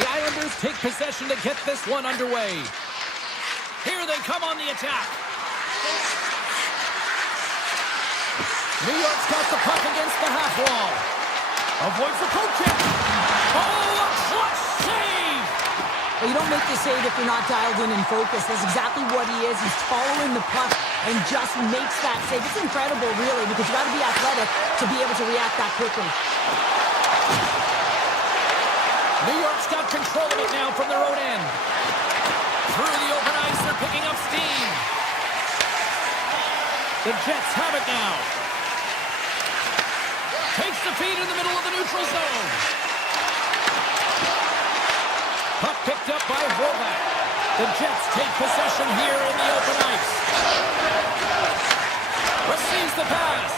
The Islanders take possession to get this one underway. Here they come on the attack. New York's got the puck against the half wall. Avoids the poke check. Oh, a clutch save! Well, you don't make the save if you're not dialed in and focused. That's exactly what he is. He's following the puck and just makes that save. It's incredible, really, because you got to be athletic to be able to react that quickly. New York's got control of it now from their own end. Through the open ice, they're picking up steam. The Jets have it now. Takes the feed in the middle of the neutral zone. Puck picked up by Horvath. The Jets take possession here in the open ice. Receives the pass.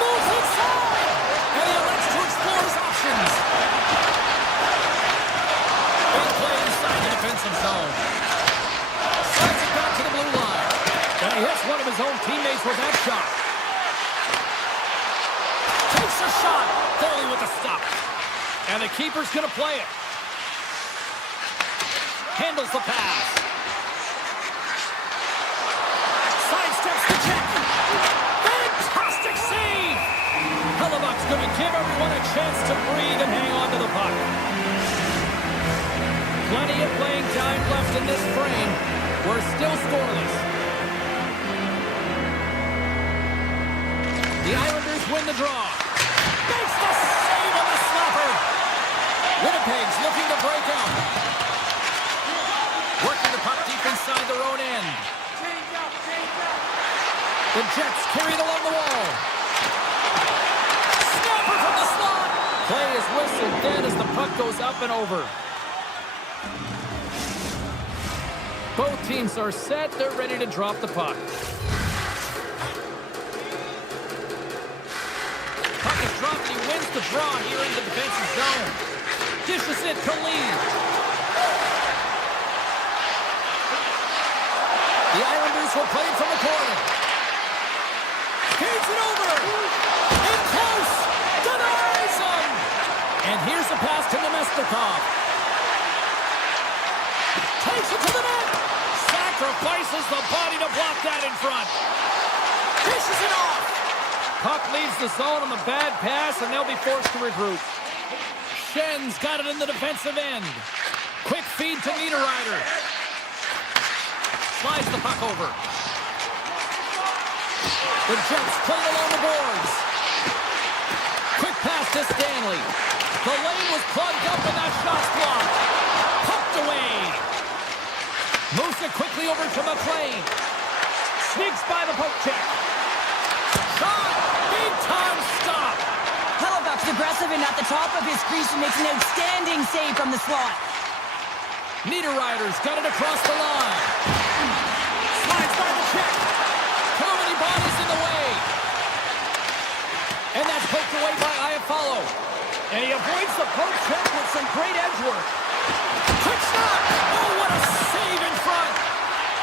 Moves inside. And he elects to explore his options. Big play inside the defensive zone. Slides it back to the blue line. And he hits one of his own teammates with that shot. Takes a shot. Foley with a stop. And the keeper's going to play it. Handles the pass. Sidesteps the check. Fantastic save! Hellebuck's going to give everyone a chance to breathe and hang on to the puck. Plenty of playing time left in this frame. We're still scoreless. The Islanders win the draw. Makes the save on the slapper. Winnipeg's looking to break out. Working the puck deep inside their own end. The Jets carry it along the wall. Snapper from the slot. Play is whistled dead as the puck goes up and over. Both teams are set. They're ready to drop the puck. Puck is dropped. He wins the draw here in the defensive zone. Dishes it to Lee. The Islanders will play it from the corner. Feeds it over. In close. Denies him. And here's the pass to Nemestikov. Takes it to the net. Sacrifices the body to block that in front. Dishes it off. Puck leaves the zone on the bad pass, and they'll be forced to regroup. Schen's got it in the defensive end. Quick feed to Niederreiter. Slides the puck over. The Jets play it along the boards. Quick pass to Stanley. The lane was plugged up and that shot's blocked. Pumped away. Moves it quickly over to McLean. Sneaks by the poke check. Shot! Big time stop! Hellebuck's aggressive and at the top of his crease and makes an outstanding save from the slot. Niederreiter's got it across the line. Slides by the check. Too many bodies in the way. And that's poked away by Iafallo. And he avoids the poke check with some great edge work. Quick shot! Oh, what a save in front!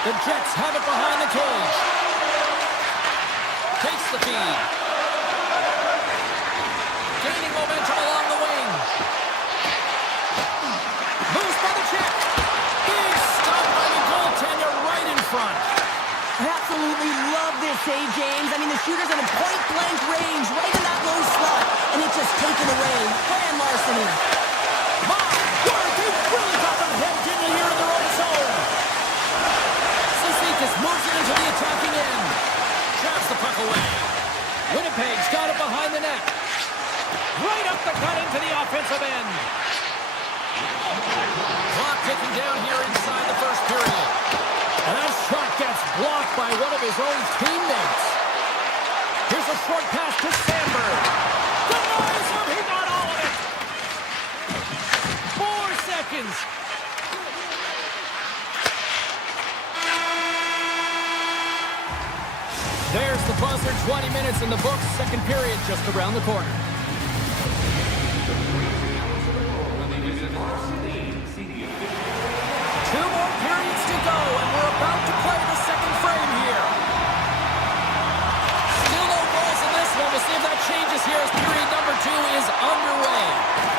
The Jets have it behind the cage. Takes the feed. Gaining momentum along the wing. Moves by the check. Big stop by the goaltender right in front. I absolutely love this save, James. I mean, the shooter's in a point-blank range, right in that low slot, and it's just taken away. Grand larceny. My word, they really got them hemmed in here in their own zone. Cizikas moves it into the attacking end. Traps the puck away. Winnipeg's got it behind the net. Right up the cut into the offensive end. Clock ticking down here inside the first period. And that shot gets blocked by one of his own teammates. Here's a short pass to Sandberg. Denies him. He got all of it. 4 seconds. There's the buzzer. 20 minutes in the books. Second period just around the corner. Two more periods to go, and we're about to play the second frame here. Still no goals in this one. We'll see if that changes here as period number 2 is underway.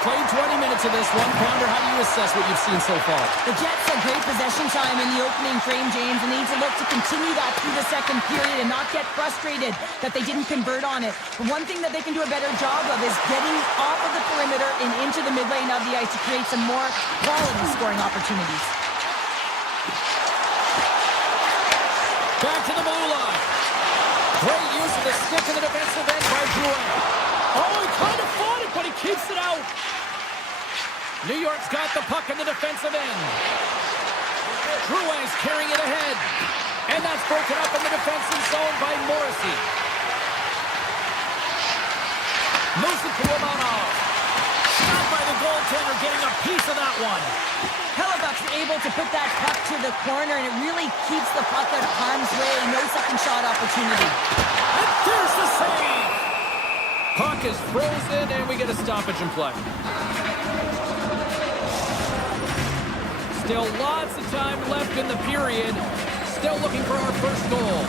played 20 minutes of this one. Pounder, how do you assess what you've seen so far? The Jets had great possession time in the opening frame, James, and they need to look to continue that through the second period and not get frustrated that they didn't convert on it. But one thing that they can do a better job of is getting off of the perimeter and into the mid lane of the ice to create some more quality scoring opportunities. Back to the blue line. Great use of the stick in the defensive end by Drouin. Oh, he kind of fought it, but he keeps it out. New York's got the puck in the defensive end. Drouin's carrying it ahead. And that's broken up in the defensive zone by Morrissey. Moves it to Romanov. Shot by the goaltender, getting a piece of that one. Hellebuck's able to put that puck to the corner, and it really keeps the puck out of harm's way. No second shot opportunity. And there's the save. Puck is frozen, and we get a stoppage in play. Still lots of time left in the period. Still looking for our first goal.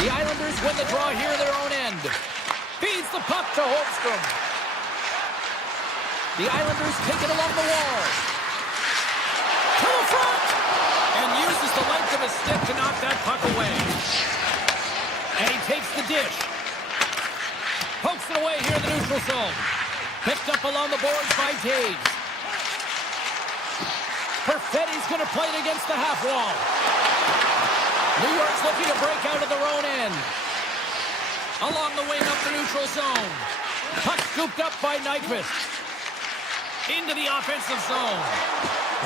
The Islanders win the draw here in their own end. Feeds the puck to Holmstrom. The Islanders take it along the wall. To the front! And uses the length of his stick to knock that puck away. And he takes the dish. Pokes it away here in the neutral zone. Picked up along the boards by Taves. Perfetti's going to play it against the half wall. New York's looking to break out of their own end. Along the wing up the neutral zone. Puck scooped up by Nyquist. Into the offensive zone.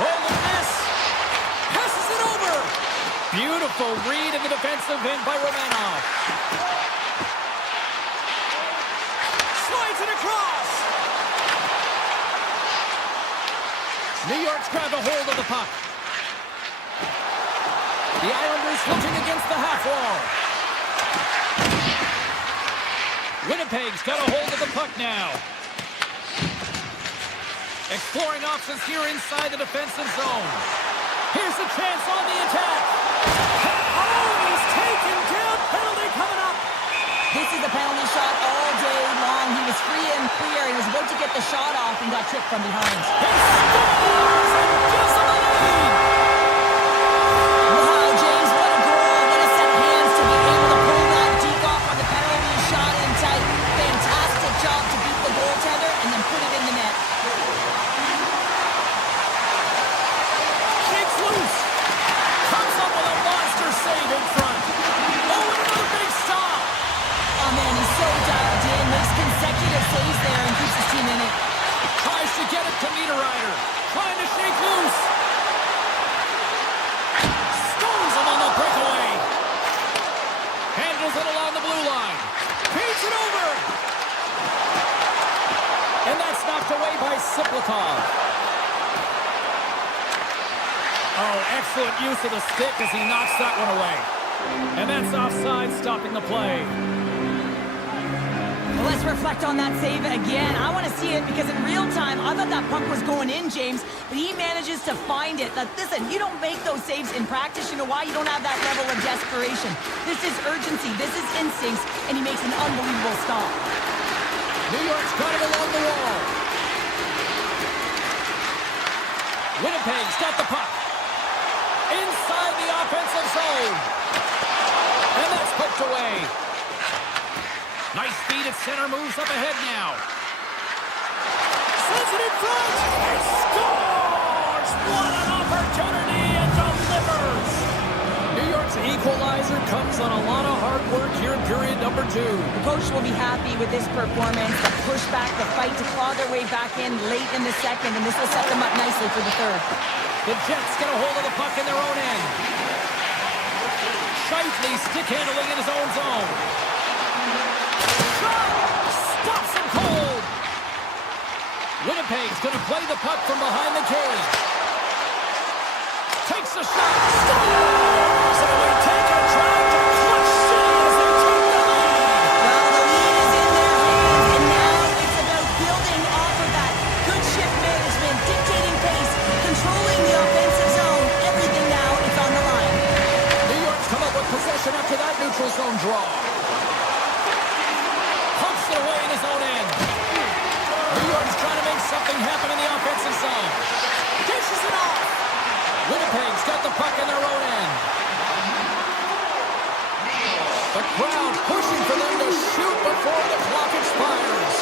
Oh, look at this. Passes it over. Beautiful read in the defensive end by Romanov. Slides it across. New York's grabbed a hold of the puck. The Islanders looking against the half wall. Winnipeg's got a hold of the puck now. Exploring options here inside the defensive zone. Here's a chance on the attack. Oh, he's taken down. Penalty coming up. This is the penalty shot all day long. He was free and clear. He was about to get the shot off and got tripped from behind. He scores and gives him a lead. Wow, James, what a goal. What a set hands to be able to pull that deke off on the penalty shot in tight. Fantastic job to beat the goaltender and then put it in the net. Shakes loose. Comes up with a monster save in front. Oh, and another big stop. Oh, man, he's so dialed in. Makes consecutive saves there and keeps his team in it. Tries to get it to Niederreiter. Trying to shake loose. Stones him on the breakaway. Handles it along the blue line. Feeds it over. And that's knocked away by Siplikov. Oh, excellent use of the stick as he knocks that one away. And that's offside, stopping the play. Well, let's reflect on that save again. I want to see it because in real time, I thought that puck was going in, James, but he manages to find it. Like, listen, you don't make those saves in practice. You know why? You don't have that level of desperation. This is urgency. This is instincts, and he makes an unbelievable stop. New York's got it along the wall. Winnipeg's got the puck. Inside the offensive zone. And that's poked away. Nice speed at center, moves up ahead now. Sends it in front. And scores! What an opportunity and delivers! New York's equalizer comes on a lot of hard work here in period number 2. The coach will be happy with this performance. The push back, the fight to claw their way back in late in the second, and this will set them up nicely for the third. The Jets get a hold of the puck in their own end. Shifley stick handling in his own zone. Shot! Stops him cold. Winnipeg's going to play the puck from behind the cage. Takes the shot. Scores! And we take a drive to Clutch City as they take the lead. Well, the lead is in their hands, and now it's about building off of that. Good shift management, dictating pace, controlling the offensive zone. Everything now is on the line. New York's come up with possession after that neutral zone draw. crowd pushing for them to shoot before the clock expires.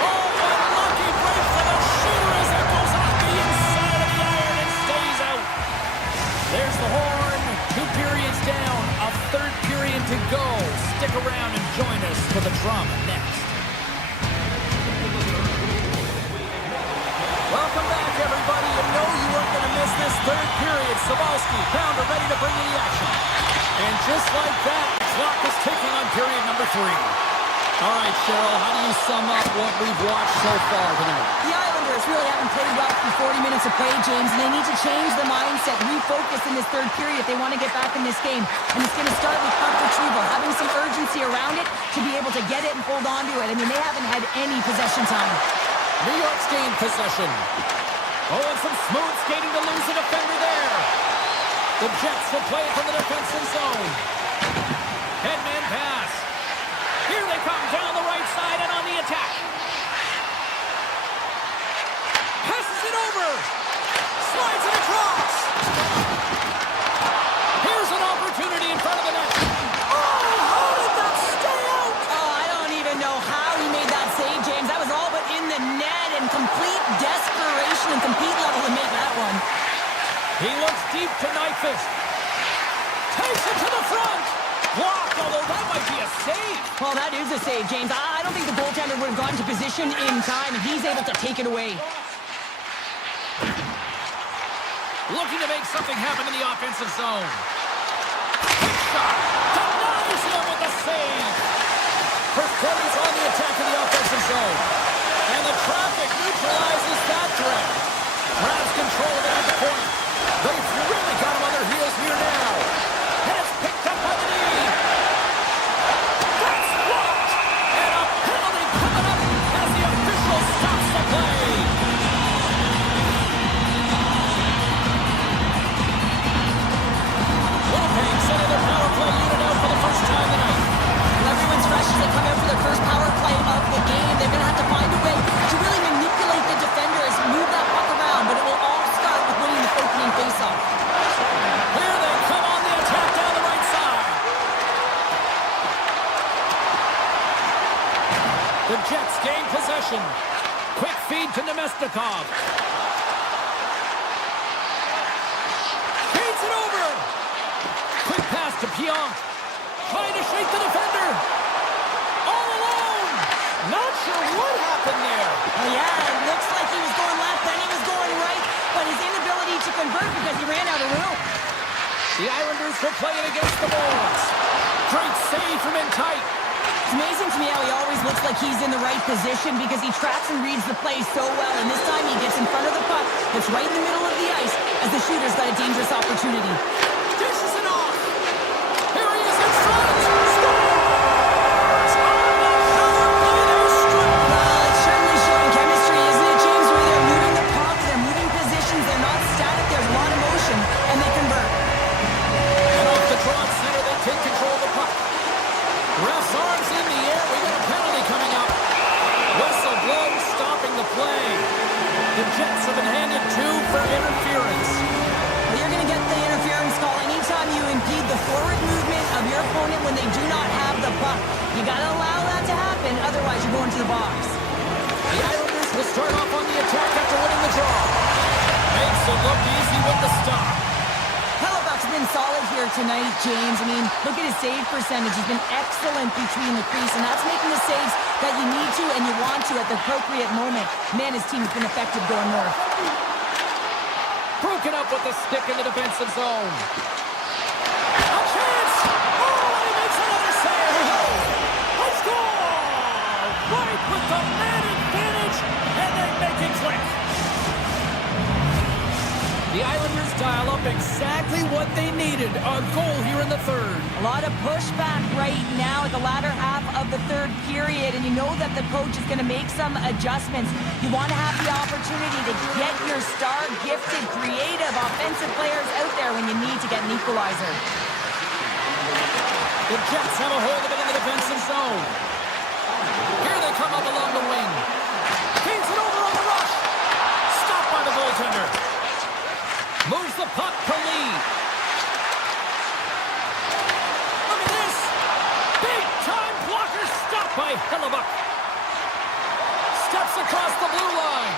Oh, unlucky break for the shooter as it goes off the inside of the iron and stays out. There's the horn. 2 periods down. A third period to go. Stick around and join us for the drama next. Welcome back, everybody. You know you weren't going to miss this third period. Sabalski, Pounder ready to bring in the action. And just like that, the clock is ticking on period number 3. All right, Cheryl, how do you sum up what we've watched so far tonight? The Islanders really haven't played well through 40 minutes of play, James, and they need to change the mindset, refocus in this third period if they want to get back in this game. And it's going to start with puck retrieval, having some urgency around it to be able to get it and hold on to it. I mean, they haven't had any possession time. New York's gained possession. Oh, and some smooth skating to lose a defender there. The Jets will play from the defensive zone. Headman pass. Here they come down the right side and on the attack. Passes it over. Slides it across. Here's an opportunity in front of the net. Oh, how did that stay out? Oh, I don't even know how he made that save, James. That was all but in the net and complete desperation and compete level to make that one. He looks deep to Nyquist. Takes it to the front. Blocked, although that might be a save. Well, that is a save, James. I don't think the goaltender would have gotten to position in time, and he's able to take it away. Looking to make something happen in the offensive zone. Quick shot. Denies him with the save. Performance on the attack in the offensive zone. And the traffic neutralizes that threat. Grabs control of it at the point. They've really got him on their heels here now. And it's picked up by the knee. That's blocked. And a penalty coming up as the official stops the play. Winnipeg sending their power play unit out for the first time tonight. Everyone's fresh as they come out for their first power play of the game. They're going to have to find a way to really manipulate the defenders, move that puck around, but it will all start with winning the opening faceoff. Here they come on the attack down the right side. The Jets gain possession. Quick feed to Nemestikov. Feeds it over. Quick pass to Pionk. Trying to shake the defender. All alone. Not sure what happened there. Well, yeah, it looks like he was going left, then he was going right, but his inability to convert because he ran out of room. The Islanders will play it against the Bulls. Great save from in tight. It's amazing to me how he always looks like he's in the right position because he tracks and reads the play so well, and this time he gets in front of the puck that's right in the middle of the ice as the shooter's got a dangerous opportunity. Dishes it off. Here he is in front. Scores! On the power play, they strike. Well, it's certainly showing chemistry, isn't it, James? Where they're moving the puck, they're moving positions, they're not static, there's a lot of motion, and they convert. And off the draw at center, they take control of the puck. Ref's arms in the air. We got a penalty coming up. Whistle blows, stopping the play. The Jets have been handed 2 for interference. Well, you're going to get the interference call anytime you impede the forward movement of your opponent when they do not have the puck. You got to allow that to happen, otherwise you're going to the box. The Islanders will start off on the attack after winning the draw. Makes it look easy with the stop. Hellebuck's been solid here tonight, James. I mean, look at his save percentage. He's been excellent between the crease, and that's making the saves that you need to and you want to at the appropriate moment. Man, his team's been effective going north. Broken up with the stick in the defensive zone. A chance! Oh, and he makes another save! A score! Right with the man advantage, and they make it click. The Islanders dial up exactly what they needed. A goal here in the third. A lot of pushback right now at the latter half of the third period, and you know that the coach is going to make some adjustments. You want to have the opportunity to get your star, gifted, creative, offensive players out there when you need to get an equalizer. The Jets have a hold of it in the defensive zone. Here they come up along the wing. Feeds it over on the rush. Stopped by the goaltender. Moves the puck to Lee. A Hellebuck steps across the blue line.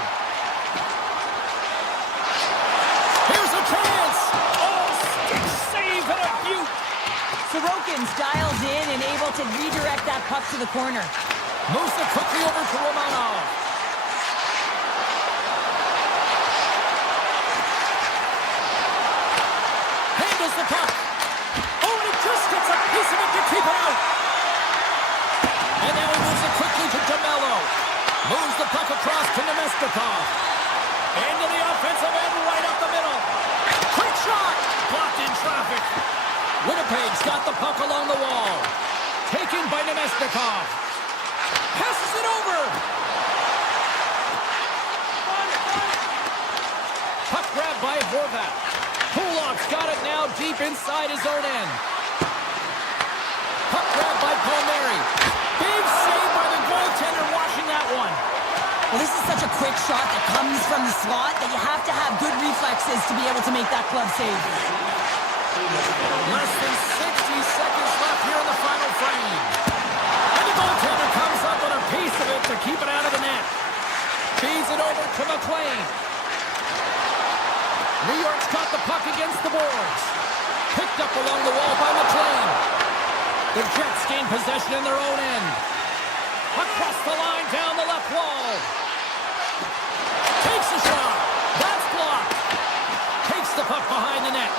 Here's a chance. Oh, stick save and a beaut. Sorokin's dialed in and able to redirect that puck to the corner. Moves it quickly over to Romanov. Handles the puck. Oh, and he just gets a piece of it to keep it out. And now he moves it quickly to DeMello. Moves the puck across to Nemestikov. Into the offensive end, right up the middle. Quick shot. Blocked in traffic. Winnipeg's got the puck along the wall. Taken by Nemestikov. Passes it over. Puck grab by Horvat. Kulak's got it now deep inside his own end. Puck grab by Palmieri. Big save by the goaltender watching that one. Well, this is such a quick shot that comes from the slot that you have to have good reflexes to be able to make that glove save. Less than 60 seconds left here in the final frame. And the goaltender comes up with a piece of it to keep it out of the net. Feeds it over to McLean. New York's got the puck against the boards. Picked up along the wall by McLean. The Jets gain possession in their own end. Across the line, down the left wall. Takes a shot. That's blocked. Takes the puck behind the net.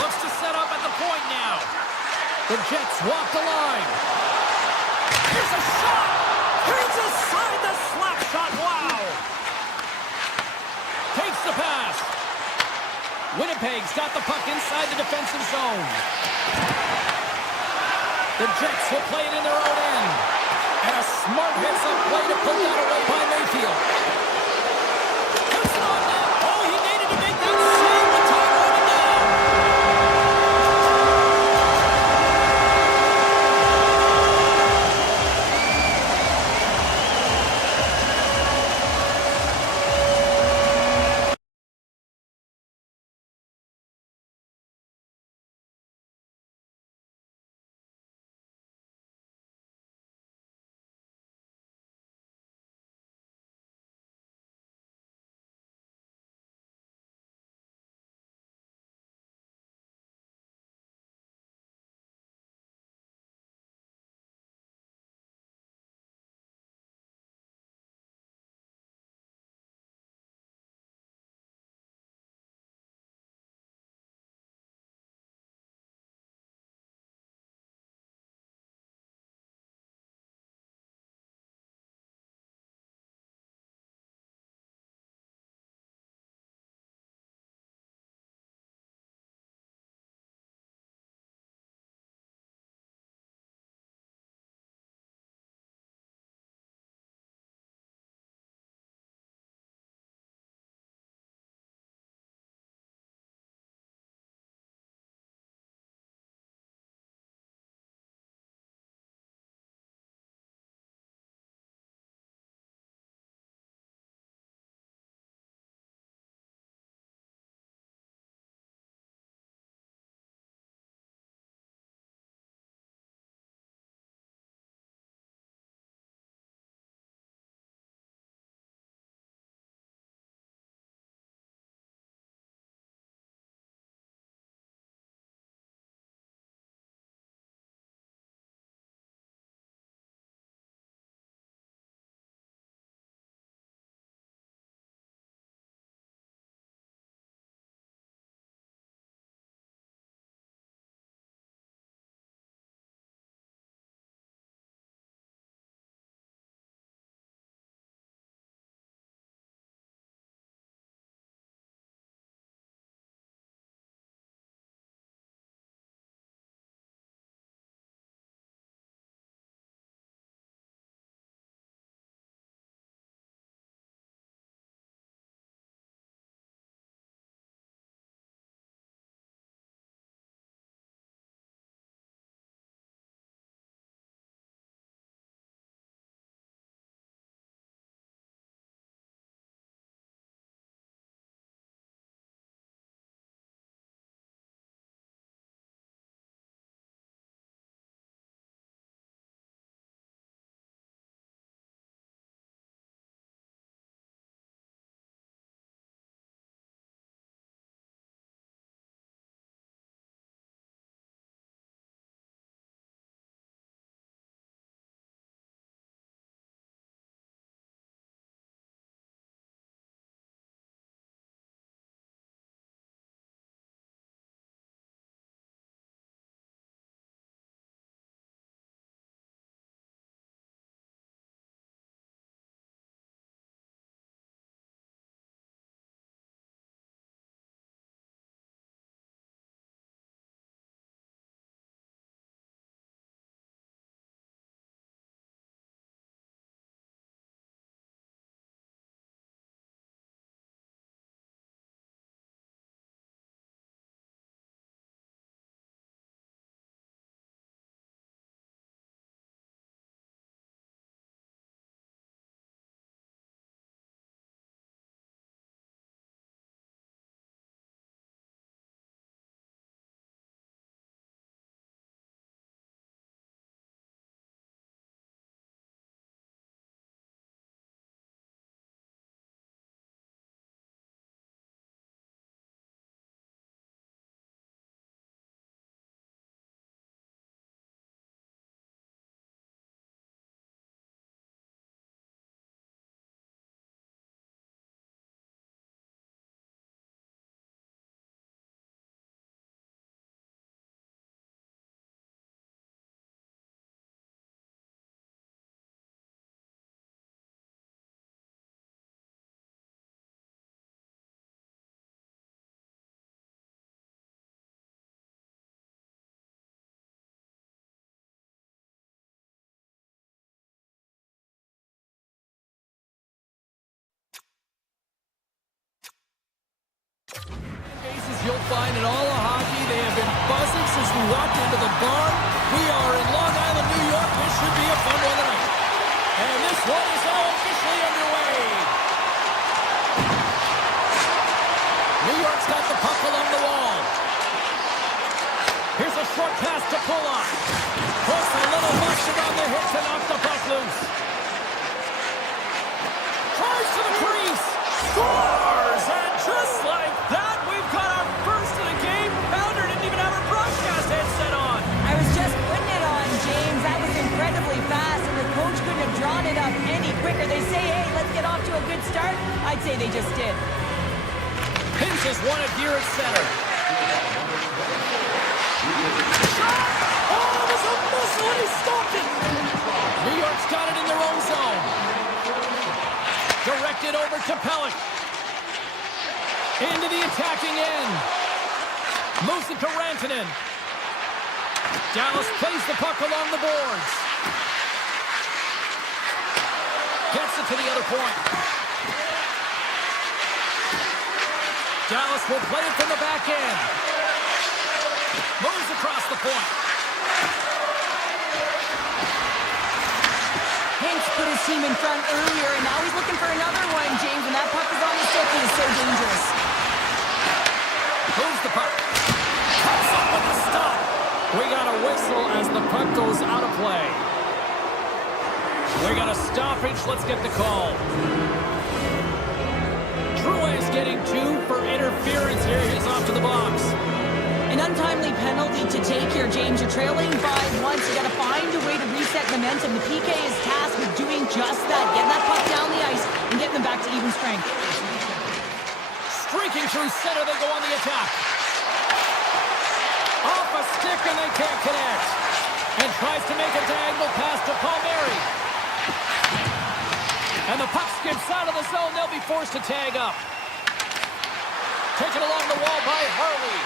Looks to set up at the point now. The Jets walk the line. Here's a shot. Here's aside the slap shot. Wow. Takes the pass. Winnipeg's got the puck inside the defensive zone. The Jets will play it in their own end. And a smart heads-up play to put that away by Mayfield. fine in all of hockey. They have been buzzing since we walked into the barn. We are in Long Island, New York. This should be a fun one tonight. And this one is now officially underway. New York's got the puck along the wall. Here's a short pass to Pulock. Puts a little mustard on the hit to knock the puck loose. Tries to the crease. Scores! And just like that, we've got our first of the game. Pounder didn't even have her broadcast headset on. I was just putting it on, James. That was incredibly fast, and the coach couldn't have drawn it up any quicker. They say, hey, let's get off to a good start. I'd say they just did. Pinch has won it here at center. Shot! Oh, it was a missile, and he stopped it. New York's got it in their own zone. Directed over to Pellick. Into the attacking end. Moves it to Rantanen. Dallas plays the puck along the boards. Gets it to the other point. Dallas will play it from the back end. Moves across the point. Hanks put his team in front earlier, and now he's looking for another one, James. When that puck is on his stick, he is so dangerous. Moves the puck. Cuts up with the stop. We got a whistle as the puck goes out of play. We got a stoppage. Let's get the call. Drouin's getting 2 for interference here. He's off to the box. An untimely penalty to take here, James. You're trailing by once. You got to find a way to reset momentum. The PK is tasked with doing just that. Getting that puck down the ice and getting them back to even strength. Streaking through center, they go on the attack. Off a stick, and they can't connect. And tries to make a diagonal pass to Palmieri. And the puck skips out of the zone. They'll be forced to tag up. Taken along the wall by Harley.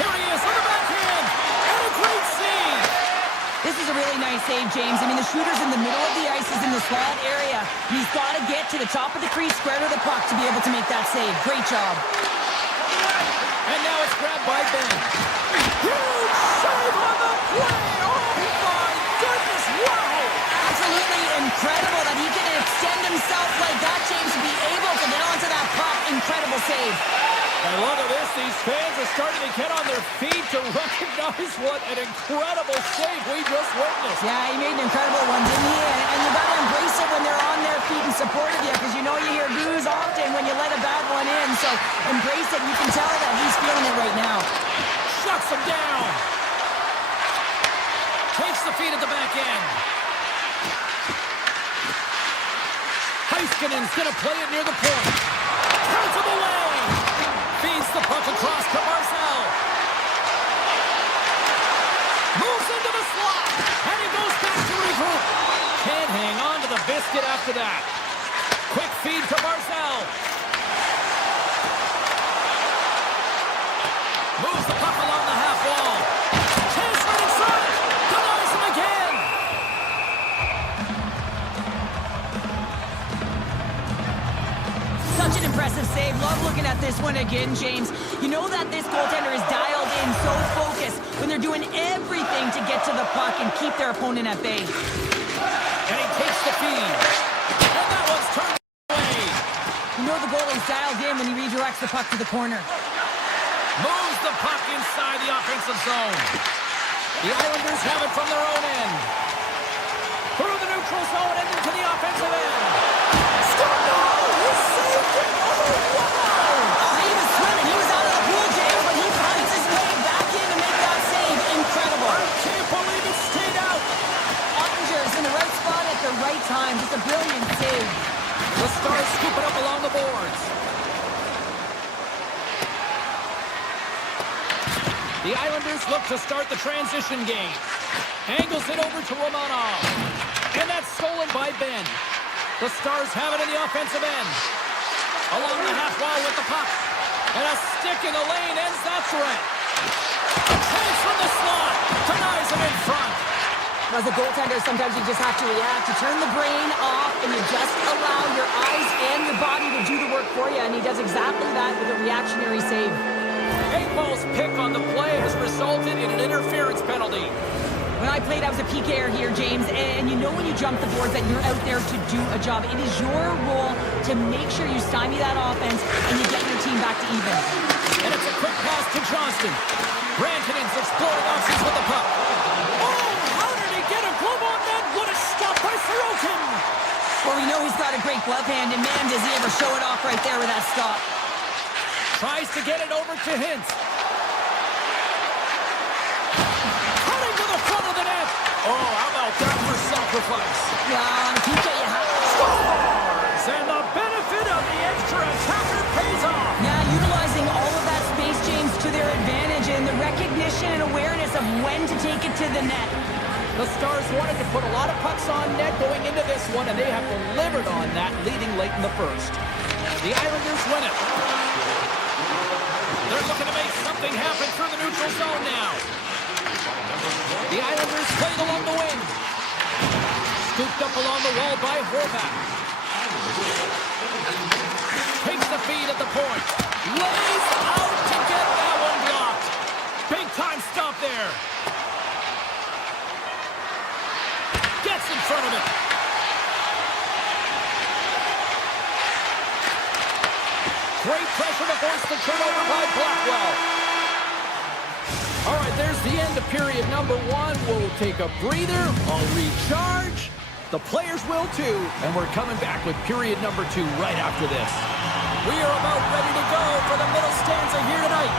Here he is on the backhand. And a great save. This is a really nice save, James. I mean, the shooter's in the middle of the ice. He's in the slot area. He's got to get to the top of the crease, square to the puck to be able to make that save. Great job. And now it's grabbed by Ben. Huge save on the play. Oh, my goodness. Wow. Absolutely incredible that he can extend himself like that, James, to be able to get onto that puck. Incredible save. And look at this. These fans are starting to get on their feet to recognize what an incredible save we just witnessed. Yeah, he made an incredible one, didn't he? And you got to embrace it when they're on their feet in support of you, because you know you hear boos often when you let a bad one in. So embrace it. You can tell that he's feeling it right now. Shuts him down. Takes the feed at the back end. Heiskanen's going to play it near the point. Turns him away. Feeds the puck across to Marcel. Moves into the slot. And he goes back to regroup. Can't hang on to the biscuit after that. Quick feed to Marcel. Moves the puck along the half wall. Chance right in front. Denies him again. Such an impressive save. Love looking at this one again, James. You know that this goaltender is dialed in, so focused when they're doing everything to get to the puck and keep their opponent at bay. And he takes the feed. And that one's turned away. You know the goalie's dialed in when he redirects the puck to the corner. Moves the puck inside the offensive zone. The Islanders have it from their own end. Through the neutral zone and into the offensive end. He saved it! Oh, wow! He was swimming. He was out of the pool, James, but he finds his way back in to make that save. Incredible. I can't believe it stayed out. Ottinger's in the right spot at the right time. Just a brilliant save. The Stars scoop it up along the boards. The Islanders look to start the transition game. Angles it over to Romanov. And that's stolen by Ben. The Stars have it in the offensive end. Along the half wall with the puck. And a stick in the lane ends that threat. A chance from the slot. Denies him in front. As a goaltender, sometimes you just have to react. You turn the brain off and you just allow your eyes and your body to do the work for you. And he does exactly that with a reactionary save. And Great false pick on the play has resulted in an interference penalty. When I played, I was a PKer here, James, and you know when you jump the boards that you're out there to do a job. It is your role to make sure you stymie that offense and you get your team back to even. And it's a quick pass to Johnston. Rantanen's exploring options with the puck. Oh, how did he get a glove on that? What a stop by Sorokin! Well, we know he's got a great glove hand, and man, does he ever show it off right there with that stop. Tries to get it over to Hintz. Cutting to the front of the net. Oh, how about that for sacrifice? Yeah, on a PK, you have Scores! And the benefit of the extra attacker pays off. Yeah, utilizing all of that space, James, to their advantage, and the recognition and awareness of when to take it to the net. The Stars wanted to put a lot of pucks on net going into this one, and they have delivered on that, leading late in the first. The Islanders win it. They're looking to make something happen through the neutral zone now. The Islanders played along the wing. Scooped up along the wall by Horvath. Takes the feed at the point. Lays out to get that one blocked. Big time stop there. Gets in front of it. Great pressure to force the turnover by Blackwell. All right, there's the end of period number one. We'll take a breather. I'll recharge. The players will too. And we're coming back with period number two right after this. We are about ready to go for the middle stanza here tonight.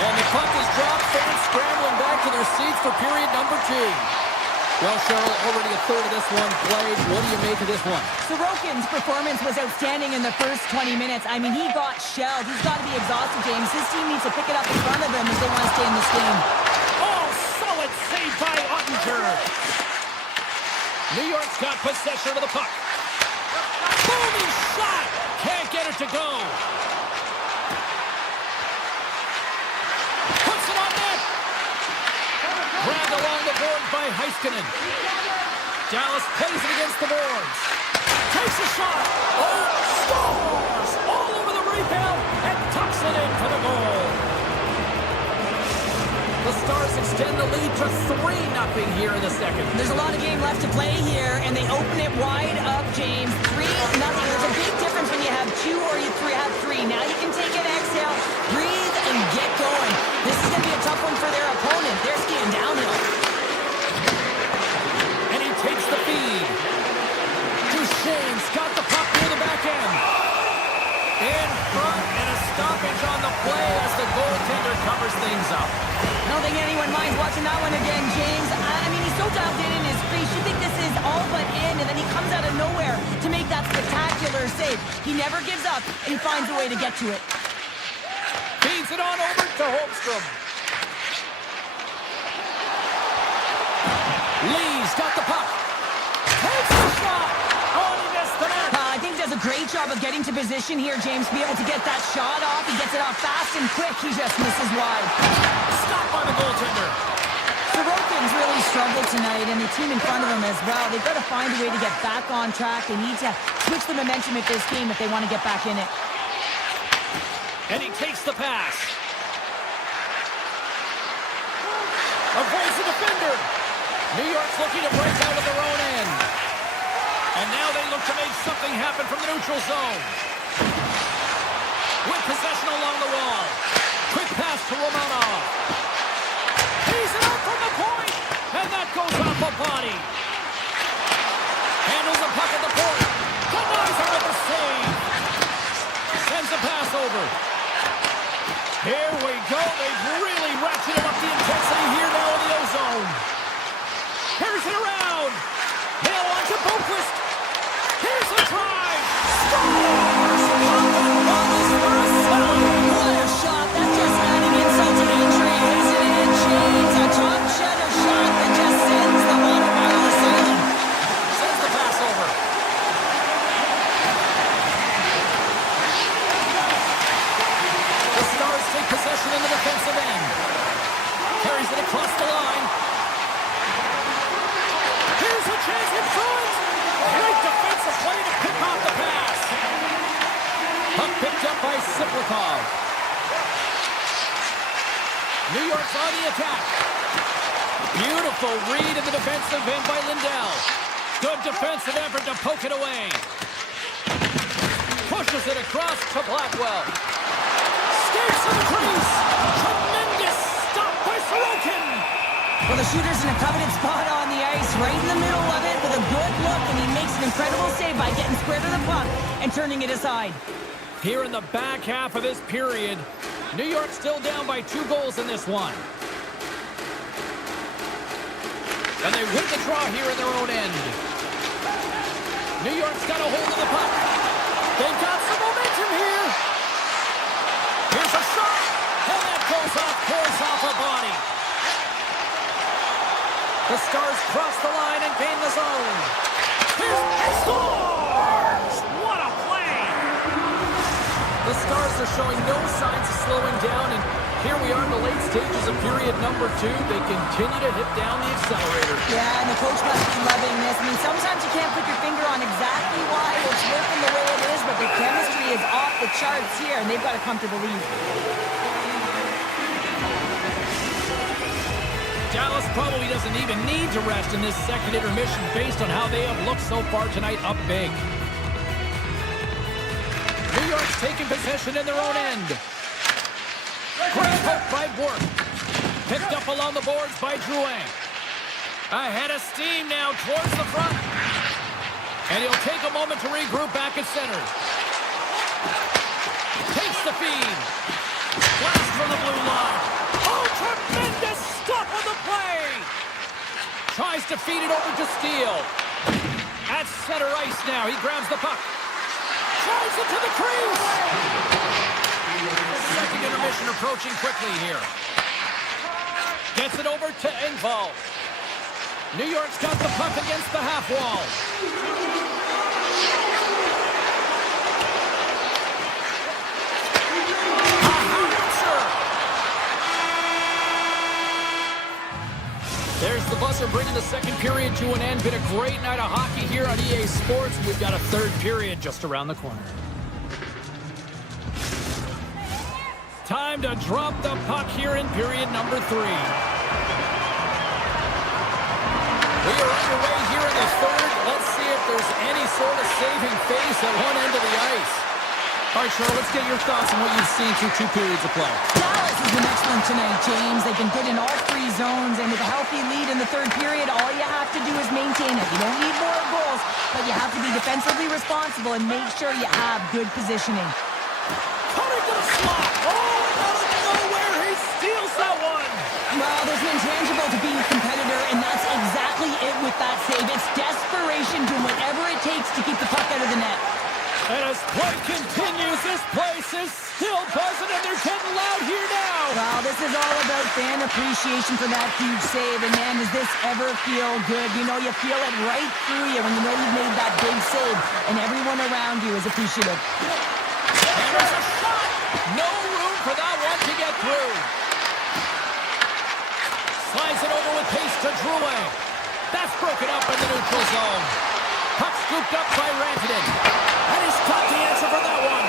And the puck is dropped. Fans scrambling back to their seats for period number two. Well, Cheryl, already a third of this one played. What do you make of this one? Sorokin's performance was outstanding in the first 20 minutes. I mean, he got shelled. He's got to be exhausted, James. His team needs to pick it up in front of him if they want to stay in this game. Oh, solid save by Ottinger. New York's got possession of the puck. Booming shot. Can't get it to go. Puts it on net. Grabbed along the board by Heiskanen. Dallas plays it against the boards. Takes a shot. Oh, scores! All over the rebound and tucks it in for the goal. The Stars extend the lead to 3-0 here in the second. There's a lot of game left to play here, and they open it wide up, James. 3-0. There's a big difference when you have two or you have three. Now you can take an exhale, breathe, and get going. This is going to be a tough one for their opponent. They're skiing downhill. And he takes the feed. Duchesne's got the puck near the back end. In front, and a stoppage on the play as the goaltender covers things up. I don't think anyone minds watching that one again, James. I mean, he's so dialed in his face. You think this is all but in, and then he comes out of nowhere to make that spectacular save. He never gives up, and he finds a way to get to it. Feeds it on over to Holmstrom. Lee's got the puck. Takes the shot. Oh, he missed the net. I think he does a great job of getting to position here, James, to be able to get that shot off. He gets it off fast and quick. He just misses wide. Stopped by the goaltender. Sorokin's really struggled tonight, and the team in front of him as well. They've got to find a way to get back on track. They need to switch the momentum of this game if they want to get back in it. And he takes the pass. Avoids the defender. New York's looking to break out of their own end. And now they look to make something happen from the neutral zone. With possession along the wall. Quick pass to Romanov. He's it out from the point. And that goes off a body. Handles the puck at the point. Denies him with the save. Sends the pass over. Here we go. They've really ratcheted up the intensity here now in the O-zone. Here's it around. Nail on to Boquist. Here's a drive. Scores! What a shot. That's just adding insult to injury, isn't it, James? A top shutter shot that just sends the water bottle sailing. Sends the pass over. The Stars take possession in the defensive end. Carries it across the line. Here's a chance in front. Great defensive play to pick off the pass. Puck picked Picked up by Siplikov. New York's on the attack. Beautiful read in the defensive end by Lindell. Good defensive effort to poke it away. Pushes it across to Blackwell. Skates to the crease. Tremendous stop by Sorokin. Well, the shooter's in a coveted spot on the ice, right in the middle of it with a good look, and he makes an incredible save by getting square to the puck and turning it aside. Here in the back half of this period, New York still down by 2 goals in this one. And they win the draw here in their own end. New York's got a hold of the puck. They've got some momentum here. Here's a shot. And that goes off, pours off a body. The Stars cross the line and gain the zone. Here's scores! What a play! The Stars are showing no signs of slowing down, and here we are in the late stages of period number 2. They continue to hit down the accelerator. Yeah, and the coach must be loving this. I mean, sometimes you can't put your finger on exactly why it's working the way it is, but the chemistry is off the charts here, and they've got a comfortable lead. Dallas probably doesn't even need to rest in this second intermission based on how they have looked so far tonight up big. New York's taking possession in their own end. Great hook by Bork. Picked up along the boards by Drouin. Ahead of steam now towards the front. And he'll take a moment to regroup back at center. Takes the feed. Blast from the blue line. Oh, tremendous stop on the play. Tries to feed it over to Steele. At center ice now. He grabs the puck. Tries it to the crease. Second intermission approaching quickly here. Gets it over to Engvall. New York's got the puck against the half wall. There's the buzzer bringing the second period to an end. Been a great night of hockey here on EA Sports. We've got a third period just around the corner. Time to drop the puck here in period number 3. We are underway here in the third. Let's see if there's any sort of saving face at one end of the ice. All right, Cheryl, let's get your thoughts on what you've seen through 2 periods of play. Dallas has been excellent tonight, James. They've been good in all 3 zones, and with a healthy lead in the third period, all you have to do is maintain it. You don't need more goals, but you have to be defensively responsible and make sure you have good positioning. Cutting to the slot. Oh, out of nowhere, he steals that one. Well, there's an intangible to being a competitor, and that's exactly it with that save. It's desperation, doing whatever it takes to keep the puck out of the net. And as play continues, this place is still buzzing, and they're getting loud here now. Well, this is all about fan appreciation for that huge save. And, man, does this ever feel good? You know, you feel it right through you when you know you've made that big save, and everyone around you is appreciative. And there's a shot. No room for that one to get through. Slides it over with pace to Drouin. That's broken up in the neutral zone. Puck scooped up by Rantanen. And he's got the answer for that one.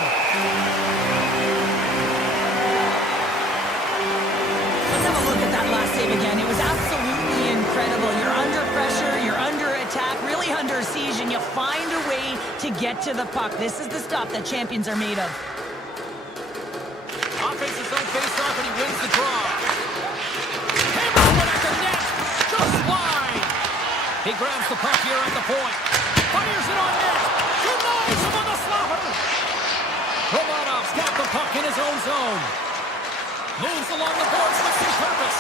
Let's have a look at that last save again. It was absolutely incredible. You're under pressure, you're under attack, really under siege, and you find a way to get to the puck. This is the stuff that champions are made of. Offensive zone face-off, and he wins the draw. Hammers one at the net. Just wide. He grabs the puck here at the point. Fires it on net. Denies him on the slapper. Romanov's got the puck in his own zone. Moves along the boards with some purpose.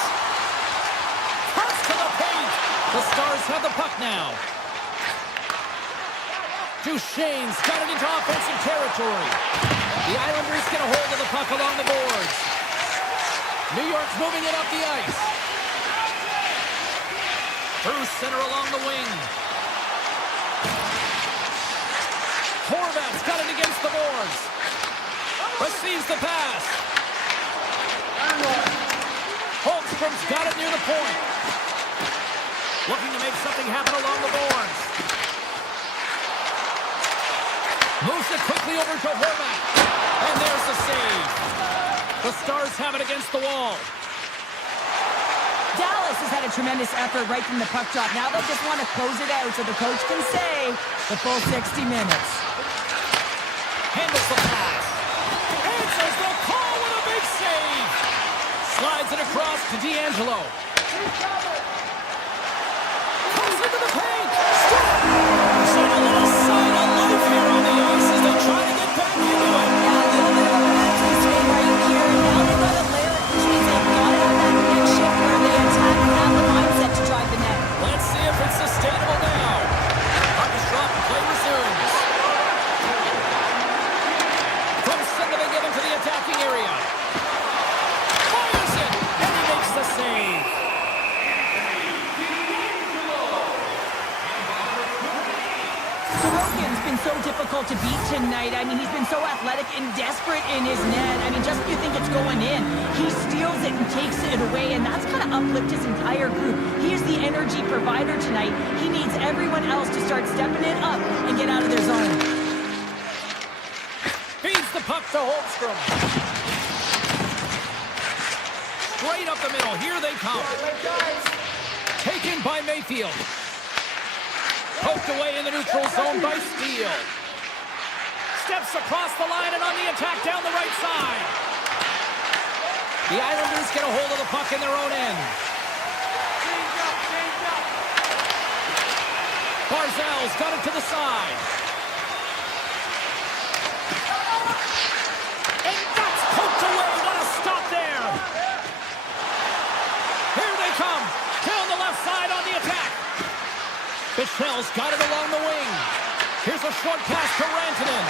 Cuts to the paint. The Stars have the puck now. Duchesne's got it into offensive territory. The Islanders get a hold of the puck along the boards. New York's moving it up the ice. Through center along the wing. Horvat's got it against the boards. Receives the pass. Holmstrom's got it near the point. Looking to make something happen along the boards. Moves it quickly over to Horvat. And there's the save. The Stars have it against the wall. Dallas has had a tremendous effort right from the puck drop. Now they just want to close it out so the coach can say the full 60 minutes. Handles the pass. Answers the call with a big save. Slides it across to D'Angelo. Comes into the paint. Showing a little sign of life here on the ice as they try to get back into it. Yeah, a little bit of a momentum swing right here. Now they've got to layer it, which means they've got to have that next shift where they attack and have the mindset to drive the net. Let's see if it's sustainable now. Puck is dropped and play resumes. From center they get into the attacking area. Fires it, and he makes the save. Sorokin's been so difficult to beat tonight. I mean, he's been so athletic and desperate in his net. I mean, just when you think it's going in, he steals it and takes it away, and that's going to uplift his entire group. He is the energy provider tonight. He needs everyone else to start stepping it up and get out of their zone. Feeds the puck to Holmstrom. Straight up the middle. Here they come. Taken by Mayfield. Poked away in the neutral zone by Steele. Steps across the line and on the attack down the right side. The Islanders get a hold of the puck in their own end. Barzal's got it to the side. And that's poked away. What a stop there. Here they come. Down the left side on the attack. Bichel's got it along the wing. Here's a short pass to Rantanen.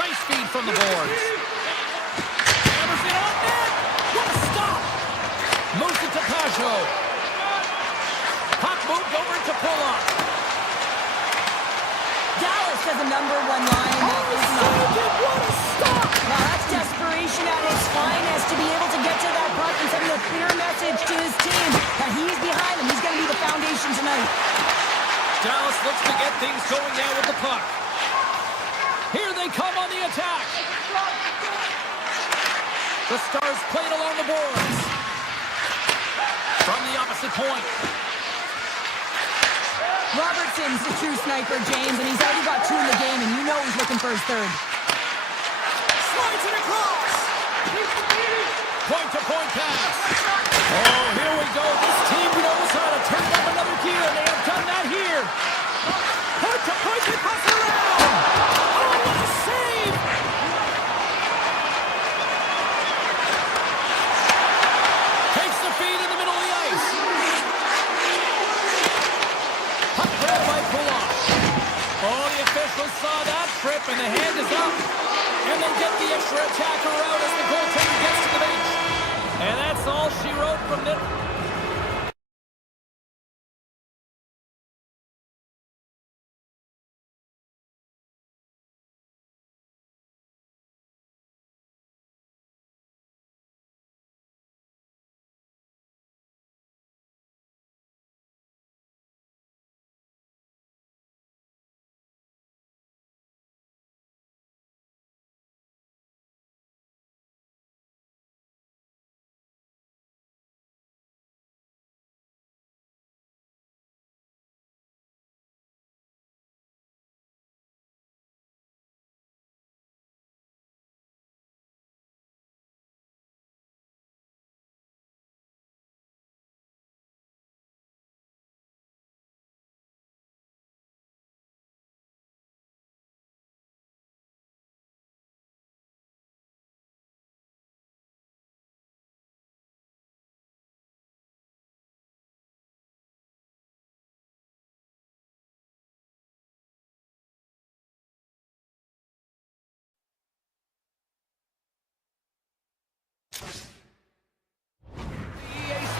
Nice feed from the boards. Hammers it on net. What a stop. Moves it to Pajot. Puck moved over to Pulock. Dallas has a number one line that is not. What a stop. Now that's desperation at its finest to be able to get to that puck and send a clear message to his team that he's behind him. He's going to be the foundation tonight. Dallas looks to get things going now with the puck. Here they come on the attack. The Stars played along the boards. From the opposite point. Robertson's the true sniper, James, and he's already got two in the game, and you know he's looking for his third. Slides it across. Point-to-point pass. Oh, here we go. This team knows how to turn up another gear, and they have done that here. Point-to-point, they pass it around. Oh, what a save. Takes the feed in the middle of the ice. Puck grab by Pulock. Oh, the officials saw that trip, and the hand is up. And they get the extra attacker out as the goaltender gets to the bench. And that's all she wrote from this.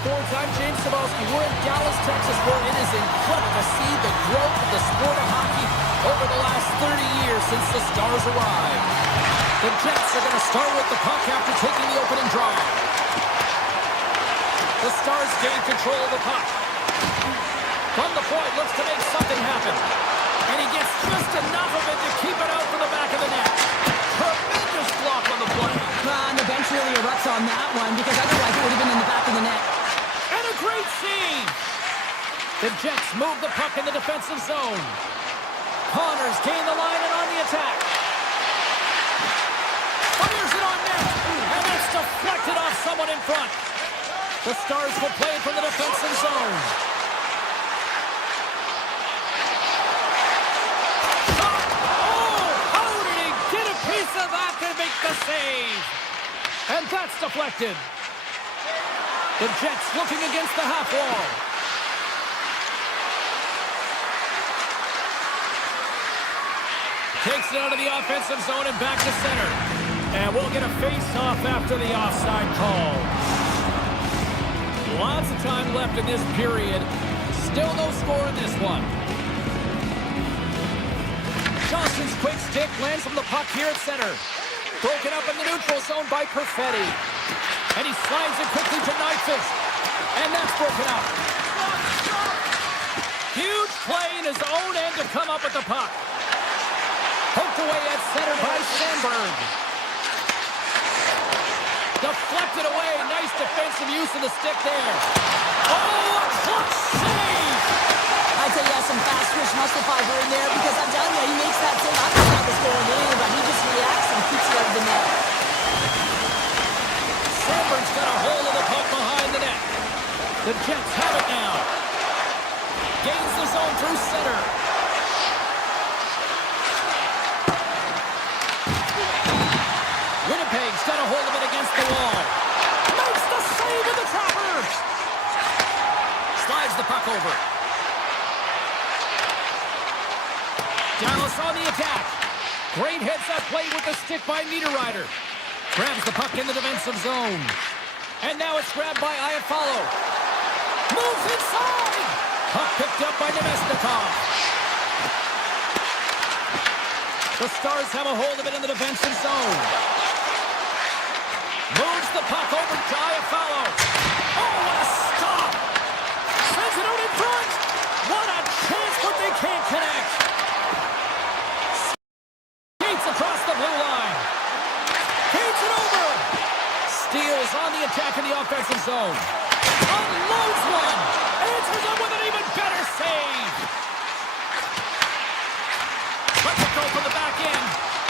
Sports, I'm James Cebulski. We're in Dallas, Texas, where it is incredible to see the growth of the sport of hockey over the last 30 years since the Stars arrived. The Jets are going to start with the puck after taking the opening draw. The Stars gain control of the puck. From the point, looks to make something happen. And he gets just enough of it to keep it out from the back of the net. Tremendous block on the play. And the bench really erupts on that one because otherwise it would have been in the back of the net. And a great save. The Jets move the puck in the defensive zone. Connors gain the line and on the attack. Fires it on net. And it's deflected off someone in front. The Stars will play it from the defensive zone. Of that to make the save. And that's deflected. The Jets looking against the half wall. Takes it out of the offensive zone and back to center. And we'll get a face-off after the offside call. Lots of time left in this period. Still no score in this one. Johnson's quick stick lands from the puck here at center. Broken up in the neutral zone by Perfetti. And he slides it quickly to Nyquist. And that's broken up. Huge play in his own end to come up with the puck. Poked away at center by Sandberg. Deflected away. Nice defensive use of the stick there. Oh, a clutch save! I'd say he has some fast twitch muscle fiber in there because I'm telling you, he makes that save. I thought that was going in, but he just reacts and keeps it out of the net. Sandberg's got a hold of the puck behind the net. The Jets have it now. Gains the zone through center. Winnipeg's got a hold of it against the wall. Makes the save of the Trappers. Slides the puck over. Dallas on the attack. Great heads-up play with the stick by Niederreiter. Grabs the puck in the defensive zone. And now it's grabbed by Iafallo. Moves inside. Puck picked up by Nemesnikov. The Stars have a hold of it in the defensive zone. Moves the puck over to Iafallo. Oh, what a stop. Sends it out in front. What a chance, but they can't connect. Across the blue line. Feeds it over. Steals on the attack in the offensive zone. Unloads one. Answers up with an even better save. Lets it go from the back end.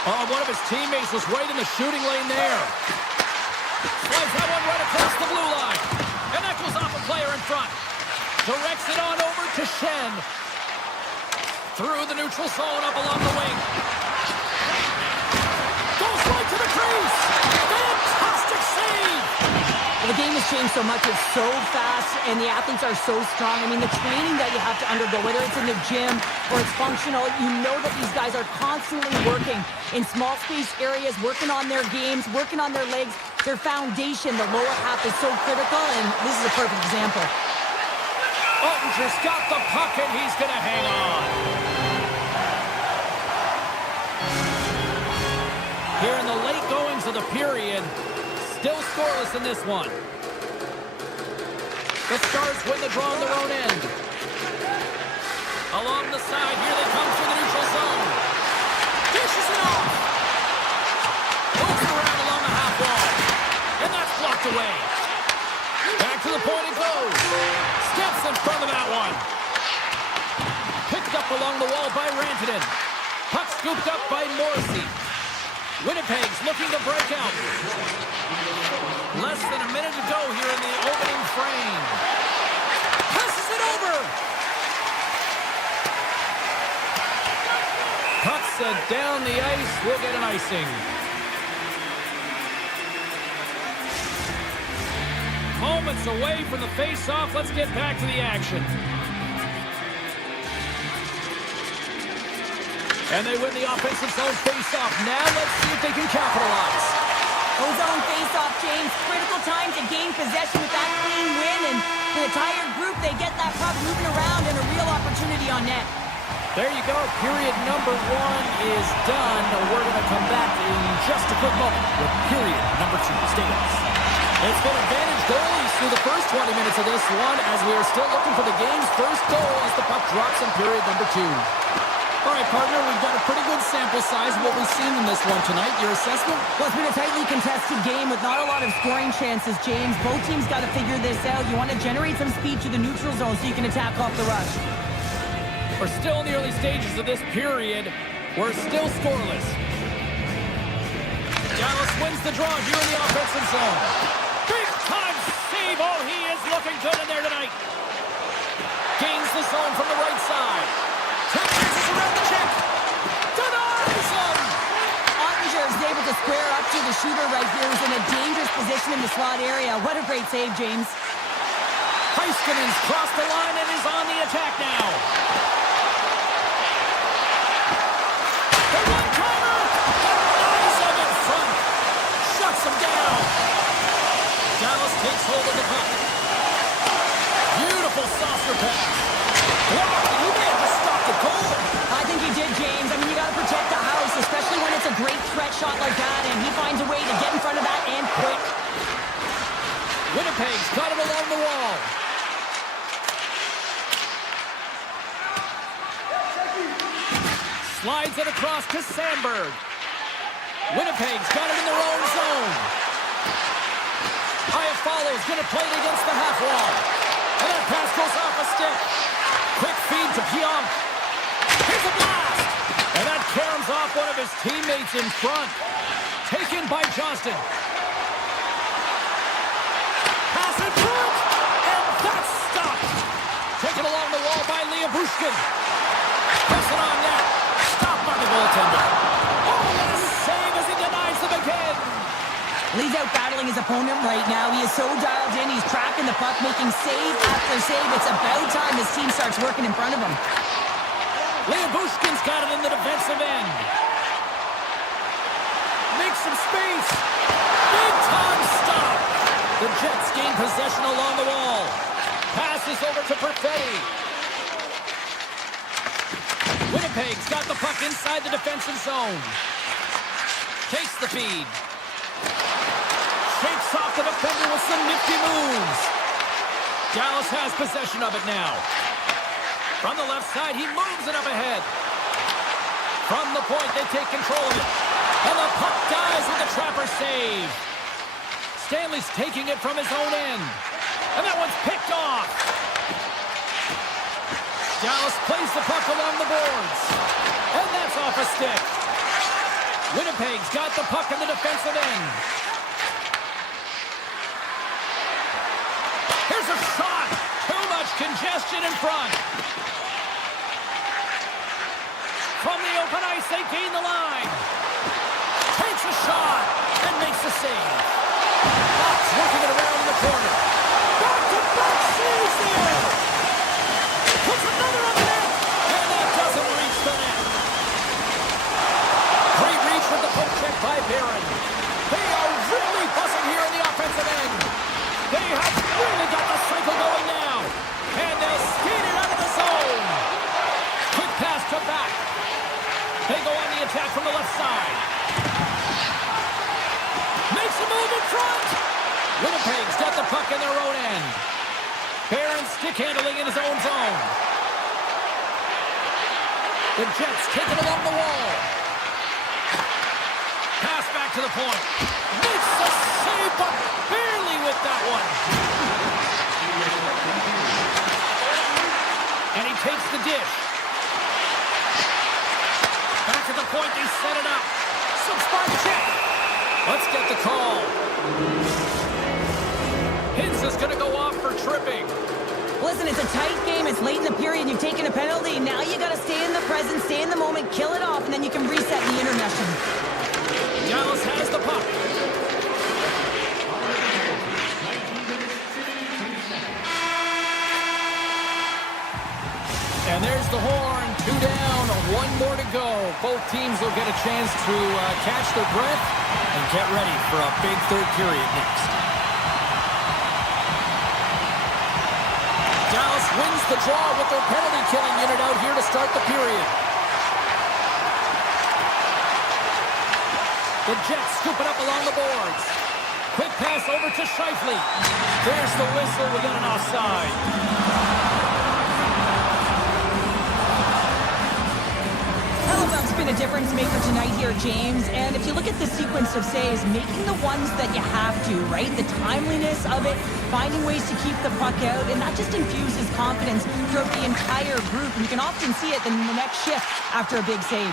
Oh, one of his teammates was right in the shooting lane there. Slides that one right across the blue line. And that goes off a player in front. Directs it on over to Shen. Through the neutral zone up along the wing. Right to the crease. Fantastic save. Well, the game has changed so much. It's so fast, and the athletes are so strong. I mean, the training that you have to undergo, whether it's in the gym or it's functional, you know that these guys are constantly working in small space areas, working on their games, working on their legs. Their foundation, the lower half, is so critical, and this is a perfect example. Ottinger's got the puck, and he's going to hang on. Here in the late goings of the period, still scoreless in this one. The Stars win the draw on their own end. Along the side, here they come through the neutral zone. Dishes it off. Moves it around along the half wall. And that's blocked away. Back to the point it goes. Steps in front of that one. Picked up along the wall by Rantanen. Puck scooped up by Morrissey. Winnipeg's looking to break out. Less than a minute to go here in the opening frame. Passes it over. Puck's down the ice. We'll get an icing. Moments away from the face-off. Let's get back to the action. And they win the offensive zone face-off. Now let's see if they can capitalize. Zone face-off, James. Critical time to gain possession with that clean win. And for the tired group, they get that puck moving around and a real opportunity on net. There you go. Period number 1 is done. We're going to come back in just a quick moment with period number 2. Stay with us. It's been advantage goalies through the first 20 minutes of this one as we are still looking for the game's first goal as the puck drops in period number 2. All right, partner, we've got a pretty good sample size of what we've seen in this one tonight. Your assessment? Well, it's been a tightly contested game with not a lot of scoring chances, James. Both teams got to figure this out. You want to generate some speed to the neutral zone so you can attack off the rush. We're still in the early stages of this period. We're still scoreless. Dallas wins the draw here in the offensive zone. Big time save. Oh, he is looking good in there tonight. Gains the zone from the right side. Chances around the check. Denies him. Ottinger is able to square up to the shooter right here, who's in a dangerous position in the slot area. What a great save, James. Heiskanen's crossed the line and is on the attack now. The one-timer. Denies him in front. Shuts him down. Dallas takes hold of the puck. Beautiful saucer pass. Wow, he may have just stopped the goal. I think he did, James. I mean, you got to protect the house, especially when it's a great threat shot like that, and he finds a way to get in front of that and quick. Winnipeg's got it along the wall. Slides it across to Sandberg. Winnipeg's got it in their own zone. Iafallo's going to play it against the half wall. And that pass goes off a stick. Quick feed to Pionk. Here's a blast. And that caroms off one of his teammates in front. Taken by Johnston. Pass in front. And that's stopped. Taken along the wall by Bushkin. Pressing on net. Stopped by the goaltender. Oh, what a save as he denies them again. He's out battling his opponent right now. He is so dialed in. He's tracking the puck, making save after save. It's about time his team starts working in front of him. Bushkin's got it in the defensive end. Makes some space. Big time stop. The Jets gain possession along the wall. Passes over to Perfetti. Winnipeg's got the puck inside the defensive zone. Takes the feed. Shakes off the defender with some nifty moves. Dallas has possession of it now. From the left side, he moves it up ahead. From the point, they take control of it. And the puck dies with the trapper save. Stanley's taking it from his own end. And that one's picked off. Dallas plays the puck along the boards. And that's off a stick. Winnipeg's got the puck in the defensive end. Here's a shot. Too much congestion in front. From the open ice, they gain the line. Takes a shot and makes the save. Fox working it around in the corner. Back-to-back saves there. Puts another on the net. And that doesn't reach the net. Great reach with the poke check by Barron. They are really buzzing here in the offensive end. They have really got the cycle going now. And they skate it out of the zone. Quick pass to back. They go on the attack from the left side. Makes a move in front. Winnipeg's got the puck in their own end. Barron stick handling in his own zone. The Jets take it along the wall. Pass back to the point. Makes the save, but barely with that one. And he takes the dish. Back to the point, they set it up. Some spark check. Let's get the call. Hintz is going to go off for tripping. Listen, it's a tight game. It's late in the period. You've taken a penalty. Now you got to stay in the present, stay in the moment, kill it off, and then you can reset the intermission. Dallas has the puck. And there's the horn. 2 down, 1 more to go. Both teams will get a chance to catch their breath and get ready for a big third period next. Dallas wins the draw with their penalty killing unit out here to start the period. The Jets scoop it up along the boards. Quick pass over to Scheifele. There's the whistle. We got an offside. been a difference maker tonight here, James. And if you look at the sequence of saves, making the ones that you have to, right? The timeliness of it, finding ways to keep the puck out, and that just infuses confidence throughout the entire group. And you can often see it in the next shift after a big save.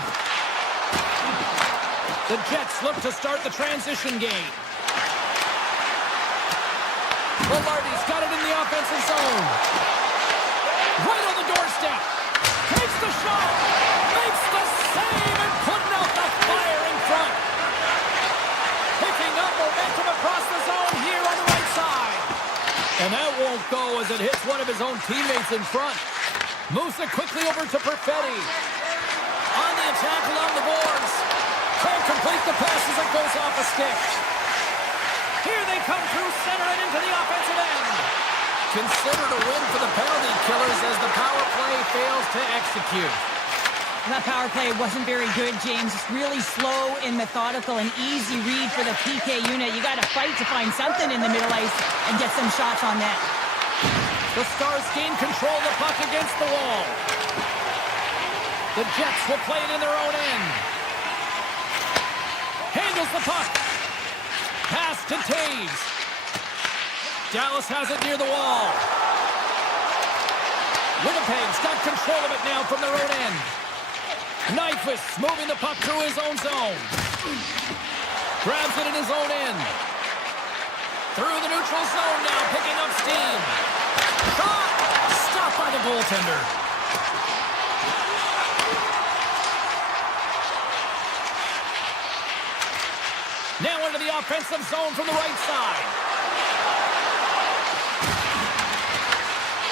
The Jets look to start the transition game. Velarde's got it in the offensive zone. Right on the doorstep. Takes the shot. Makes the save and putting out the fire in front. Picking up momentum across the zone here on the right side. And that won't go as it hits one of his own teammates in front. Moves it quickly over to Perfetti. On the attack along the boards. Can't complete the pass as it goes off a stick. Here they come through center and into the offensive end. Considered a win for the penalty killers as the power play fails to execute. That power play wasn't very good, James. It's really slow and methodical, an easy read for the PK unit. You got to fight to find something in the middle ice and get some shots on net. The Stars gain control of the puck against the wall. The Jets will play it in their own end. Handles the puck. Pass to Taves. Dallas has it near the wall. Winnipeg's got control of it now from their own end. Nyquist moving the puck through his own zone. Grabs it in his own end. Through the neutral zone now, picking up steam. Shot! Stopped by the goaltender. Now into the offensive zone from the right side.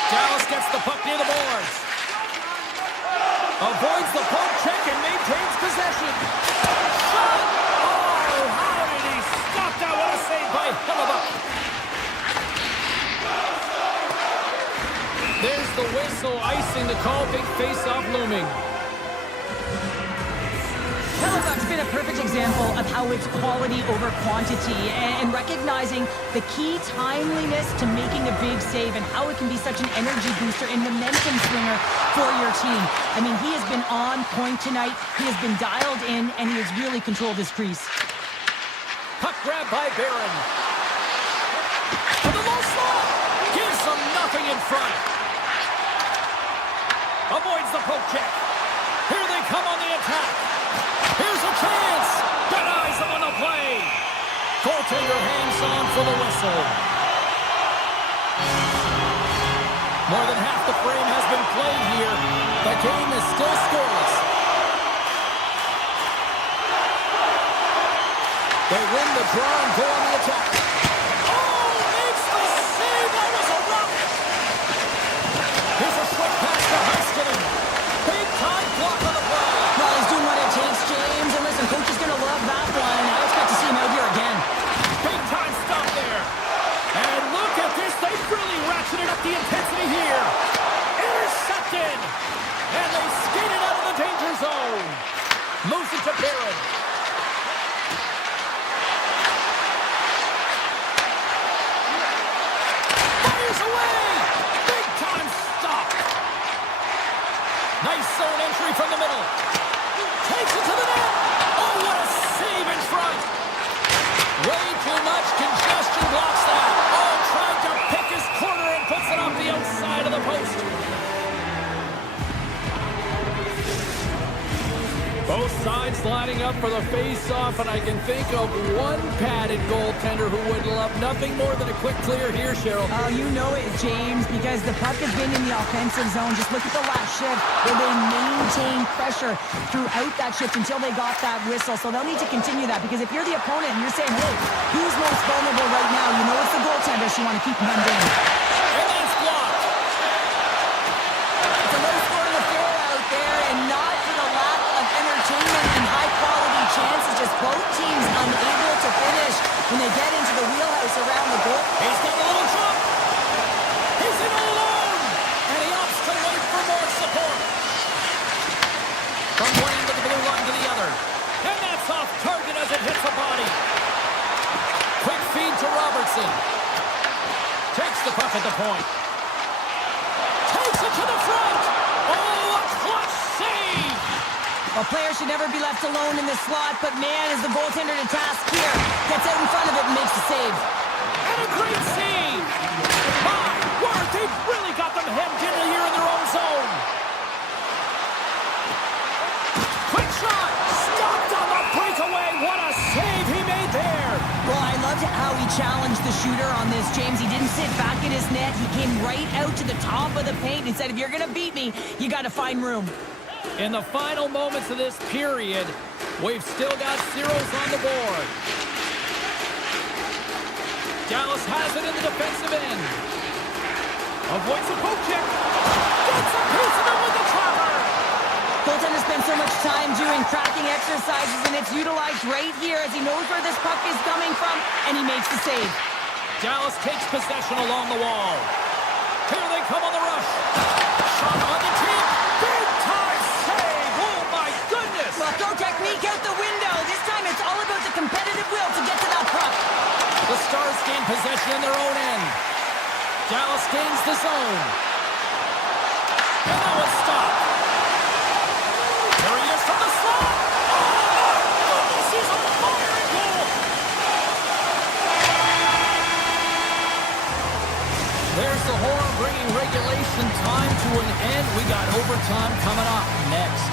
Dallas gets the puck near the boards. Avoids the poke check and maintains possession. Shot! Oh, how did he stop that? What a save by Hellebuyck. There's the whistle, icing the call, big face-off looming. Hellebuyck's been a perfect example of how it's quality over quantity and recognizing the key timeliness to making a big save and how it can be such an energy booster and momentum swinger for your team. I mean, he has been on point tonight. He has been dialed in, and he has really controlled his crease. Puck grab by Barron. To the low slot. Gives them nothing in front. Avoids the poke check. Here they come on the attack. Here's a chance. Denies them on the play. Goaltender hangs on for the whistle. More than half the frame has been played here. The game is still scoreless. They win the draw and go on the attack. Oh, makes the save. That was a rough. Here's a short pass to Heiskanen. Big time block on the play. Well, he's doing what it takes, James. And listen, coach is going to love that one. I expect to see him out here again. Big time stop there. And look at this. They've really ratcheted up the intensity here. Intercepted. And they skated out of the danger zone. Moves it to Barron. Fires away. Big time stop. Nice zone entry from the middle. Takes it to the net. Oh, what a save in front. Way too much congestion blocks that. Oh, trying to pick his corner and puts it off the outside of the post. Both sides lining up for the face-off, and I can think of one padded goaltender who would love nothing more than a quick clear here, Cheryl. Oh, you know it, James, because the puck has been in the offensive zone. Just look at the last shift where they maintained pressure throughout that shift until they got that whistle. So they'll need to continue that, because if you're the opponent and you're saying, hey, who's most vulnerable right now? You know it's the goaltender, so you want to keep him hemmed in. And that's blocked. It's a low-scoring affair out there, and not for the lack of entertainment and high-quality chances. Just both teams unable to finish when they get into the wheelhouse around the goal. He's got a little jump. He's in all alone. And he opts to wait for more support. From one end of the blue line to the other. And that's off target as it hits the body. Quick feed to Robertson. Takes the puck at the point. Takes it to the front. Oh, a clutch save. A player should never be left alone in this slot, but man, is the goaltender to task here. Gets out in front of it and makes the save. And a great save! My word, they've really got them hemmed in here in their own zone. Quick shot! Stopped on the breakaway! What a save he made there! Well, I loved how he challenged the shooter on this, James. He didn't sit back in his net. He came right out to the top of the paint and said, if you're going to beat me, you got to find room. In the final moments of this period, we've still got zeros on the board. Dallas has it in the defensive end. Avoids a poke check. Gets a piece of it with the trapper. Goaltender spends so much time doing tracking exercises, and it's utilized right here as he knows where this puck is coming from, and he makes the save. Dallas takes possession along the wall. Here they come on the rush. Shot on the tip. Big time save. Oh, my goodness. Well, throw technique out the window. This time it's all about the competitive will to get to that puck. The Stars gain possession in their own end. Dallas gains the zone. And now it's stopped. There he is from the slot. Oh, my goodness, he's on fire and goal. There's the horn bringing regulation time to an end. We got overtime coming up next.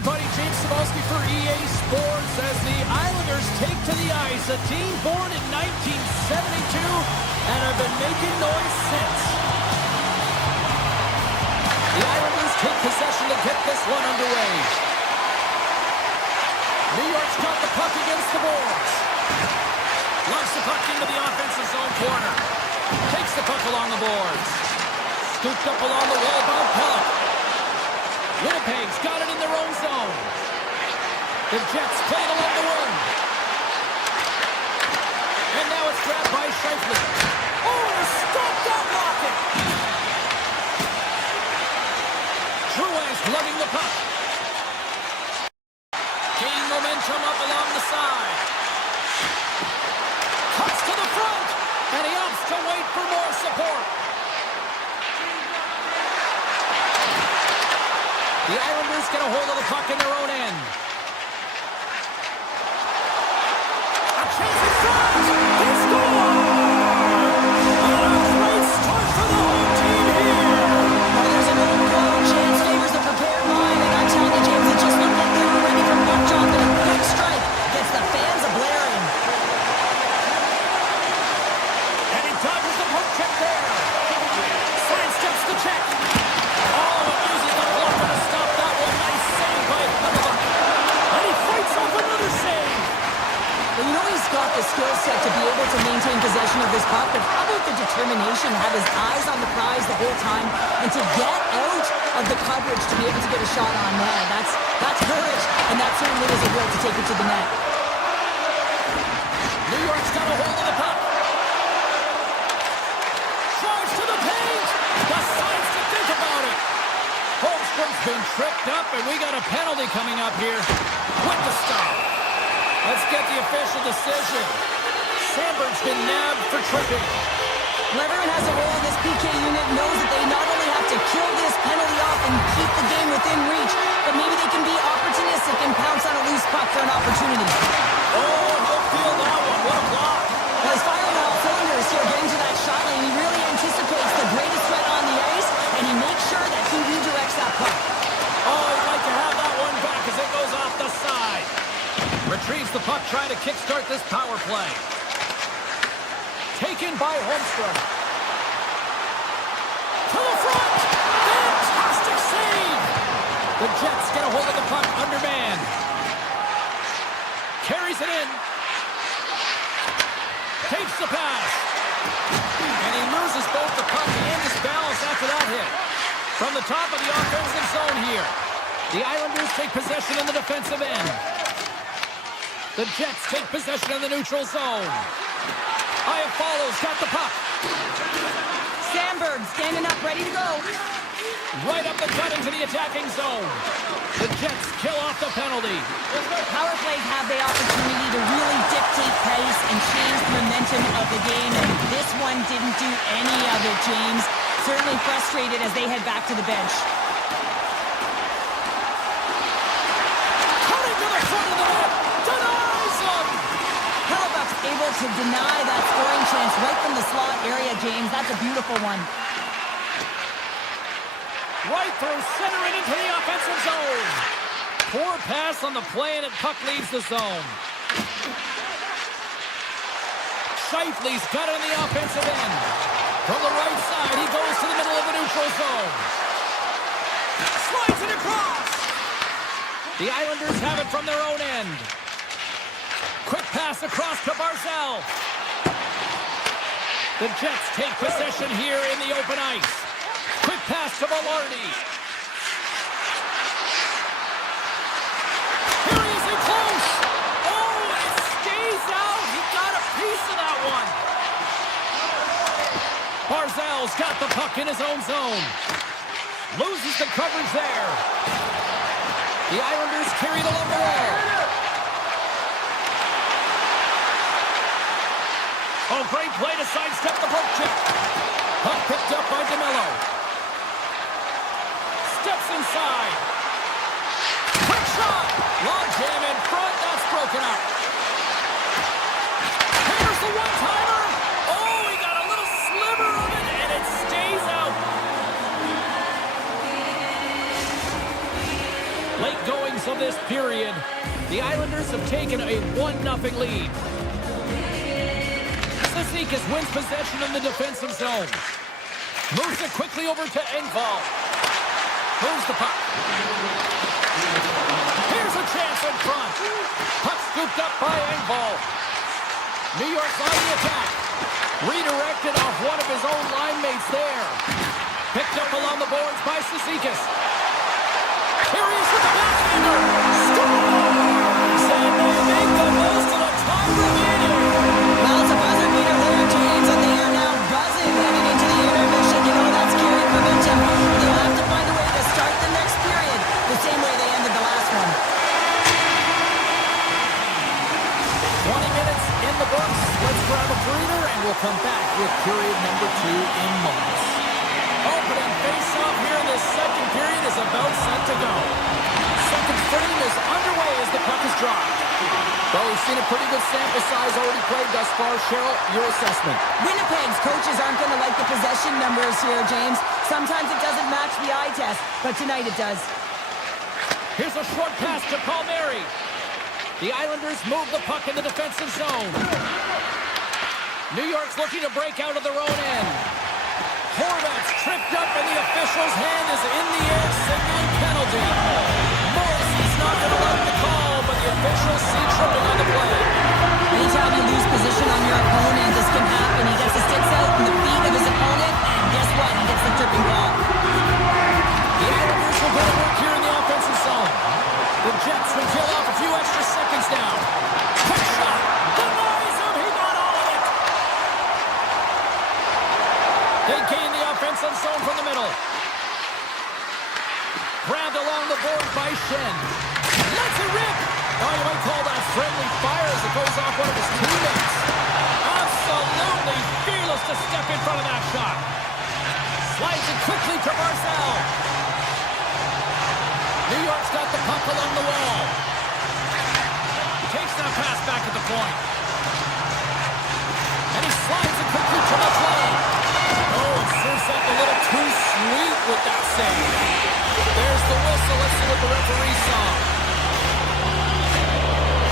everybody. James Cebulski for EA Sports as the Islanders take to the ice. A team born in 1972 and have been making noise since. The Islanders take possession to get this one underway. New York's got the puck against the boards. Launches the puck into the offensive zone corner. Takes the puck along the boards. Scooped up along the wall by Puck. Winnipeg's got it in their own zone. The Jets play it along the wing. And now it's grabbed by Scheifele. Oh, and stop that rocket! Drouin's lugging the puck. Gaining momentum up along the side. Cuts to the front, and he opts to wait for more support. The Islanders get a hold of the puck in their own end. A chance in front! He scores! And a great start for the home team here! Well, there's another goal. Chance favors the prepared line, and I'm telling you, James, it just looked like they were ready for puck drop, and a quick strike gets the fans a-blaring. And he dodges the poke check there. Sidesteps the check. Oh, it uses the blocker to stop that one. Nice save by Puck. And he fights off another save. Well, you know he's got the skill set to be able to maintain possession of this puck, but how about the determination to have his eyes on the prize the whole time and to get out of the coverage to be able to get a shot on net? That's courage, and that certainly is a will to take it to the net. New York's got a hold of the puck. Drives to the paint. Decides to think about it. Holmstrom's been tripped up, and we got a penalty coming up here with the stop. Let's get the official decision. Sandberg's been nabbed for tripping. Well, everyone has a role in this PK unit, knows that they not only have to kill this penalty off and keep the game within reach, but maybe they can be opportunistic and pounce on a loose puck for an opportunity. Oh, he'll feel that one. What a block. Well, he's firing on all cylinders here, getting to that shot lane. He really anticipates the greatest threat on the ice, and he makes sure that he redirects that puck. Oh, he'd like to have that one back as it goes off the side. Retrieves the puck, trying to kickstart this power play. Taken by Holmstrom. To the front! Fantastic save! The Jets get a hold of the puck, undermanned. Carries it in. Takes the pass. And he loses both the puck and his balance after that hit. From the top of the offensive zone here. The Islanders take possession in the defensive end. The Jets take possession in the neutral zone. Iafallo's got the puck. Sandberg standing up, ready to go. Right up the gut into the attacking zone. The Jets kill off the penalty. Power plays have the opportunity to really dictate pace and change the momentum of the game, and this one didn't do any of it, James. Certainly frustrated as they head back to the bench. Cutting to the front of the net. Denies him. Hellebuyck's able to deny that scoring chance right from the slot area, James. That's a beautiful one. Right through center and into the offensive zone. Poor pass on the play, and puck leaves the zone. Scheifele's got it in the offensive end. From the right side, he goes to the middle of the neutral zone. Slides it across. The Islanders have it from their own end. Quick pass across to Barzal. The Jets take possession here in the open ice. Quick pass to Velarde. Here he is in close. Oh, it stays out. He got a piece of that one. Barzal's got the puck in his own zone. Loses the coverage there. The Islanders carry the lumber wall. Oh, great play to sidestep the poke check. Puck picked up by DeMello. Steps inside. Quick shot. Long jam in front. That's broken up. Here's the one-timer. Oh, he got a little sliver of it, and it stays out. Late goings of Jets have taken a 1-0 lead. Cizikas wins possession in the defensive zone. Moves it quickly over to Engvall. Moves the puck. Here's a chance in front. Puck scooped up by Engvall. New York's on the attack. Redirected off one of his own line mates there. Picked up along the boards by Cizikas. Here he is with the backhander. Scores! And they make the most of the time remaining. Well, it's a buzzer beater there, James, and they are now buzzing heading into the intermission. You know that's carrying momentum. They'll have to find a way to start the next period the same way they ended the last one. 20 minutes in the books. Let's grab a breather, and we'll come back with period number 2 in moments. Opening face-off here in this second period is about set to go. Second frame is underway as the puck is dropped. Well, we've seen a pretty good sample size already played thus far. Cheryl, your assessment. Winnipeg's coaches aren't going to like the possession numbers here, James. Sometimes it doesn't match the eye test, but tonight it does. Here's a short pass to Palmieri. The Islanders move the puck in the defensive zone. New York's looking to break out of their own end. Horvat's tripped up and the official's hand is in the air, signaling penalty. Morrissey's not going to like the call, but the officials see tripping on the play. Anytime you lose position on your opponent, this can happen. He gets the sticks out in the feet of his opponent, and guess what? He gets the tripping ball. The Islanders will go to work here in the offensive zone. The Jets will kill off a few extra seconds now. Quick shot. Denies him. He got all of it. They gain the offensive zone from the middle. Grabbed along the board by Shen. Let's it rip. Oh, you might call that friendly fire as it goes off one of his teammates. Absolutely fearless to step in front of that shot. Slides it quickly to Barzal. New York's got the puck along the wall. Takes that pass back at the point. And he slides it quickly to McLean. Oh, it serves up a little too sweet with that save. There's the whistle. Let's see what the referee saw.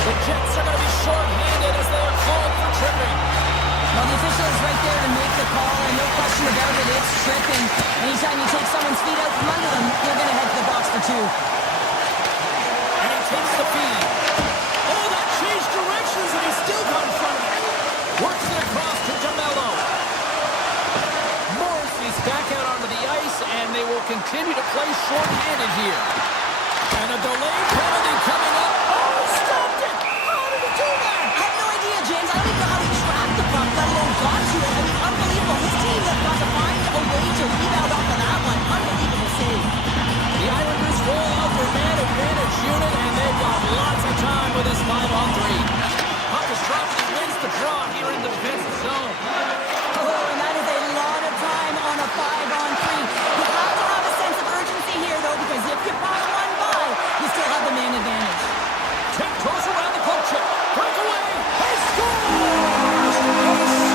The Jets are going to be short-handed as they are called for tripping. Well, the official is right there to make the call, and no question about it, it's tripping. Anytime you take someone's feet out from under them, you're going to head to the box for 2. And he takes the feed. Oh, that changed directions, and he still got in front of it. Works it across to DeMello. Morrissey's back out onto the ice, and they will continue to play short-handed here. And a delayed penalty coming up. Oh, he stopped it! How did he do that? I have no idea, James. I don't even know how he tracked the puck, let alone got to it. I mean, unbelievable. His team has got to find a way to rebound off of that one. Unbelievable save. The Islanders roll out their man advantage unit, and they've got lots of time with this 5-on-3. Puck is dropped, and he wins the draw here in the defensive zone. Oh, and that is a lot of time on a 5-on-3. You have to have a sense of urgency here, though, because if you pop one by, you still have the man advantage. Tiptoes around the poke check. Breakaway. He scores!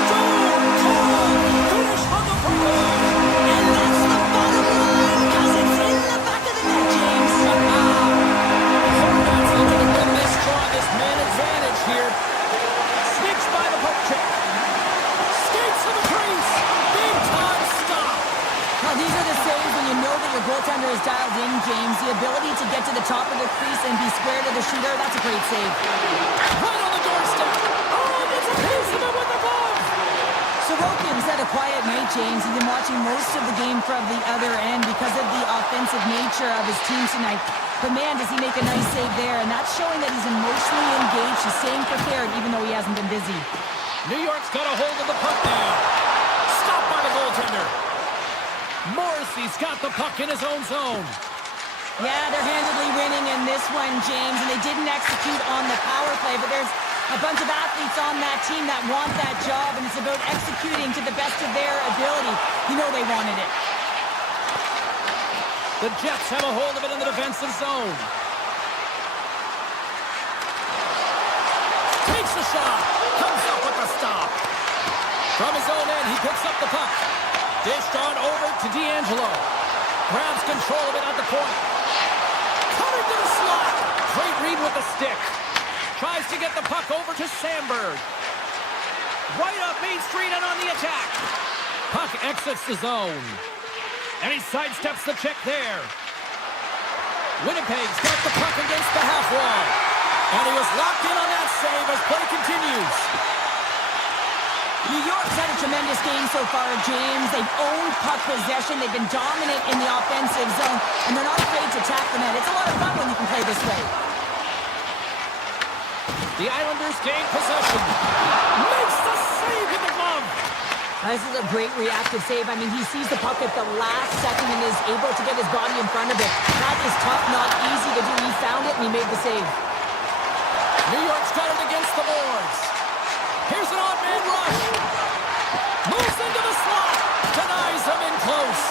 Stone cold finish on the break. And that's the bottom line, because it's in the back of the net, James. Horvat's looking to win this draw, this man advantage here. Sneaks by the poke check. Skates to the crease. Big time stop. Now, these are the saves when you know that your goaltender is dialed in, James. The ability to get to the top of the crease and be square to the shooter, that's a great save. Right on the doorstep. Oh, gets a piece of it with the glove. Sorokin's had a quiet night, James. He's been watching most of the game from the other end because of the offensive nature of his team tonight. But man, does he make a nice save there, and that's showing that he's emotionally engaged. He's staying prepared even though he hasn't been busy. New York's got a hold of the puck now. Stopped by the goaltender. Morrissey's got the puck in his own zone. Yeah, they're handedly winning in this one, James, and they didn't execute on the power play, but there's a bunch of athletes on that team that want that job, and it's about executing to the best of their ability. You know they wanted it. The Jets have a hold of it in the defensive zone. Takes the shot. Comes up with the stop. From his own end, he picks up the puck. Dished on over to D'Angelo. Grabs control of it at the point. Cutting to the slot. Great read with the stick. Tries to get the puck over to Sandberg. Right up Main Street and on the attack. Puck exits the zone. And he sidesteps the check there. Winnipeg's got the puck against the half wall. And he was locked in on that save as play continues. New York's had a tremendous game so far, James. They've owned puck possession. They've been dominant in the offensive zone. And they're not afraid to attack the net. It's a lot of fun when you can play this way. The Islanders gain possession. Makes the save with the glove. This is a great reactive save. I mean, he sees the puck at the last second and is able to get his body in front of it. That is tough, not easy to do. He found it and he made the save. New York's got it against the boards. Here's an odd man rush. Moves into the slot. Denies him in close.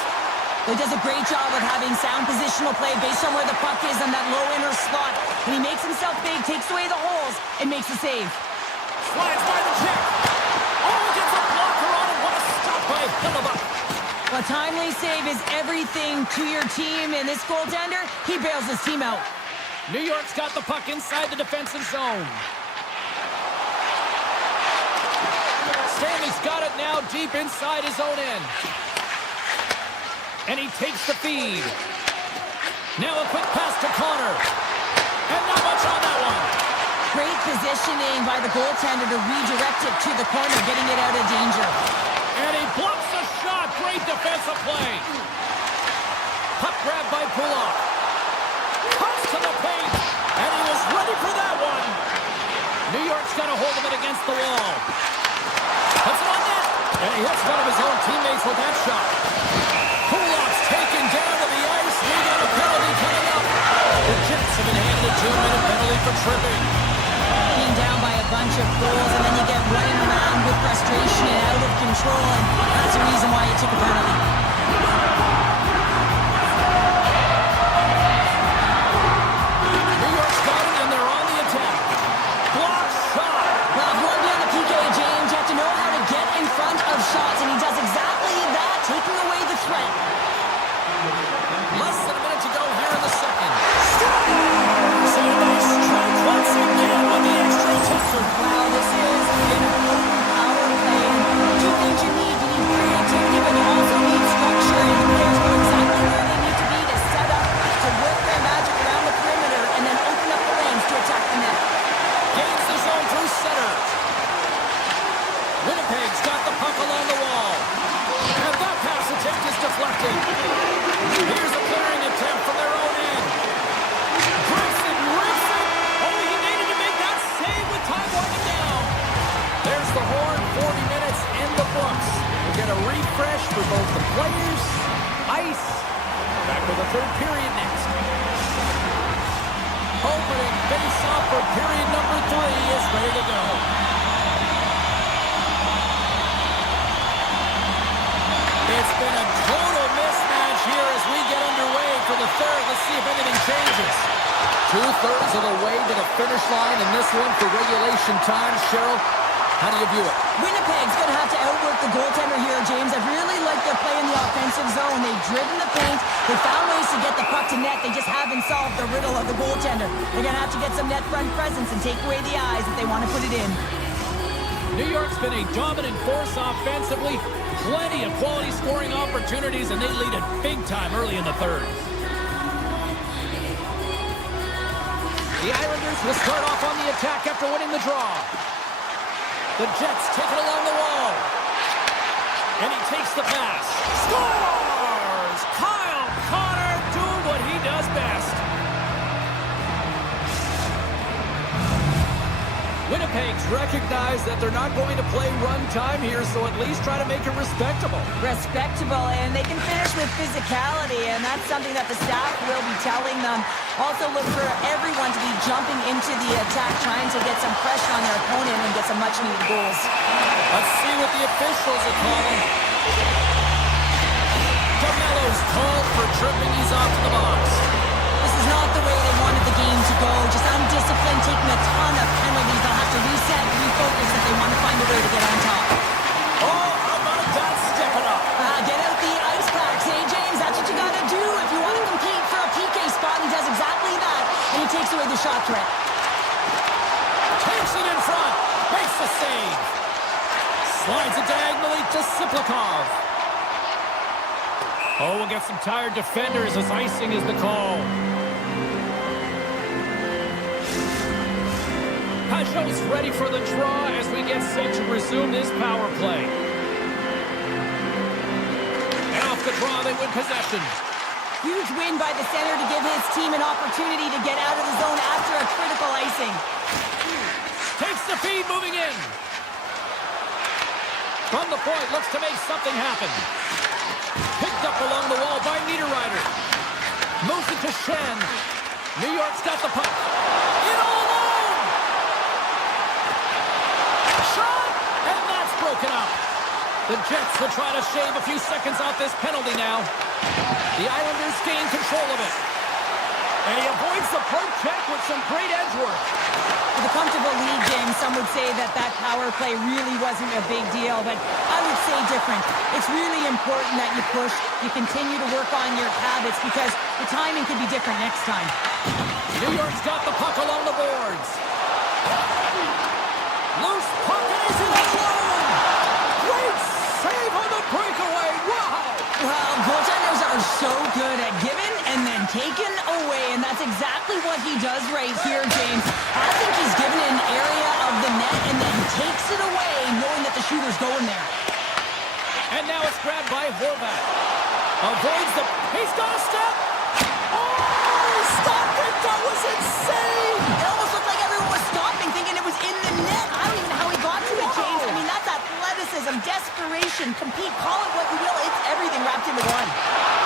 He does a great job of having sound positional play based on where the puck is in that low inner slot. And he makes himself big, takes away the holes, and makes the save. Slides by the check. Oh, gets a blocker on it. What a stop by Hellebuyck. A timely save is everything to your team, and this goaltender, he bails his team out. New York's got the puck inside the defensive zone. Stanley's got it now deep inside his own end. And he takes the feed. Now a quick pass to Connor. And not much on that one. Great positioning by the goaltender to redirect it to the corner, getting it out of danger. And he blocks the shot. Great defensive play. Puck grab by Pulock. Cuts to the paint. And he was ready for that one. New York's got a hold of it against the wall. Puts it on net. And he hits one of his own teammates with that shot. Pulock's taken down to the ice. We got a penalty coming up. The Jets have been handed a 2-minute penalty for tripping. Being down by a bunch of goals, and then you get running around with frustration and out of control, and that's the reason why you took a penalty. New York's got it, and they're on the attack. Block shot. Well, if you want to be on the PK, James, you have to know how to get in front of shots, and he does exactly that, taking away the threat. Less than a minute to go here in the second. So they strike once again with the extra toucher. Wow, this is an important power play. Two things you need. You need creativity, but you also need structure, and the players know exactly where they need to be to set up, to work their magic around the perimeter, and then open up the lanes to attack the net. Gains the zone through center. Winnipeg's got the puck along the wall. And that pass attempt is deflected. Here's a clearing attempt from their own end. Grimson rips it. Oh, he needed to make that save with time winding down. There's the horn. 40 minutes in the books. We'll get a refresh for both the players, ice. Back with the third period next. Opening face-off for period number 3 is ready to go. It's been a total mismatch here as we get underway for the third. Let's see if anything changes. 2/3 of the way to the finish line in this one for regulation time. Cheryl, how do you view it? Winnipeg's going to have to outwork the goaltender here, James. I really like their play in the offensive zone. They've driven the paint. They found ways to get the puck to net. They just haven't solved the riddle of the goaltender. They're going to have to get some net front presence and take away the eyes if they want to put it in. New York's been a dominant force offensively. Plenty of quality scoring opportunities, and they lead it big time early in the third. The Islanders will start off on the attack after winning the draw. The Jets take it along the wall. And he takes the pass. Scores! Kyle Connor doing what he does best. Winnipeg's recognized that they're not going to play run time here, so at least try to make it respectable. Respectable, and they can finish with physicality, and that's something that the staff will be telling them. Also look for everyone to be jumping into the attack, trying to get some pressure on their opponent and get some much-needed goals. Let's see what the officials are calling. Carmelo's called for tripping. He's off to the box. This is not the way they wanted the game to go. Just undisciplined, taking a ton of penalties. They'll have to reset and refocus if they want to find a way to get on top. Oh, how about that stepping up? Get out the ice packs, hey, James? That's what you got to do if you want to compete for a PK spot. He does exactly that, and he takes away the shot threat. a save. Slides it diagonally to Siplikov. Oh, we'll get some tired defenders as icing is the call. Pajot's ready for the draw as we get set to resume this power play. And off the draw, they win possession. Huge win by the center to give his team an opportunity to get out of the zone after a critical icing. Takes the feed, moving in. From the point, looks to make something happen. Picked up along the wall by Niederreiter. Moves it to Shen. New York's got the puck. In all alone! Shot! And that's broken up. The Jets will try to shave a few seconds off this penalty now. The Islanders gain control of it. And he avoids the poke check with some great edge work. With a comfortable lead, James, some would say that power play really wasn't a big deal, but I would say different. It's really important that you push, you continue to work on your habits because the timing could be different next time. New York's got the puck along the boards. Loose puck and he's in alone. Great save on the breakaway. Wow! Well, goaltenders are so good at giving and then taking away, and that's exactly what he does right here, James. I think he's given an area of the net and then takes it away, knowing that the shooter's going there. And now it's grabbed by Horvat. Avoids the... He's got a step! Oh! He stopped it! That was insane! It almost looked like everyone was stopping, thinking it was in the net. I don't even know how he got to it, James. I mean, that's athleticism, desperation, compete, call it what you will. It's everything wrapped into one.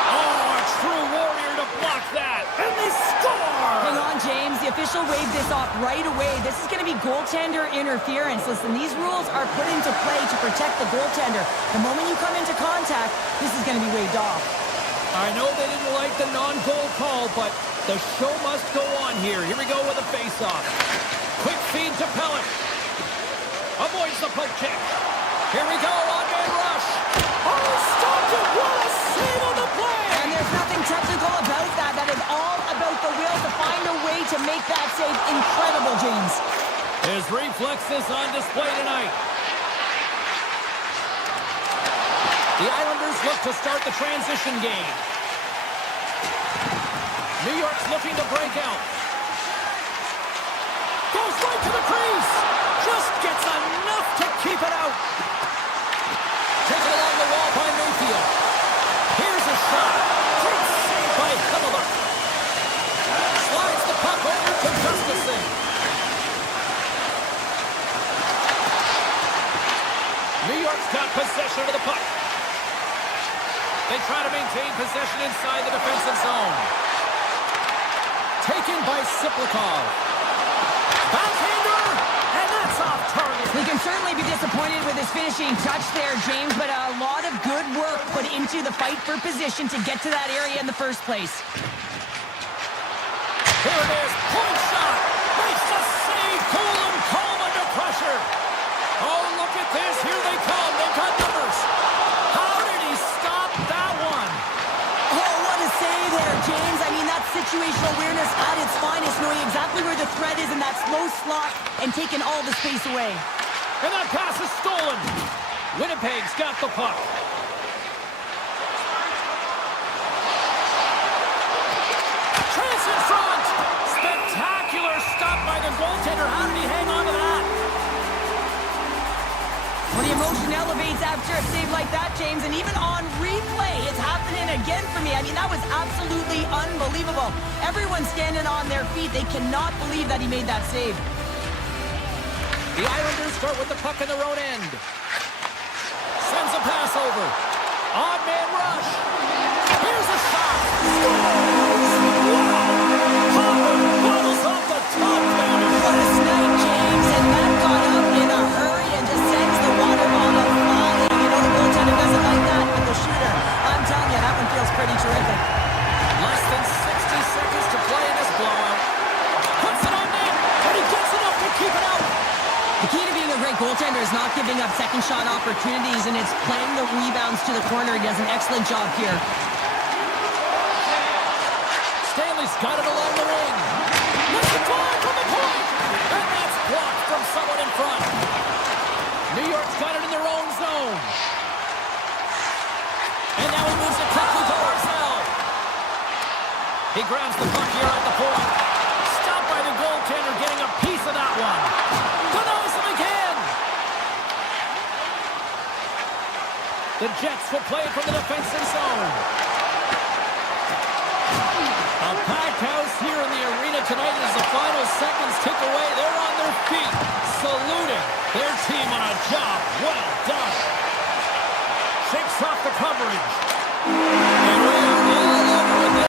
Oh, a true warrior to block that. And they score! Hang on, James. The official waved this off right away. This is going to be goaltender interference. Listen, these rules are put into play to protect the goaltender. The moment you come into contact, this is going to be waved off. I know they didn't like the non-goal call, but the show must go on here. Here we go with a face-off. Quick feed to Pellet. Avoids the poke check. Here we go, on-man rush. Oh, stopped it. What a save on the play. And there's nothing technical about that. That is all about the will to find a way to make that save incredible, James. His reflexes on display tonight. The Islanders look to start the transition game. New York's looking to break out. Goes right to the crease. Just gets enough to keep it out. Taken along the wall by Mayfield. Here's a shot. Great save by Hellebuyck. Slides the puck over to Gustafsson. New York's got possession of the puck. They try to maintain possession inside the defensive zone. Taken by Siplikov. Backhander, and that's off target. We can certainly be disappointed with his finishing touch there, James, but a lot of good work put into the fight for position to get to that area in the first place. Here it is, point shot. Makes the save, cool and calm under pressure. Oh, look at this, here they come. They've got numbers. How did he stop that one? Oh, what a save there, James. I mean, that's situational awareness at its finest, knowing exactly where the threat is in that slow slot and taking all the space away. And that pass is stolen. Winnipeg's got the puck. Chance in front. Spectacular stop by the goaltender. How did he hang on to that? When the emotion elevates after a save like that, James, and even on replay, it's happening again for me. I mean, that was absolutely unbelievable. Everyone's standing on their feet. They cannot believe that he made that save. The Islanders start with the puck in their own end. Sends a pass over. Odd man rush. Here's a shot. Wow! Hopper bottles off the top. What a snipe, James, and that got up in a hurry and just sends the water bottle flying. You know the goaltender doesn't like that, but the shooter, I'm telling you, that one feels pretty terrific. Less than 60 seconds to play in this blowout. Puts it on net, and he gets enough to keep it out. The key to being a great goaltender is not giving up second shot opportunities, and it's playing the rebounds to the corner. He does an excellent job here. Stanley's got it along the ring. Let's drive from the point, and that's blocked from someone in front. He grabs the puck here at the point. Stopped by the goaltender, getting a piece of that one. Denies him again. The Jets will play it from the defensive zone. A packed house here in the arena tonight as the final seconds tick away. They're on their feet, saluting their team on a job well done. Shakes off the coverage. And we are all over with this.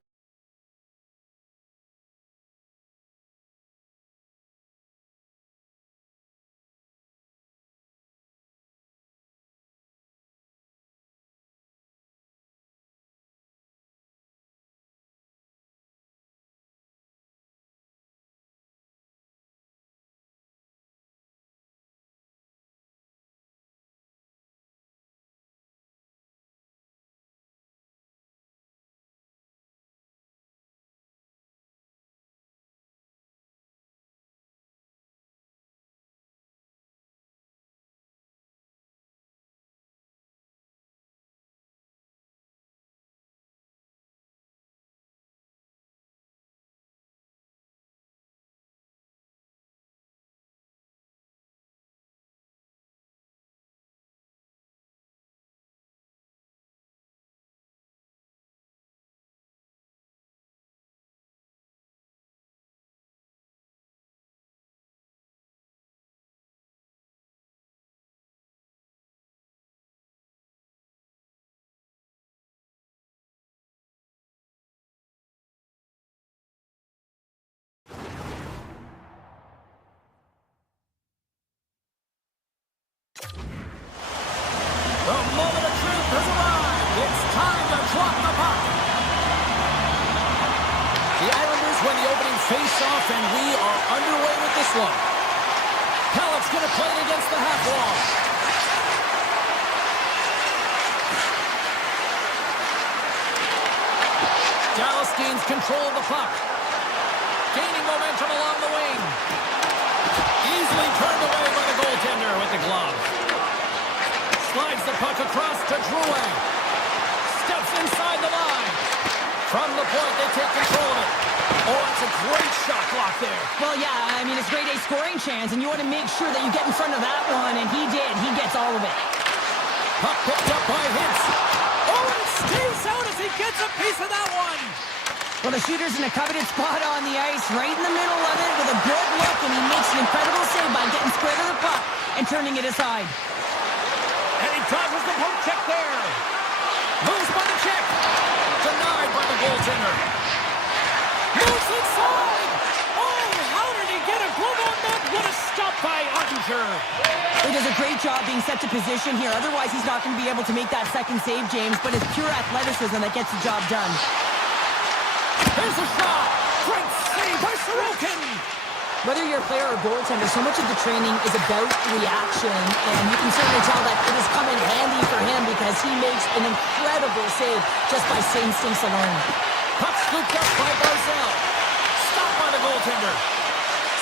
The moment of truth has arrived. It's time to drop the puck. The Islanders win the opening face-off, and we are underway with this one. Halleck's going to play it against the half wall. Dallas gains control of the puck. Gaining momentum along the wing. Easily turned away by the goaltender with the glove. Slides the puck across to Drouin. Steps inside the line. From the point, they take control of it. Oh, it's a great shot block there. Well, yeah, I mean, it's grade A scoring chance, and you want to make sure that you get in front of that one, and he did. He gets all of it. Puck picked up by Hintz. Oh, and it stays out as he gets a piece of that one. Well, the shooter's in a coveted spot on the ice, right in the middle of it, with a good look, and he makes an incredible save by getting square to the puck and turning it aside. And he dodges the poke check there. Moves by the check. Denied by the goaltender. Moves inside. Oh, how did he get a glove on that? What a stop by Ottinger. He does a great job being set to position here. Otherwise, he's not going to be able to make that second save, James, but it's pure athleticism that gets the job done. Here's a shot. Great save by Sorokin. Whether you're a player or goaltender, so much of the training is about reaction, and you can certainly tell that it has come in handy for him because he makes an incredible save just by instincts alone. Puck scooped up by Barzal. Stopped by the goaltender.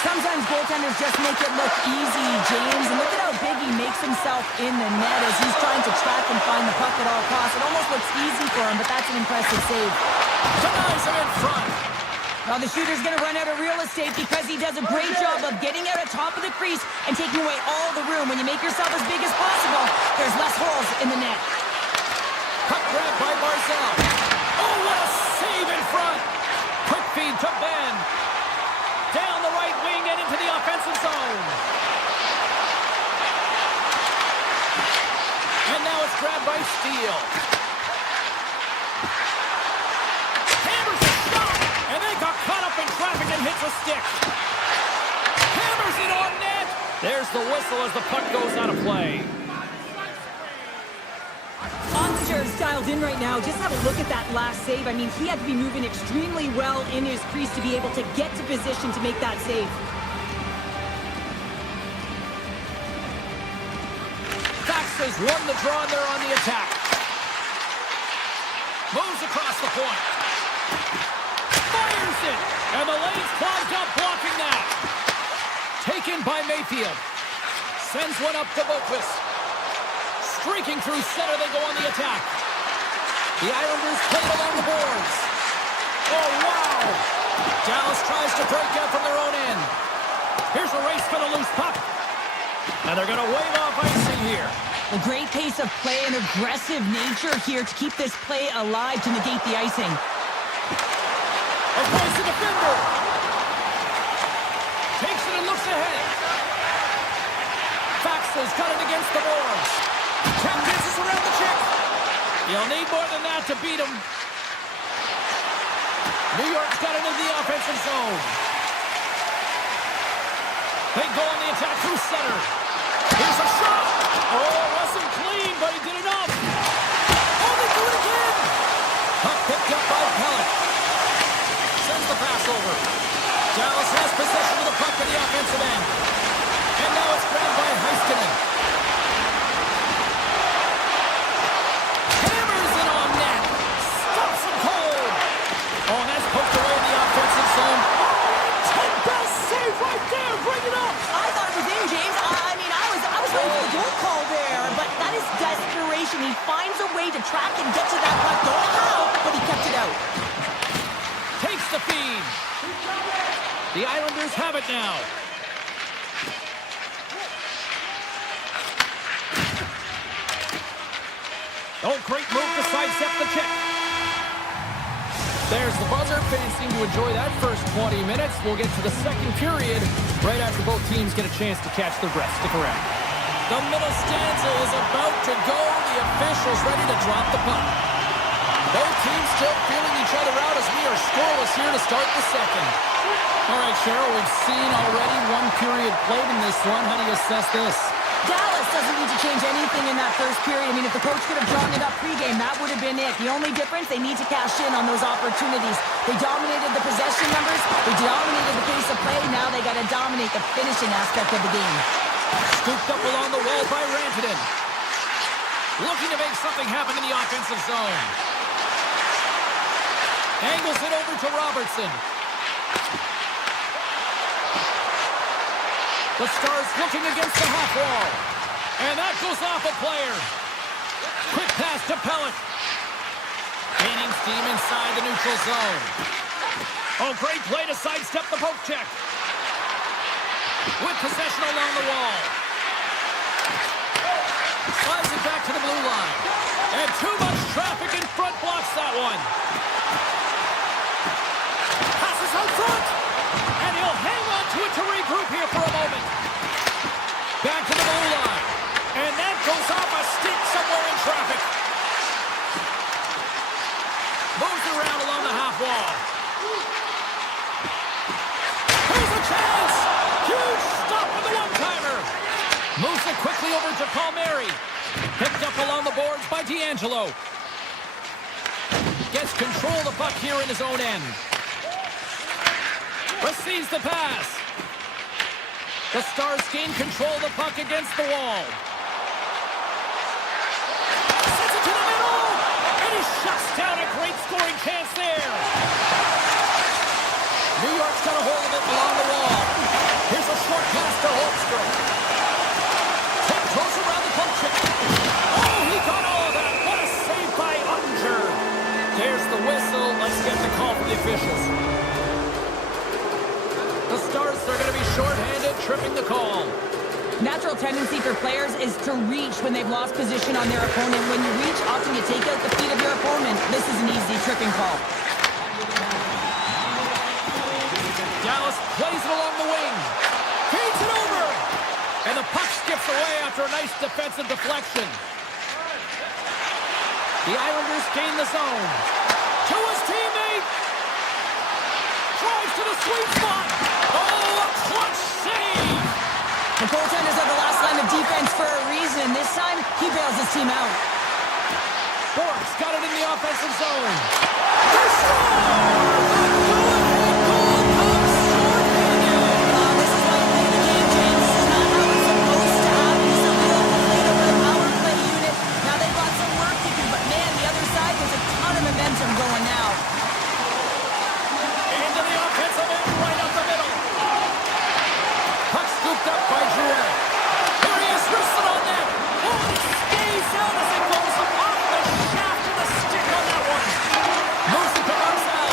Sometimes goaltenders just make it look easy, James, and look at how big he makes himself in the net as he's trying to track and find the puck at all costs. It almost looks easy for him, but that's an impressive save. Denies him in front. Well, the shooter's going to run out of real estate because he does a great job of getting out at top of the crease and taking away all the room. When you make yourself as big as possible, there's less holes in the net. Puck grabbed by Barzal. Oh, what a save in front. Quick feed to Ben. Down the right wing and into the offensive zone. And now it's grabbed by Steele. Hammers a shot, and they got caught up in traffic and hits a stick. Hammers it on net. There's the whistle as the puck goes out of play. Ottinger is dialed in right now. Just have a look at that last save. I mean, he had to be moving extremely well in his crease to be able to get to position to make that save. Fax has won the draw, and they're on the attack. Moves across the point. Fires it, and the lane's clogged up, blocking that. Taken by Mayfield. Sends one up to Boquist. Streaking through center, they go on the attack. The Islanders play it along the boards. Oh, wow! Dallas tries to break out from their own end. Here's a race for the loose puck. And they're going to wave off icing here. A great pace of play and aggressive nature here to keep this play alive to negate the icing. Avoids the defender. Takes it and looks ahead. Faxel's got it against the boards. Ken dances around the check. You'll need more than that to beat him. New York's got it in the offensive zone. They go on the attack through center. Here's a shot. Oh, it wasn't clean, but he did enough. Oh, they do it again. Puck picked up by Pellet. Sends the pass over. Dallas has possession of the puck in the offensive end. And now it's grabbed by Heiskanen. Hammers it on net. Stops him cold. Oh, and that's poked away in the offensive zone. Oh, best save right there. Bring it up. I thought it was in, James. I mean, I was waiting for the goal call there, but that is desperation. He finds a way to track and get to that puck. Don't know how, but he kept it out. Takes the feed. The Islanders have it now. Oh, great move to sidestep the check. There's the buzzer. Fans seem to enjoy that first 20 minutes. We'll get to the second period right after both teams get a chance to catch their breath. Stick around. The middle stanza is about to go. The officials ready to drop the puck. Both teams still feeling each other out as we are scoreless here to start the second. All right, Cheryl, we've seen already one period played in this one. How do you assess this? Dallas doesn't need to change anything in that first period. I mean, if the coach could have drawn it up pregame, that would have been it. The only difference, they need to cash in on those opportunities. They dominated the possession numbers. They dominated the pace of play. Now they got to dominate the finishing aspect of the game. Scooped up along the wall by Rantanen. Looking to make something happen in the offensive zone. Angles it over to Robertson. The Stars looking against the half wall. And that goes off a player. Quick pass to Pellet. Gaining steam inside the neutral zone. Oh, great play to sidestep the poke check. With possession along the wall. Slides it back to the blue line. And too much traffic in front blocks that one. Passes out front. And he'll hang on to it to regroup here for a moment. Back to the blue line. And that goes off a stick somewhere in traffic. Moves around along the half wall. Here's a chance. Huge stop with the one-timer. Moves it quickly over to Palmieri. Picked up along the boards by D'Angelo. Gets control of the puck here in his own end. Receives the pass. The Stars gain control of the puck against the wall. Sends it to the middle. And he shuts down a great scoring chance there. New York's got a hold of it along the wall. Here's a short pass to Holmstrom. Goes around the poke check. Oh, he got all of that. What a save by Unger. There's the whistle. Let's get the call from the officials. The Stars are going to be shorthanded, tripping the call. Natural tendency for players is to reach when they've lost position on their opponent. When you reach, often you take out the feet of your opponent. This is an easy tripping call. Dallas plays it along the wing. Feeds it over. And the puck skips away after a nice defensive deflection. The Islanders gain the zone. To his teammate. Drives to the sweet spot. Oh, a clutch save. The goaltenders are the last line of defense for a reason. This time, he bails his team out. Bork's got it in the offensive zone. They score! This is why you play the game, James. This is not how it's supposed to happen. He's a real complete over the power play unit. Now they've got some work to do, but man, the other side, there's a ton of momentum going now. Into the offensive end, right up the middle. Puck scooped up by Drouet. Here he is, wristed on that. Oh, and he stays out as it goes off the shaft of the stick on that one. Moves it to Barzal.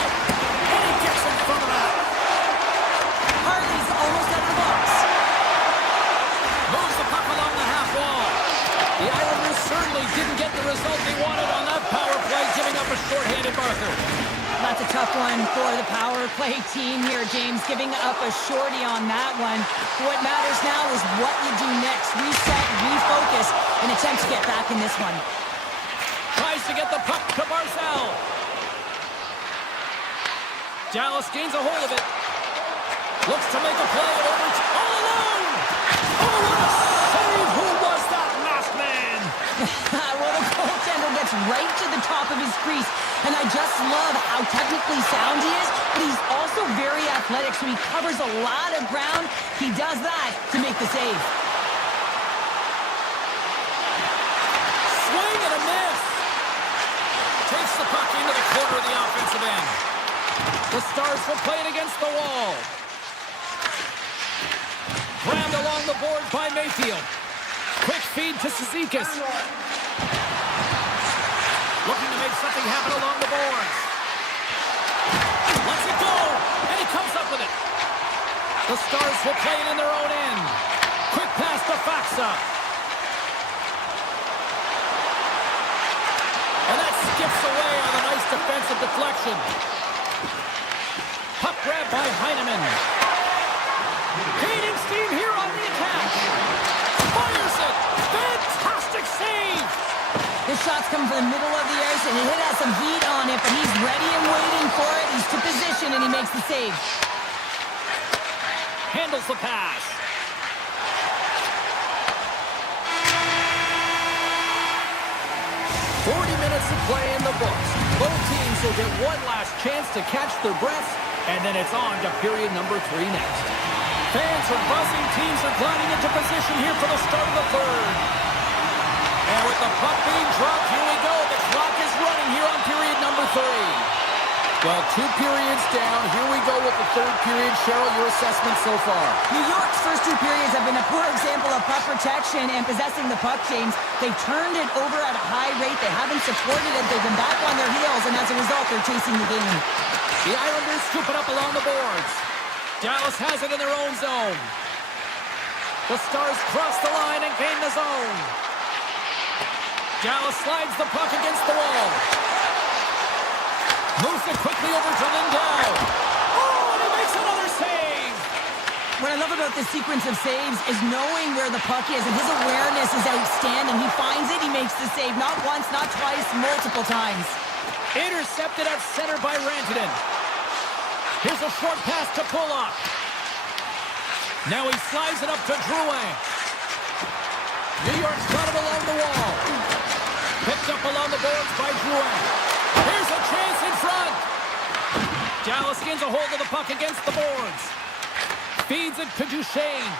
result they wanted on that power play, giving up a shorthanded marker. That's a tough one for the power play team here, James, giving up a shorty on that one. What matters now is what you do next. Reset, refocus, and attempt to get back in this one. Tries to get the puck to Barzal. Dallas gains a hold of it. Looks to make a play over all alone. Oh, what a save! Who was that masked man? Well, the goaltender gets right to the top of his crease, and I just love how technically sound he is, but he's also very athletic, so he covers a lot of ground. He does that to make the save. Swing and a miss. Takes the puck into the corner of the offensive end. The Stars will play it against the wall. Rammed along the boards by Mayfield. Quick feed to Cizikas. Looking to make something happen along the boards. Lets it go, and he comes up with it. The Stars will play it in their own end. Quick pass to Faksa. And that skips away on a nice defensive deflection. Puck grab by Heineman. Gaining steam here on the attack. Fires it. Fantastic save. This shot's coming from the middle of the ice, and it has some heat on it, but he's ready and waiting for it. He's to position, and he makes the save. Handles the pass. Minutes of play in the books. Both teams will get one last chance to catch their breaths, and then it's on to period number 3 next. Fans are buzzing. Teams are gliding into position here for the start of the third. And with the puck being dropped, here we go. The clock is running here on period number 3. Well, 2 periods down. Here we go with the third period. Cheryl, your assessment so far? New York's first 2 periods have been a poor example of puck protection and possessing the puck, James. They've turned it over at a high rate. They haven't supported it. They've been back on their heels, and as a result, they're chasing the game. The Islanders scoop it up along the boards. Dallas has it in their own zone. The Stars cross the line and gain the zone. Dallas slides the puck against the wall. Moves it quickly over to Lindell. Oh, and he makes another save. What I love about this sequence of saves is knowing where the puck is, and his awareness is outstanding. He finds it, he makes the save, not once, not twice, multiple times. Intercepted at center by Rantanen. Here's a short pass to Pulock. Now he slides it up to Drouin. New York's got it along the wall. Picked up along the boards by Drouin. Here's a chance in front. Dallas gains a hold of the puck against the boards. Feeds it to Duchesne.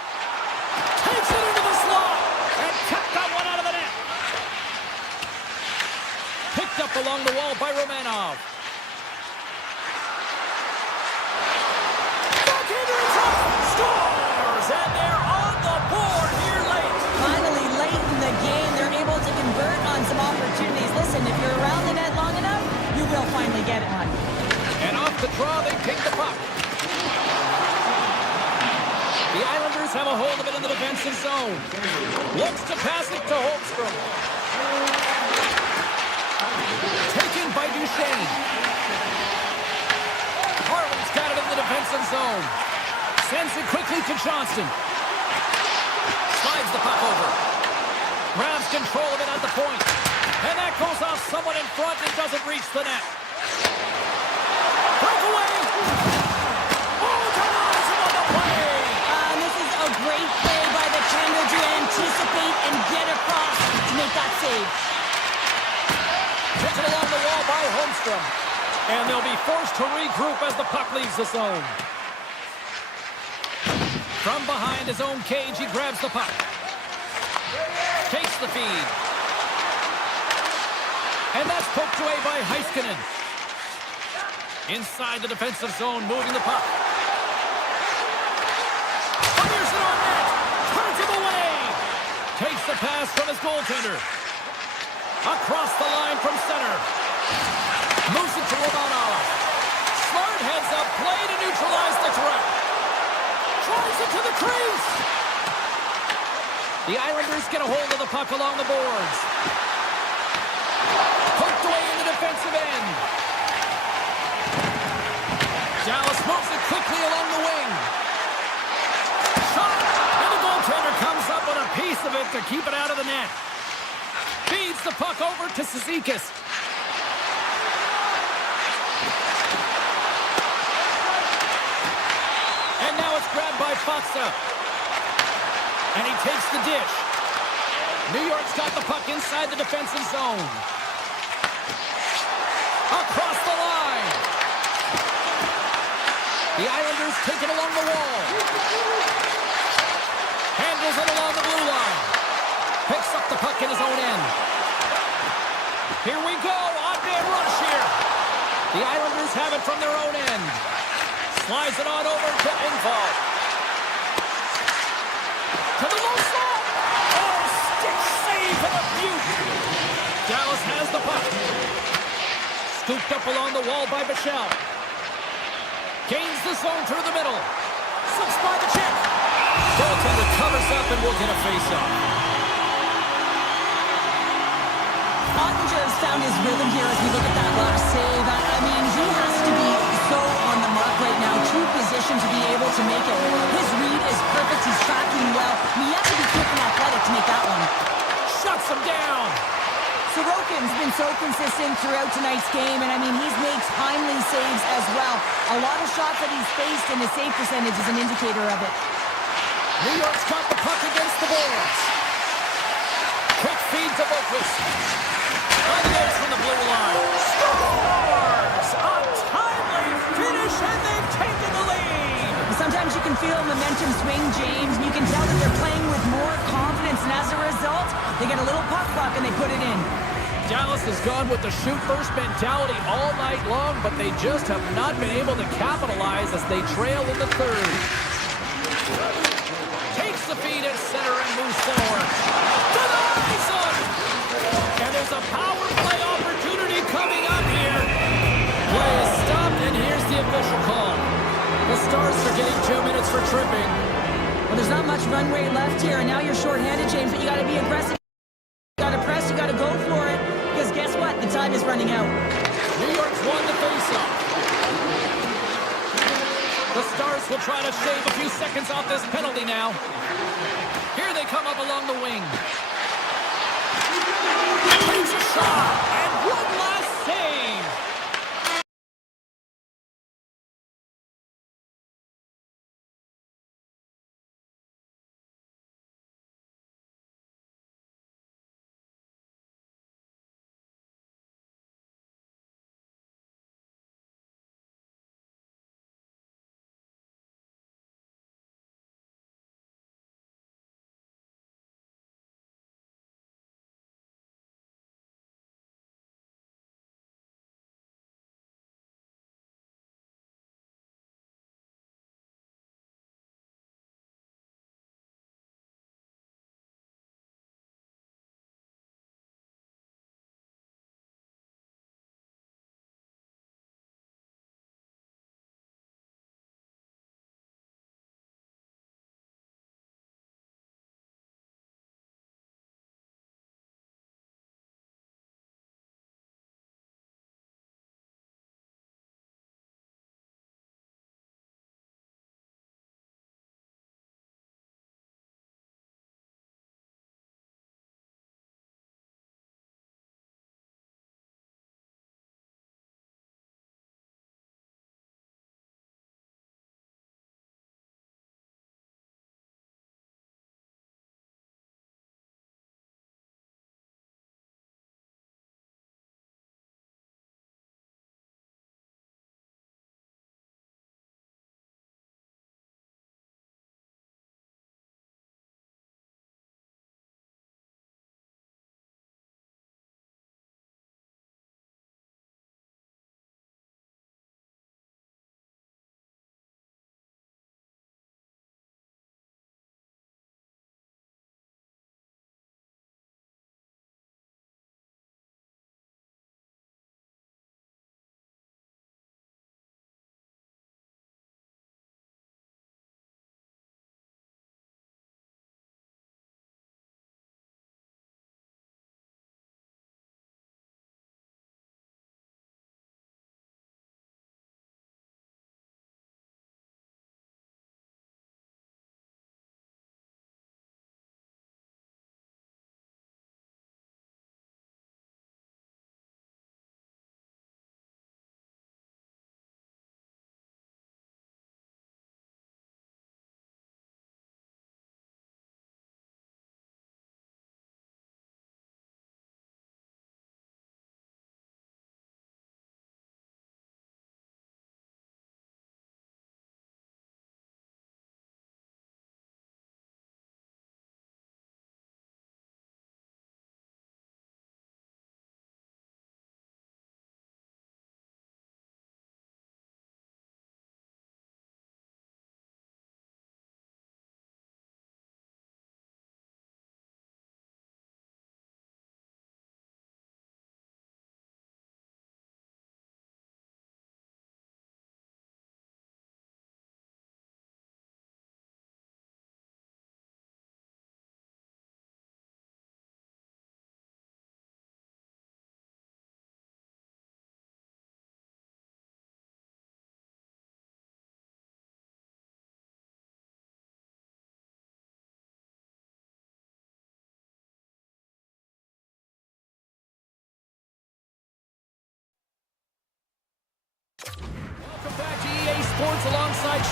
Takes it into the slot. And kept that one out of the net. Picked up along the wall by Romanov. Backhander in front. Scores! And they're on the board here late. Finally, late in the game, they're able to convert on some opportunities. Listen, if you're around the net long enough, you will finally get it one. And off the draw, they take the puck. The Islanders have a hold of it in the defensive zone. Looks to pass it to Holmstrom. Taken by Duchesne. Harlan's got it in the defensive zone. Sends it quickly to Johnston. Slides the puck over. Grabs control of it at the point. And that goes off someone in front and doesn't reach the net. Breakaway! Oh, denies him on the play! This is a great play by the defender to anticipate and get across to make that save. Taken along the wall by Holmstrom. And they'll be forced to regroup as the puck leaves the zone. From behind his own cage, he grabs the puck. Takes the feed. And that's poked away by Heiskanen. Inside the defensive zone, moving the puck. Fires it on net. Turns him away. Takes the pass from his goaltender. Across the line from center. Moves it to Romanov. Smart heads up play to neutralize the threat. Tries it to the crease. The Islanders get a hold of the puck along the boards. Poked away in the defensive end. Dallas moves it quickly along the wing. Shot! And the goaltender comes up with a piece of it to keep it out of the net. Feeds the puck over to Cizikas. And now it's grabbed by Faksa. And he takes the dish. New York's got the puck inside the defensive zone. Across the line. The Islanders take it along the wall. Handles it along the blue line. Picks up the puck in his own end. Here we go. Odd-man rush here. The Islanders have it from their own end. Slides it on over to Infall. To the low slot. Oh, stick save and a beaut. Dallas has the puck. Scooped up along the wall by Bichelle. Gains the zone through the middle. Slips by the check. Goaltender covers up and will get a face-off. Ottinger's found his rhythm here as we look at that last save. I mean, he has to be so on the mark right now. True position to be able to make it. His read is perfect. He's tracking well. I mean, he has to be quick and athletic to make that one. Shuts him down. Sorokin's been so consistent throughout tonight's game, and I mean, he's made timely saves as well. A lot of shots that he's faced, and his save percentage is an indicator of it. New York's got the puck against the boards. Quick feed to Boquist. On the edge from the blue line. Scores! A timely finish, and they've taken the lead. Sometimes you can feel momentum swing, James, and you can tell that they're playing with more confidence, and as a result, they get a little puck luck and they put it in. Dallas has gone with the shoot-first mentality all night long, but they just have not been able to capitalize as they trail in the third. Takes the feed at center and moves forward. To the horizon! And there's a power play opportunity coming up here. Play is stopped, and here's the official call. The Stars are getting 2 minutes for tripping. Well, there's not much runway left here, and now you're shorthanded, James, but you got to be aggressive. You got to press, you got to go for it, because guess what? The time is running out. New York's won the faceoff. The Stars will try to shave a few seconds off this penalty now. Here they come up along the wing. Takes a shot, and one last save.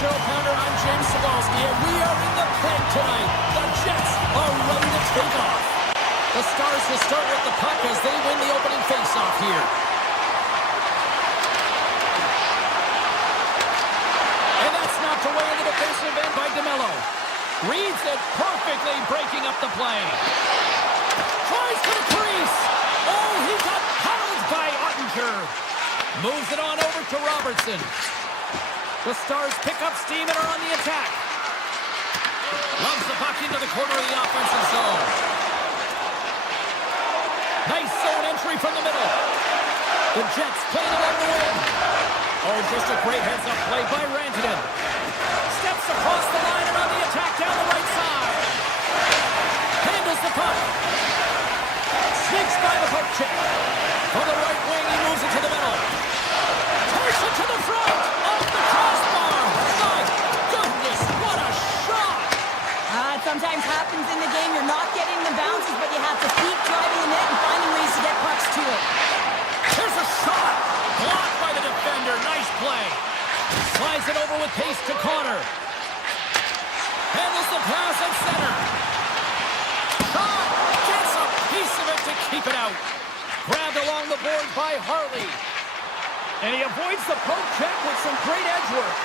Cheryl Pounder, I'm James Cebulski, and we are in the pen tonight. The Jets are ready to take off. The Stars will start with the puck as they win the opening faceoff here. And that's knocked away in the defensive end by DeMello. Reads it perfectly, breaking up the play. Tries to the crease. Oh, he got pounded by Ottinger. Moves it on over to Robertson. The Stars pick up steam and are on the attack. Loves the puck into the corner of the offensive zone. Nice zone entry from the middle. The Jets play it along the wing. Oh, just a great heads-up play by Rantanen. Steps across the line and on the attack down the right side. Handles the puck. Sneaks by the poke check. On the right wing, he moves it to the middle. Takes it to the front. Off the crossbar. My goodness, what a shot. It sometimes happens in the game. You're not getting the bounces, but you have to keep driving the net and finding ways to get pucks to it. Here's a shot. Blocked by the defender. Nice play. Slides it over with pace to Connor. Handles the pass at center. Shot. Gets a piece of it to keep it out. Grabbed along the board by Harley. And he avoids the poke check with some great edge work.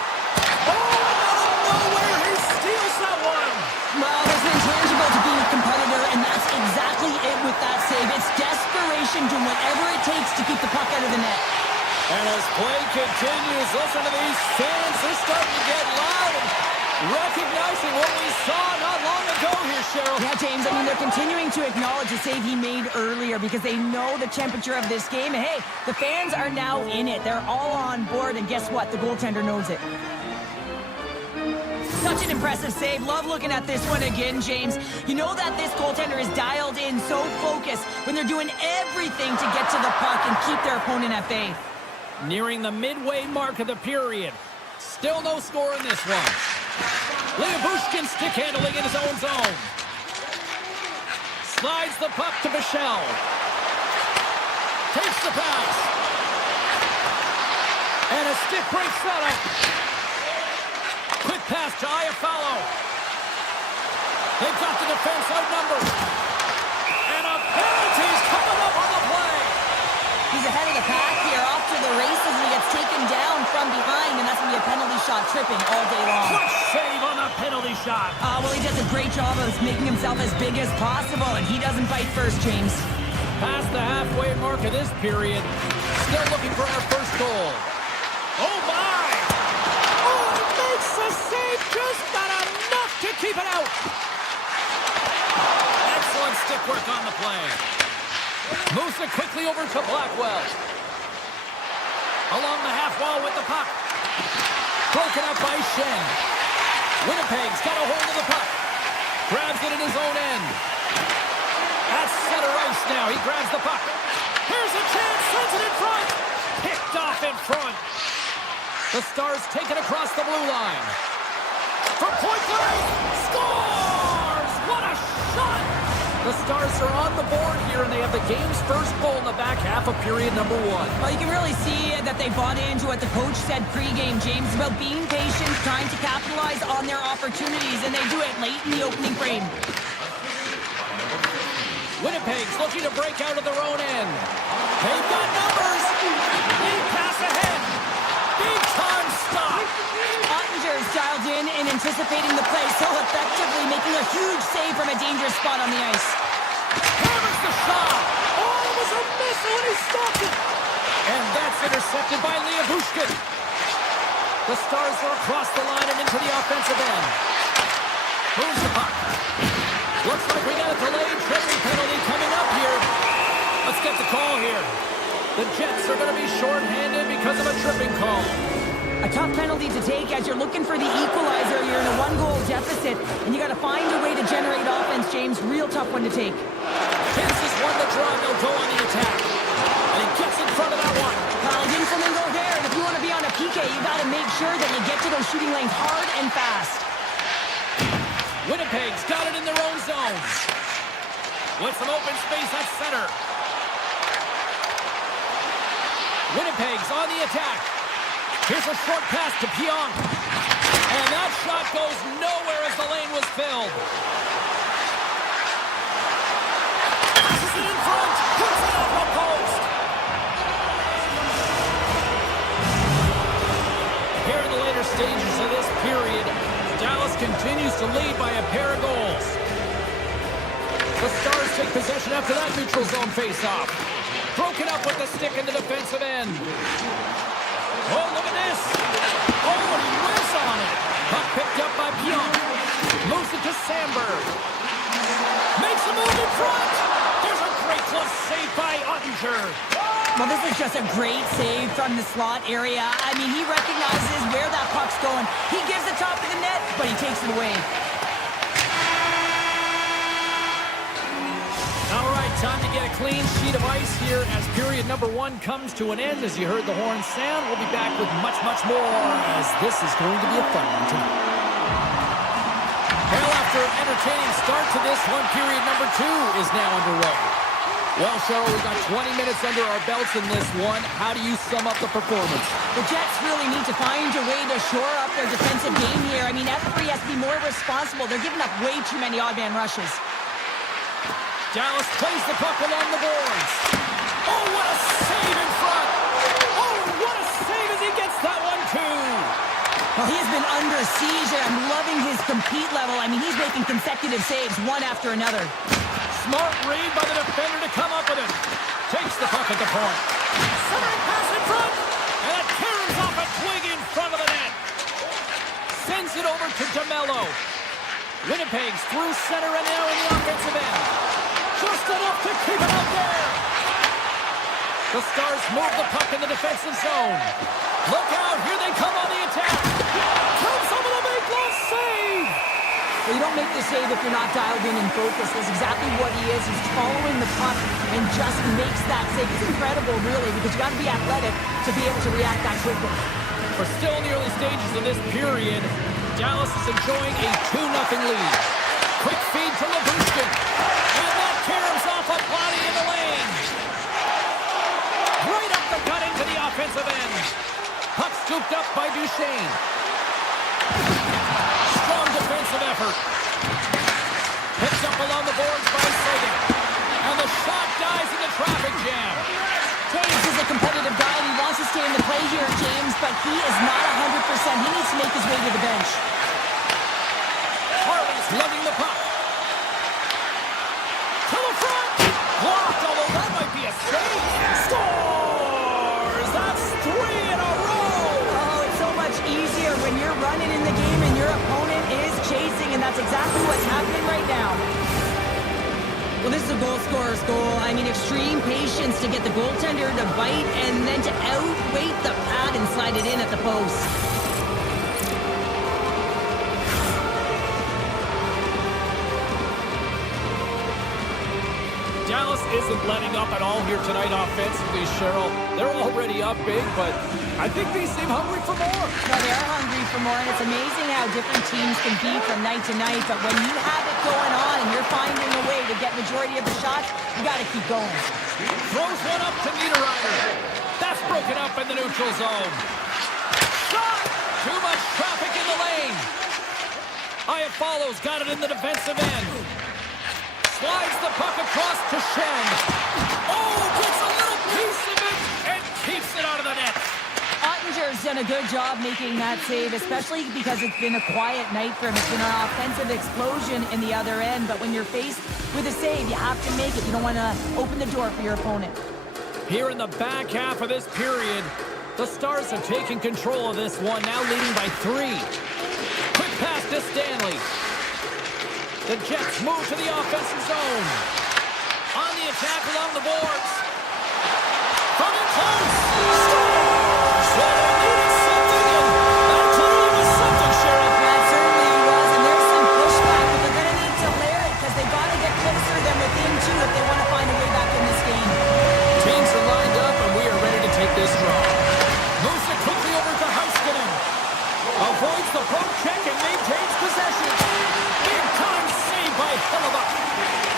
Oh, out of nowhere, he steals that one. Well, there's an intangible to being a competitor, and that's exactly it with that save. It's desperation, doing whatever it takes to keep the puck out of the net. And as play continues, listen to these fans. They're starting to get loud and recognizing what we saw not long ago here, Cheryl. Yeah, James, I mean, they're continuing to acknowledge the save he made earlier because they know the temperature of this game. And hey, the fans are now in it. They're all on board, and guess what? The goaltender knows it. Such an impressive save. Love looking at this one again, James. You know that this goaltender is dialed in, so focused when they're doing everything to get to the puck and keep their opponent at bay. Nearing the midway mark of the period. Still no score in this one. Leobushkin stick handling in his own zone. Slides the puck to Michel. Takes the pass. And a stick break setup. Quick pass to Iafallo. They've got the defense outnumbered. And a penalty's coming up on the play. He's ahead of the pack here, off to the races, and he gets taken down from behind, and that's going to be a penalty shot, tripping all day long. Good save on the penalty shot. Well, he does a great job of making himself as big as possible, and he doesn't bite first, James. Past the halfway mark of this period. Still looking for our first goal. Oh, my! Oh, he makes the save, just not enough to keep it out. Excellent stick work on the play. Moves it quickly over to Blackwell. Along the half wall with the puck. Broken up by Shen. Winnipeg's got a hold of the puck. Grabs it in his own end. At center ice now. He grabs the puck. Here's a chance. Sends it in front. Picked off in front. The Stars take it across the blue line. From point blank. Scores! What a shot! The Stars are on the board here, and they have the game's first goal in the back half of period number 1. Well, you can really see that they bought into what the coach said pregame, James, about being patient, trying to capitalize on their opportunities, and they do it late in the opening frame. Winnipeg's looking to break out of their own end. They've got numbers. Lead pass ahead. Big time stop. Ottinger's dialed in and anticipating the play so effectively, making a huge save from a dangerous spot on the ice. Hammers the shot. Oh, it was a miss when he stopped it. And that's intercepted by Leobushkin. The Stars are across the line and into the offensive end. Moves the puck. Looks like we got a delayed tripping penalty coming up here. Let's get the call here. The Jets are going to be shorthanded because of a tripping call. A tough penalty to take as you're looking for the equalizer. You're in a one-goal deficit, and you got to find a way to generate offense, James. Real tough one to take. Hins has won the draw. They'll go on the attack. And he gets in front of that one. Didn't something go there? And if you want to be on a PK, you got to make sure that you get to those shooting lanes hard and fast. Winnipeg's got it in their own zone. With some open space at center. Winnipeg's on the attack. Here's a short pass to Pionk. And that shot goes nowhere as the lane was filled. Passes it in front. Puts it off the post. Here in the later stages of this period, Dallas continues to lead by a pair of goals. The Stars take possession after that neutral zone face-off. Broken up with the stick in the defensive end. Oh, look at this. Oh, and he whiffs on it. Puck picked up by Pionk. Moves it to Sandberg. Makes a move in front. There's a great close save by Ottinger. Well, this is just a great save from the slot area. I mean, he recognizes where that puck's going. He gives the top of the net, but he takes it away. All right, time to get a clean sheet of ice here as period number 1 comes to an end. As you heard the horn sound, we'll be back with much, much more as this is going to be a fun one tonight. Well, after an entertaining start to this one, period number 2 is now underway. Well, Cheryl, we've got 20 minutes under our belts in this one. How do you sum up the performance? The Jets really need to find a way to shore up their defensive game here. I mean, F3 has to be more responsible. They're giving up way too many odd man rushes. Dallas plays the puck along the boards. Oh, what a save in front. Oh, what a save as he gets that one, too. Well, he has been under siege, and I'm loving his compete level. I mean, he's making consecutive saves, one after another. Smart read by the defender to come up with it. Takes the puck at the point. Centering pass in front. And it tears off a twig in front of the net. Sends it over to DeMello. Winnipeg's through center and now in the offensive end. Just enough to keep it out there. The Stars move the puck in the defensive zone. Look out, here they come on the attack. Comes over the big last save. Well, you don't make the save if you're not dialed in and focused. That's exactly what he is. He's following the puck and just makes that save. It's incredible, really, because you got to be athletic to be able to react that quickly. We're still in the early stages of this period. Dallas is enjoying a 2-0 lead. Quick feed to Labushkin. And that caroms off a body in the lane. Right up the gut into the offensive end. Puck scooped up by Duchesne. Strong defensive effort. Picks up along the boards by Sagan. And the shot dies in the traffic jam. James is a competitive guy, and he wants to stay in the play here, James, but he is not 100%. He needs to make his way to the bench. Harley's lugging the puck. To the front. Blocked, although that might be a save. Scores! That's 3 in a row! Oh, it's so much easier when you're running in the game and your opponent is chasing, and that's exactly what's happening right now. Well, this is a goal scorer's goal. I mean, extreme patience to get the goaltender to bite and then to outweight the pad and slide it in at the post. Dallas isn't letting up at all here tonight offensively, Cheryl. They're already up big, but I think they seem hungry for more. Well, they are hungry for more, and it's amazing how different teams can be from night to night. But when you have it going on and you're finding a way to get majority of the shots, you got to keep going. Throws one up to Niederreiter. That's broken up in the neutral zone. Shot! Too much traffic in the lane. Iafallo's got it in the defensive end. Slides the puck across to Shen. Oh, gets a little piece of it and keeps it out of the net. Ottinger's done a good job making that save, especially because it's been a quiet night for him. It's been an offensive explosion in the other end, but when you're faced with a save, you have to make it. You don't want to open the door for your opponent. Here in the back half of this period, the Stars have taken control of this one, now leading by 3. Quick pass to Stanley. The Jets move to the offensive zone. On the attack along the boards. From in close. Scores! So they needed something, and that clearly was something, Cheryl. That certainly was, and there's some pushback, but they're going to need to layer it because they've got to get closer than within 2 if they want to find a way back in this game. Teams are lined up, and we are ready to take this draw. Moves it quickly over to Heiskanen. Avoids the poke check and maintains possession. Big time save by Hellebuck.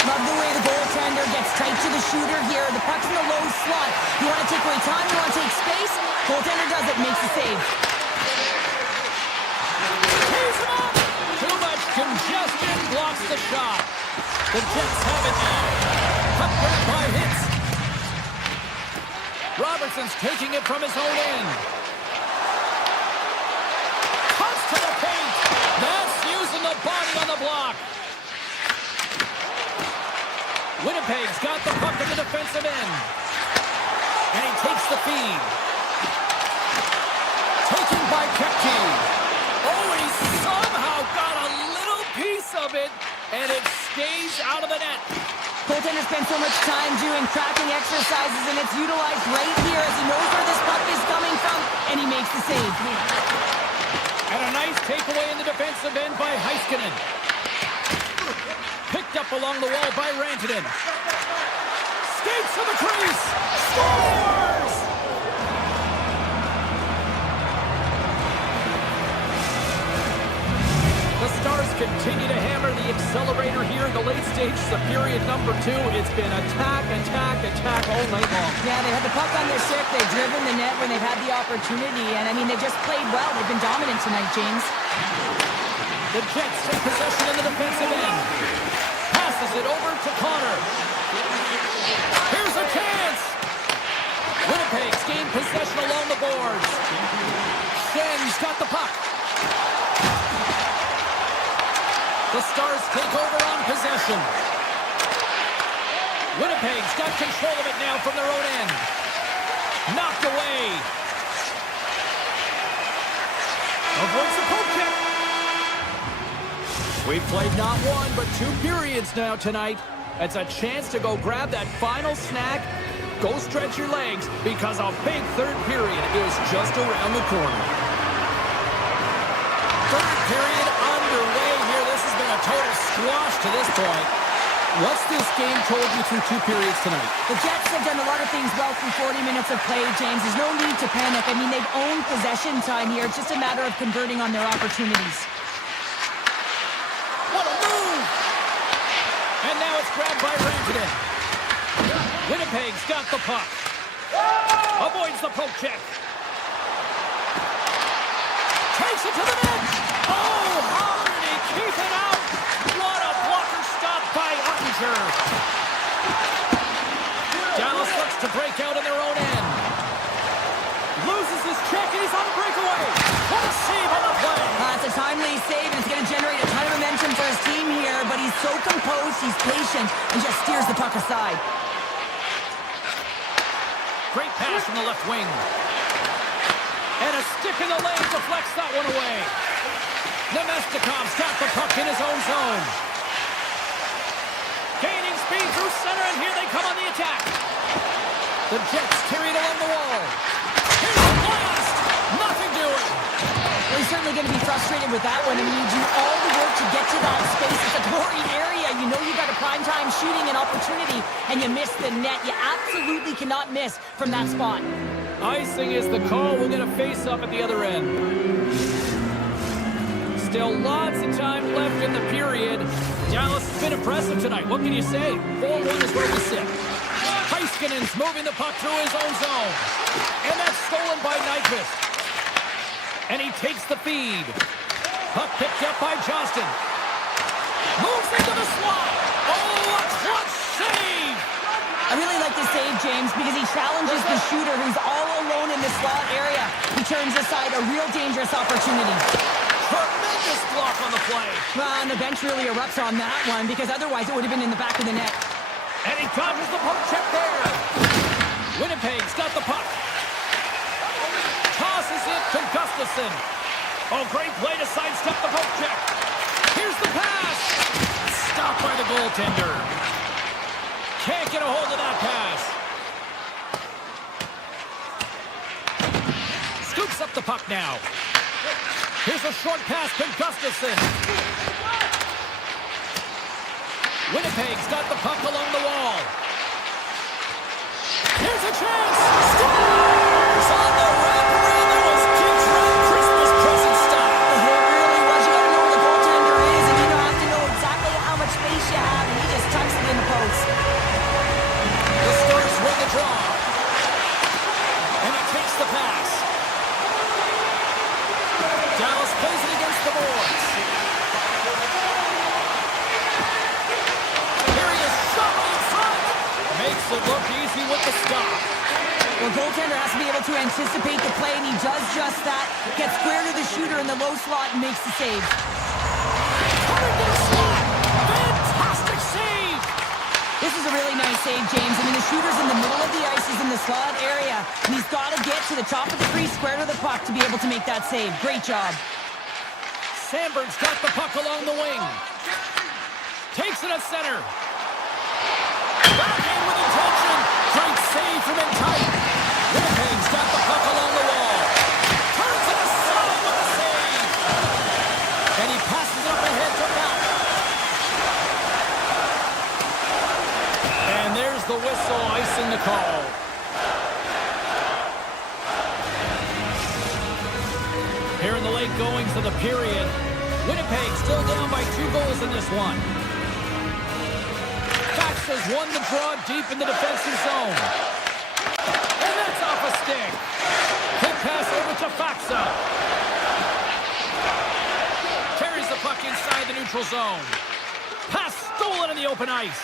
Love the way the goaltender gets tight to the shooter here. The puck's in the low slot. You want to take away time, you want to take space. Goaltender does it, makes the save. Congestion blocks the shot. The Jets have it now. Puck grab by Hits. Robertson's taking it from his own end. Cuts to the paint. That's using the body on the block. Winnipeg's got the puck at the defensive end. And he takes the feed. Taken by Kepke. Oh, and he somehow got a little piece of it, and it stays out of the net. Goaltender spends so much time doing tracking exercises, and it's utilized right here as he knows where this puck is coming from, and he makes the save. And a nice takeaway in the defensive end by Heiskanen. Picked up along the wall by Rantanen. Skates to the crease. Scores! The Stars continue to hammer the accelerator here in the late stages of period number 2. It's been attack, attack, attack all night long. Yeah, they had the puck on their stick. They've driven the net when they've had the opportunity. And, I mean, they've just played well. They've been dominant tonight, James. The Jets take possession in the defensive end. Passes it over to Connor. Here's a chance. Winnipeg's gained possession along the boards. Schen's got the puck. The Stars take over on possession. Winnipeg's got control of it now from their own end. Knocked away. Avoids the poke check. We've played not one, but 2 periods now tonight. It's a chance to go grab that final snack. Go stretch your legs, because a big third period is just around the corner. Third period underway here. This has been a total squash to this point. What's this game told you through 2 periods tonight? The Jets have done a lot of things well through 40 minutes of play, James. There's no need to panic. I mean, they've owned possession time here. It's just a matter of converting on their opportunities. What a move! And now it's grabbed by Rantanen. Winnipeg's got the puck. Avoids the poke check. Takes it to the net. Oh, how did he keep it out? What a blocker stop by Ottinger. Dallas looks to break out in their own end. Loses his check and he's on a breakaway. What a save on the play. It's a timely save, and it's going to generate a ton of momentum for his team here, but he's so composed, he's patient, and just steers the puck aside. Great pass from the left wing. And a stick in the lane deflects that one away. Nemestikov's got the puck in his own zone. Gaining speed through center, and here they come on the attack. The Jets carried along the wall. Here's a blast! Nothing doing. Well, he's certainly going to be frustrated with that one. I mean, you do all the work to get to that space. It's a glory area. You know you got a primetime shooting and opportunity, and you miss the net. You absolutely cannot miss from that spot. Icing is the call. We'll get a face-up at the other end. Still lots of time left in the period. Dallas has been impressive tonight. What can you say? 4-1 is where we sit. Heiskanen's moving the puck through his own zone. And that's stolen by Nyquist. And he takes the feed. Puck picked up by Johnston. Moves into the slot. Oh, a clutch save! I really like this save, James, because he challenges the shooter who's all alone in the slot area. He turns aside a real dangerous opportunity. Tremendous block on the play. Well, and the bench really erupts on that one, because otherwise it would have been in the back of the net. And he dodges the poke check there. Winnipeg's got the puck. Tosses it to Gustafsson. Oh, great play to sidestep the poke check. Here's the pass. Stopped by the goaltender. Can't get a hold of that pass. Scoops up the puck now. Here's a short pass to Gustafsson. Winnipeg's got the puck along the wall. Here's a chance. Scores on the wraparound. That was Detroit Christmas present style. It really was. You got to know where the goaltender is, and you have to know exactly how much space you have, and he just tucks it in the post. The Stars win the draw. And he takes the pass. Dallas plays it against the boards. Makes it look easy with the stop. Well, goaltender has to be able to anticipate the play, and he does just that. Gets square to the shooter in the low slot and makes the save. Coming to the slot. Fantastic save. This is a really nice save, James. I mean, the shooter's in the middle of the ice. He's in the slot area, and he's got to get to the top of the crease, square to the puck to be able to make that save. Great job. Sandberg's got the puck along the wing. Takes it at center. Backhand with intention. Great save from in tight. Winnipeg's got the puck along the wall. Turns it aside with the save. And he passes it up ahead to Matt. And there's the whistle, icing the call. Here in the late goings of the period, Winnipeg still down by 2 goals in this one. Fax has won the draw deep in the defensive zone. And that's off a stick. Quick pass over to Faxa. Carries the puck inside the neutral zone. Pass stolen in the open ice.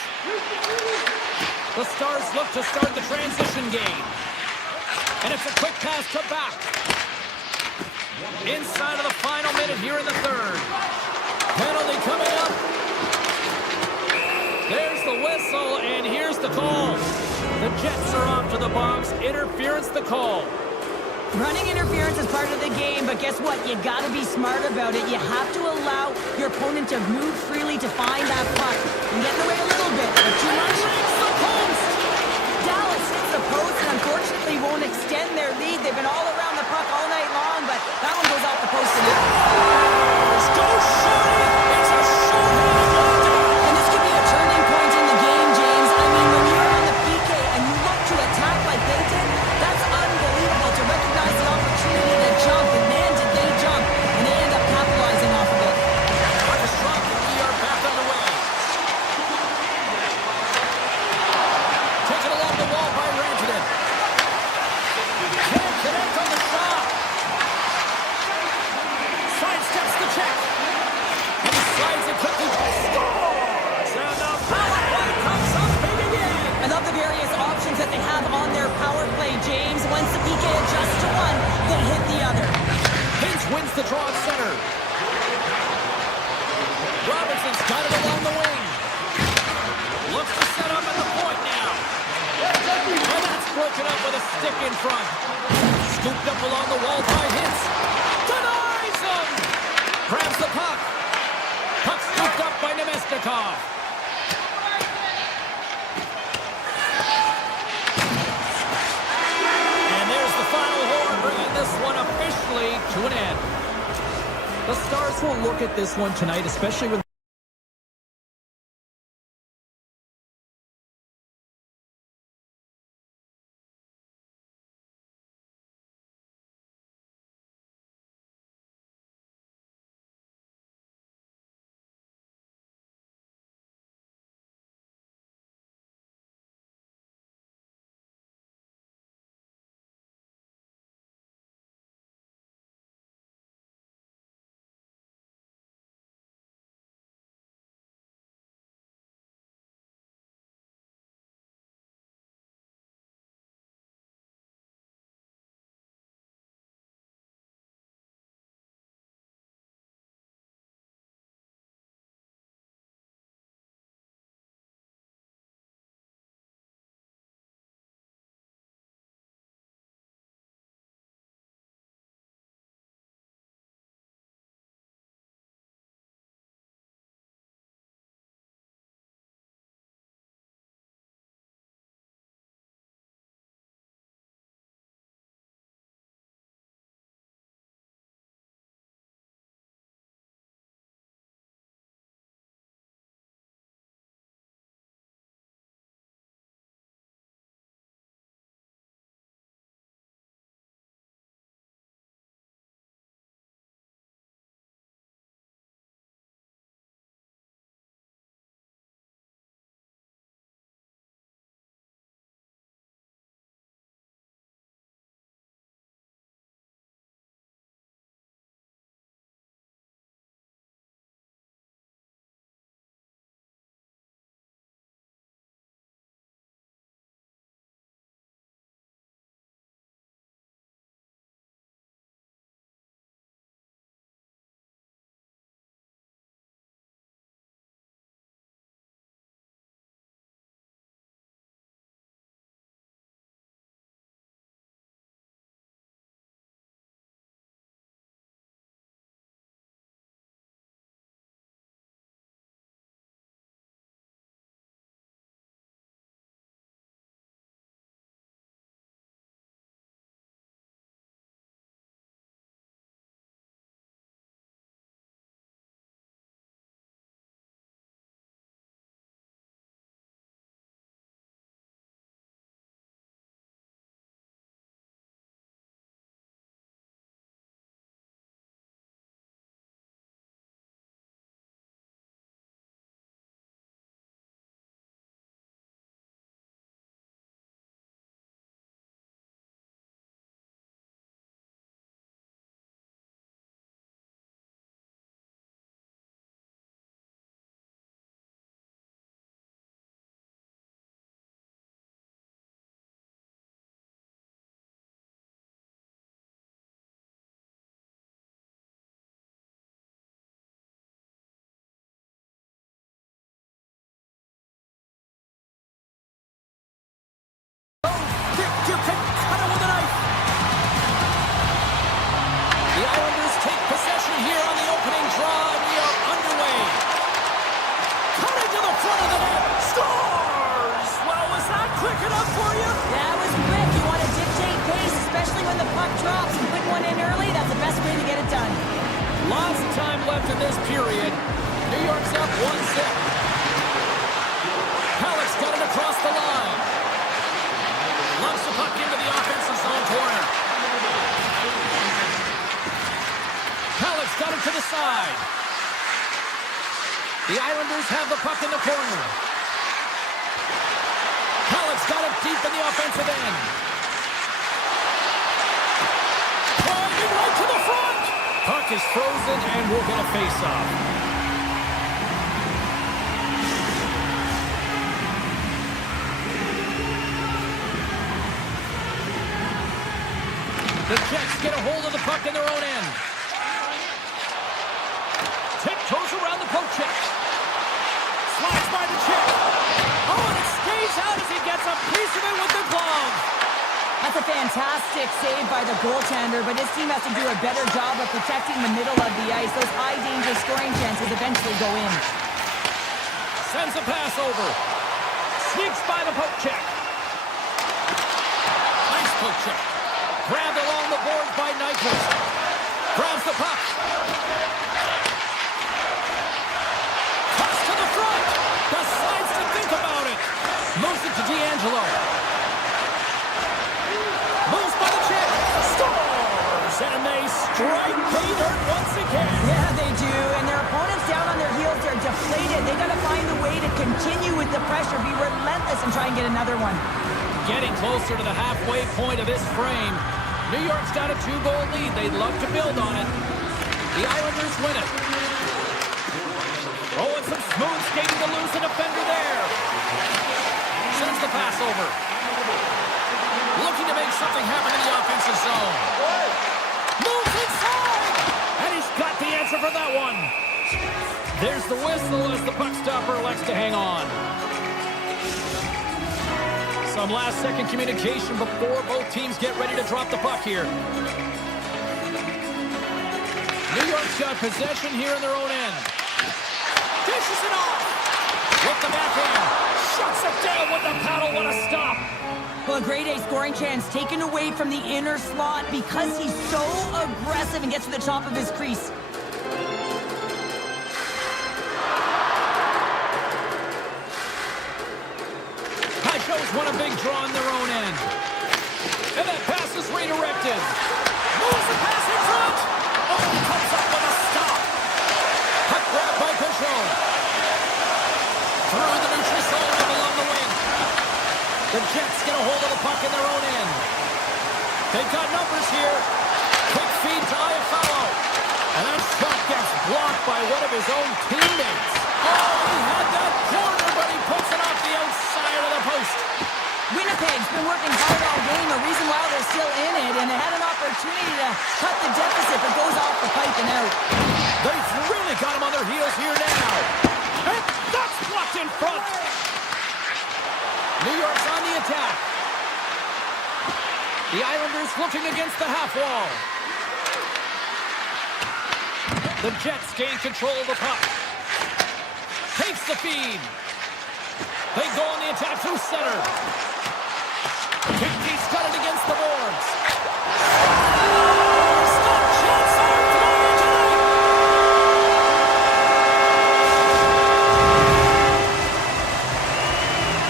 The Stars look to start the transition game. And it's a quick pass to back. Inside of the final minute here in the third. Penalty coming up. There's the whistle, and here's the call. The Jets are off to the box. Interference the call. Running interference is part of the game, but guess what? You got to be smart about it. You have to allow your opponent to move freely to find that puck. And get in the way a little bit, but too much. The post. Dallas hits the post and unfortunately won't extend their lead. They've been all around the puck all night long, but that one goes off the post. Let's go shooting. It's a shooting. And this could be a turning point in the game, James. I mean, when you're on the PK and you look to attack like they did, that's unbelievable to recognize the opportunity to jump. And man, did they jump. And they end up capitalizing off of it. What a strong, we are back underway. Taken along the wall by Rantanen. Can't connect on the shot. Sidesteps the check. And he slides it quickly. Scores! And the power play comes up big again. I love the various options that they have on their power play, James. Once the PK adjusts to one, they hit the other. Hayes wins the draw at center. Robinson's got it along the wing. Looks to set up at the point now. And that's broken up with a stick in front. Scooped up along the wall by Hintz. Denies him! Grabs the puck. Puck scooped up by Nemestikov. And there's the final horn, bringing this one officially to an end. The Stars will look at this one tonight, especially with when the puck drops and put one in early, that's the best way to get it done. Lots of time left in this period. New York's up 1-0. Halleck's got it across the line. Launch the puck into the offensive zone corner. Halleck's got it to the side. The Islanders have the puck in the corner. Halleck's got it deep in the offensive end. Driving right to the front. Puck is frozen and we'll get a face-off. The Jets get a hold of the puck in their own end. Tiptoes around the poke check. Slides by the check. Oh, and it stays out as he gets a piece of it with the glove. That's a fantastic save by the goaltender, but his team has to do a better job of protecting the middle of the ice. Those high-danger scoring chances eventually go in. Sends a pass over. Sneaks by the poke check. Nice poke check. Grabbed along the boards by Nyquist. Grabs the puck. Toss to the front. Decides to think about it. Moves it to D'Angelo. Moves by the check. Scores! And they strike pay dirt once again. Yeah, they do. And their opponents down on their heels, they're deflated. They got to find a way to continue with the pressure, be relentless, and try and get another one. Getting closer to the halfway point of this frame. New York's got a 2-goal lead. They'd love to build on it. The Islanders win it. Oh, and some smooth skating to lose a defender there. Sends the pass over. Looking to make something happen in the offensive zone. Moves inside! And he's got the answer for that one. There's the whistle as the puck stopper elects to hang on. Some last-second communication before both teams get ready to drop the puck here. New York's got possession here in their own end. Dishes it off. With the backhand. Shuts it down with the paddle. What a stop. Well, a grade A scoring chance taken away from the inner slot because he's so aggressive and gets to the top of his crease. Shows won a big draw on their own end. And that pass is redirected. Moves the pass in front. Oh, he comes up with a stop. Puck grab by Peugeot. Through the neutral zone and along the wing. The Jets get a hold of the puck in their own end. They've got numbers here. Quick feed to Iafallo. And that shot gets blocked by one of his own teammates. Oh, he had that corner, but he puts it off the outside of the post. Winnipeg's been working hard all game, a reason why they're still in it, and they had an opportunity to cut the deficit, but goes off the pipe and out. They've really got him on their heels here now. And that's blocked in front. New York's on the attack. The Islanders looking against the half wall. The Jets gain control of the puck. Takes the feed. They go on the attack through center. Kicky's got it against the boards. Stop chance on Florida tonight.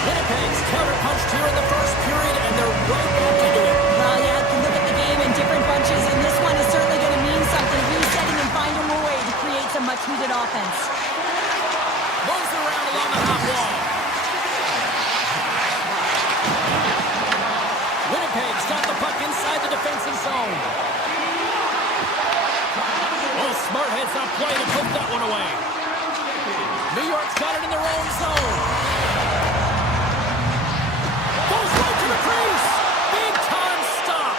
Winnipeg's counter-punched here in the first period, and they're right back into it. Well, yeah, you can look at the game in different bunches, and this one is certainly going to mean something. Resetting and finding a way to create some much-needed offense. Moves around along the half wall. Winnipeg's got the puck inside the defensive zone. Oh, smart heads-up play to put that one away. New York's got it in their own zone. Goes right to the crease. Big-time stop.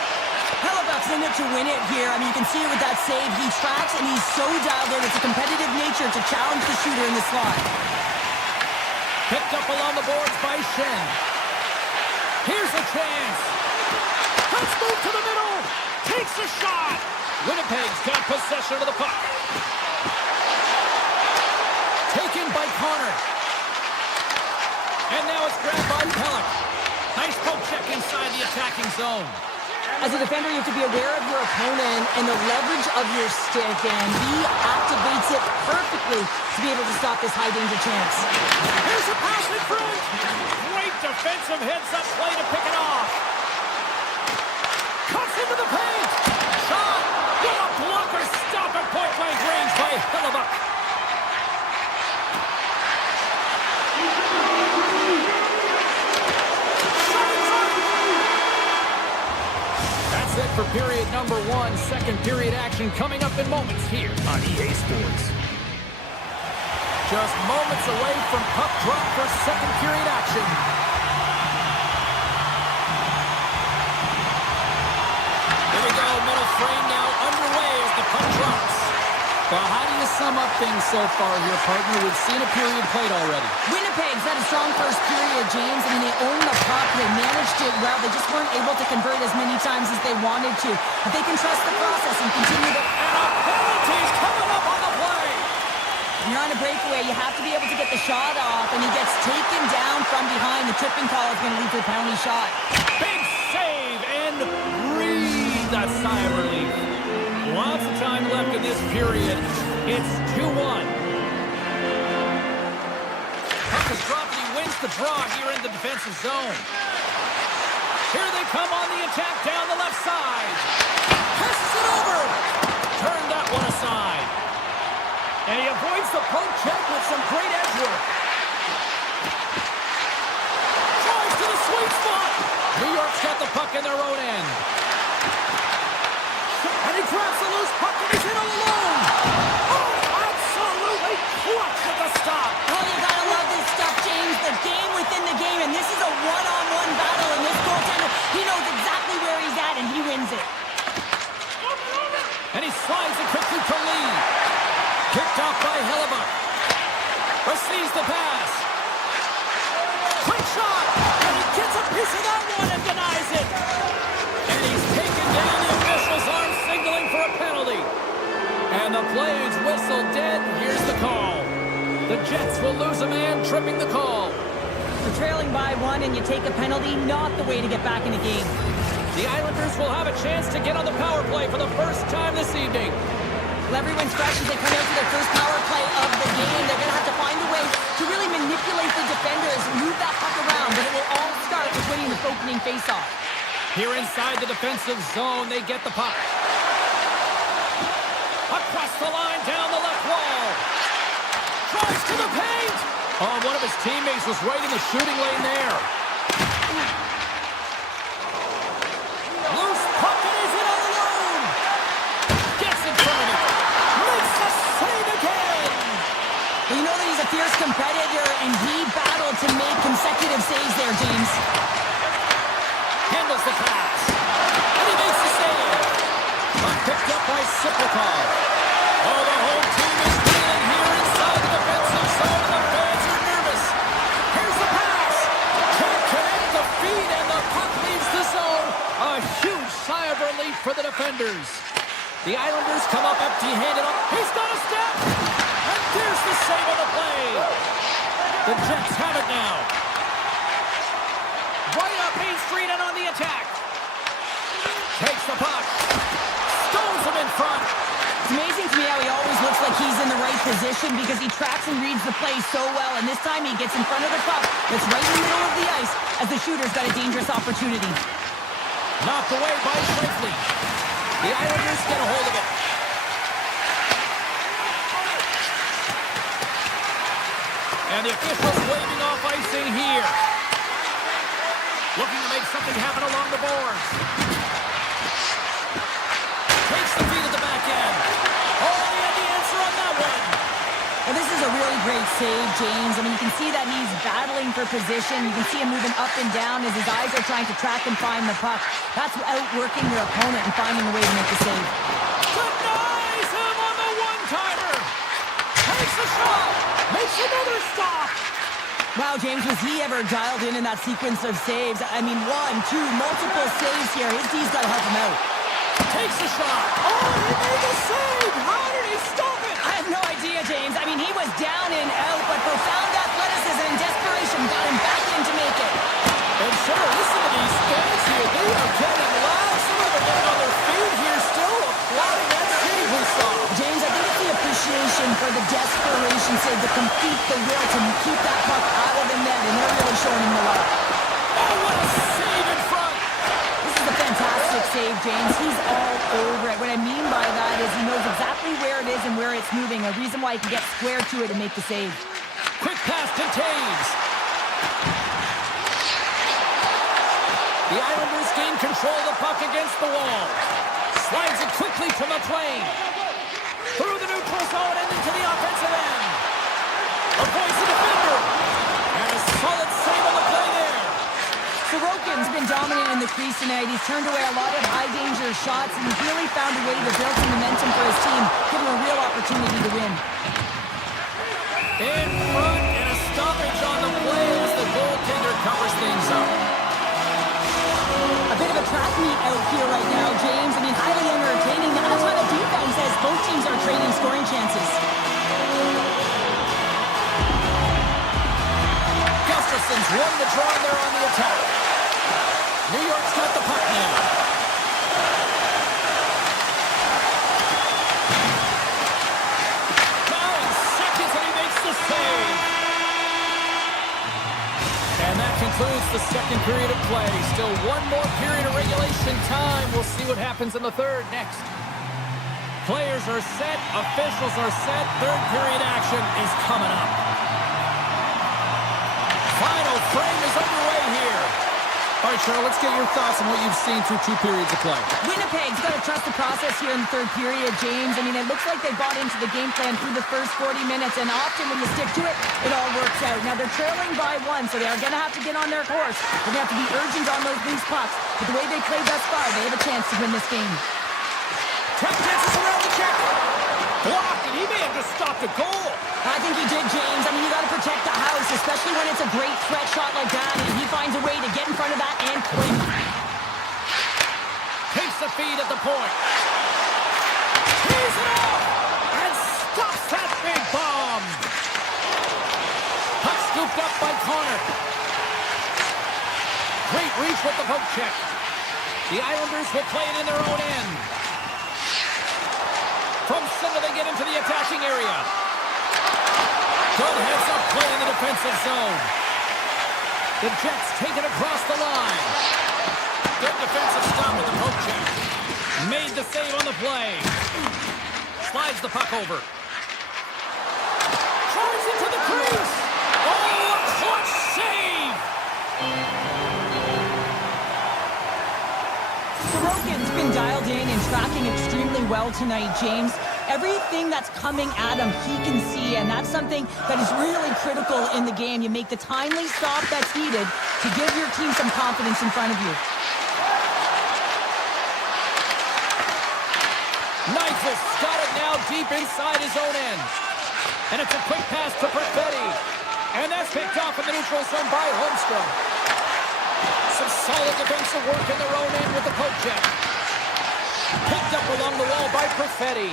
Hellebuck's in it to win it here. I mean, you can see it with that save. He tracks, and he's so dialed in. It's a competitive nature to challenge the shooter in the slot. Picked up along the boards by Shen. Here's a chance. Let's move to the middle. Takes a shot. Winnipeg's got possession of the puck. Taken by Connor. And now it's grabbed by Pellick. Nice poke check inside the attacking zone. As a defender, you have to be aware of your opponent and the leverage of your stick, and he activates it perfectly to be able to stop this high-danger chance. Here's a pass in front. Great defensive heads-up play to pick it off. Cuts into the paint. Shot. What a blocker. Stop at point-blank range by Hellebuyck. That's it for period number 1. Second period action coming up in moments here on EA Sports. Just moments away from puck drop for second period action. Here we go, middle frame now underway as the puck drops. Well, how do you sum up things so far here, partner? We've seen a period played already. Winnipeg's had a strong first period, James. I mean, they owned the puck. They managed it well. They just weren't able to convert as many times as they wanted to. But they can trust the process and continue to... And a penalty's coming up on the play. When you're on a breakaway, you have to be able to get the shot off, and he gets taken down from behind. The tripping call is going to lead to a penalty shot. Big save and breathe a sigh of relief. Lots of time left in this period. It's 2-1. Puck is dropped and he wins the draw here in the defensive zone. Here they come on the attack down the left side. Passes it over. Turn that one aside. And he avoids the poke check with some great edge work. Drives to the sweet spot. New York's got the puck in their own end. And he grabs the loose puck and he's in all alone. Oh, absolutely clutch at the stop. Oh, you gotta love this stuff, James. The game within the game, and this is a one-on-one battle, and this goaltender, he knows exactly where he's at, and he wins it. And he slides it quickly to Lee. Kicked off by Hellebuyck. Receives the pass. Quick shot. And he gets a piece of that one and denies it. And he's taken down. The officials aren't signaling for a penalty. And the play's whistled dead. Here's the call. The Jets will lose a man, tripping the call. You're trailing by 1 and you take a penalty, not the way to get back in the game. The Islanders will have a chance to get on the power play for the first time this evening. Well, everyone's fresh as they come out to their first power play of the game. They're going to have to find a way to really manipulate the defenders, move that puck around, but it will all start with winning the opening faceoff. Here inside the defensive zone, they get the puck. Across the line, down the left wall. Drives to the paint. Oh, one of his teammates was right in the shooting lane there. Loose puck and he's in all alone. Gets in front of it. Makes the save again. Well, you know that he's a fierce competitor, and he battled to make consecutive saves there, James. Handles the pass. And he makes the save. Puck picked up by Siplikov. Oh, the whole team is reeling here inside the defensive zone. The fans are nervous. Here's the pass. Can't connect the feed, and the puck leaves the zone. A huge sigh of relief for the defenders. The Islanders come up empty-handed. He's got a step. And there's the save on the play. The Jets have it now. Right up Main Street and on the attack. Takes the puck. Stones him in front. It's amazing to me how he always looks like he's in the right position because he tracks and reads the play so well. And this time he gets in front of the puck that's right in the middle of the ice as the shooter's got a dangerous opportunity. Knocked away by Shifley. The Islanders get a hold of it. And the officials waving off icing here. Looking to make something happen along the boards. Takes the feed at the back end. Oh, he had the answer on that one. Well, this is a really great save, James. I mean, you can see that he's battling for position. You can see him moving up and down as his eyes are trying to track and find the puck. That's outworking your opponent and finding a way to make the save. Denies him on the one-timer. Takes a shot. Makes another stop. Wow, James, was he ever dialed in that sequence of saves? I mean, 1, 2, multiple saves here. His D's got to help him out. Takes a shot. Oh, he made the save. How did he stop it? I have no idea, James. I mean, he was down and out, but profound athleticism and desperation got him back in to make it. And sure, listen to these fans here. They are getting lots of James. He's all over it. What I mean by that is he knows exactly where it is and where it's moving. A reason why he can get square to it and make the save. Quick pass to Taves. The Islanders gain control of the puck against the wall. Slides it quickly to McLean. Through the neutral zone and into the offensive end. Avoids the defender. And a solid save on the play there. Sorokin's been dominant in the crease tonight. He's turned away a lot of high-danger shots, and he's really found a way to build some momentum for his team, give him a real opportunity to win. In front, and a stoppage on the play as the goaltender covers things up. A bit of a track meet out here right now, James. I mean, highly entertaining. That's why the defense says both teams are trading scoring chances. Gustafson's won the draw there on the attack. New York's got the puck now. Now in seconds, and he makes the save. And that concludes the second period of play. Still one more period of regulation time. We'll see what happens in the third next. Players are set. Officials are set. Third period action is coming up. Final frame is underway here. All right, Cheryl, let's get your thoughts on what you've seen through two periods of play. Winnipeg's got to trust the process here in the third period, James. I mean, it looks like they bought into the game plan through the first 40 minutes, and often when you stick to it, it all works out. Now, they're trailing by one, so they are going to have to get on their course. They're going to have to be urgent on those loose pucks. But the way they played thus far, they have a chance to win this game. Tap dances around the check. Blocked, and he may have just stopped a goal. I think he did, James. I mean, you got to protect the house, especially when it's a great threat shot like that, and he finds a way to get in front of that and quick. Takes the feed at the point. Tees it off and stops that big bomb. Puck scooped up by Connor. Great reach with the poke check. The Islanders will play it in their own end. From center, they get into the attacking area. Good heads-up play in the defensive zone. The Jets take it across the line. Good defensive stop with the poke check. Made the save on the play. Slides the puck over. Drives into the crease. Oh, a clutch save! Sorokin's been dialed in and tracking extremely well tonight, James. Everything that's coming at him, he can see, and that's something that is really critical in the game. You make the timely stop that's needed to give your team some confidence in front of you. Nigel got it now deep inside his own end. And it's a quick pass to Perfetti. And that's picked off in the neutral zone by Holmstrom. Some solid defensive work in their own end with the poke check. Picked up along the wall by Perfetti.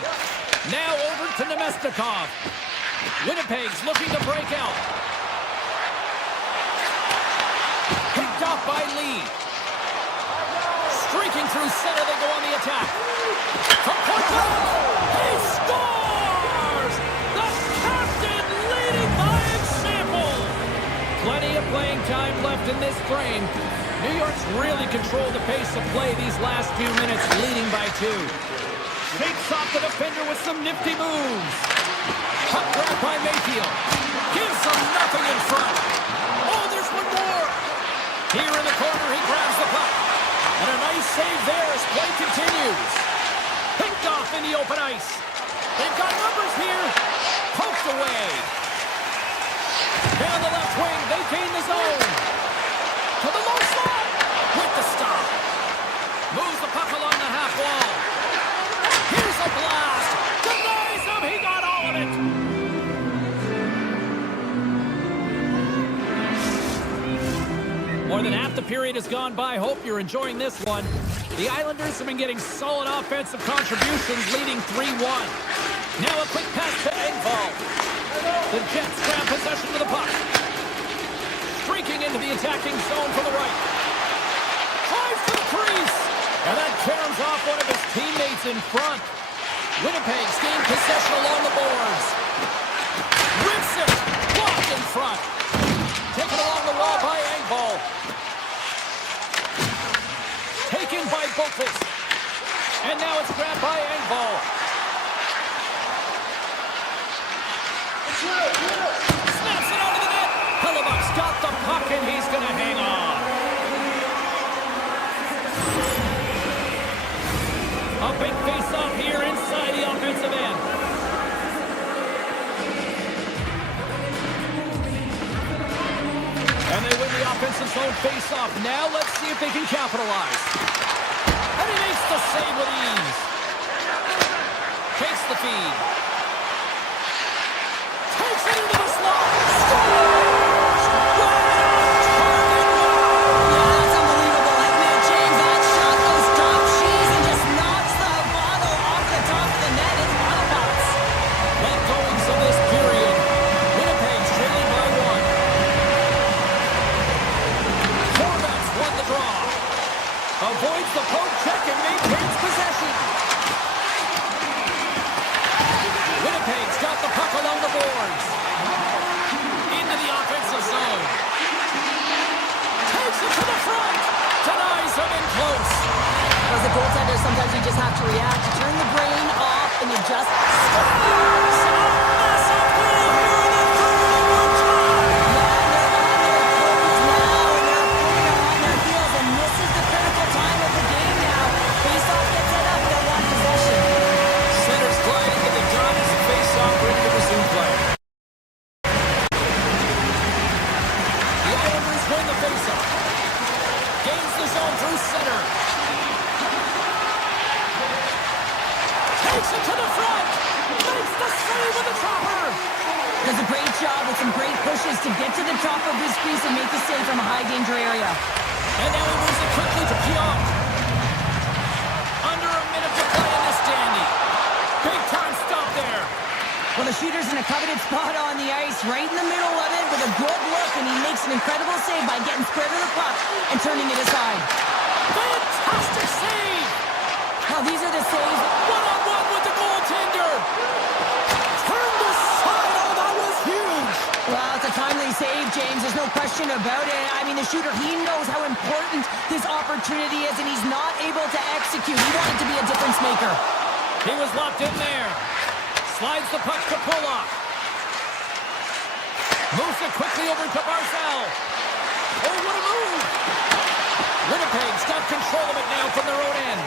Now over to Nemestikov. Winnipeg's looking to break out. Picked off by Lee. Streaking through center, they go on the attack. From point blank, he scores! The captain leading by example. Plenty of playing time left in this frame. New York's really controlled the pace of play these last few minutes, leading by 2. Shakes off the defender with some nifty moves. Puck grab by Mayfield. Gives them nothing in front. Oh, there's one more. Here in the corner, he grabs the puck. And a nice save there as play continues. Picked off in the open ice. They've got numbers here. Poked away. Down the left wing, they gain the zone. To the low slot. With the stop. Moves the puck along the half wall. Here's a blast. Denies him. He got all of it. More than half the period has gone by. Hope you're enjoying this one. The Islanders have been getting solid offensive contributions, leading 3-1. Now a quick pass to Engvall. The Jets grab possession of the puck. Streaking into the attacking zone from the right. Drives to the crease. And that caroms off one of his teammates in front. Winnipeg's gained possession along the boards. Rips it. Blocked in front. Taken along the wall by Engvall. Taken by Boqvist. And now it's grabbed by Engvall. Snaps it onto the net. Hellebuck's got the puck, and he's going to hang on. A big face-off here inside the offensive end. And they win the offensive zone face-off. Now let's see if they can capitalize. And he makes the save with ease. Takes the feed. Takes it into the slot. Scores! Yeah, that's unbelievable. Like, man, James, that shot goes top cheese and just knocks the bottle off the top of the net. It's bottle box. Late goings of this period. Winnipeg's trailing by 1. Horvats won the draw. Avoids the poke check and maintains possession. Winnipeg's got the puck along the boards. Into the offensive zone. Takes it to the front. Denies him in close. As a goaltender, sometimes you just have to react. You turn the brain off and you just scores. Massive goal here in the third overtime. Yeah, and they're on their toes now, and they're putting them on their heels, and this is the critical time of the game now. Face-off gets it up, they'll want possession. Centers gliding, but they got his face-off ready to resume play. The Islanders win the face-off. Gains the zone through center. Takes it to the front. Makes the save with the chopper. Does a great job with some great pushes to get to the top of his crease and make the save from a high-danger area. And now he moves it quickly to Pionk. Under a minute to play in this dandy. Big-time stop there. Well, the shooter's in a coveted spot on the ice, right in the middle of it with a good look, and he makes an incredible save by getting square to the puck and turning it aside. Fantastic save. Now, these are the saves. One-on-one with the goaltender. Turned aside. Oh, that was huge. Well, it's a timely save, James. There's no question about it. I mean, the shooter, he knows how important this opportunity is, and he's not able to execute. He wanted to be a difference maker. He was locked in there. Slides the puck to Pulock. Moves it quickly over to Barzal. Oh, what a move. Winnipeg's got control of it now from their own end.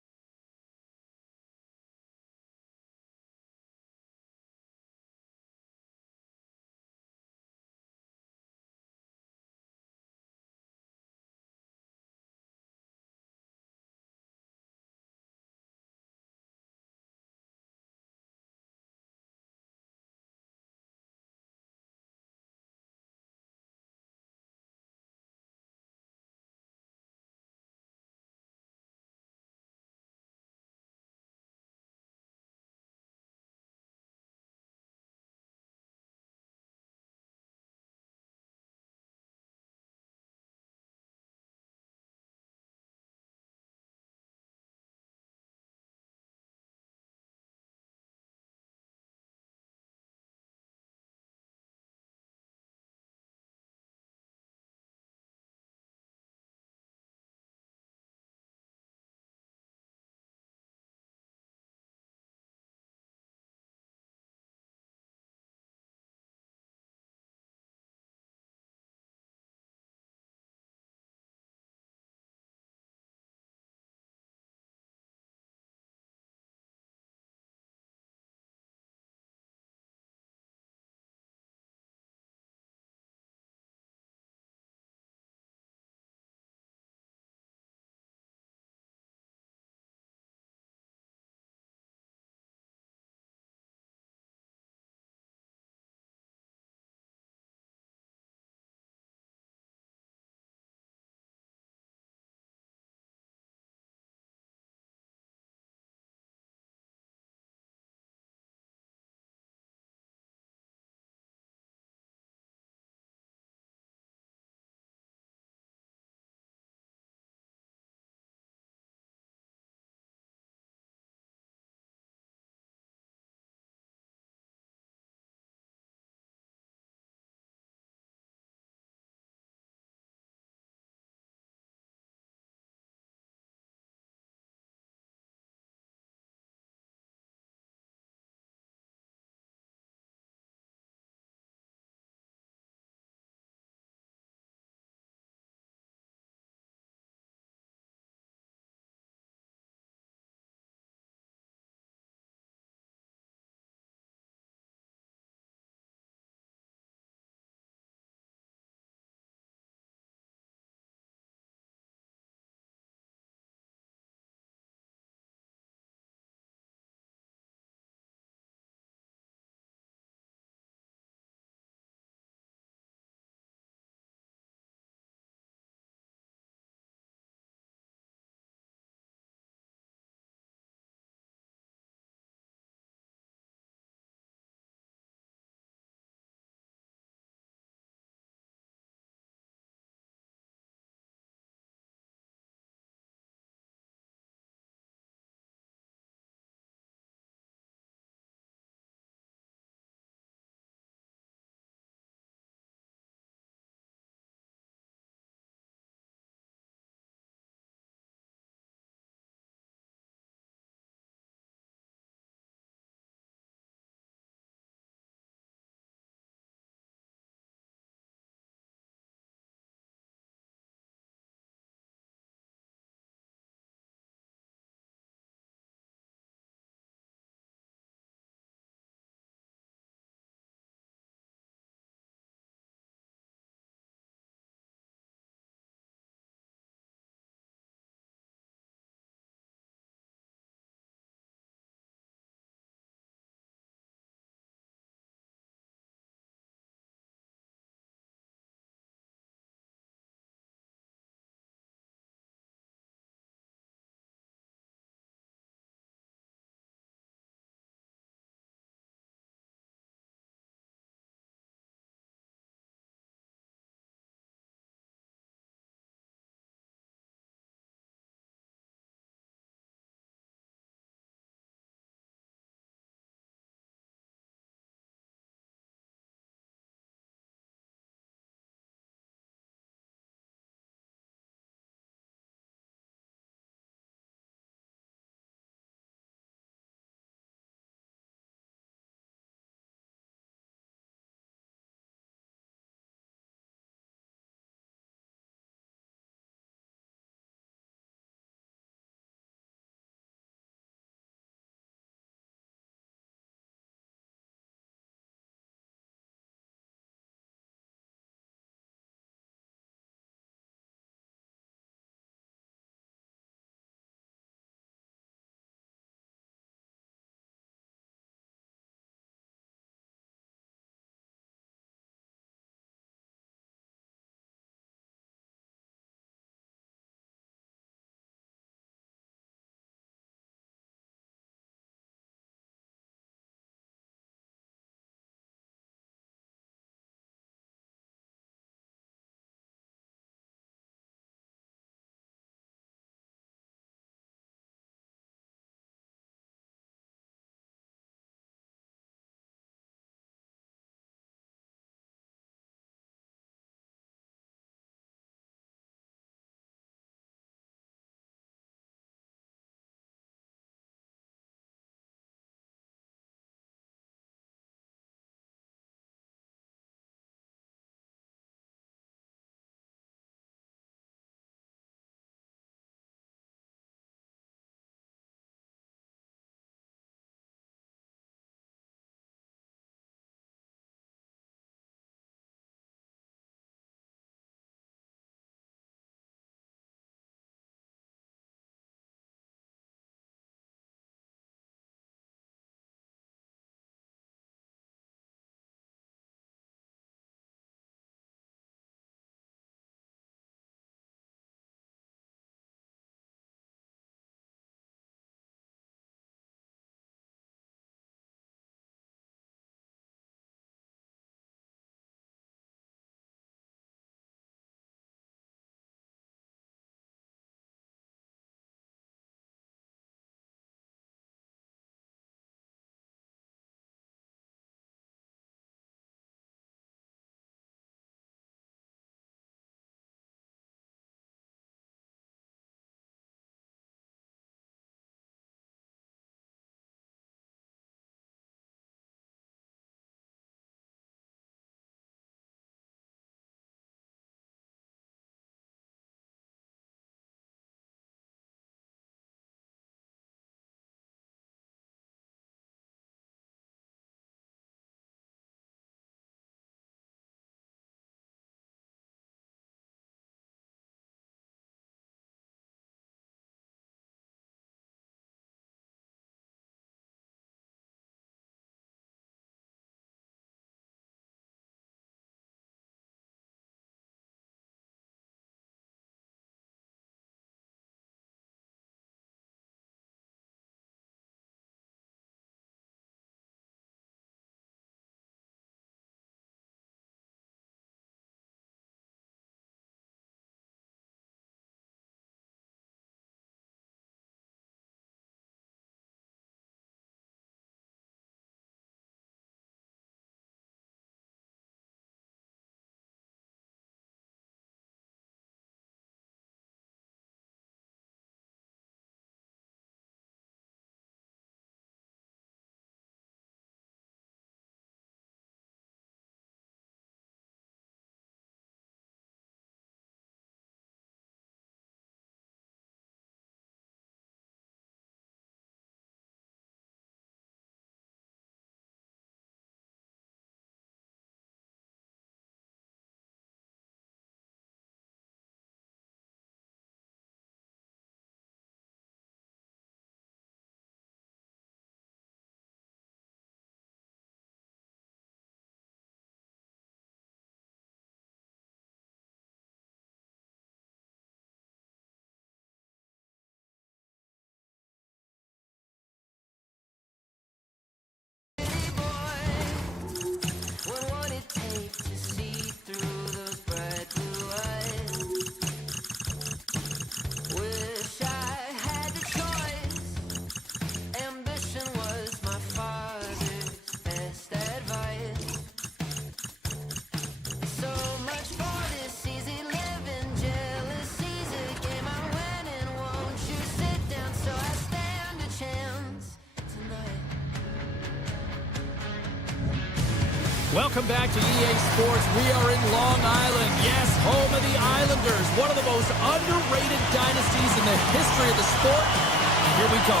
Welcome back to EA Sports. We are in Long Island. Yes, home of the Islanders. One of the most underrated dynasties in the history of the sport. And here we go.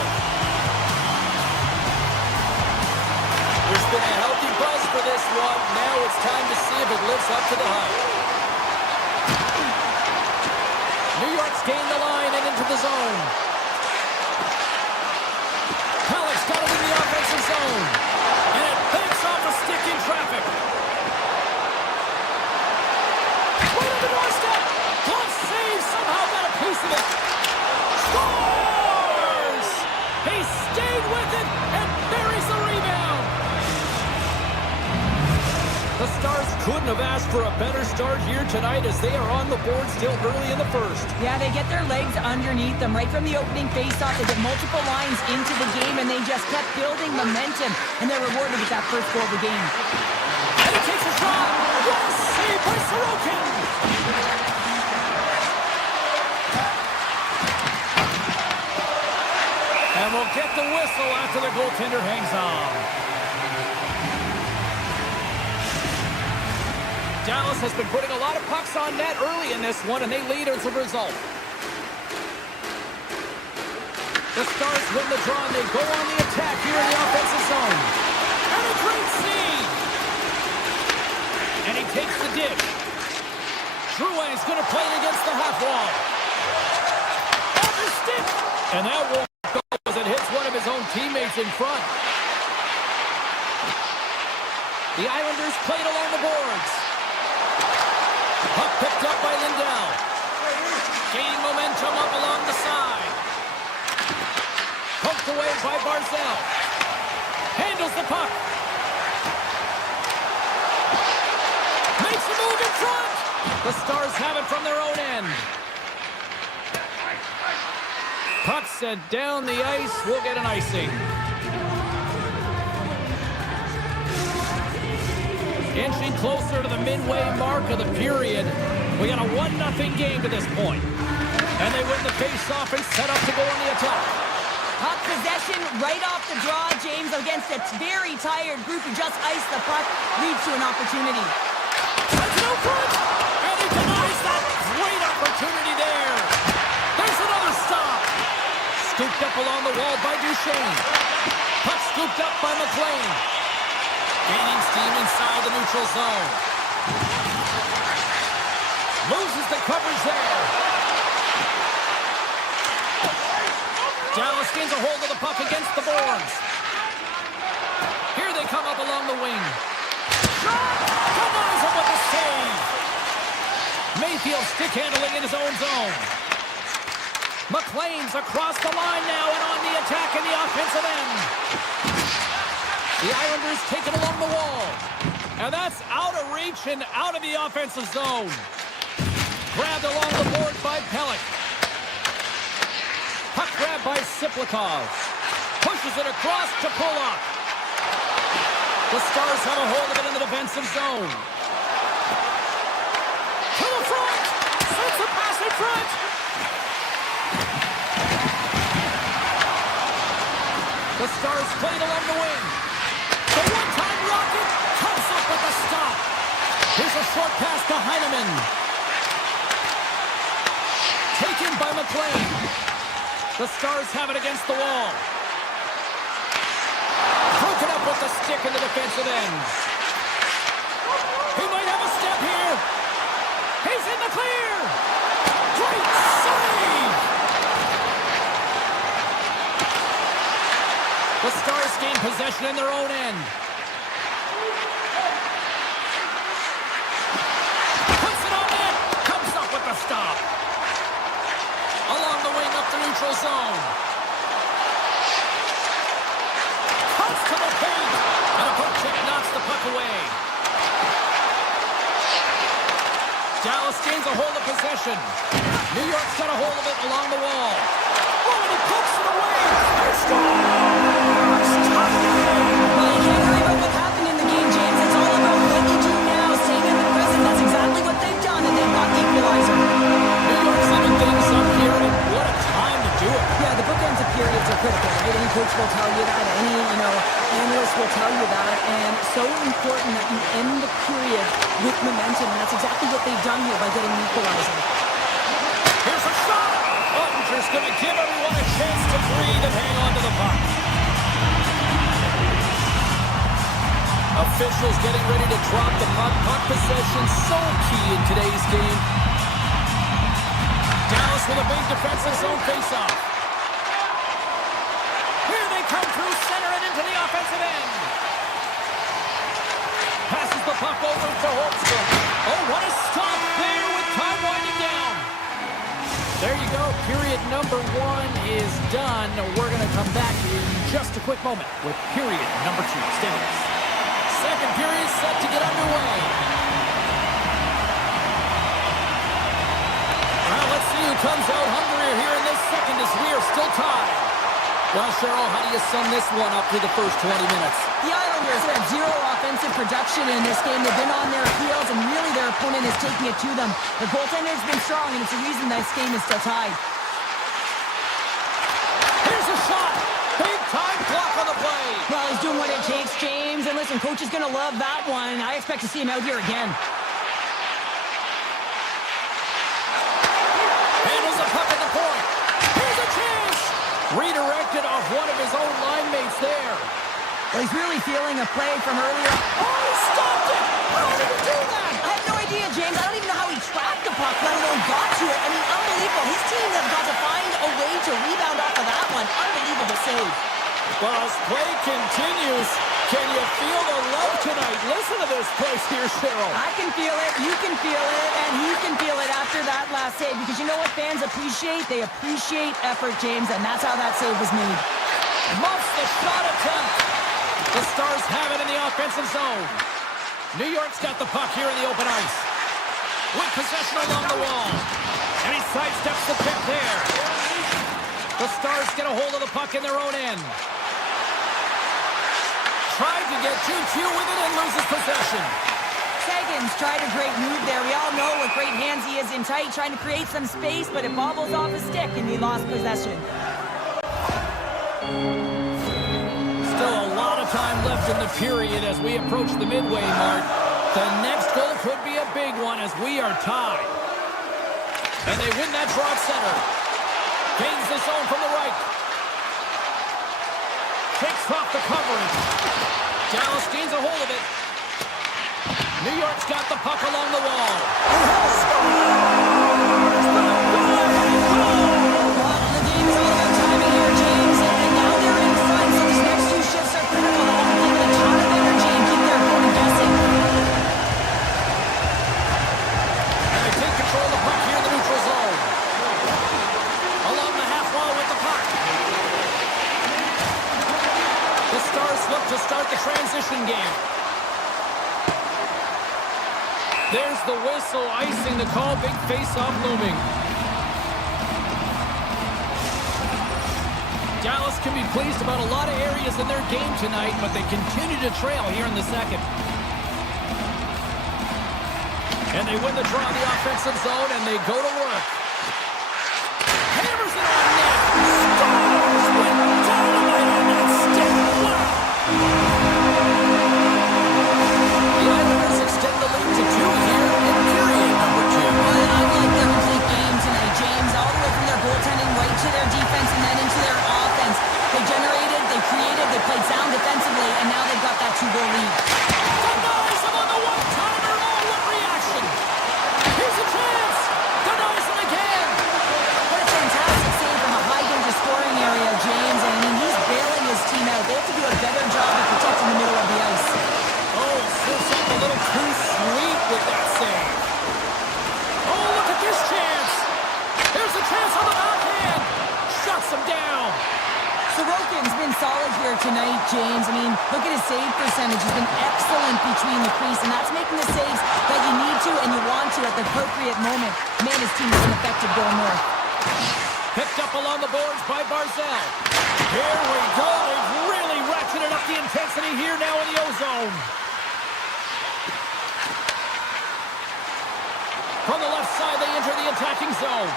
There's been a healthy buzz for this one. Now it's time to see if it lives up to the hype. New York's gained the line and into the zone. Pellick's got it in the offensive zone. And it banks off a stick in traffic. Right on the doorstep. Glove save. Somehow got a piece of it. Scores! He stayed with it and buries the rebound. The Stars couldn't have asked for a better start here tonight as they are on the board still early in the first. Yeah, they get their legs underneath them right from the opening faceoff. They get multiple lines into the game, and they just kept building momentum, and they're rewarded with that first goal of the game. And he takes a shot. What a save by Sorokin! And we'll get the whistle after the goaltender hangs on. Dallas has been putting a lot of pucks on net early in this one, and they lead as a result. The Stars win the draw, and they go on the attack here in the offensive zone. And a great save! And he takes the dish. Drouin's going to play it against the half wall. Off his stick! And that wall goes and hits one of his own teammates in front. The Islanders played along the boards. Puck picked up by Lindell. Gaining momentum up along the side. Poked away by Barzell. Handles the puck. Makes a move in front. The Stars have it from their own end. Puck sent down the ice. We'll get an icing. Inching closer to the midway mark of the period. We got a 1-0 game to this point. And they win the face-off and set up to go on the attack. Puck possession right off the draw, James, against a very tired group who just iced the puck, leads to an opportunity. That's no front! And he denies that great opportunity there. There's another stop. Scooped up along the wall by Duchesne. Puck scooped up by McLean. Gaining steam inside the neutral zone. Loses the coverage there. Dallas gains a hold of the puck against the boards. Here they come up along the wing. Shot! Denies him with the save. Mayfield stick handling in his own zone. McLean's across the line now and on the attack in the offensive end. The Islanders take it along the wall. And that's out of reach and out of the offensive zone. Grabbed along the board by Pellick. Puck grab by Siplikov. Pushes it across to Pollock. The Stars have a hold of it in the defensive zone. To the front. Sends a pass in front. The Stars played along the wing. The one-time rocket comes up with the stop. Here's a short pass to Heineman. Taken by McLean. The Stars have it against the wall. Broken up with the stick in the defensive end. He might have a step here. He's in the clear. Great save. The Stars gain possession in their own end. Puts it on net. Comes up with the stop. Along the wing up the neutral zone. Cuts to the paint. And a poke check knocks the puck away. Dallas gains a hold of possession. New York's got a hold of it along the wall. Oh, and he pokes it away. They score! Well, you can't worry about what happened in the game, James. It's all about what you do now, staying in the present. That's exactly what they've done, and they've got the equalizer. New York's even things up here, and what a time to do it. Yeah, the bookends of periods are critical, right? Any coach will tell you that. Any, analyst will tell you that. And so important that you end the period with momentum, and that's exactly what they've done here by getting an equalizer. Here's a shot! Ottinger's going to give everyone a chance to breathe and hang on to the puck. Officials getting ready to drop the puck. Puck possession so key in today's game. Dallas with a big defensive zone face-off. Here they come through center and into the offensive end. Passes the puck over to Holmstrom. Oh, what a stop there with time winding down. There you go. Period number 1 is done. We're going to come back in just a quick moment with period number 2. Stay with us. Second period set to get underway. Well, let's see who comes out hungrier here in this second as we are still tied. Well, Cheryl, how do you sum this one up through the first 20 minutes? The Islanders have zero offensive production in this game. They've been on their heels, and really their opponent is taking it to them. The goaltender's been strong, and it's the reason this game is still tied. Here's a shot. Big time block on the play. Well, he's doing what it takes, James. And listen, coach is going to love that one. I expect to see him out here again. Handles the puck at the point. Here's a chance. Redirected off one of his own line mates there. Well, he's really feeling a play from earlier. Oh, he stopped it! How did he do that? I have no idea, James. I don't even know how he tracked the puck, let alone got to it. I mean, unbelievable. His team has got to find a way to rebound off of that one. Unbelievable save. Well, as play continues, can you feel the love tonight? Listen to this place here, Cheryl. I can feel it, you can feel it, and he can feel it after that last save. Because you know what fans appreciate? They appreciate effort, James, and that's how that save was made. Muffs the shot attempt. The Stars have it in the offensive zone. New York's got the puck here in the open ice. With possession along the wall. And he sidesteps the pick there. The Stars get a hold of the puck in their own end. Tried to get too cute with it and loses possession. Seguin's tried a great move there. We all know what great hands he is in tight, trying to create some space, but it bobbles off his stick and he lost possession. Still a lot of time left in the period as we approach the midway mark. The next goal could be a big one as we are tied. And they win that draw at center. Gains the zone from the right. Shakes off the coverage. Dallas gains a hold of it. New York's got the puck along the wall. The game is all about timing here, James, and now they're in front, so these next 2 shifts are critical. They have to give it a ton of energy and keep their opponent guessing. And they take control of the puck here in the neutral zone. Along the half wall with the puck. The Stars look to start the transition game. There's the whistle, icing the call, big face-off looming. Dallas can be pleased about a lot of areas in their game tonight, but they continue to trail here in the second. And they win the draw in the offensive zone, and they go to work. Hammers it on net. Stars with dynamite on that stick. Wow. The Islanders extend the lead to 2 here in period number 2. Well, I like their complete game tonight, James, all the way from their goaltending right to their defense and then into their offense. They generated, they created, they played sound defensively, and now they've got that 2-goal lead. Denies him on the one-timer. Oh, what reaction. Here's a chance. Denies him again. What a fantastic save from a high-danger scoring area, James. I mean, he's bailing his team out. They have to do a better job of protecting the middle of the ice. Oh, slips up a little too sweet with that save. Oh, look at this chance. There's a chance on the backhand. Shuts him down. Sorokin's been solid here tonight, James. I mean, look at his save percentage. He's been excellent between the crease, and that's making the saves that you need to and you want to at the appropriate moment. Man, his team has been effective going north. Picked up along the boards by Barzal. Here we go. They've really ratcheted up the intensity here now in the O-zone. From the left side, they enter the attacking zone.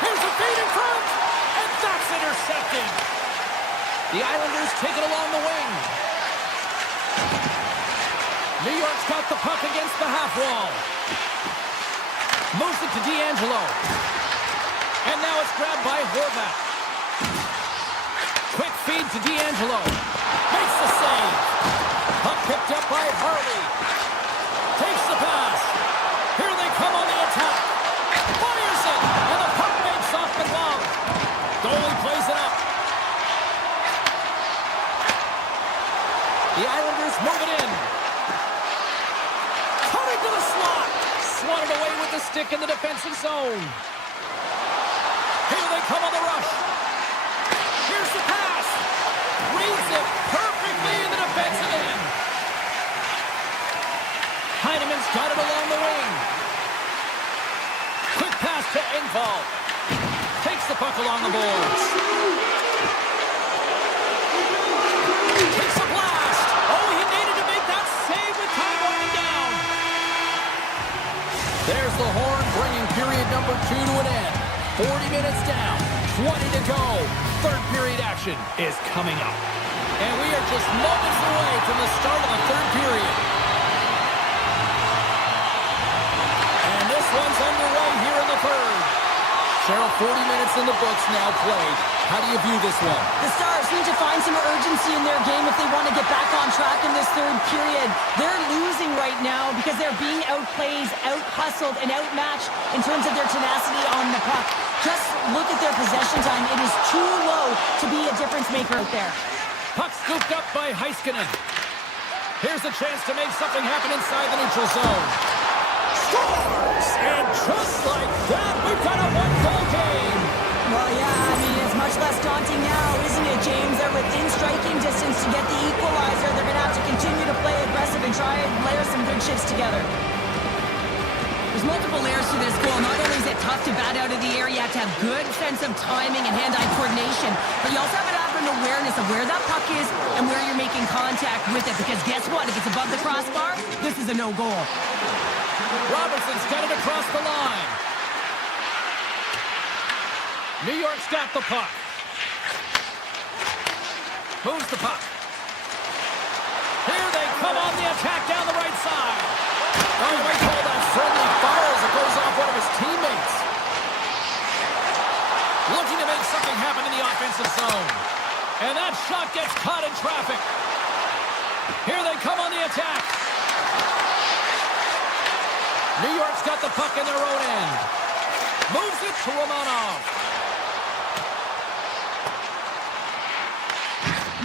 Here's a feed in front, and that's intercepted. The Islanders take it along the wing. New York's got the puck against the half wall. Moves it to D'Angelo. And now it's grabbed by Horvat. Quick feed to D'Angelo. Makes the save. Puck picked up by Harley. Takes the pass. Here they come on the attack. Fires it. And the puck makes off the glove. Goalie plays it up. The Islanders move it in. Cutting to the slot. Swatted away with the stick in the defensive zone. Here they come on the rush. Here's the pass. Reads it perfectly in the defensive end. Heineman's got it along the wing. Quick pass to Engvall. Takes the puck along the boards. Takes a blast. Oh, he needed to make that save with time running down. There's the horn bringing period number 2 to an end. 40 minutes down, 20 to go. Third period action is coming up. And we are just moments away from the start of the third period. And this one's underway here in the third. Cheryl, 40 minutes in the books now played. How do you view this one? The Stars need to find some urgency in their game if they want to get back on track in this third period. They're losing right now because they're being outplayed, out-hustled, and outmatched in terms of their tenacity on the puck. Just look at their possession time. It is too low to be a difference maker out there. Puck scooped up by Heiskanen. Here's a chance to make something happen inside the neutral zone. Scores! And just like that, we've got a one-goal game. Well, yeah, I mean, it's much less daunting now, isn't it, James? They're within striking distance to get the equalizer. They're going to have to continue to play aggressive and try and layer some good shifts together. There's multiple layers to this goal. Not only is it tough to bat out of the air, you have to have good sense of timing and hand-eye coordination, but you also have to have an awareness of where that puck is and where you're making contact with it, because guess what? If it's above the crossbar, this is a no-goal. Robertson's got it across the line. New York's got the puck. Moves the puck. Here they come on the attack down the right side. Oh, you might call that friendly fire as it goes off one of his teammates. Looking to make something happen in the offensive zone. And that shot gets caught in traffic. Here they come on the attack. New York's got the puck in their own end. Moves it to Romanov.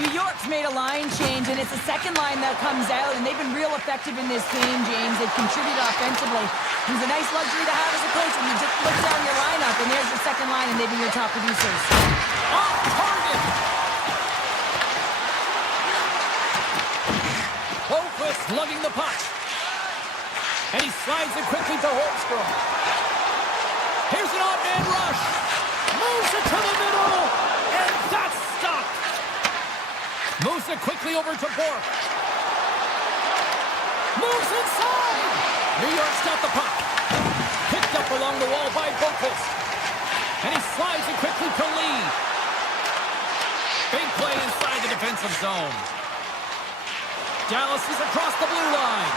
New York's made a line change, and it's the second line that comes out, and they've been real effective in this game, James. They've contributed offensively. It's a nice luxury to have as a coach when you just look down your lineup, and there's your second line, and they've been your top producers. Off target! Boquist lugging the puck. And he slides it quickly to Holmstrom. Here's an odd-man rush. Moves it to the middle. And that's stopped. Moves it quickly over to Bork. Moves inside. New York's got the puck. Picked up along the wall by Boquist. And he slides it quickly to Lee. Big play inside the defensive zone. Dallas is across the blue line.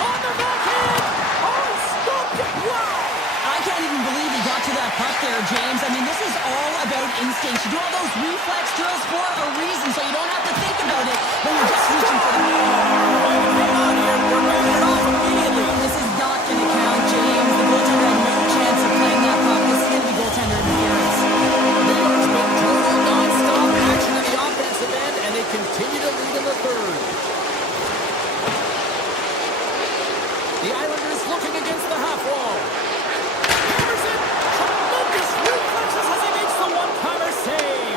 On the backhand! Oh, stopped it! Wow! I can't even believe he got to that puck there, James. I mean, this is all about instinct. You do all those reflex drills for a reason, so you don't have to think about it when you're just reaching for the ball. Hang on here. We're bringing it off immediately. This is not going to count, James. The goaltender had no chance of playing that puck. This is going to be goaltender interference. New York's been total non-stop action in the offensive end, and they continue to lead in the third. The Islanders looking against the half wall. Hammers it. Tremendous reflexes as he makes the one-timer save.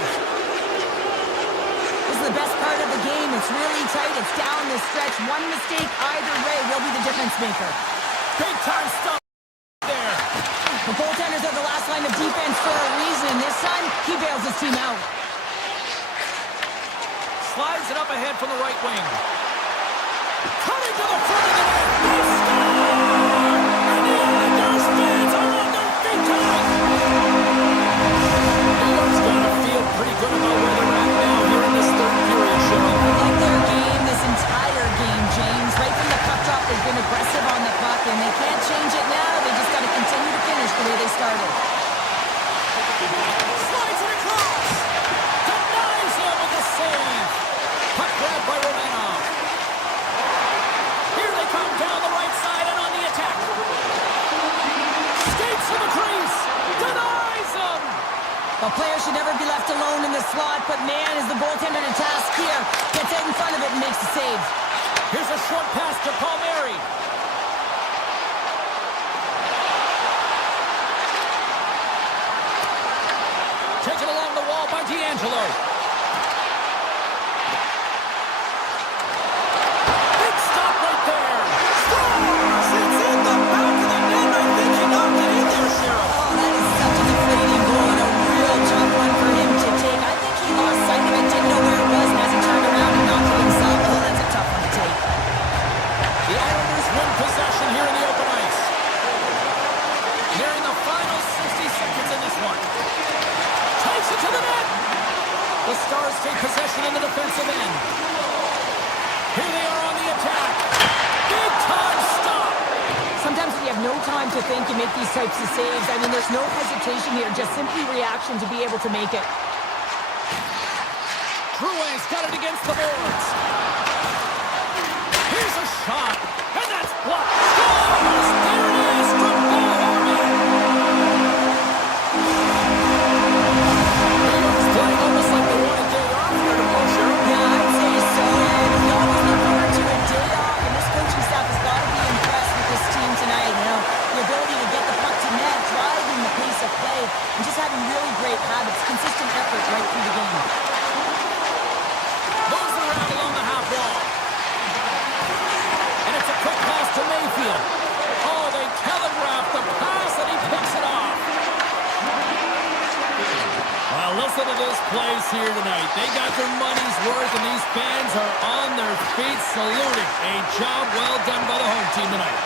This is the best part of the game. It's really tight. It's down the stretch. One mistake either way will be the difference maker. Big time stuff there. The goaltenders are the last line of defense for a reason. This time, he bails his team out. Slides it up ahead from the right wing. Coming to the front of the net. They score! And the Islanders fans are on their feet tonight. New York's got to feel pretty good about where they're at now here in this third period, Cheryl. Like their game this entire game, James. player should never be left alone in the slot, but man, is the goaltender to task here. Gets out in front of it and makes the save. Here's a short pass to Palmieri. Taken along the wall by D'Angelo. Big stop right there. Scores! It's in the back of the net. I think he knocked it in there, Cheryl. Oh, that is such a deflating goal and a real tough one for him to take. I think he lost sight of it, didn't know where it was, and as he turned around and knocked it himself, oh, that's a tough one to take. The Islanders win possession here in the open ice. Nearing the final 60 seconds in this one. Takes it to the net. The Stars take possession in the defensive end. Here they are on the attack. Big time stop. Sometimes when you have no time to think, you make these types of saves. I mean, there's no hesitation here, just simply reaction to be able to make it. Drouin's got it against the boards. Here's a shot, and that's blocked. Scores! There it is from Paul Harvey. New York's playing almost like they want a day off here tomorrow, Cheryl. Yeah, I'd say so. And we always look forward to a day off, and this coaching staff has got to be impressed with this team tonight. You know, the ability to get the puck to net, driving the pace of play, and just having really great habits, consistent effort right through the game. Moves around along the half wall. And it's a quick pass to Mayfield. Oh, they telegraph the pass, and he picks it off. Well, listen to this place here tonight. They got their money's worth, and these fans are on their feet saluting. A job well done by the home team tonight.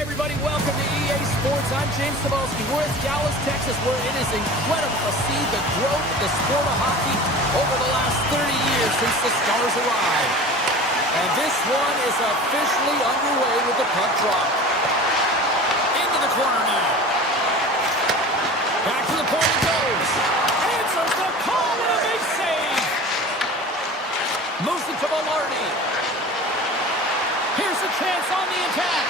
everybody. Welcome to EA Sports. I'm James Cebulski. We're in Dallas, Texas, where it is incredible to see the growth of the sport of hockey over the last 30 years since the Stars arrived. And this one is officially underway with the puck drop. Into the corner now. Back to the point it goes. Answers the call with a big save. Moves it to Velarde. Here's a chance on the attack.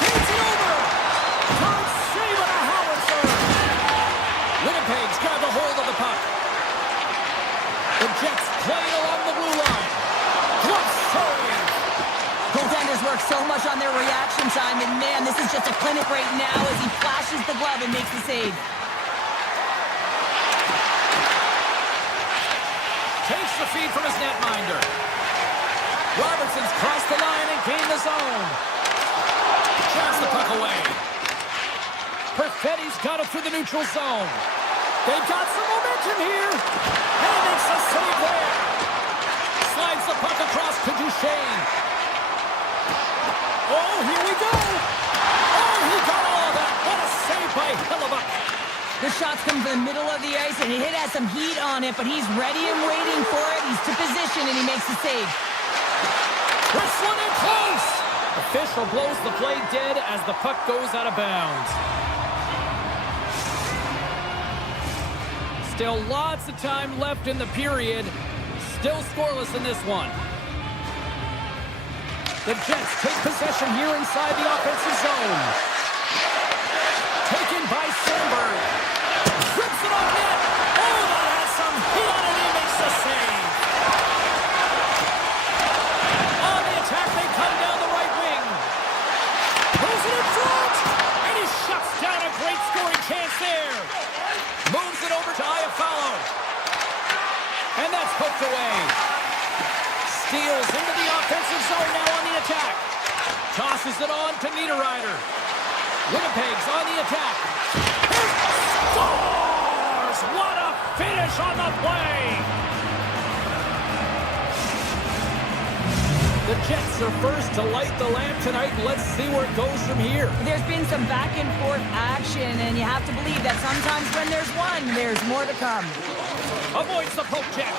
Takes it over. Top save on a howitzer. Winnipeg's got the so much on their reaction time, and man, this is just a clinic right now as he flashes the glove and makes the save. Takes the feed from his netminder. Robertson's crossed the line and gained the zone. Shots the puck away. Perfetti's got it through the neutral zone. They've got some momentum here. And he makes a save there. Slides the puck across to Duchesne. Oh, here we go. Oh, he got all of that. What a save by Hellebuyck. The shots come from the middle of the ice, and he has some heat on it, but he's ready and waiting for it. He's to position, and he makes the save. Whistling in close. Official blows the play dead as the puck goes out of bounds. Still lots of time left in the period. Still scoreless in this one. The Jets take possession here inside the offensive zone. Taken by Sandberg. Trips it on net. Oh, that has some heat on it. He makes the save. On the attack, they come down the right wing. Throws it in front. And he shuts down a great scoring chance there. Moves it over to Iafallo. And that's poked away. Steals into the offensive zone now on the attack. Tosses it on to Niederreiter. Winnipeg's on the attack. Scores! What a finish on the play! The Jets are first to light the lamp tonight. Let's see where it goes from here. There's been some back and forth action, and you have to believe that sometimes when there's one, there's more to come. Avoids the poke check.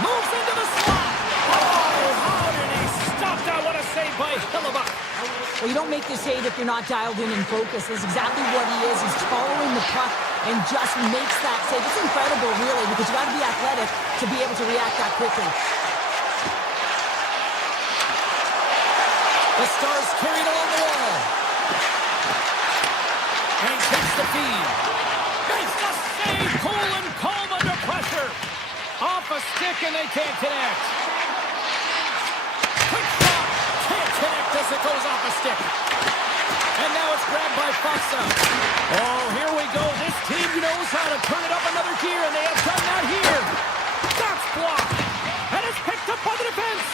Moves into the slot. Oh, how did he stop that? What a save by Hellebuyck. Well, you don't make the save if you're not dialed in and focused. That's exactly what he is. He's following the puck and just makes that save. It's incredible, really, because you got to be athletic to be able to react that quickly. The Stars carried along the wall. And he takes the feed. Makes the save. Cool and calm under pressure. Off a stick and they can't connect. Quick shot. Can't connect as it goes off a stick. And now it's grabbed by Foxa. Oh, here we go. This team knows how to turn it up another gear, and they have done that here. That's blocked. And it's picked up by the defense.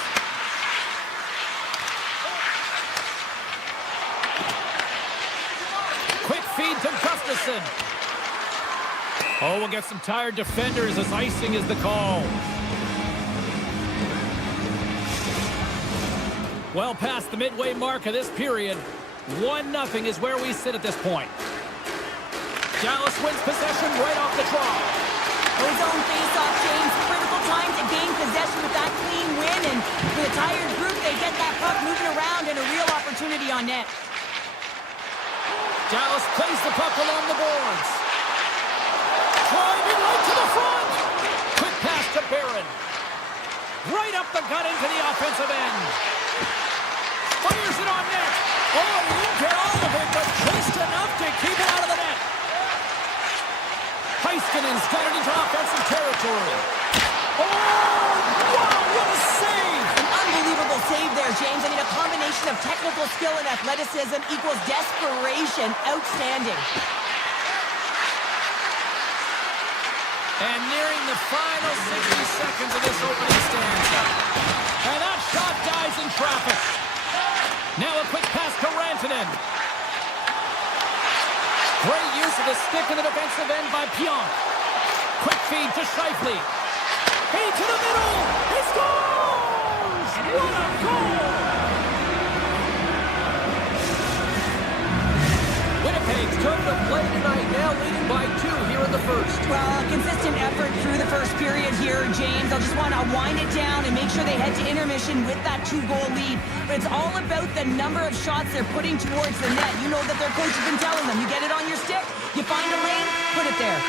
Quick feed to Gustafsson. Oh, we'll get some tired defenders as icing is the call. Well past the midway mark of this period. 1-0 is where we sit at this point. Dallas wins possession right off the draw. Those own face-off, James. Critical time to gain possession with that clean win. And for the tired group, they get that puck moving around and a real opportunity on net. Dallas plays the puck along the boards. Driving right to the front. Quick pass to Barron. Right up the gut into the offensive end. Fires it on net. Oh, he didn't get all of it, but just enough to keep it out of the net. Heiskanen's got it into offensive territory. Oh, wow, what a save! An unbelievable save there, James. I mean, a combination of technical skill and athleticism equals desperation. Outstanding. And nearing the final 60 seconds of this opening stanza. And that shot dies in traffic. Now a quick pass to Rantanen. Great use of the stick in the defensive end by Pionk. Quick feed to Scheifele. Feed to the middle. He scores! What a goal! Winnipeg's turn to play tonight, now leading by 2 here in the first. Well, a consistent effort through the first period here, James. They'll just want to wind it down and make sure they head to intermission with that 2-goal lead. But it's all about the number of shots they're putting towards the net. You know that their coach has been telling them, you get it on your stick, you find a lane, put it there.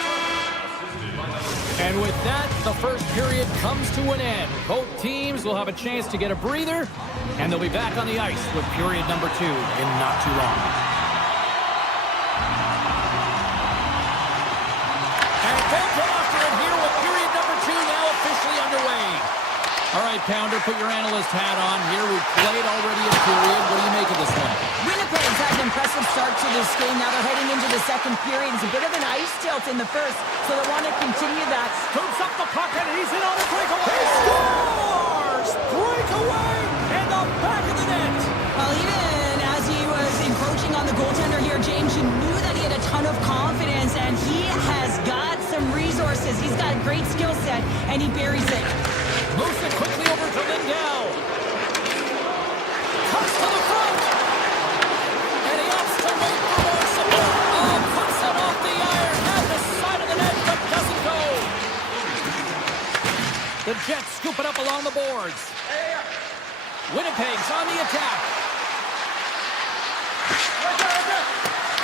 And with that, the first period comes to an end. Both teams will have a chance to get a breather, and they'll be back on the ice with period number 2 in not too long. And they'll get after it here with period number 2 now officially underway. All right, Pounder, put your analyst hat on here. We've played already a period. What do you make of this one? Winnipeg's had an impressive start to this game. Now they're heading into the second period. It's a bit of an ice tilt in the first, so they want to continue that. Scoops up the puck, and he's in on a breakaway. He scores! Breakaway in the back of the net. Well, even as he was encroaching on the goaltender here, James, you knew that he had a ton of confidence, and he has got some resources. He's got a great skill set, and he buries it. Moves it quickly over to Lindell. Cuts to the front. And he opts to wait for more support. Oh, puts it off the iron at the side of the net, but doesn't go. The Jets scoop it up along the boards. Winnipeg's on the attack.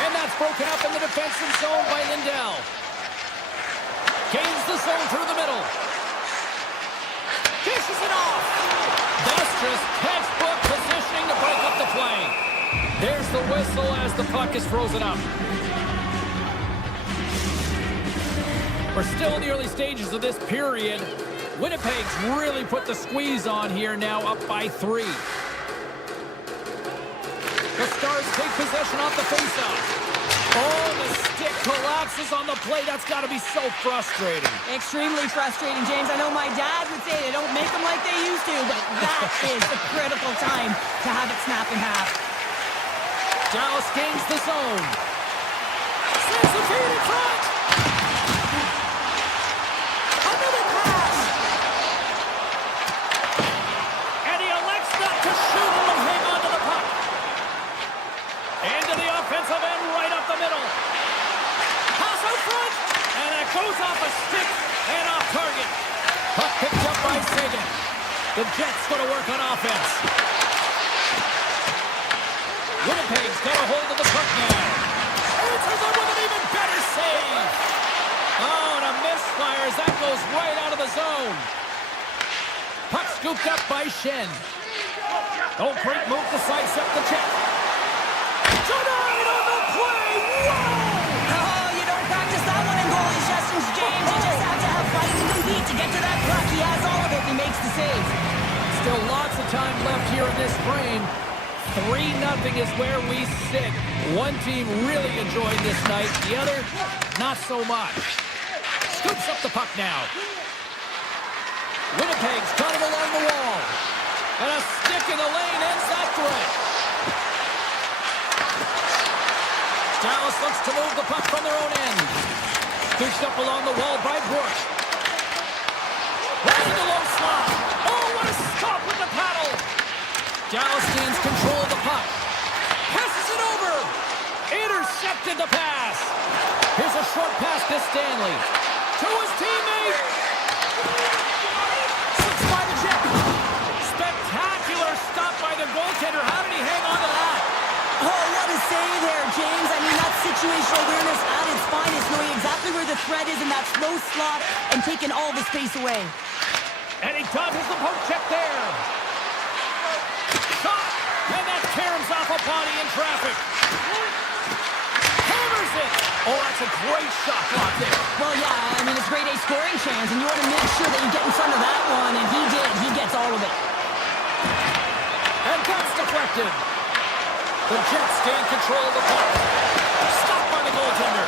And that's broken up in the defensive zone by Lindell. Gains the zone through the middle. Dishes it off. That's just textbook positioning to break up the play. There's the whistle as the puck is frozen up. We're still in the early stages of this period. Winnipeg's really put the squeeze on here now, up by 3. The Stars take possession off the faceoff. Oh, the stick collapses on the play. That's got to be so frustrating. Extremely frustrating, James. I know my dad would say they don't make them like they used to, but that is a critical time to have it snap in half. Dallas gains the zone. Sends the feed in front. Another pass. And he elects not to shoot and will hang on to the puck. Into the offensive end, right up the middle. Pass out front. And it goes off a stick and off target. Puck picked up by Sagan. The Jets going to work on offense. Winnipeg's got a hold of the puck now. Answers it with an even better save. Oh, and a misfire as that goes right out of the zone. Puck scooped up by Shen. Oh, great move to sidestep the check. Denied on the play. Whoa! Oh, you don't practice that one in goalie sessions, James. You just have to have fight and compete to get to that puck. He has all of it. He makes the save. Still lots of time left here in this frame. 3-0 is where we sit. One team really enjoying this night. The other, not so much. Scoops up the puck now. Winnipeg's got it along the wall. And a stick in the lane ends that threat. Dallas looks to move the puck from their own end. Scoops up along the wall by Brooks. Right in the low slot. Oh, what a stop with the paddle. Dallas gains control of the puck. Passes it over. Intercepted the pass. Here's a short pass to Stanley. To his teammate. Six by the Jet. Spectacular stop by the goaltender. How did he hang on to that? Oh, what a save there, James. I mean, that's situational awareness at its finest, knowing exactly where the threat is in that slow slot and taking all the space away. And he dodges the poke check there. Shot, and that caroms off a body in traffic. Hammers it. Oh, that's a great shot block there. Well, yeah, I mean, it's grade A scoring chance, and you want to make sure that you get in front of that one, and he did. He gets all of it. And that's deflected. The Jets gain control of the puck. Stopped by the goaltender.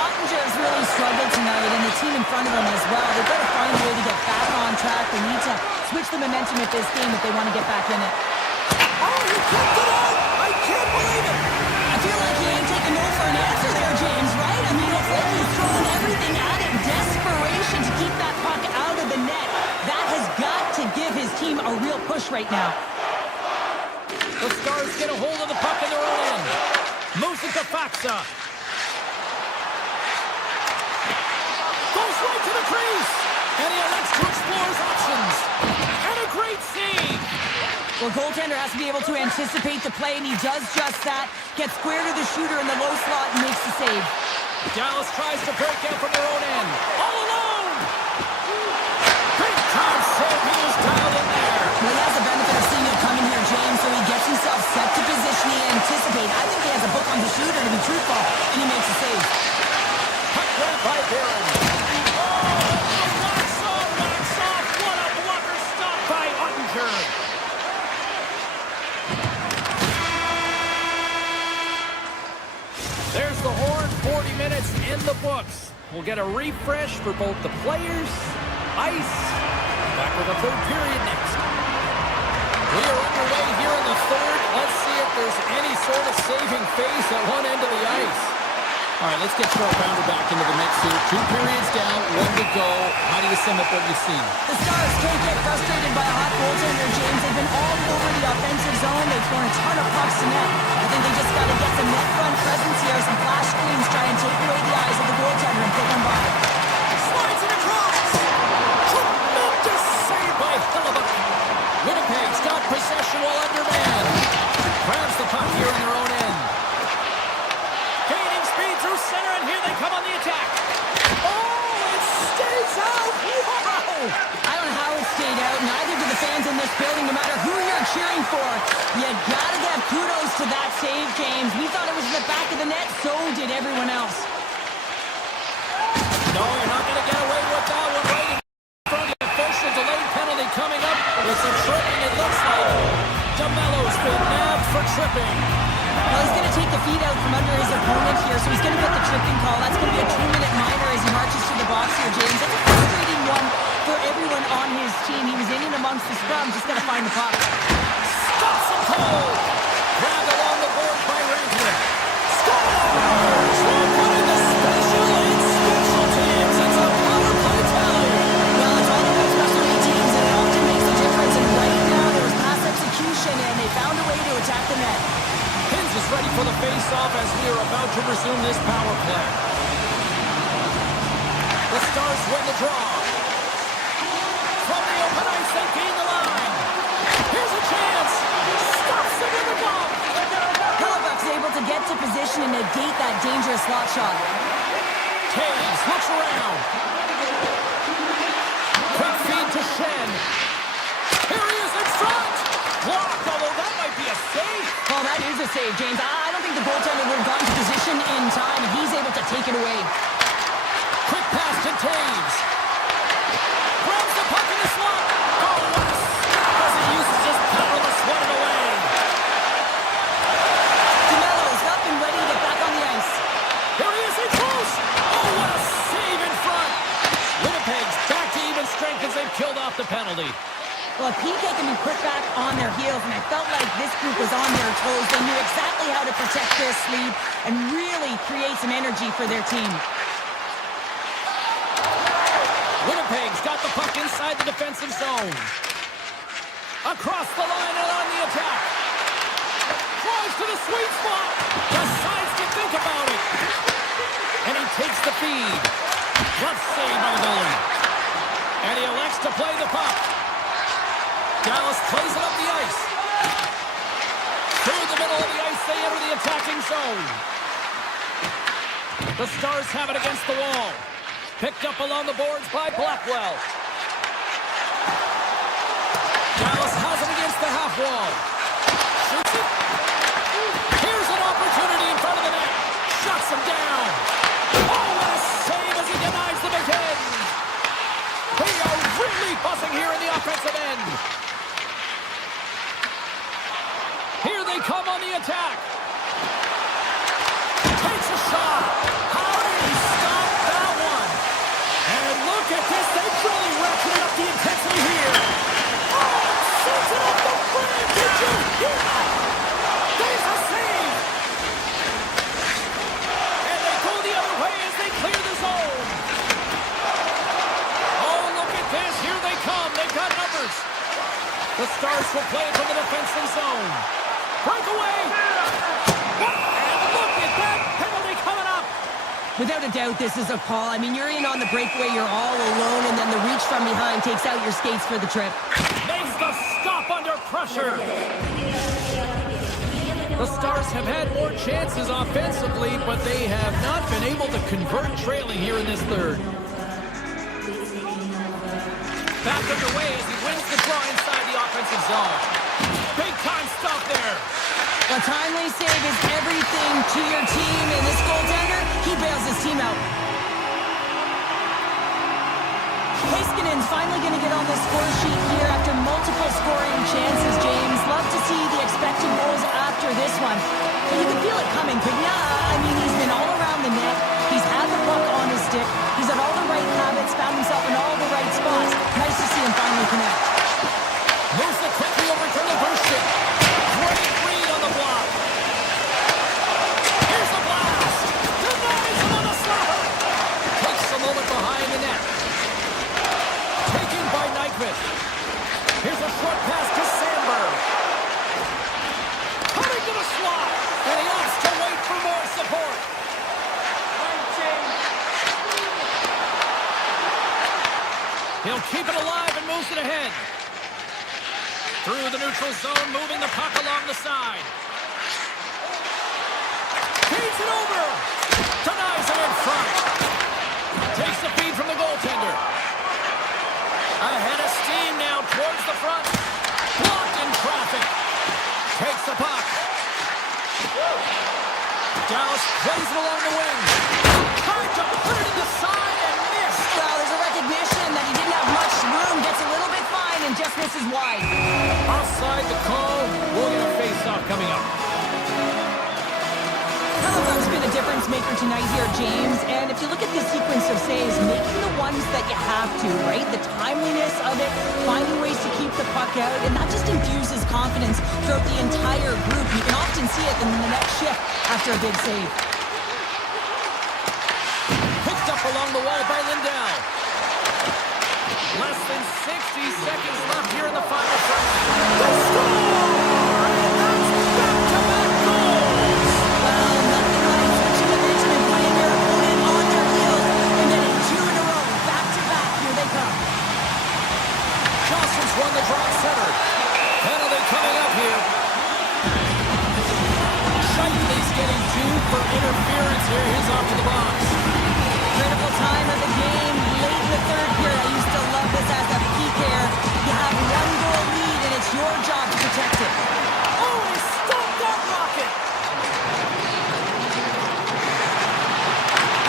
Ottinger's really struggled tonight, and the team in front of him as well. They've got to find a way to get back on track. They need to switch the momentum of this game if they want to get back in it. Oh, he kicked it out! I can't believe it! I feel like he ain't taking no for an answer there, James, right? I mean, it's like he's throwing everything at it. Desperation to keep that puck out of the net. That has got to give his team a real push right now. The Stars get a hold of the puck in their own end. Moves it to Faxa. Goes right to the crease. And he elects to explore his options. And a great save. Well, goaltender has to be able to anticipate the play, and he does just that. Gets square to the shooter in the low slot and makes the save. Dallas tries to break out from their own end. All alone. Big time save. He was dialed in there. Well, he has the benefit of seeing it coming here, James, so he gets himself set to position and anticipate. I think he has a book on the shooter, to be truthful, and he makes a save. Puck right by Barron. Oh, the wax off. What a blocker stop. minutes in the books. We'll get a refresh for both the players, ice. Back with the third period next. We are underway here in the third. Let's see if there's any sort of saving face at one end of the ice. All right, let's get Short Pounder back into the mix here. 2 periods down, 1 to go. How do you sum up what you've seen? The Stars can't get frustrated by a hot goaltender, James. They've been all over the offensive zone. They've thrown a ton of pucks to net. I think they just got to get some net front presence here. Some flash screens, try and take away the eyes of the goaltender and put them by. Slides it across. Tremendous save by Hellebuyck. Winnipeg's got possession while undermanned. Grabs the puck here in their own end. Gaining speed through center, and here they come on the attack. Oh, it stays out. Wow! I don't know how it stayed out. Neither do the fans in this building, no matter who you're cheering for. You gotta give kudos to that save, James. We thought it was in the back of the net, so did everyone else. No, you're not going to get away with that one. Right in front of the official delayed penalty coming up. With some tripping, it looks like. DeMello's been nabbed for tripping. Well, he's going to take the feet out from under his opponent here, so he's going to get the tripping call. That's going to be a 2-minute minor as he marches to the box here, James. That's a frustrating one for everyone on his team. He was in and amongst the scrum, just got to find the puck. Stops him cold. Grabbed along the board by Rankin. Scores! We're putting the special in special teams. It's a power play tally. Well, it's all about special teams, and it often makes a difference. And right now, there was pass execution, and they found a way to attack the net. Hins is ready for the face-off as we are about to resume this power play. The Stars win the draw. From the open ice, they gain the line. Here's a chance. Stops it in the ball. Hellebuyck's able to get to position and negate that dangerous slot shot. Taves looks around. Quick feed to Shen. Here he is in front. Blocked, although that might be a save. Well, that is a save, James. I don't think the goaltender would have gotten to position in time, and he's able to take it away. Quick pass to Taves. Grabs the puck in the slot. Oh, what a stop as he uses his power to swat it away. DeMello's up and ready to get back on the ice. Here he is in close. Oh, what a save in front. Winnipeg's back to even strength as they've killed off the penalty. Well, PK can be put back on their heels, and I felt like this group was on their toes. They knew exactly how to protect this lead and really create some energy for their team. Winnipeg's got the puck inside the defensive zone. Across the line and on the attack. Drives to the sweet spot. Decides to think about it. And he takes the feed. Glove save by the goalie. And he elects to play the puck. Dallas plays it up the ice. Through the middle of the ice, they enter the attacking zone. The Stars have it against the wall. Picked up along the boards by Blackwell. Dallas has it against the half wall. Shoots it. Here's an opportunity in front of the net. Shuts him down. Oh, what a save as he denies the big head. We are really buzzing here in the offensive end. Here they come on the attack. Takes a shot. How did he stop that one? And look at this. They've really ratcheted up the intensity here. Oh, shoots it off the frame. Did you hear that? There's a save. And they go the other way as they clear the zone. Oh, look at this. Here they come. They've got numbers. The Stars will play it from the defensive zone. Breakaway! And look at that penalty coming up! Without a doubt, this is a call. I mean, you're in on the breakaway, you're all alone, and then the reach from behind takes out your skates for the trip. Makes the stop under pressure! The Stars have had more chances offensively, but they have not been able to convert trailing here in this third. Back underway as he wins the draw inside the offensive zone. Big time stop there. A timely save is everything to your team, and this goaltender, he bails his team out. Heiskanen's finally going to get on the score sheet here after multiple scoring chances, James. Love to see the expected goals after this one. But you can feel it coming, couldn't you? I mean, he's been all around the net. He's the zone, moving the puck along the side. Feeds it over. Denies him in front. Takes the feed from the goaltender. Ahead of steam now towards the front. Blocked in traffic. Takes the puck. Dallas plays it along the wing. Tried to put it in the side and missed. Well, there's a recognition that he didn't have much room. Gets a little bit fine and just misses wide. Offside the call. We'll get a face-off coming up. Halifax has been a difference maker tonight here, James. And if you look at this sequence of saves, making the ones that you have to, right? The timeliness of it, finding ways to keep the puck out, and that just infuses confidence throughout the entire group. You can often see it in the next shift after a big save. Picked up along the wall by Lindell. Less than 60 seconds left here in the final frame. The score! And that's back-to-back goals! Well, nothing like switching the Richmond, putting your opponent on their heels, and getting two in a row, back-to-back. Here they come. Johnson's won the draw center. Penalty coming up here. Shifley's getting two for interference here. He's off to the box. Critical time of the game, late in the third period. I used to love this as a PKer. You have one goal lead, and it's your job to protect it. Oh, he stopped that rocket!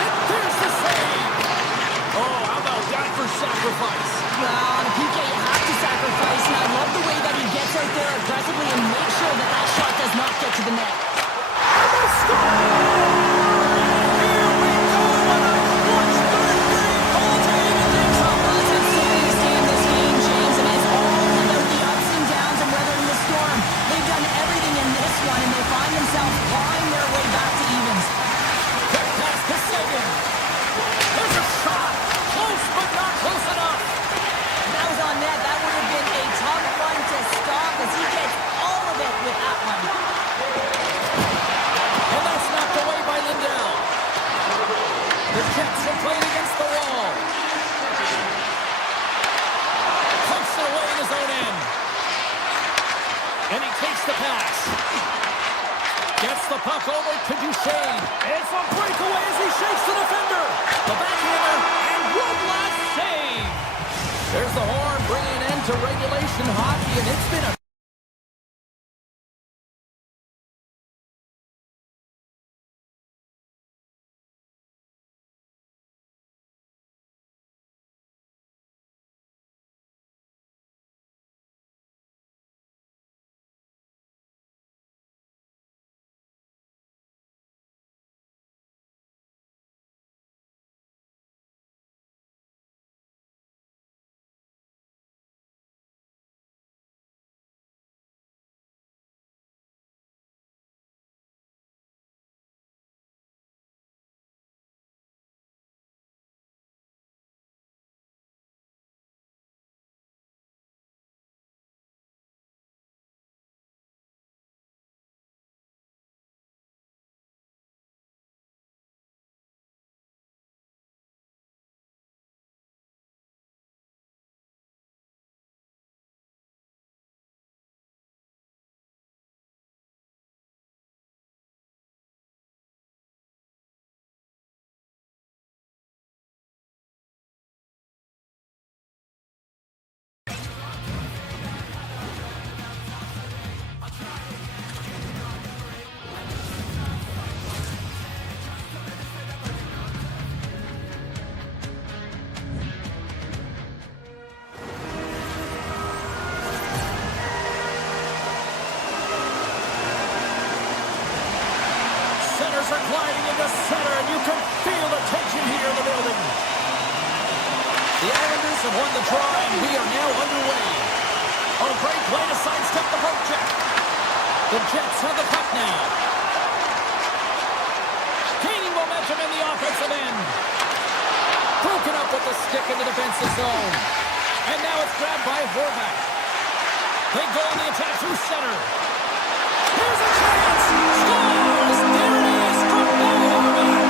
And there's the save! Oh, how about that for sacrifice? Well, on a PK, you have to sacrifice, and I love the way that he gets out there aggressively and makes sure that that shot does not get to the net. Gets the puck over to Duchesne. It's a breakaway as he shakes the defender. The backhander and one last save. There's the horn bringing an end to regulation hockey, and it's been a are gliding into center, and you can feel the tension here in the building. The Islanders have won the draw, and we are now underway. On a great play to sidestep the poke check. The Jets have the puck now. Gaining momentum in the offensive end. Broken up with the stick in the defensive zone. And now it's grabbed by Horvath. They go on the attack through center. Here's a chance. Scores! There it is from Horvath.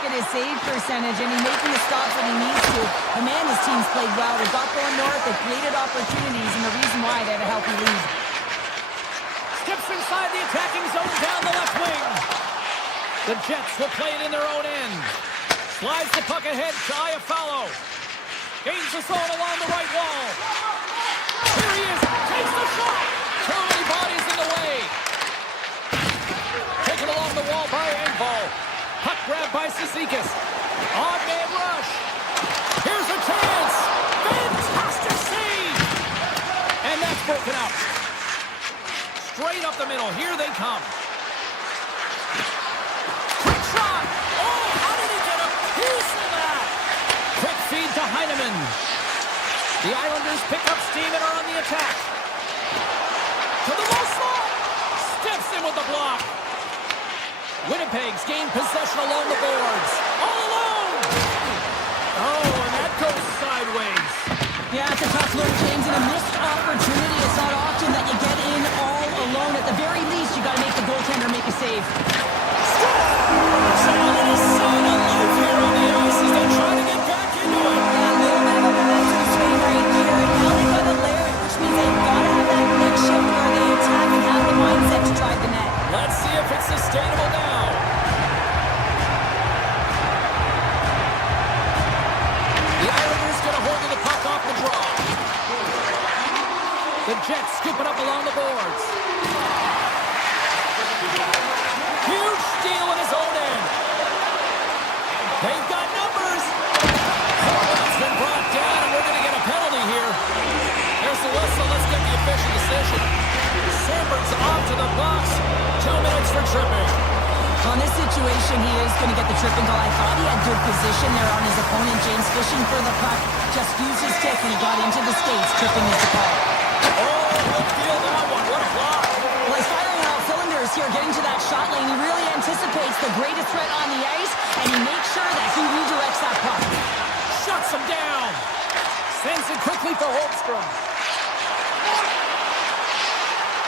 look at his save percentage, and he's making the stops that he needs to. And man, his team's played well. They got going north, they created opportunities, and the reason why they have a healthy lead. Steps inside the attacking zone down the left wing. The Jets will play it in their own end. Slides the puck ahead to Iafallo. Gains the zone along the right wall. Here he is. Takes the shot. Too many bodies in the way. Taken along the wall by Engvall. Puck grabbed by Cizikas. Odd man rush. Here's a chance. Fantastic save. And that's broken up. Straight up the middle. Here they come. Quick shot. Oh, how did he get a piece of that? Quick feed to Heineman. The Islanders pick up steam and are on the attack. To the low slot. Steps in with the block. Winnipeg's gained possession along the boards. All alone. Oh, and that goes sideways. Yeah, it's a tough look, James, and a missed opportunity. It's not often that you get in all alone. At the very least, you got to make the goaltender make a save. Someone is so alive here on the ice as they try to get back into it. Yeah, a little bit of a momentum swing right here. And now they've got to layer it, which means they've got to have that quick shift where they attack and have the mindset to drive the net. Let's see if it's sustainable now. The Islanders get a hold of the puck off the draw. The Jets scoop it up along the boards. Huge steal in his own end. They've got numbers. It's been brought down, and we're going to get a penalty here. There's the whistle. Let's get the official decision. Sandberg's off to the box. 2 minutes for tripping. On this situation, he is going to get the tripping goal. I thought he had good position there on his opponent. James fishing for the puck. Just used his stick and he got into the skates. Tripping is the call. Oh, he'll feel that one. What a block. Well, he's firing on all cylinders here, getting to that shot lane. He really anticipates the greatest threat on the ice, and he makes sure that he redirects that puck. Shuts him down. Sends it quickly for Holmstrom.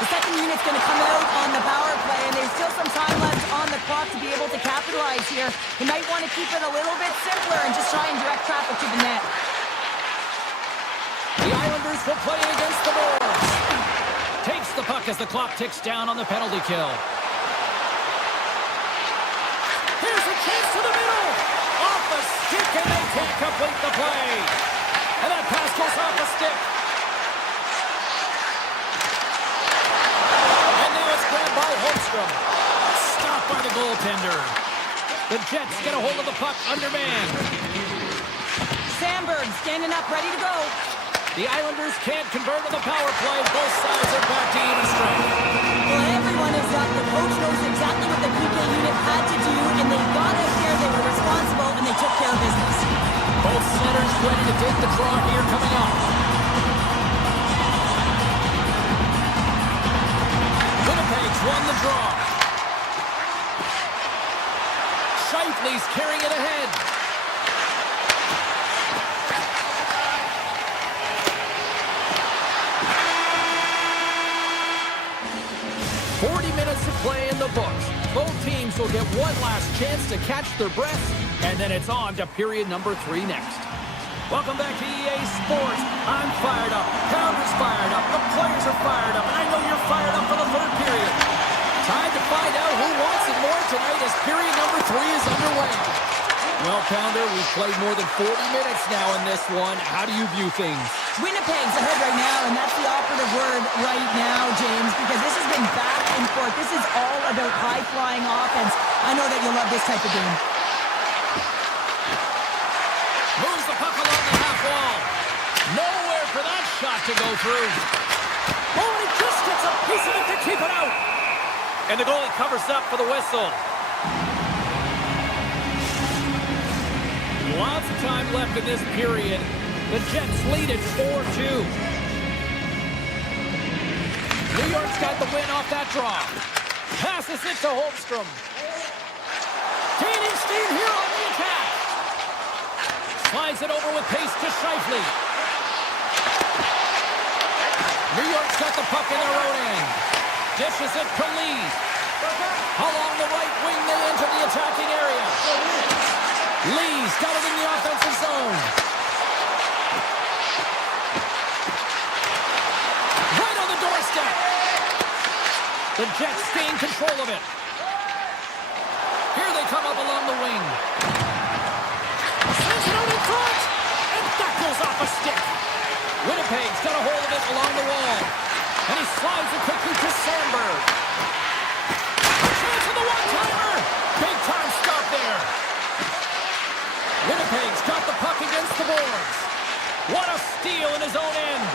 The second unit's going to come out on the power play, and there's still some time left on the clock to be able to capitalize here. He might want to keep it a little bit simpler and just try and direct traffic to the net. The Islanders will play it against the boards. Takes the puck as the clock ticks down on the penalty kill. Here's a chance to the middle. Off the stick, and they can't complete the play. And that pass goes off the stick. And now it's grabbed by Holmstrom. Stopped by the goaltender. The Jets get a hold of the puck undermanned. Sandberg standing up, ready to go. The Islanders can't convert on the power play. Both sides are back to even strength. Well, everyone is up. The coach knows exactly what the PK unit had to do, and they got out there, they were responsible, and they took care of business. Both centers ready to take the draw here coming up. Winnipeg's won the draw. Scheifele's carrying it ahead. Play in the books. Both teams will get one last chance to catch their breaths, and then it's on to period number 3 next. Welcome back to EA Sports. I'm fired up. Pounder's fired up. The players are fired up, and I know you're fired up for the third period. Time to find out who wants it more tonight as period number 3 is underway. Well, Pounder, we've played more than 40 minutes now in this one. How do you view things? Winnipeg's ahead right now, and that's the operative word right now, James, because this has been back and forth. This is all about high-flying offense. I know that you'll love this type of game. Moves the puck along the half wall. Nowhere for that shot to go through. Oh, and he just gets a piece of it to keep it out. And the goalie covers up for the whistle. Lots of time left in this period. The Jets lead it 4-2. New York's got the win off that draw. Passes it to Holmstrom. Gaining steam here on the attack. Slides it over with pace to Scheifele. New York's got the puck in their own end. Dishes it to Lee. Along the right wing, they enter the attacking area. Winnipeg's got it in the offensive zone. Right on the doorstep. The Jets gain control of it. Here they come up along the wing. Sends it out in front. And that goes off a stick. Winnipeg's got a hold of it along the wall. And he slides it quickly to Sandberg. Chance for the one-timer. Big time stop there. Winnipeg's got the puck against the boards. What a steal in his own end.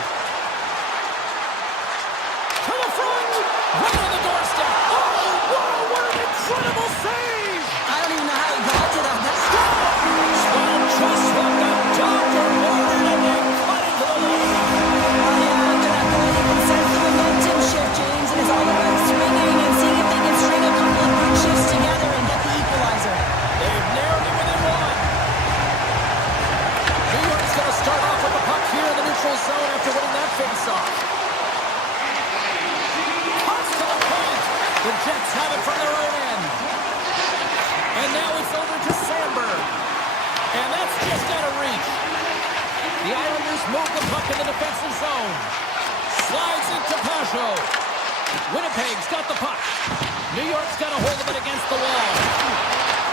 To the front. Right on the doorstep. Oh, what an incredible save. I don't even know how he got to that. That's Well, just what the doctor ordered, and they cut into the lead. after that goal, you can sense the momentum shift, James, and it's all about swinging and seeing if they can string a couple of good shifts together and get the equalizer. They've narrowed it within one. New York's going to start off with the puck here in the neutral zone after winning that face-off. Pass to the point. The Jets have it from their own end. And now it's over to Sandberg. And that's just out of reach. The Islanders move the puck in the defensive zone. Slides into Pajot. Winnipeg's got the puck. New York's got a hold of it against the wall.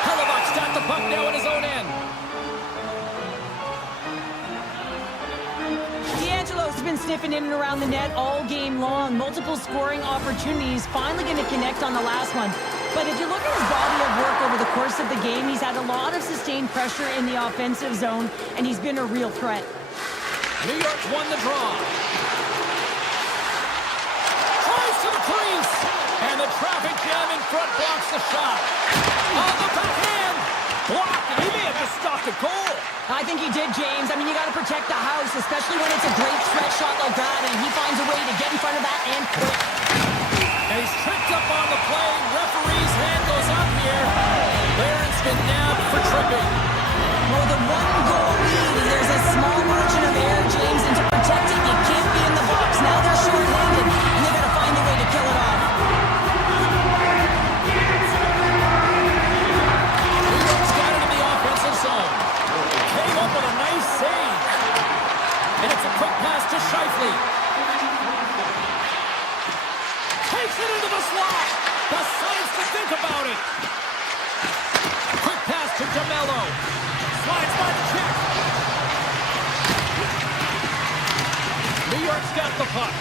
Hellebuck's got the puck now in his own end. D'Angelo's been sniffing in and around the net all game long. Multiple scoring opportunities. Finally going to connect on the last one. But if you look at his body of work over the course of the game, he's had a lot of sustained pressure in the offensive zone, and he's been a real threat. New York won the draw. Tries to the crease. And the traffic jam in front blocks the shot. On the backhand. Blocked, and he may have just stopped a goal. I think he did, James. I mean, you got to protect the house, especially when it's a great stretch shot like that, and he finds a way to get in front of that and quick. And he's tripped up on the play. Referee's hand goes up here. Barron's been nabbed for tripping. Well, the one-goal lead, there's a small margin of error, James, and to protect it, you can't be in the box. Now they're short-handed, and they got to find a way to kill it off. New York's got it in the offensive zone. Came up with a nice save. And it's a quick pass to Scheifele. Takes it into the slot. Decides to think about it. Quick pass to DeMello. Slides by the check. New York's got the puck.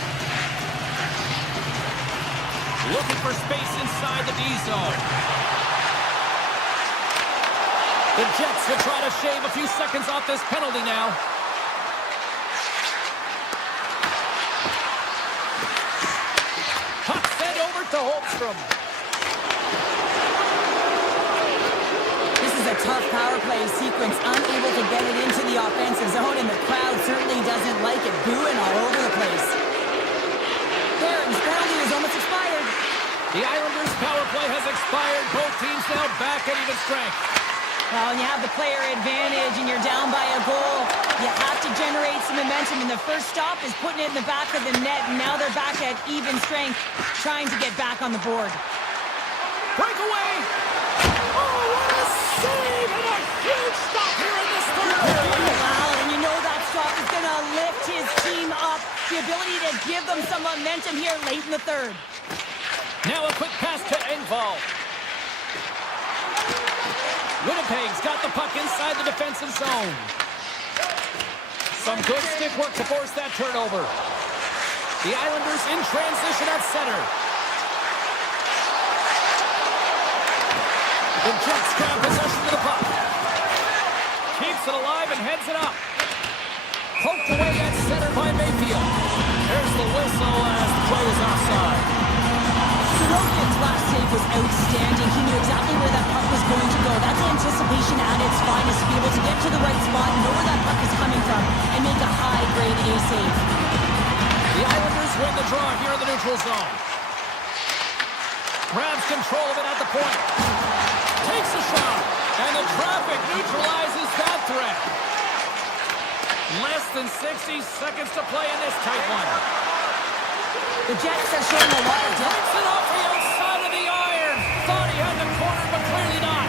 Looking for space inside the D zone. The Jets will try to shave a few seconds off this penalty now. Puck sent over to Holmstrom. This is a tough power play sequence, unable to get it into the offensive zone, and the crowd certainly doesn't like it, booing all over the place. Barron's penalty is almost expired. The Islanders' power play has expired. Both teams now back at even strength. Well, when you have the player advantage and you're down by a goal, you have to generate some momentum, and the first stop is putting it in the back of the net, and now they're back at even strength, trying to get back on the board. Breakaway! Oh, what a save! And a huge stop here in this third period. Wow, and you know that stop is going to lift his team up. The ability to give them some momentum here late in the third. Now a quick pass to Engvall. Winnipeg's got the puck inside the defensive zone. Some good stick work to force that turnover. The Islanders in transition at center. The Jets grab possession of the puck. Keeps it alive and heads it up. Poked away at center by Mayfield. There's the whistle as the play is offside. Sorokin's last save was outstanding. He knew exactly where that puck was going to go. That's anticipation at its finest, to be able to get to the right spot, know where that puck is coming from, and make a high-grade A save. The Islanders win the draw here in the neutral zone. Grabs control of it at the point. Takes a shot, and the traffic neutralizes that threat. Less than 60 seconds to play in this tight one. The Jets are showing a lot of depth. Takes it off the outside of the iron. Thought he had the corner, but clearly not.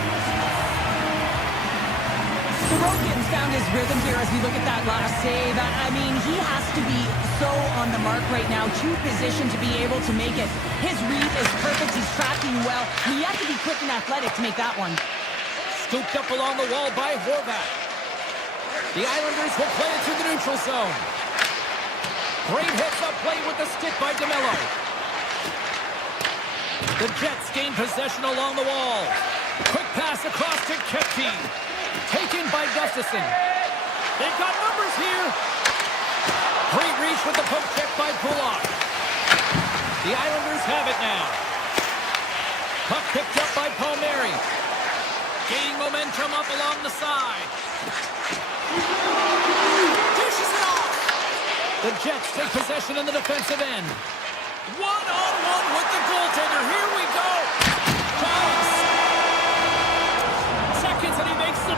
Sorokin's found his rhythm here as we look at that last save. I mean, he has to be so on the mark right now, true position to be able to make it. His read is perfect. He's tracking well. You have to be quick and athletic to make that one. Scooped up along the wall by Horvat. The Islanders will play it through the neutral zone. Great hits up play with the stick by DeMello. The Jets gain possession along the wall. Quick pass across to Kepke. Taken by Gustafsson. They've got numbers here. Great reach with the poke check by Pulak. The Islanders have it now. Puck picked up by Palmieri. Gaining momentum up along the side. Dishes it off. The Jets take possession in the defensive end. One-on-one with the goaltender. Here we go. Giants. Seconds and he makes the...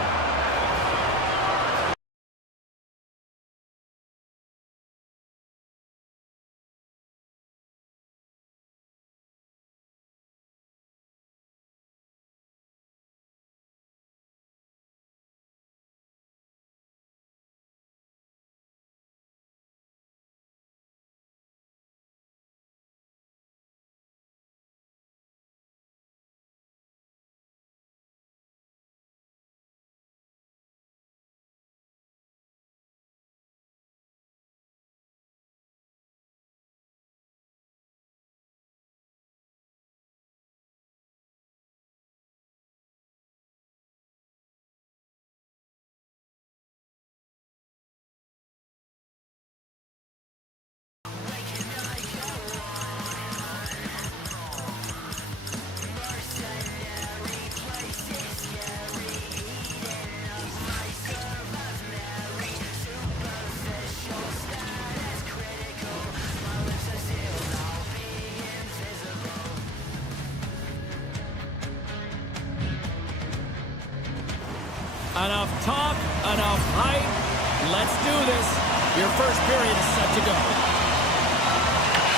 Enough talk, enough hype. Let's do this. Your first period is set to go.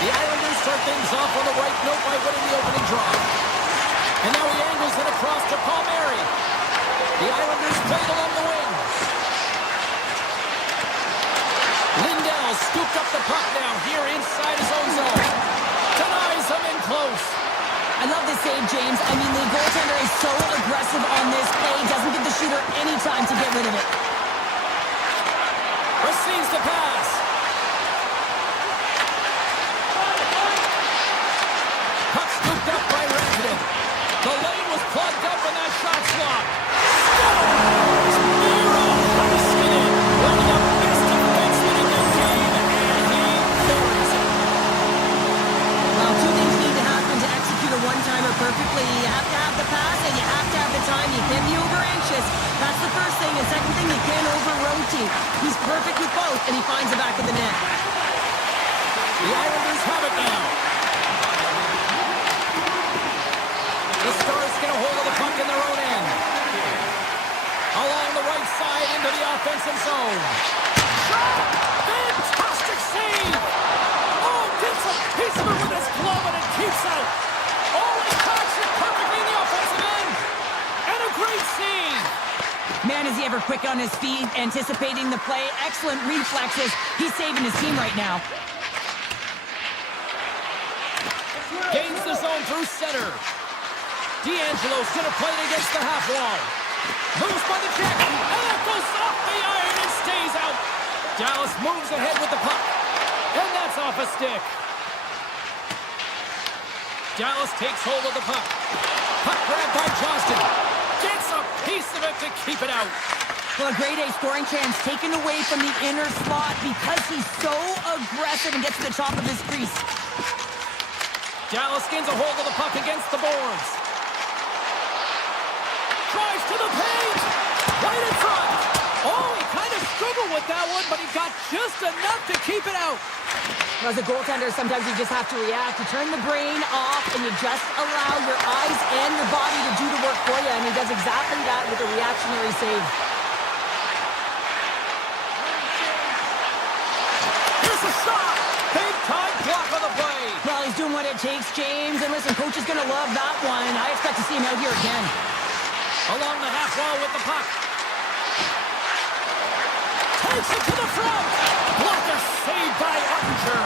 The Islanders start things off on the right note by winning the opening draw. And now he angles it across to Palmieri. The Islanders play it along the wing. Lindell scooped up the puck now here inside his own zone. Denies him in close. I love this save, James. I mean, the goaltender is so aggressive on this play. Doesn't give the shooter any time to get rid of it. Receives the pass. Puck scooped up by Rantanen. The lane was plugged up and that shot slot. Scores! Miro Heiskanen, one of the best defensemen in the game, and he buries it. Well, two things need to happen to execute a one-timer perfectly. You have to have the pass and you have to have the time. You can't be over-anxious. That's the first thing. And second thing, you can't over-rotate. He's perfect with both, and he finds the back of the net. The Islanders have it now. The Stars get a hold of the puck in their own end. Along the right side into the offensive zone. Shot! Fantastic save! Oh, gets a piece of it with his glove and it keeps out. Oh, he caught it perfectly in the offensive end. And a great save. Man, is he ever quick on his feet, anticipating the play. Excellent reflexes. He's saving his team right now. Gains the zone through center. D'Angelo's going to play it against the half wall. Moves by the check. And that goes off the iron and stays out. Dallas moves ahead with the puck. And that's off a stick. Dallas takes hold of the puck. Puck grabbed by Johnston. Gets a piece of it to keep it out. Well, a grade A scoring chance taken away from the inner slot because he's so aggressive and gets to the top of his crease. Dallas gains a hold of the puck against the boards. Drives to the paint. Right in front. Oh, he kind of struggled with that one, but he got just enough to keep it out. As a goaltender, sometimes you just have to react. You turn the brain off, and you just allow your eyes and your body to do the work for you, and he does exactly that with a reactionary save. Here's a shot. Big-time block on the play. Well, he's doing what it takes, James, and listen, coach is going to love that one. I expect to see him out here again. Along the half wall with the puck. Takes it to the front. Blocker saved by Ottinger.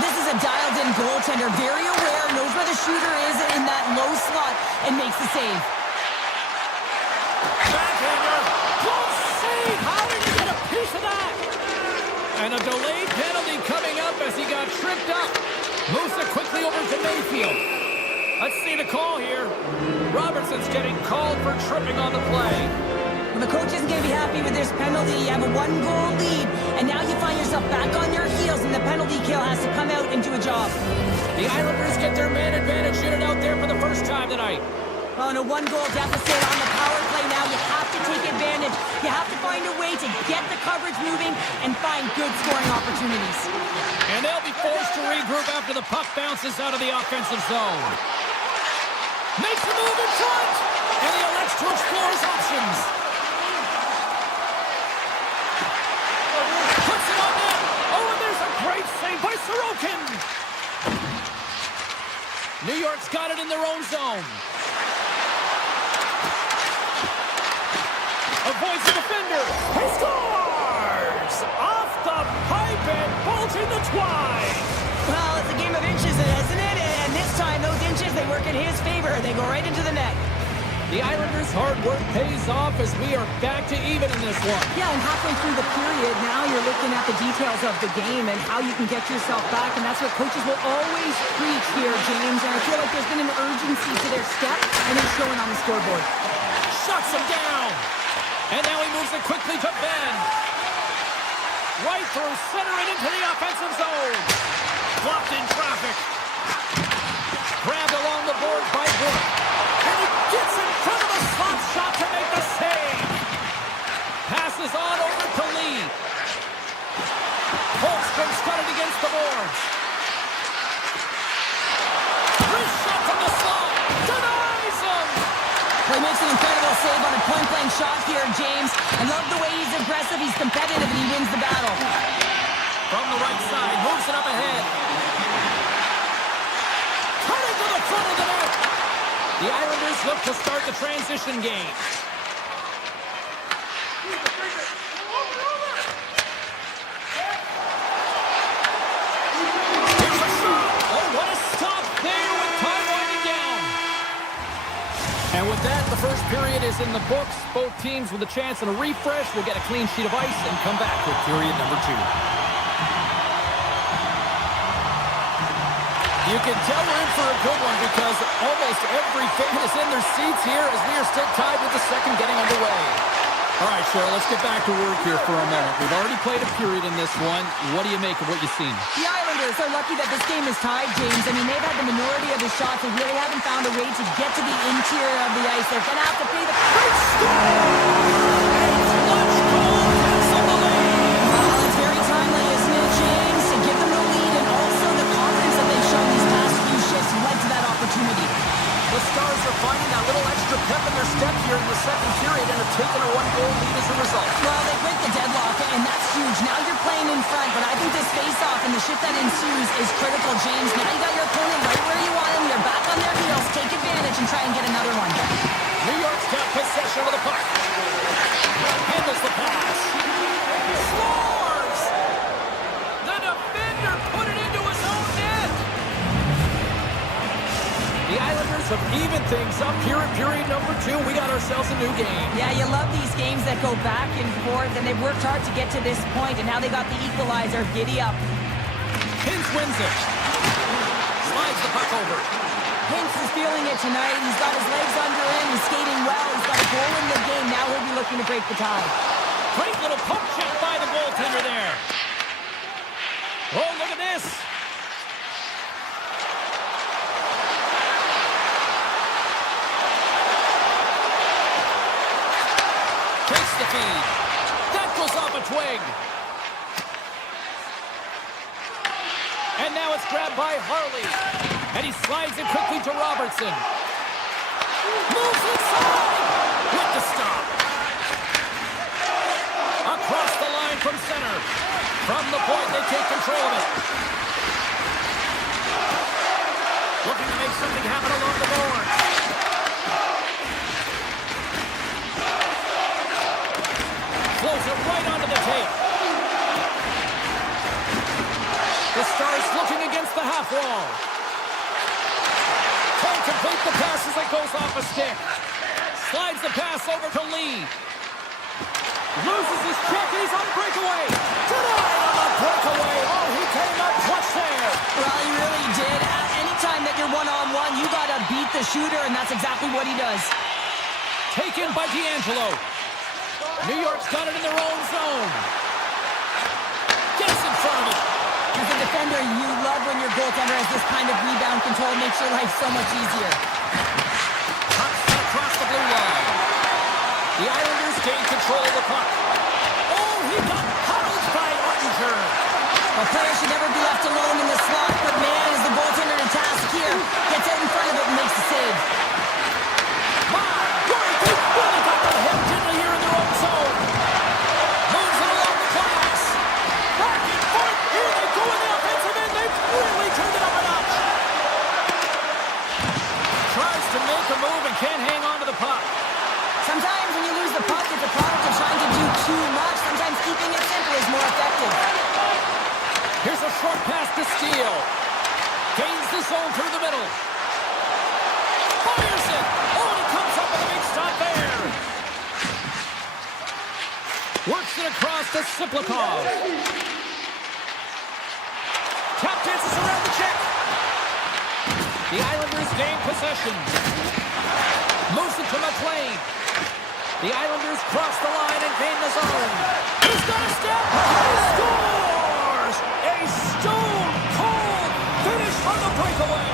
This is a dialed-in goaltender, very aware, knows where the shooter is in that low slot, and makes the save. Backhander. Close save. How did he get a piece of that? And a delayed penalty coming up as he got tripped up. Moves it quickly over to Mayfield. Let's see the call here. Robertson's getting called for tripping on the play. Well, the coach isn't going to be happy with this penalty. You have a one-goal lead, and now you find yourself back on your heels, and the penalty kill has to come out and do a job. The Islanders get their man advantage unit out there for the first time tonight. On a one-goal deficit on the power play now, you have to take advantage. You have to find a way to get the coverage moving and find good scoring opportunities. And they'll be forced to regroup after the puck bounces out of the offensive zone. Makes a move in front, and he elects to explore his options. Puts it on net. Oh, and there's a great save by Sorokin. New York's got it in their own zone. Avoids the defender. He scores! Off the pipe and bulging the twine. Well, it's a game of inches, isn't it? And this time, those inches, they work in his favor. They go right into the net. The Islanders' hard work pays off as we are back to even in this one. Yeah, and halfway through the period, now you're looking at the details of the game and how you can get yourself back, and that's what coaches will always preach here, James. And I feel like there's been an urgency to their step, and it's showing on the scoreboard. Shuts him down. And now he moves it quickly to Ben. Right through center and into the offensive zone. Blocked in traffic. Grabbed along the boards by Brook. And he gets in front of the slot shot to make the save. Passes on over to Lee. Holmstrom's got it against the boards. Wrist shot from the slot. Denies him. Well, he makes an incredible save on a point-blank shot here, James. I love the way he's aggressive, he's competitive, and he wins the battle. From the right side, moves it up ahead. Cutting to the front of the net. The Islanders look to start the transition game. Here's a shot. Oh, what a stop there with time winding down. And with that, the first period is in the books. Both teams with a chance and a refresh will get a clean sheet of ice and come back with period number 2. You can tell we're in for a good one because almost every fan is in their seats here as we are still tied with the second getting underway. All right, Cheryl, let's get back to work here for a moment. We've already played a period in this one. What do you make of what you've seen? The Islanders are lucky that this game is tied, James. I mean, they've had the minority of the shots. They really haven't found a way to get to the interior of the ice. They're going to have to pay the price. It's very timely, isn't it, James? To give them the lead and also the confidence that they've shown these past few shifts led to that opportunity. The Stars are finding that little extra pep in their step here in the second period and have taken a one-goal lead as a result. Well, they break the deadlock, and that's huge. Now you're playing in front, but I think this face-off and the shift that ensues is critical, James. Now you got your opponent right where you want him. You're back on their heels. Take advantage and try and get another one. New York's got possession of the puck. Handles the pass. Scores! The defender put it into his own net. The Islanders have evened things up here in period number 2. We got ourselves a new game. Yeah, you love these games that go back and forth, and they've worked hard to get to this point, and now they got the equalizer. Giddy up. Hintz wins it. Slides the puck over. Hintz is feeling it tonight. He's got his legs under him. He's skating well. He's got a goal in the game. Now he'll be looking to break the tie. Great little poke check by the goaltender there. Oh, look at this. Takes the feed. That goes off a twig. And now it's grabbed by Harley. And he slides it quickly to Robertson. Moves inside. With the stop. Across the line from center. From the point, they take control of it. Looking to make something happen along the boards. Flows it right onto the tape. wall. Can't complete the pass as it goes off a stick. Slides the pass over to Lee. Loses his check and he's on breakaway. Denied on the breakaway. Oh, he came up clutch there. Well, he really did. Anytime that you're one-on-one, you got to beat the shooter, and that's exactly what he does. Taken by D'Angelo. New York's got it in their own zone. Gets in front of it. As a defender, you love when your goaltender has this kind of rebound control. It makes your life so much easier. Puck's across the blue line. The Islanders gain control of the puck. Oh, he got huddled by Ottinger. A player should never be left alone in the slot, but man, is the goaltender in task here. Gets out in front of it and makes the save. They really got the head gently here in their own zone. Moves it along the glass. Back and forth. Here they go in the offensive end. They've really turned it up a notch. Tries to make a move and can't hang on to the puck. Sometimes when you lose the puck, it's a product of trying to do too much. Sometimes keeping it simple is more effective. Here's a short pass to Steele. Gains the zone through the middle. Fires it. Oh, and he comes up with a big stop there. Works it across to Siplikov. Tap dances around the check. The Islanders gain possession. Moves it to McLean. The Islanders cross the line and gain the zone. He's got a step. He scores! A stone-cold finish on the breakaway.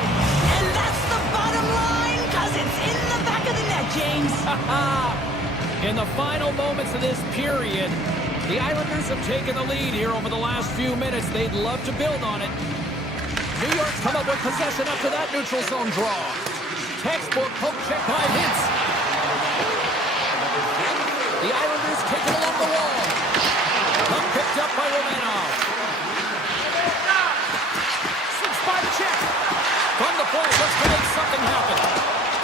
And that's the bottom line, because it's in the back of the net, James. In the final moments of this period, the Islanders have taken the lead here over the last few minutes. They'd love to build on it. New York's come up with possession after that neutral zone draw. Textbook poke check by Hintz. The Islanders take it along the wall. Puck picked up by Romanov. By the check. From the point, let's make something happen.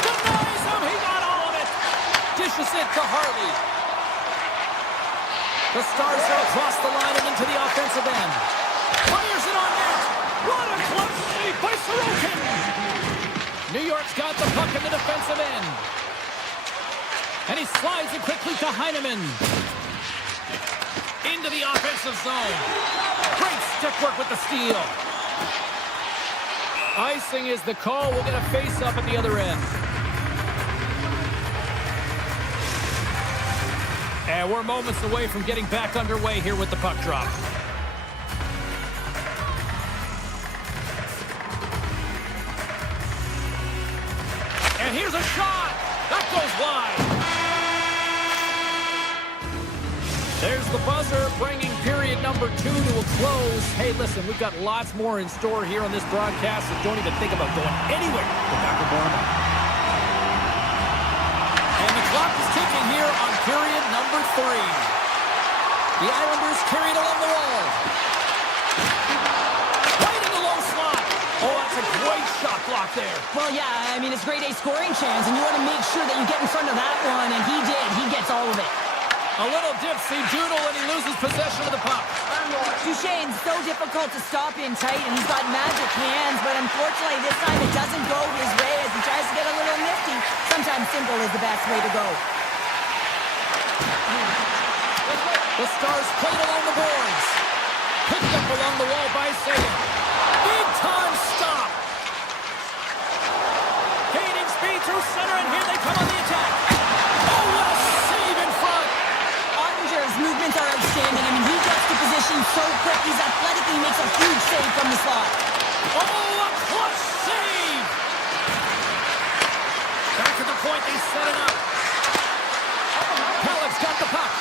Denies him, he got all of it. Dishes it to Harley. The Stars are across the line and into the offensive end. Fires it on net. What a clutch save by Sorokin. New York's got the puck in the defensive end. And he slides it quickly to Heineman. Into the offensive zone. Great stick work with the steal. Icing is the call. We'll get a face-up at the other end. And we're moments away from getting back underway here with the puck drop. And here's a shot. That goes wide. There's the buzzer, bringing period number 2 to a close. Hey, listen, we've got lots more in store here on this broadcast, so don't even think about going anywhere. Go back to Barman. And the clock is ticking here on period number 3. The Islanders carry it along the wall. Right in the low slot. Oh, that's a great shot block there. Well, yeah, I mean, it's grade A scoring chance, and you want to make sure that you get in front of that one, and he did. He gets all of it. A little dipsy doodle, and he loses possession of the puck. Duchesne's so difficult to stop in tight, and he's got magic hands, but unfortunately this time it doesn't go his way as he tries to get a little nifty. Sometimes simple is the best way to go. The Stars played along the boards. Picked up along the wall by Sagan. Big time stop. Gaining speed through center, and here they come on the attack. Oh, what a save in front. Ottinger's movements are outstanding. I mean, he gets to position so quick. He's athletic, and he makes a huge save from the slot. Oh, a clutch save. Back to the point, they set it up. Pellick's got the puck.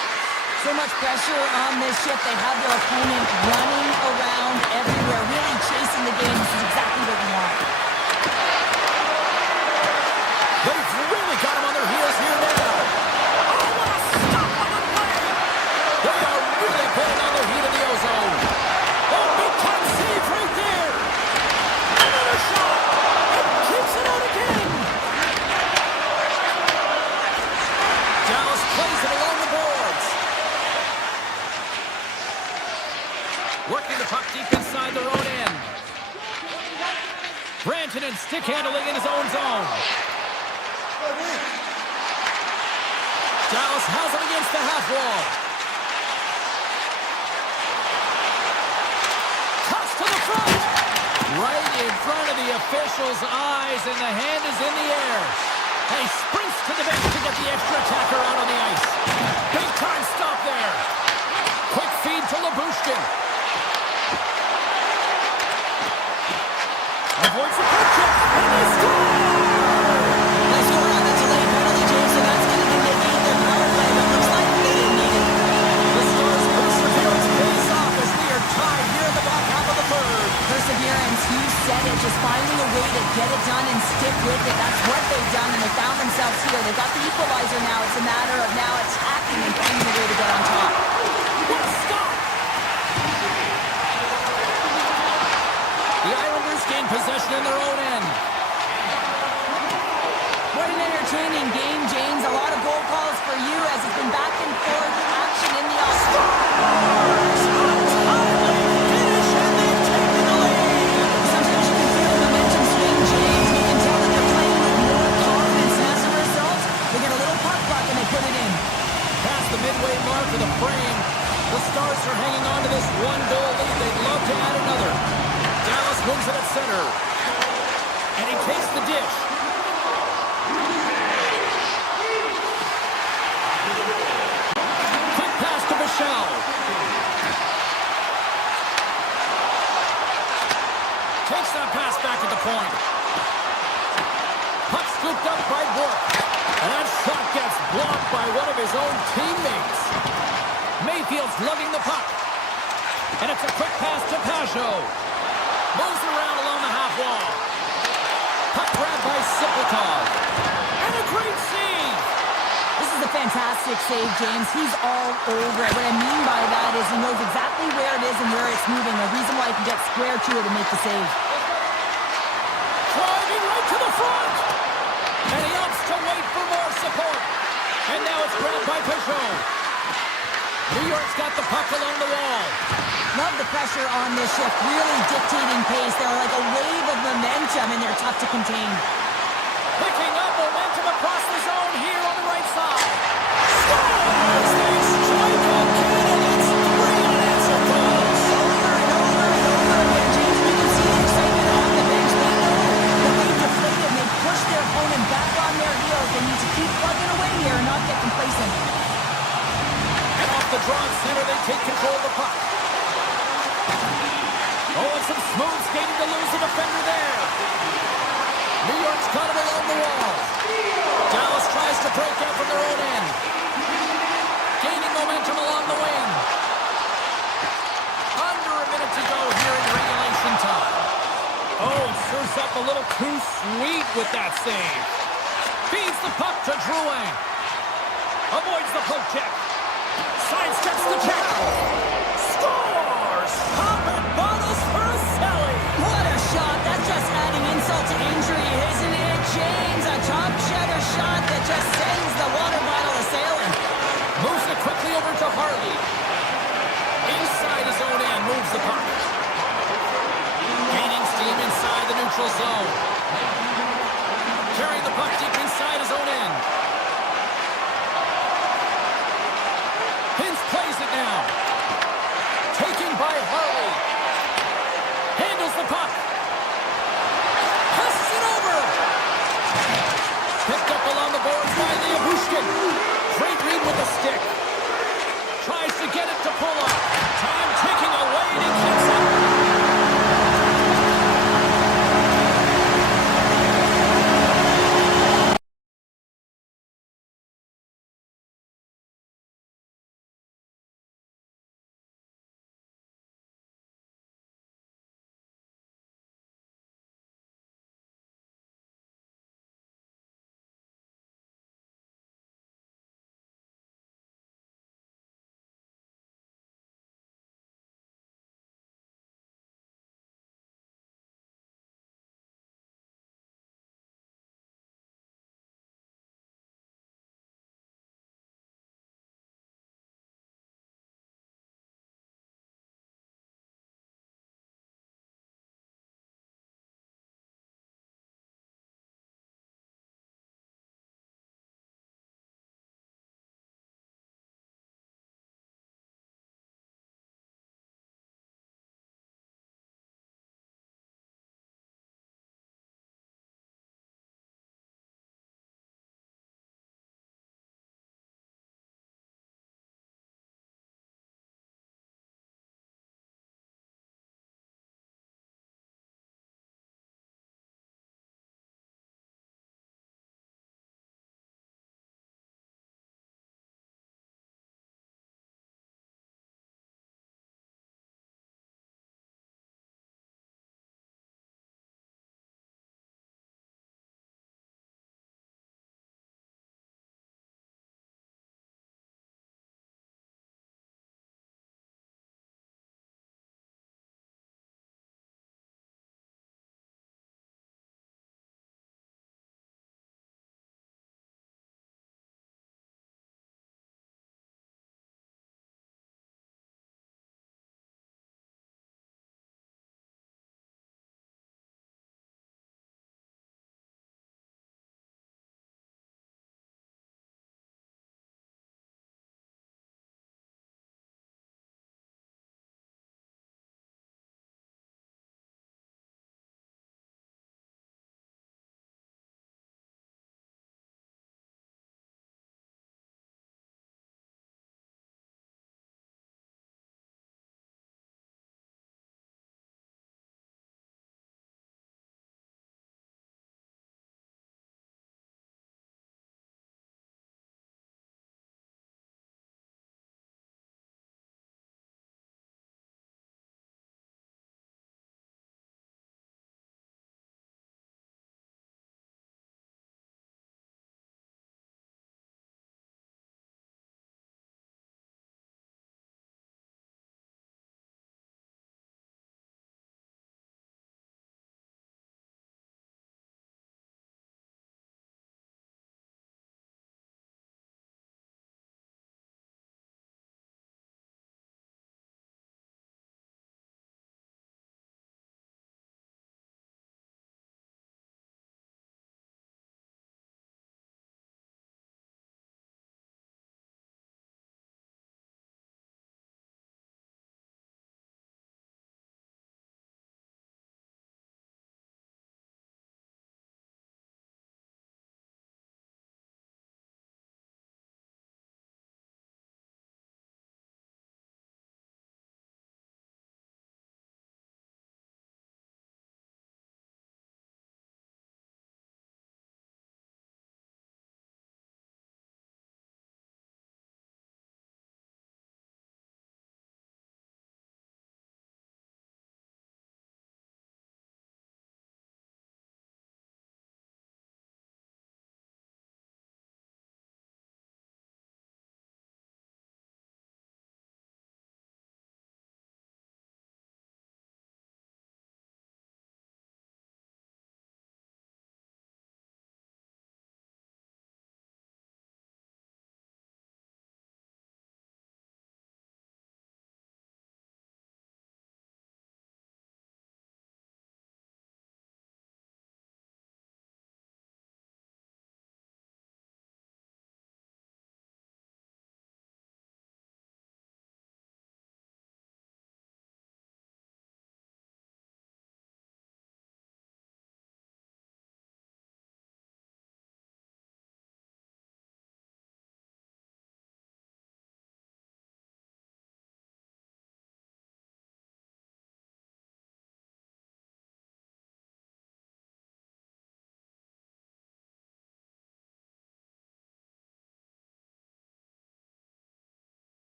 So much pressure on this shift. They have their opponent running around everywhere, really chasing the game. This is exactly what we want. They've really got him on their heels here now. Oh, what a stop on the play. They are really putting on their heat in the ozone. Oh, big time save right there. Another shot. And keeps it out again. Dallas plays it along the boards. Working the puck deep inside their own end. Dallas has it against the half wall. Toss to the front. Right in front of the official's eyes, and the hand is in the air. And he sprints to the bench to get the extra attacker out on the ice. Big time stop there. Quick feed to Labushkin. Avoids the puck check, and they score! Nice score on the delayed penalty, James, so that's going to negate their power play, but looks like they didn't need it. The Stars' perseverance pays off as we are tied here in the back half of the third. Perseverance, you said it, just finding a way to get it done and stick with it. That's what they've done, and they found themselves here. They've got the equalizer now. It's a matter of now attacking and finding a way to get on top. What a stop! The Islanders gain possession in their own end. What an entertaining game, James. A lot of goal calls for you as it's been back and forth action in the offense. Sometimes you can feel the momentum swing, James. You can tell that they're playing with more confidence, and as a result, they get a little puck luck and they put it in. Past the midway mark of the frame, the Stars are hanging on to this one-goal lead. They'd love to add another. Dallas wins it at center. And he takes the dish. Quick pass to Michel. Takes that pass back at the point. Puck scooped up by Burke. And that shot gets blocked by one of his own teammates. Mayfield's lugging the puck. And it's a quick pass to Pajot. Moves around along the half wall. Puck grabbed by Siplikov. And a great save. This is a fantastic save, James. He's all over it. What I mean by that is he knows exactly where it is and where it's moving. A reason why he can get square to it and make the save. Driving right to the front. And he opts to wait for more support. And now it's grabbed by Pajot. New York's got the puck along the wall. Love the pressure on this shift, really dictating pace. They're like a wave of momentum, and they're tough to contain. Picking up momentum across the zone here on the right side. Scores! They strike again, and it's 3 unanswered goals. Over and over and over again, James, you can see the excitement on the bench. They know that they've deflated, and they've pushed their opponent back on their heels. They need to keep plugging away here and not get complacent. And off the draw in center, they take control of the puck. Oh, and some smooth skating to lose the defender there. New York's got him along the wall. Dallas tries to break out from their own end. Gaining momentum along the wing. Under a minute to go here in regulation time. Oh, it serves up a little too sweet with that save. Feeds the puck to Drouin. Avoids the poke check. Sidesteps the check. Scores! Popping bottles for a Selly. What a shot. That's just adding insult to injury, isn't it, James? A top shutter shot that just sends the water bottle a-sailing. Moves it quickly over to Harley. Inside his own end, moves the puck. Gaining steam inside the neutral zone. Carrying the puck deep inside his own end. Hintz plays it now.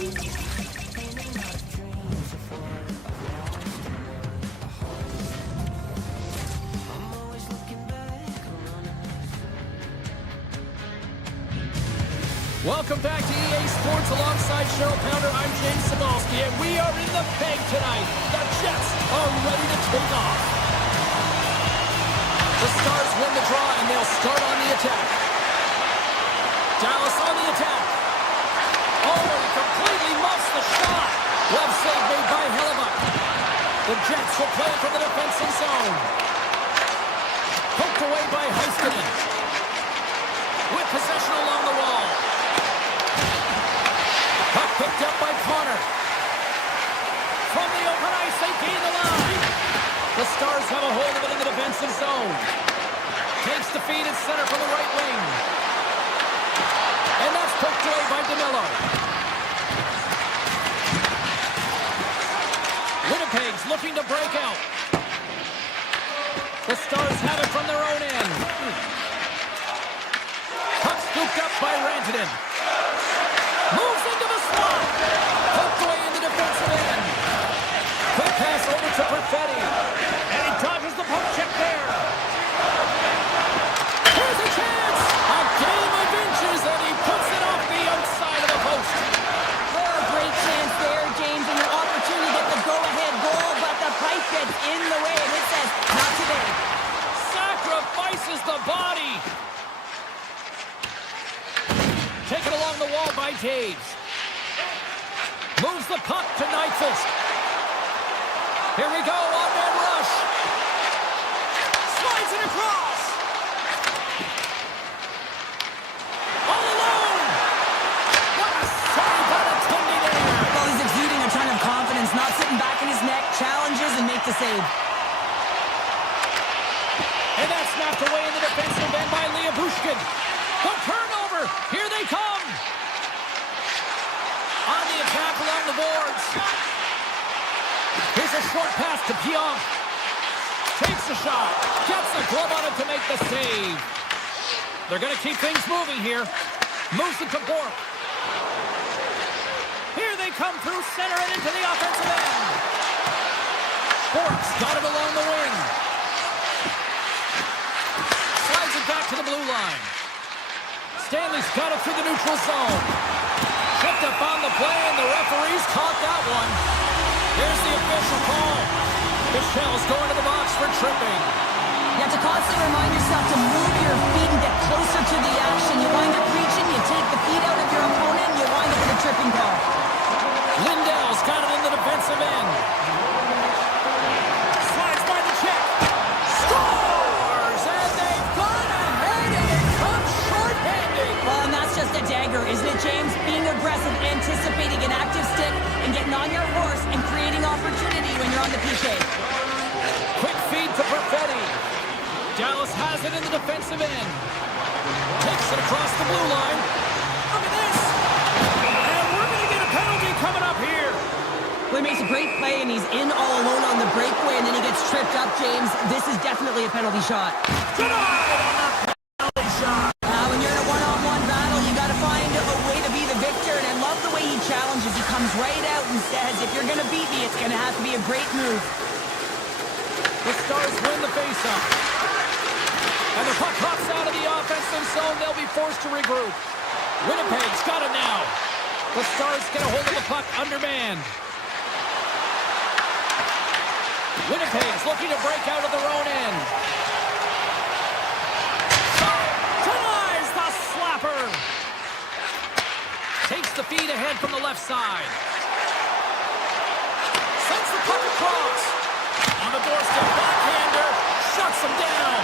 Welcome back to EA Sports alongside Cheryl Pounder. I'm James Cybulski, and we are in the Peg tonight. The Jets are ready to take off. The Stars win the draw, and they'll start on the attack. Dallas on the attack. Oh, he completely muffs the shot. Glove save made by Hellebuck. The Jets will play from the defensive zone. Poked away by Heiskanen. With possession along the wall. Puck picked up by Connor. From the open ice, they gain the line. The Stars have a hold of it in the defensive zone. Takes the feed at center from the right wing. And that's poked away by DeMello. Winnipeg's looking to break out. The Stars have it from their own end. Puck scooped up by Rantanen. Moves into the slot. Poked away in the defensive end. Quick pass over to Perfetti. And he dodges the poke check there. Here's a chance. A game of inches, and he puts it off the outside of the post. Oh, great chance there, James, and an opportunity to get the go-ahead goal, but the pipe gets in the way, and it says, not today. Sacrifices the body. Taken along the wall by Taves. Moves the puck to Nyquist. Here we go, on-man rush. Slides it across. All alone. What a save by the Tundy there. Well, he's exuding a ton of confidence, not sitting back in his neck, challenges and make the save. And that's snapped away in the defensive end by Liabushkin. The turnover. Here they come. On the attack along the boards. Here's a short pass to Pionk. Takes the shot. Gets the glove on it to make the save. They're going to keep things moving here. Moves it to Bork. Here they come through center and into the offensive end. Bork's got it along the wing. Slides it back to the blue line. Stanley's got it through the neutral zone. Tripped up on the play, and the referees caught that one. Here's the official call. Michelle's going to the box for tripping. You have to constantly remind yourself to move your feet and get closer to the action. You wind up reaching, you take the feet out of your opponent, and you wind up with a tripping call. Lindell's got it in the defensive end. Slides by the check. Scores! And they've gone ahead, and it comes short-handed. Well, and that's just a dagger, isn't it, James? Being aggressive, anticipating an active stick, and getting on your horse and creating opportunity when you're on the PK. Quick feed to Perfetti. Dallas has it in the defensive end. Takes it across the blue line. Look at this. And we're going to get a penalty coming up here. Well, he makes a great play, and he's in all alone on the breakaway, and then he gets tripped up, James. This is definitely a penalty shot. Denied on the penalty shot. When you're in a one-on-one battle, you got to find a way to be the victor, and I love the way he challenges. He comes right out and says, if you're going to beat me, it's going to have to be a great move. The Stars win the faceoff. And the puck hops out of the offensive zone. They'll be forced to regroup. Winnipeg's got it now. The Stars get a hold of the puck undermanned. Winnipeg's looking to break out of their own end. Denies the slapper. Takes the feed ahead from the left side. Sends the puck across. On the doorstep, backhander. Shuts him down.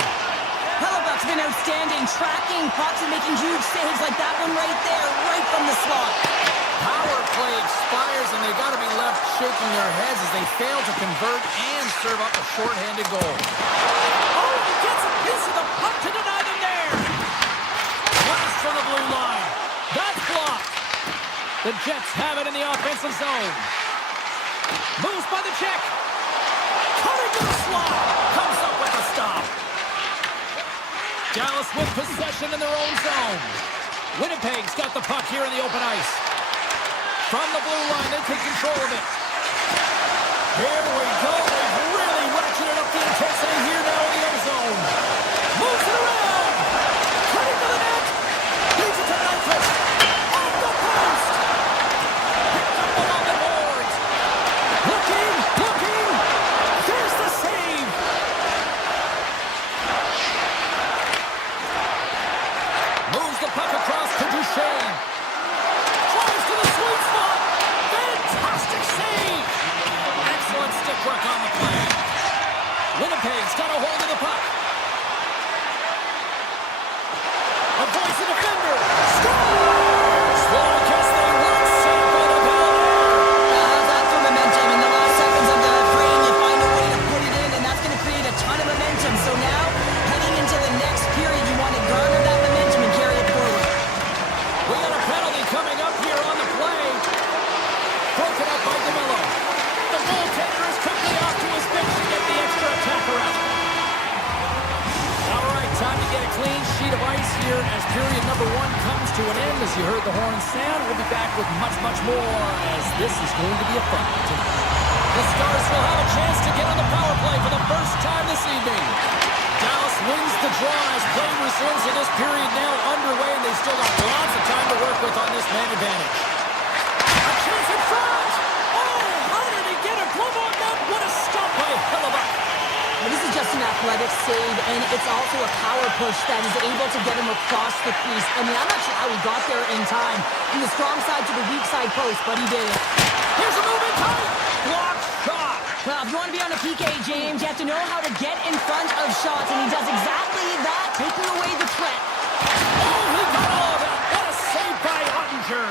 Hellebuck's been outstanding, tracking pucks and making huge saves like that one right there, right from the slot. Power play expires, and they've got to be left shaking their heads as they fail to convert and serve up a shorthanded goal. Oh, he gets a piece of the puck to deny them there. Blast from the blue line. That's blocked. The Jets have it in the offensive zone. Moves by the check. Cutting to the slot. Comes up with a stop. Dallas with possession in their own zone. Winnipeg's got the puck here in the open ice. From the blue line, they take control of it. Here we go. They've really ratcheted up the intensity here now in the end zone. Moves it around. Cutting to the net. Leads it to Nyquist. Off the post. Picked up along the boards. Looking. There's the save. Moves the puck across to Duchesne. Drives to the sweet spot. Fantastic save. Excellent stick work on the play. Winnipeg's got a hold of the puck. Avoids the defender. Scores! Well, I guess they weren't safe by the penalty. That's for momentum. In the last seconds of the frame, you find a way to put it in, and that's going to create a ton of momentum. So now, heading into the next period, you want to garner that momentum and carry it forward. We got a penalty coming up here on the play. Broken up by DeMello. The goaltender is quickly off to his bench to get the extra attacker out. All right, time to get a clean sheet of ice here as period number 1 comes to an end. As you heard the horn sound, we'll be back with much more as this is going to be a fun one tonight. The Stars will have a chance to get on the power play for the first time this evening. Dallas wins the draw as play resumes in this period now underway, and they've still got lots of time to work with on this man advantage. A chance in front! Oh, how did he get a glove on that? What a stop by Hellebuck! Well, this is just an athletic save, and it's also a power push that is able to get him across the crease. I mean, I'm not sure how he got there in time. From the strong side to the weak side post, but he did it. Here's a move in tight! Block shot! Well, if you want to be on a PK, James, you have to know how to get in front of shots, and he does exactly that, taking away the threat. Oh, he got all of it! What a save by Ottinger!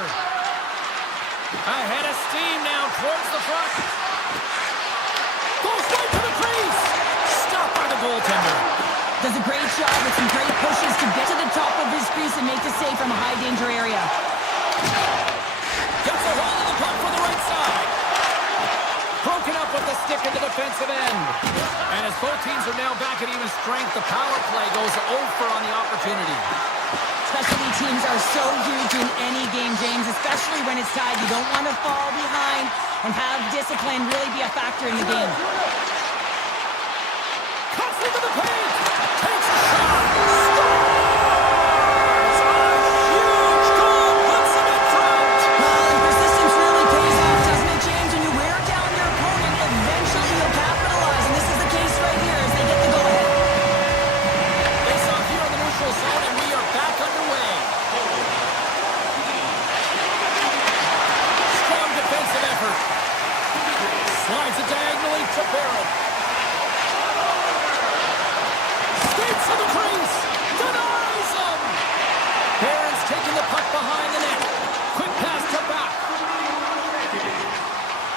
Ahead of steam now towards the front. Goes right to the crease! Stopped by the goaltender. Does a great job with some great pushes to get to the top of his crease and make the save from a high danger area. Gets a hold of the puck from the right side. Broken up with the stick in the defensive end. And as both teams are now back at even strength, the power play goes over on the opportunity. Specialty teams are so huge in any game, James, especially when it's tied. You don't want to fall behind and have discipline really be a factor in the game. Cuts into the paint. Takes a shot. Scores! A huge goal puts him in front. And persistence really pays off, doesn't it, James? When you wear down your opponent, eventually you'll capitalize. And this is the case right here as they get the go-ahead. Face off here in the neutral zone, and we are back underway. Strong defensive effort. Slides it diagonally to Barrett. Skates to the crease. Denies him. Barron's taking the puck behind the net. Quick pass to back.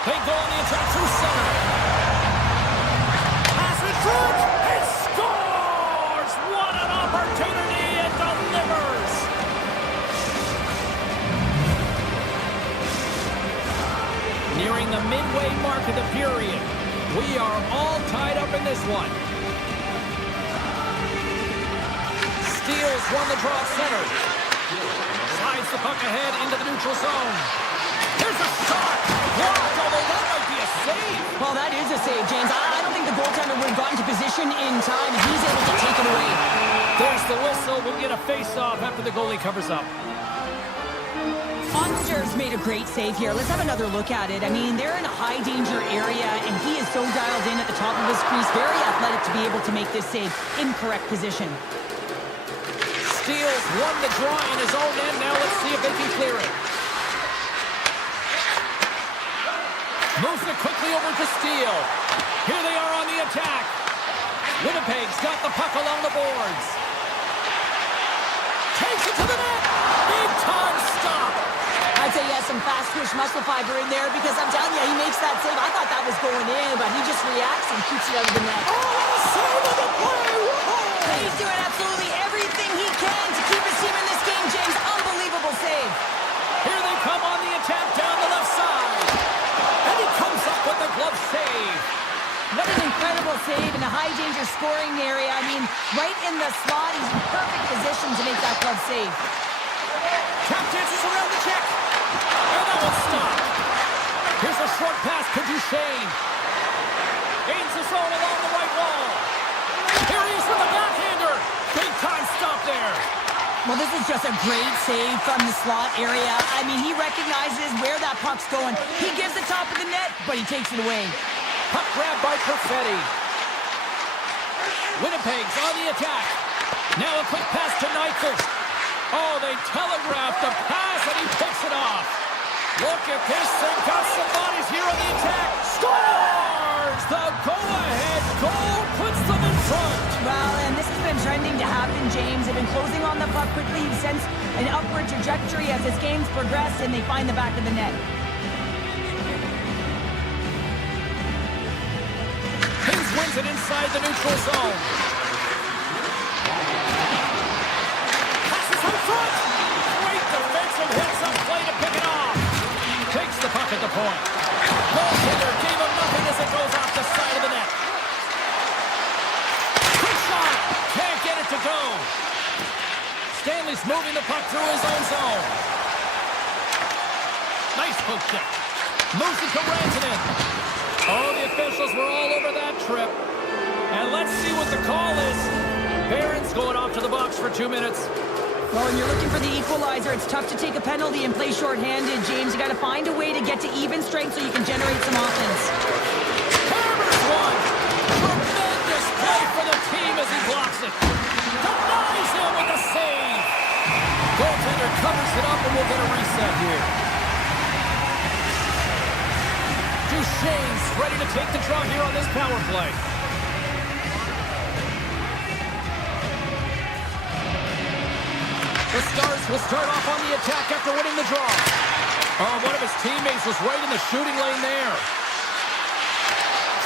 They go on the attack through center. Pass in front. He scores! What an opportunity and delivers. Nearing the midway mark of the period. We are all tied up in this one. Steals won the draw at center. Slides the puck ahead into the neutral zone. Here's a shot. Blocked, although that might be a save. Well, that is a save, James. I don't think the goaltender would have gotten to position in time, and he's able to take it away. There's the whistle. We'll get a face-off after the goalie covers up. Onster's made a great save here. Let's have another look at it. I mean, they're in a high-danger area, and he is so dialed in at the top of his crease. Very athletic to be able to make this save in correct position. Steals won the draw in his own end. Now let's see if they can clear it. Moves it quickly over to Steele. Here they are on the attack. Winnipeg's got the puck along the boards. Takes it to the net. Big time stop. I'd say he has some fast twitch muscle fiber in there because I'm telling you, he makes that save. I thought that was going in, but he just reacts and keeps it out of the net. Oh, save of the play. Whoa. He's doing absolutely everything he can to keep his team in this game, James. Unbelievable save. Here they come on the attack down the left side. And he comes up with the glove save. What an incredible save in a high-danger scoring area. I mean, right in the slot, he's in perfect position to make that glove save. Tap dances around the check. And that one stopped. to Duchesne. Gains the zone along the right wall. Here he is with a backhander. Big time stop there. Well, this is just a great save from the slot area. I mean, he recognizes where that puck's going. He gives the top of the net, but he takes it away. Puck grab by Perfetti. Winnipeg's on the attack. Now a quick pass to Nyquist. Oh, they telegraphed the pass, and he picks it off. Look at this. They've got some bodies here on the attack. Scores! The go-ahead goal puts them in front. Well, and this has been trending to happen, James. They've been closing on the puck quickly since an upward trajectory as this game's progressed, and they find the back of the net. Hayes wins it inside the neutral zone. Passes up front. Great defensive hits up play to pick it off. Takes the puck at the point. Goaltender gave him nothing as it goes off the side of the net. Quick shot. Can't get it to go. Stanley's moving the puck through his own zone. Nice poke check. Moves it to Rantanen. Oh, the officials were all over that trip. And let's see what the call is. Barron's going off to the box for 2 minutes. Well, when you're looking for the equalizer, it's tough to take a penalty and play shorthanded, James. You got to find a way to get to even strength so you can generate some offense. Hammers one. Tremendous play for the team as he blocks it. Denies him with a save. Goaltender covers it up and we'll get a reset here. Duchesne's ready to take the draw here on this power play. The Stars will start off on the attack after winning the draw. Oh, one of his teammates was right in the shooting lane there.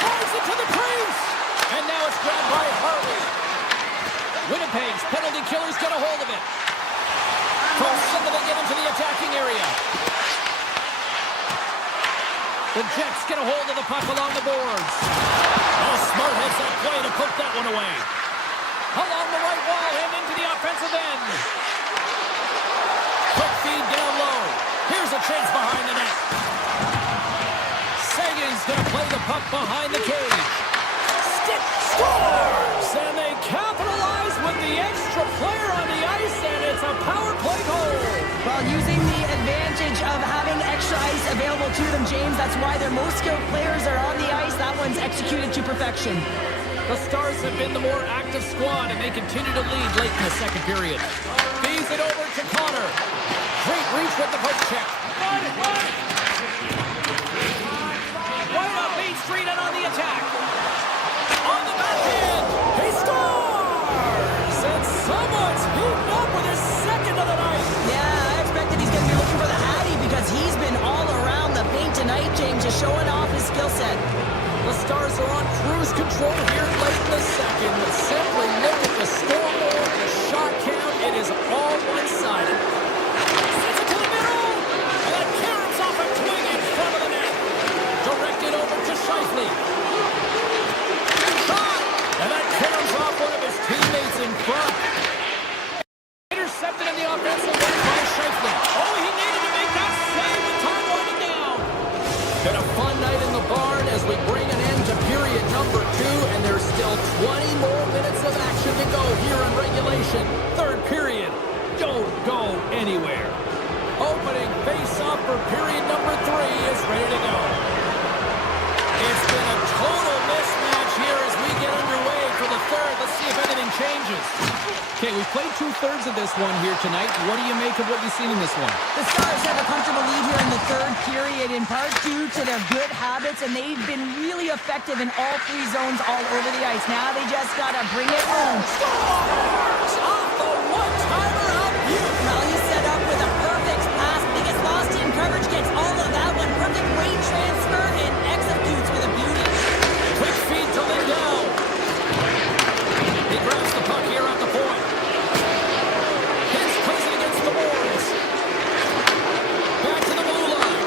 Drives it to the crease. And now it's grabbed by Harley. Winnipeg's penalty killers get a hold of it. First, they get into the attacking area. The Jets get a hold of the puck along the boards. Oh, Smart hits that play to put that one away. Along the right wall and into the offensive end. Quick feed down low. Here's a chance behind the net. Sagan's going to play the puck behind the cage. Stick scores! And they capitalize with the extra player on the ice, and it's a power play goal. Well, using the advantage of having extra ice available to them, James, that's why their most skilled players are on the ice. That one's executed to perfection. The Stars have been the more active squad, and they continue to lead late in the second period. Feeds it over to Connor. Great reach with the poke check. Right up Main Street and on the attack. On the backhand. He scores! And someone's heating up with his second of the night. Yeah, I expected he's going to be looking for the Hattie because he's been all around the paint tonight, James, just showing off his skill set. The Stars are on cruise control here late in the second. Simply look at the scoreboard, the shot count. It is all one-sided. Sends it to the middle. And that caroms off a twig in front of the net. Directed over to Scheifele. Shot. And that caroms off one of his teammates in front. Intercepted in the offensive end by Scheifele. Oh, he needed to make that save with time winding down. Been a fun night in the barn as we bring an end to period number 2, and there's still 20 more minutes of action to go here in regulation. Third period. Don't go anywhere. Opening face-off for period number 3 is ready to go. It's been a total mismatch here as we get underway for the third. Let's see if anything changes. Okay, we've played 2/3 of this one here tonight. What do you make of what you've seen in this one? The Stars have a comfortable lead here in the third period, in part due to their good habits, and they've been really effective in all 3 zones all over the ice. Now they just got to bring it home. Scores! Off the one-timer up you. Well, he's set up with a perfect pass, but he gets lost in coverage, gets all of that one. Perfect weight transfer and executes with a beauty. Quick feed to Lindell. He grabs the puck here at the point. Hits plays it against the boards. Back to the blue line.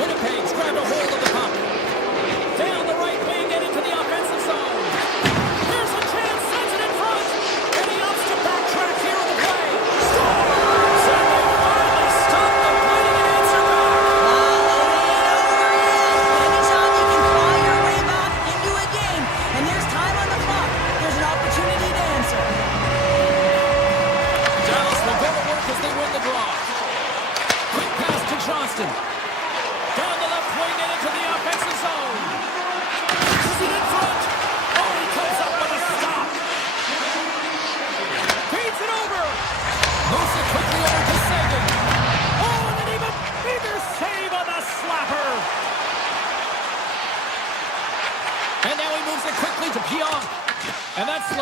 Winnipeg's grabbed a hold of the puck. Down the right wing and into the offensive zone. Here's a chance, sends it in front. And he ups to back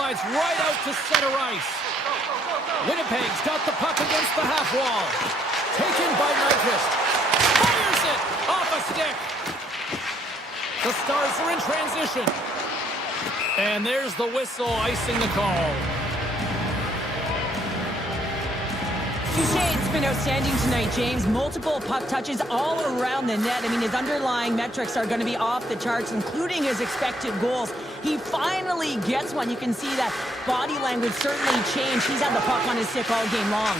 slides right out to center ice. Winnipeg's got the puck against the half wall. Taken by Nyquist. Fires it off a stick. The Stars are in transition. And there's the whistle icing the call. It's been outstanding tonight, James. Multiple puck touches all around the net. I mean, his underlying metrics are going to be off the charts, including his expected goals. He finally gets one. You can see that body language certainly changed. He's had the puck on his stick all game long.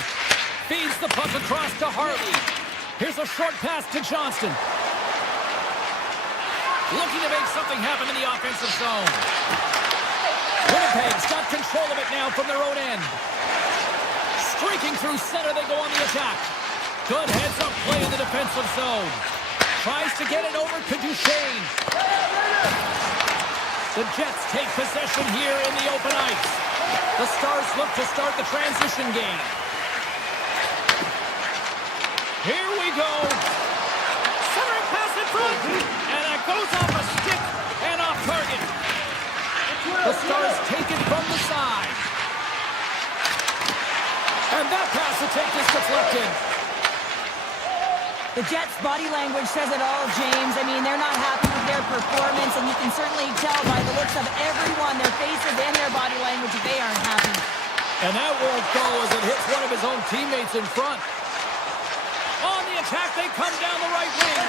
Feeds the puck across to Hartley. Here's a short pass to Johnston. Looking to make something happen in the offensive zone. Winnipeg's got control of it now from their own end. Streaking through center, they go on the attack. Good heads-up play in the defensive zone. Tries to get it over to Duchesne. The Jets take possession here in the open ice. The Stars look to start the transition game. Here we go. Centering pass in front. And it goes off a stick and off target. The Stars take it from the side. And that pass attempt is deflected. The Jets' body language says it all, James. I mean, they're not happy with their performance, and you can certainly tell by the looks of everyone, their faces and their body language, that they aren't happy. And that won't go as it hits one of his own teammates in front. On the attack, they come down the right wing.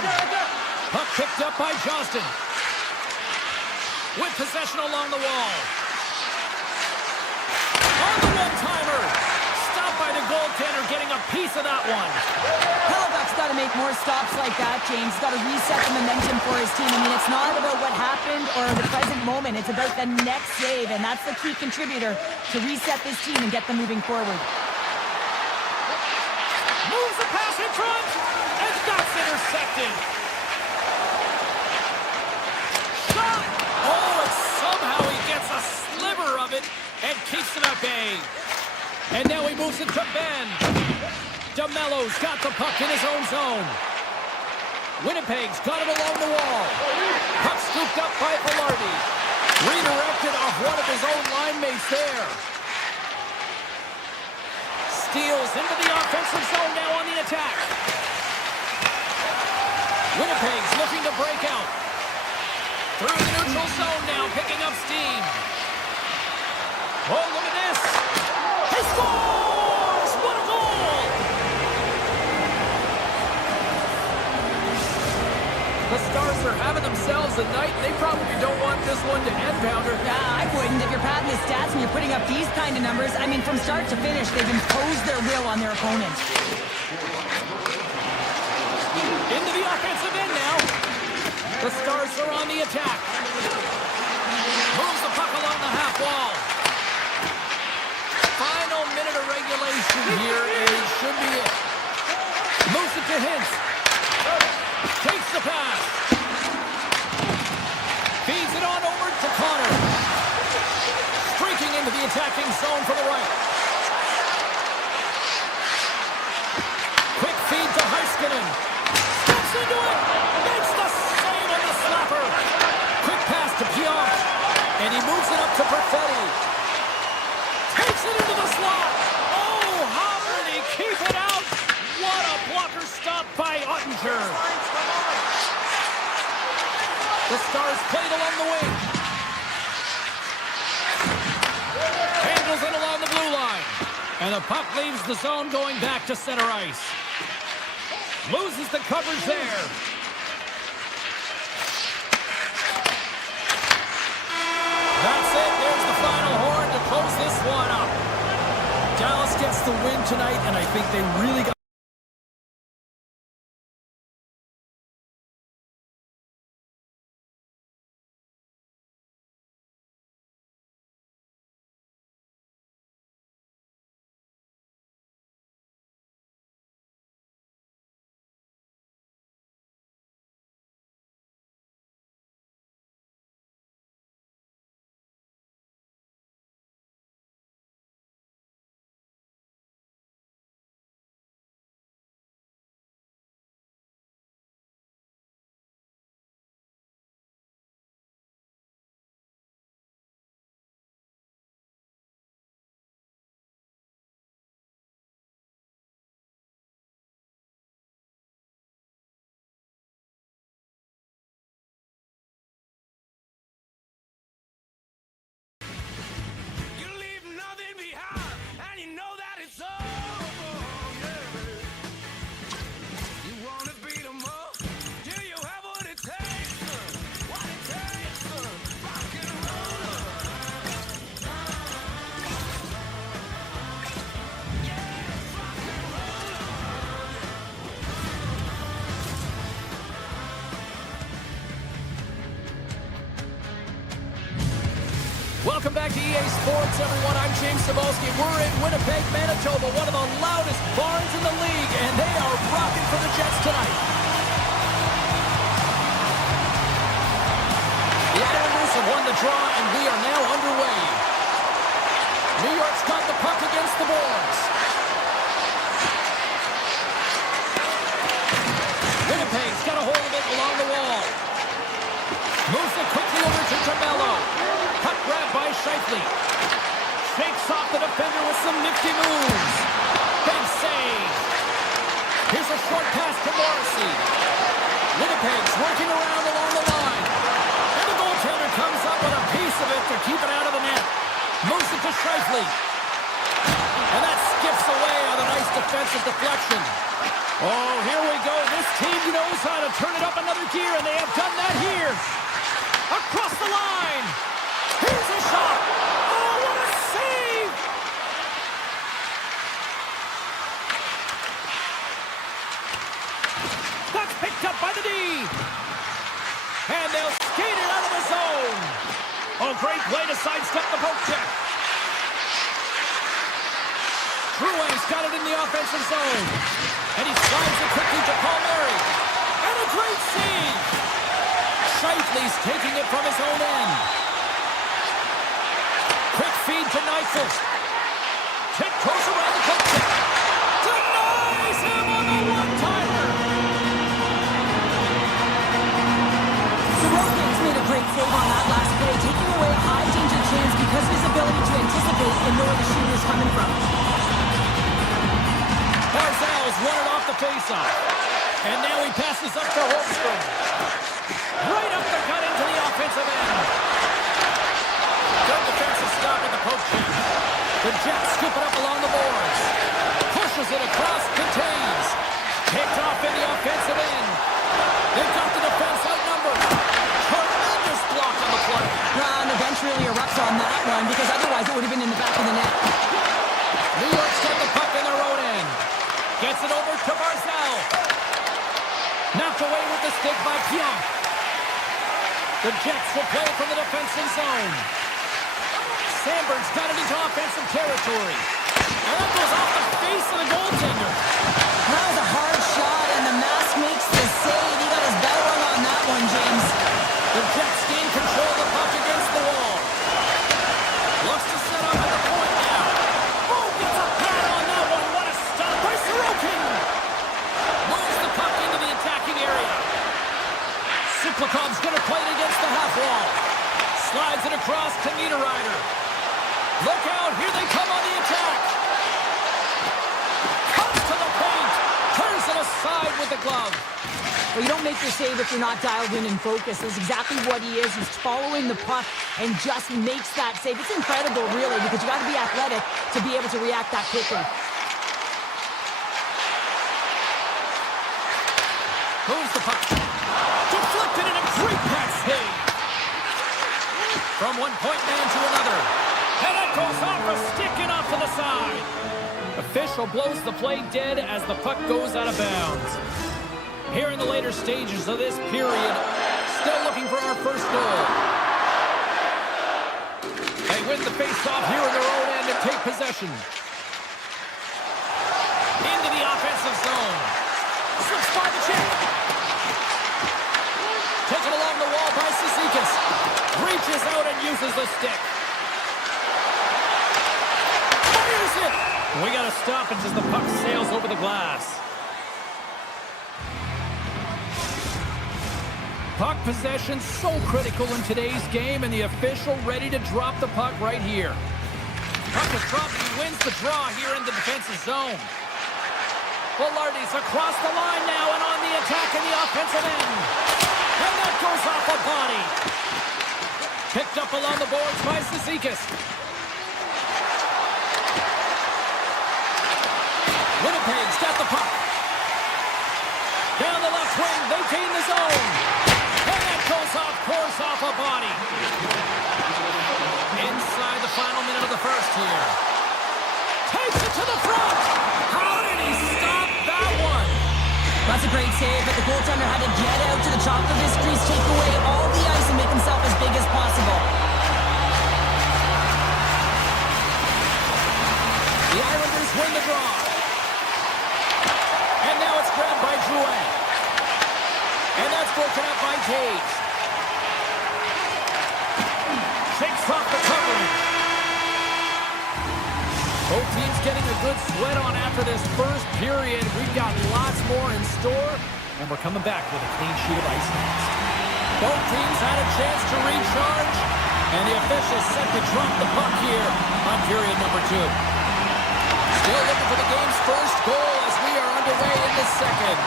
Puck picked up by Johnston. With possession along the wall. On the one-timer. Stopped by the goaltender, getting a piece of that one. Hellebuyck's got to make more stops like that, James. He's got to reset the momentum for his team. I mean, it's not about what happened or the present moment. It's about the next save, and that's the key contributor to reset this team and get them moving forward. Moves the pass in front, and that's intercepted. Shot! Oh, and somehow he gets a sliver of it and keeps it at bay. And now he moves it to Ben. DeMello's got the puck in his own zone. Winnipeg's got it along the wall. Puck scooped up by Velarde. Redirected off one of his own line mates there. Steals into the offensive zone now on the attack. Winnipeg's looking to break out. Through the neutral zone now, picking up steam. Oh, look at this. He scores! What a goal! The Stars are having themselves a night, and they probably don't want this one to end, Pounder. Yeah, I wouldn't. If you're padding the stats and you're putting up these kind of numbers, I mean, from start to finish, they've imposed their will on their opponent. Into the offensive end now. The Stars are on the attack. Moves the puck along the half wall. Final minute of regulation here, and it should be it. Moves it to Hintz. Takes the pass. Feeds it on over to Connor. Streaking into the attacking zone for the right. Quick feed to Heiskanen. Steps into it. Makes the save on the slapper. Quick pass to Pionk. And he moves it up to Perfetti. Takes it into the slot. Oh, how did he keep it out? What a blocker stop by Ottinger. The Stars played along the wing. Handles it along the blue line. And the puck leaves the zone going back to center ice. Loses the coverage there. That's it. There's the final horn to close this one up. Dallas gets the win tonight, and I think they really got Welcome back to EA Sports, everyone. I'm James Cebulski. We're in Winnipeg, Manitoba, one of the loudest barns in the league, and they are rocking for the Jets tonight. The Islanders have won the draw, and we are now underway. New York's got the puck against the boards. Winnipeg's got a hold of it along the wall. Moves it quickly over to Jamello. Puck grab by Scheifele. Shakes off the defender with some nifty moves. Big save. Here's a short pass to Morrissey. Winnipeg's working around along the line. And the goaltender comes up with a piece of it to keep it out of the net. Moves it to Scheifele. And that skips away on a nice defensive deflection. Oh, here we go. This team knows how to turn it up another gear, and they have done that here. Across the line. Here's a shot. Oh, what a save. That's picked up by the D. And they'll skate it out of the zone. Oh, great play to sidestep the poke check. Drouin's got it in the offensive zone. And he slides it quickly to Palmieri. And a great save. Scheifele's taking it from his own end. Quick feed to Neifeld. Tiptoes around the poke check. Denies him on the one-timer. Sorokin's made a great save on that last play, taking away a high-danger chance because of his ability to anticipate and know where the shooter is coming from. Barzal's won it off the faceoff. And now he passes up to Holmstrom. Right up the gut into the offensive end. Good defensive stop at the poke check. The Jets scoop it up along the boards. Pushes it across, contains. Picked off in the offensive end. They've got the defense outnumbered. Tremendous block on the play. And the bench really erupts on that one because otherwise it would have been in the back of the net. New York's got the puck in their own end. Gets it over to Barzal. Knocked away with the stick by Pionk. The Jets will play from the defensive zone. Sandberg's got it into offensive territory. And that goes off the face of the goaltender. That was a hard shot, and the mask makes the save. He got his bell rung on that one, James. The Jets gain control of the puck against the wall. Looks to set up at the point now. Oh, gets a pad on that one. What a stop by Sorokin. Moves the puck into the attacking area. Siplikov's going to play it against the half wall. Slides it across to Niederreiter. Look out, here they come on the attack. Comes to the paint. Turns it aside with the glove. Well, you don't make your save if you're not dialed in and focused. That's exactly what he is. He's following the puck and just makes that save. It's incredible, really, because you got to be athletic to be able to react that quickly. Moves the puck. Deflected in a great pass save. From one point man to another. And that goes off a stick and off to the side. Official blows the play dead as the puck goes out of bounds. Here in the later stages of this period, still looking for our first goal. They win the face-off here in their own end and take possession. Into the offensive zone. Slips by the check. Taken along the wall by Cizikas. Reaches out and uses the stick. Fires it! We got to stop it as the puck sails over the glass. Puck possession so critical in today's game, and the official ready to drop the puck right here. Puck is dropped. He wins the draw here in the defensive zone. Velarde's across the line now and on the attack in the offensive end. And that goes off a body. Picked up along the boards by Cizikas. Winnipeg's got the puck. Down the left wing, they gain the zone. And that goes off course off a body. Inside the final minute of the first here. Takes it to the front. How did he stop that one? That's a great save, but the goaltender had to get out to the top of his crease, take away all the ice, and make himself as big as possible. The Islanders win the draw. And now it's grabbed by Drouin. And that's broken up by Cage. Shakes off the coverage. Both teams getting a good sweat on after this first period. We've got lots more in store, and we're coming back with a clean sheet of ice next. Both teams had a chance to recharge, and the officials set to drop the puck here on period number 2. Still looking for the game's first goal as we are underway in the second.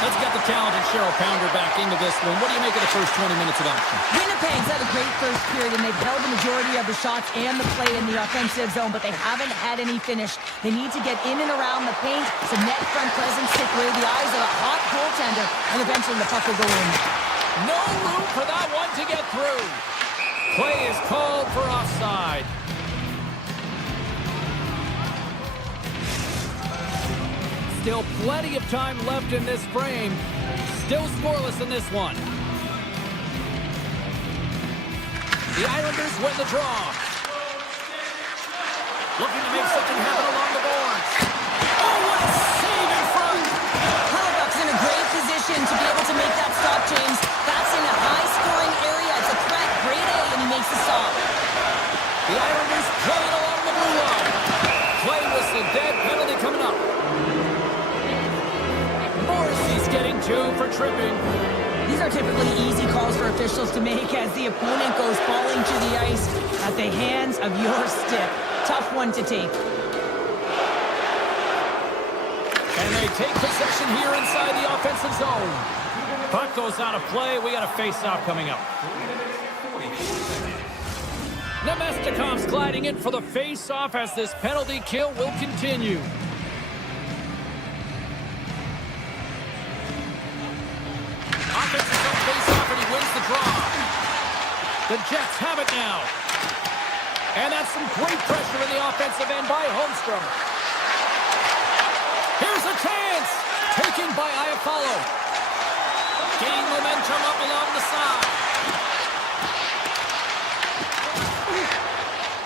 Let's get the talented Cheryl Pounder back into this one. What do you make of the first 20 minutes of action? Winnipeg's had a great first period, and they've held the majority of the shots and the play in the offensive zone, but they haven't had any finish. They need to get in and around the paint, some net front presence, take away the eyes of a hot goaltender, and eventually the puck will go in. No room for that one to get through. Play is called for offside. Still plenty of time left in this frame. Still scoreless in this one. The Islanders win the draw. Looking to make something happen along the boards. Oh, what a save in front! Hellebuyck's in a great position to be able to make that stop, James. That's in a high-scoring area. It's a threat, grade A, and he makes the stop. The Islanders play it along the blue line. Play whistle dead, penalty coming up. Morrissey's getting 2 for tripping. These are typically easy calls for officials to make as the opponent goes falling to the ice at the hands of your stick. Tough one to take. And they take possession here inside the offensive zone. Puck goes out of play. We got a face-off coming up. Nemestikov's gliding in for the face-off as this penalty kill will continue. Offensive zone face-off, and he wins the draw. The Jets have it now. And that's some great pressure in the offensive end by Holmstrom. Here's a chance. Taken by Iafallo. Gaining momentum up along the side.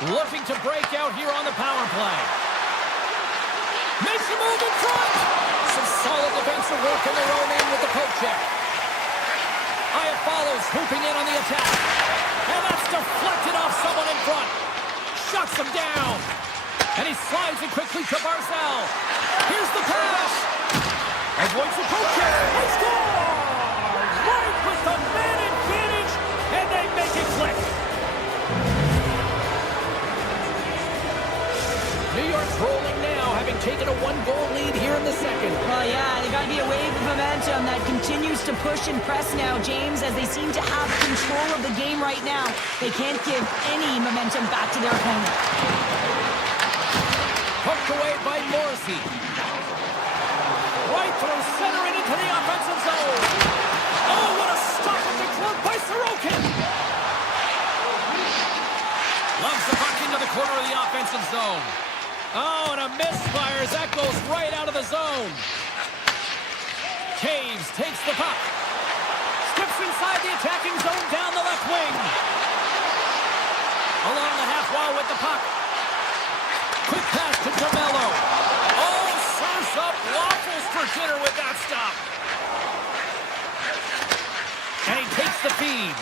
Looking to break out here on the power play. Makes a move in front. Some solid defensive work in their own end with the poke check. Iafallo's swooping in on the attack. And that's deflected off someone in front. Shuts him down. And he slides it quickly to Barzal. Here's the pass. Avoids the poke check. He scores! Right with the man advantage. And they make it click. New York's rolling now, having taken a 1-goal lead here in the second. Well, yeah, they got to be a wave of momentum that continues to push and press now, James, as they seem to have control of the game right now. They can't give any momentum back to their opponent. Poked away by Morrissey. Right through center and into the offensive zone. Oh, what a stop at the cloak by Sorokin. Loves the puck into the corner of the offensive zone. Oh, and a misfire as that goes right out of the zone. Caves takes the puck. Skips inside the attacking zone down the left wing. Along the half wall with the puck. Quick pass to DeMello. Oh, serves up waffles for dinner with that stop. And he takes the feed.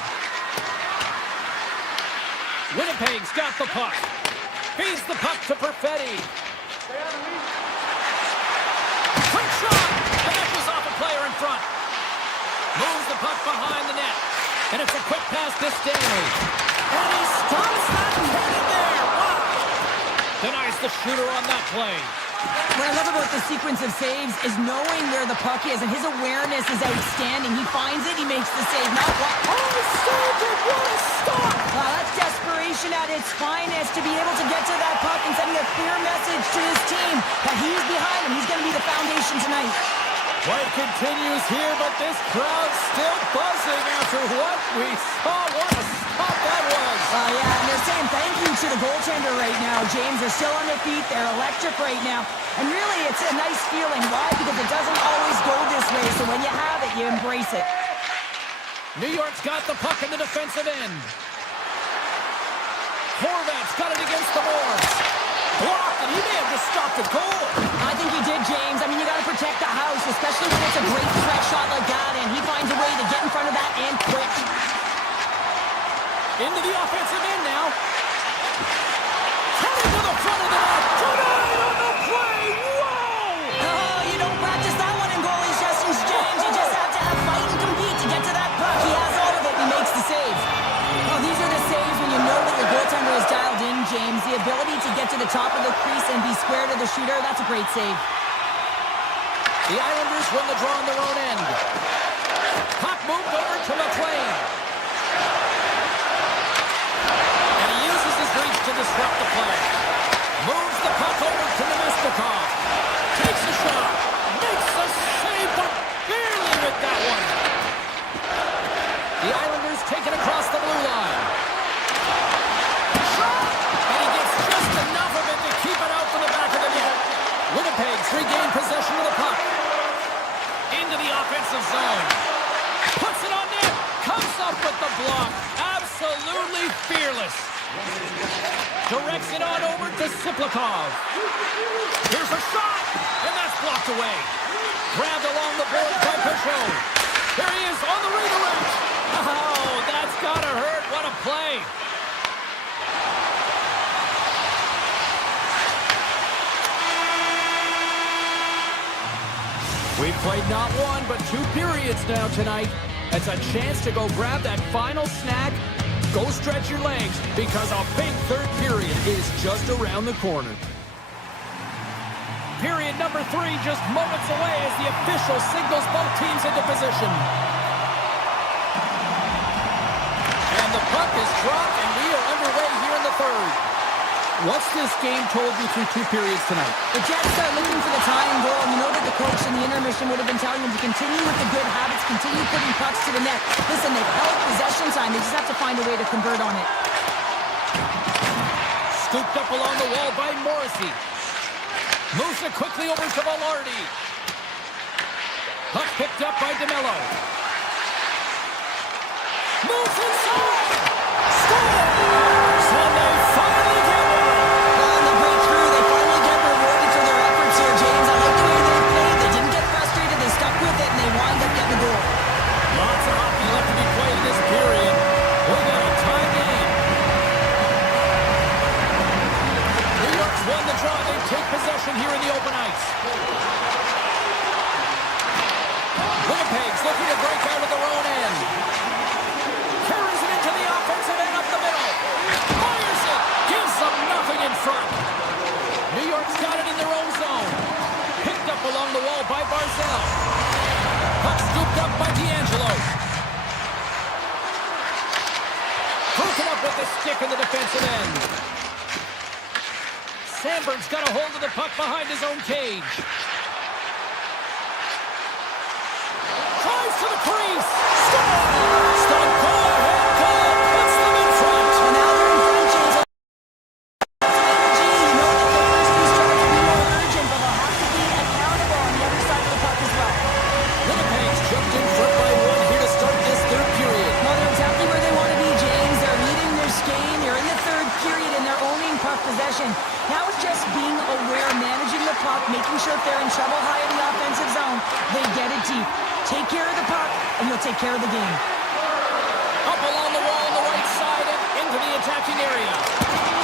Winnipeg's got the puck. Feeds the puck to Perfetti. Quick shot! And that was off a player in front. Moves the puck behind the net. And it's a quick pass to Stanley. And he stops that cannon there. Wow! Denies the shooter on that play. What I love about the sequence of saves is knowing where the puck is, and his awareness is outstanding. He finds it, he makes the save. Not what? Oh, he saved it! What a stop! Wow, that's desperation at its finest to be able to get to that puck and sending a clear message to his team that he's behind him. He's going to be the foundation tonight. Play continues here, but this crowd's still buzzing after what we saw. What a stop that was. Yeah, and they're saying thank you to the goaltender right now, James. They're still on their feet. They're electric right now. And really, it's a nice feeling. Why? Because it doesn't always go this way. So when you have it, you embrace it. New York's got the puck in the defensive end. Horvat's got it against the boards. Blocked, and he may have just stopped the goal. I think he did, James. I mean, you got to protect the house, especially when it's a great threat shot like that, and he finds a way to get in front of that and quick. Into the offensive end now. Coming to the front of the net. Denied on the play. Whoa! Oh, you don't practice that one in goalie sessions, James. You just have to have fight and compete to get to that puck. He has all of it, and he makes the save. Oh, these are the saves when you know that your goaltender is dialed in, James. The ability to get to the top of the crease and be square to the shooter, that's a great save. The Islanders win the draw on their own end. Puck moved over to McLean. And he uses his reach to disrupt the play. Moves the puck over to Nemestikov. Takes a shot. Makes a save, but barely with that one. The Islanders take it across the blue line. Shot! And he gets just enough of it to keep it out from the back of the net. Winnipeg's regained possession of the puck. Into the offensive zone. Puts it on net. Comes up with the block. Absolutely fearless. Directs it on over to Siplikov. Here's a shot. And that's blocked away. Grabbed along the board by Peugeot. There he is on the redirect. Oh, that's gotta hurt. What a play. We've played not one, but 2 periods now tonight. It's a chance to go grab that final snack. Go stretch your legs, because a big third period is just around the corner. Period number 3 just moments away as the official signals both teams into position. And the puck is dropped, and we are underway here in the third. What's this game told you through 2 periods tonight? The Jets are looking for the tying goal, and you know that the coach in the intermission would have been telling them to continue with the good habits, continue putting pucks to the net. Listen, they've held possession time. They just have to find a way to convert on it. Scooped up along the wall by Morrissey. Moves it quickly over to Velarde. Puck picked up by DeMello. Moves inside! Scores! And they finally get one! On the breakthrough, they finally get rewarded for their efforts here, James. I like the way they played. They didn't get frustrated. They stuck with it, and they wind up getting the goal. Lots of hockey left to be played in this period. We got a tie game. New York's won the draw. They take possession here in the open ice. Winnipeg's looking to break out of their own end. Carries it into the offensive end up the middle. Fires it. Gives them nothing in front. New York's got it in their own zone. Picked up along the wall by Barzal. Puck scooped up by D'Angelo. Broken up with the stick in the defensive end. Sandberg's got a hold of the puck behind his own cage. Drives to the crease. Scores! The go-ahead goal puts them in front. And now they're in front, James. Energy, you know that the first two starts to be more urgent, but they'll have to be accountable on the other side of the puck as well. Winnipeg's jumped in front by 1 here to start this third period. Well, they're exactly where they want to be, James. They're leading their skate. They're in the third period, and they're owning puck possession. Now it's just being aware, managing the puck, making sure if they're in trouble high in the offensive zone, they get it deep. Take care of the puck, and you'll take care of the game. Up along the wall on the right side and into the attacking area.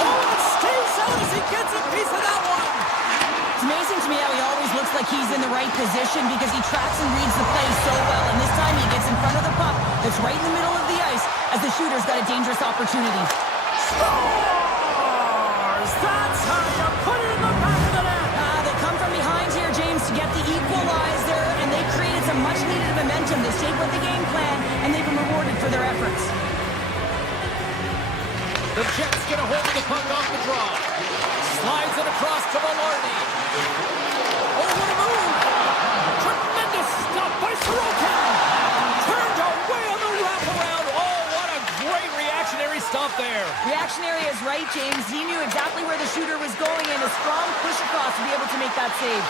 Oh, it stays out as he gets a piece of that one. It's amazing to me how he always looks like he's in the right position because he tracks and reads the play so well. And this time he gets in front of the puck that's right in the middle of the ice as the shooter's got a dangerous opportunity. Scores! That's how you put it in the back of the net. They come from behind here, James, to get the equalizer, and they created some much-needed momentum. They stayed with the game plan, and they've been rewarded for their efforts. The Jets get a hold of the puck off the draw. Slides it across to Velarde. Oh, what a move! Tremendous stop by Sorokin. Turned away on the wraparound. Oh, what a great reactionary stop there. Reactionary is right, James. He knew exactly where the shooter was going, and a strong push across to be able to make that save.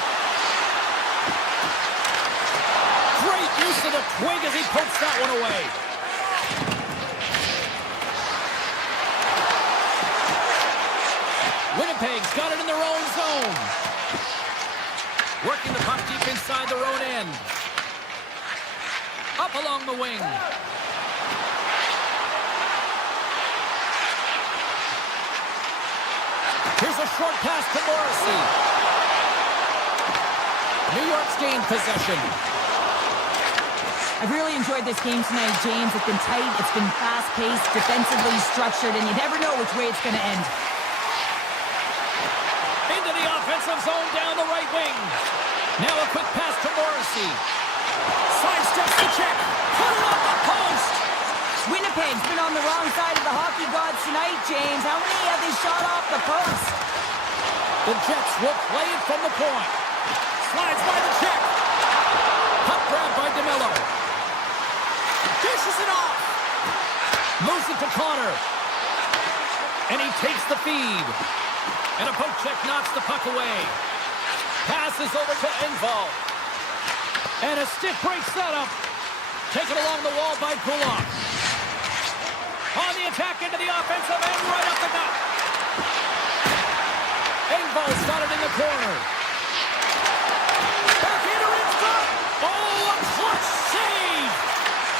Great use of the twig as he pokes that one away. Winnipeg Winnipeg's got it in their own zone. Working the puck deep inside their own end. Up along the wing. Here's a short pass to Morrissey. New York's gained possession. I've really enjoyed this game tonight, James. It's been tight, it's been fast-paced, defensively structured, and you never know which way it's going to end. Into the offensive zone down the right wing. Now a quick pass to Morrissey. Sidesteps the check. Put it on the post. Winnipeg's been on the wrong side of the hockey gods tonight, James. How many have they shot off the post? The Jets will play it from the point. Slides by the check. Puck grab by DeMello. Dishes it off. Moves it to Connor. And he takes the feed. And a poke check knocks the puck away. Passes over to Engvall. And a stick break setup. Taken along the wall by Kulak. On the attack into the offensive end, right up the gut. Engvall's got it in the corner. Backhander in front. Oh, a clutch save.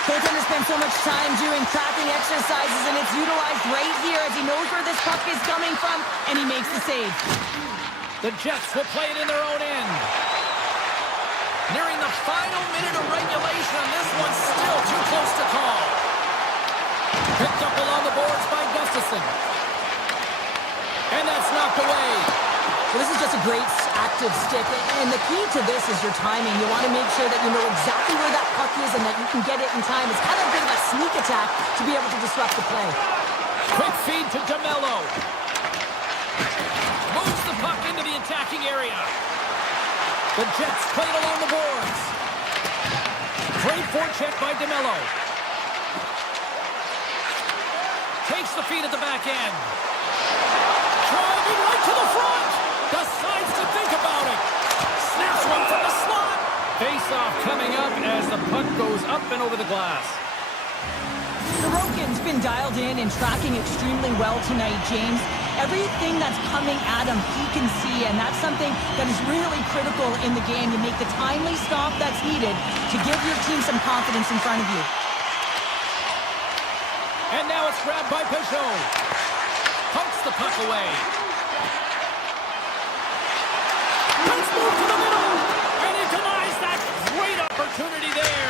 Goaltender spent so much time doing tracking exercises, and it's utilized right here as he knows where this puck is coming from, and he makes the save. The Jets will play it in their own end. Nearing the final minute of regulation, this one's still too close to call. Picked up along the boards by Gustafsson. And that's knocked away. Well, this is just a great active stick, and the key to this is your timing. You want to make sure that you know exactly where that puck is and that you can get it in time. It's kind of a bit of a sneak attack to be able to disrupt the play. Quick feed to DeMello. Moves the puck into the attacking area. The Jets play it along the boards. Great forecheck by DeMello. Takes the feed at the back end. Driving right to the front. Decides to think about it. Snaps one from the slot. Face-off coming up as the puck goes up and over the glass. Sorokin's been dialed in and tracking extremely well tonight, James. Everything that's coming at him, he can see, and that's something that is really critical in the game. You make the timely stop that's needed to give your team some confidence in front of you. And now it's grabbed by Peugeot. Pokes the puck away. Let's move to the middle. And he denies that great opportunity there.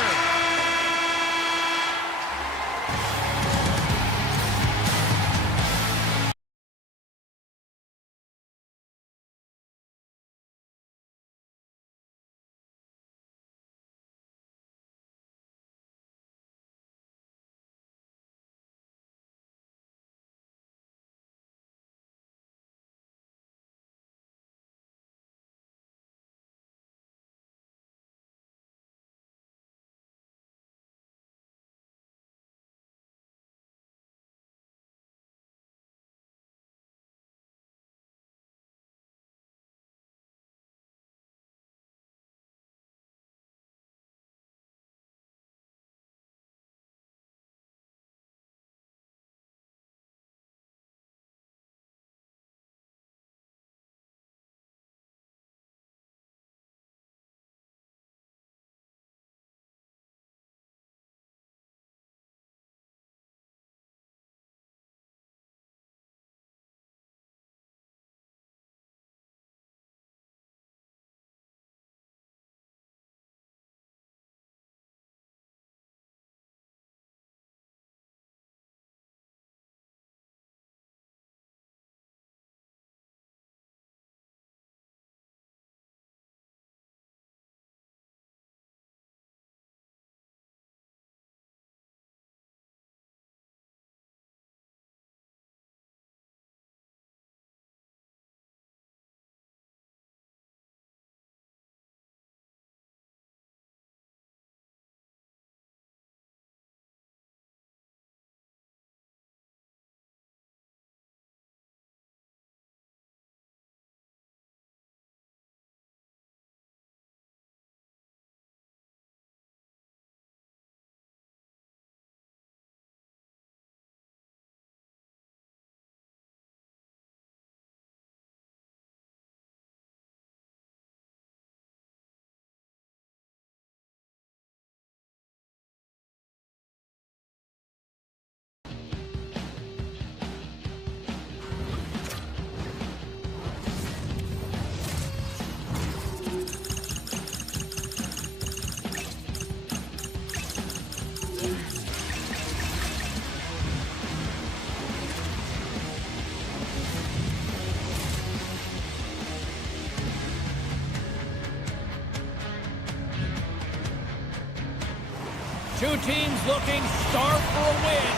Two teams looking starved for a win,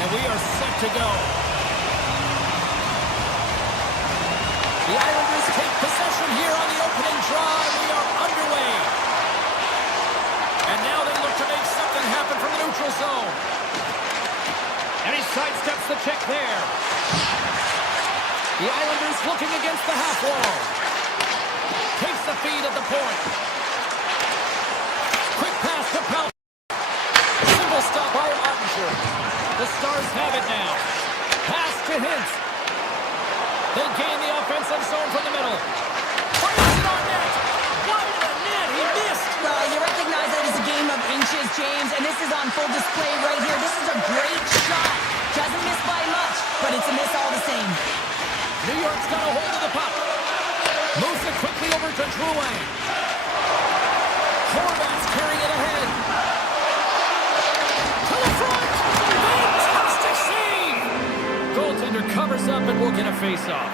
and we are set to go. The Islanders take possession here on the opening drive. We are underway. And now they look to make something happen from the neutral zone. And he sidesteps the check there. The Islanders looking against the half wall. Takes the feed at the point. Quick pass to Powell. Single stop by Ottinger. The Stars have it now. Pass to Hintz. They gain the offensive zone from the middle. Fires it on net. Wide of the net. He missed. Well, you recognize that it's a game of inches, James, and this is on full display right here. This is a great shot. Doesn't miss by much, but it's a miss all the same. New York's got a hold of the puck. Moves it quickly over to Drouin. Horvat's carrying it ahead. To the front. Fantastic save. Goaltender covers up and will get a face-off.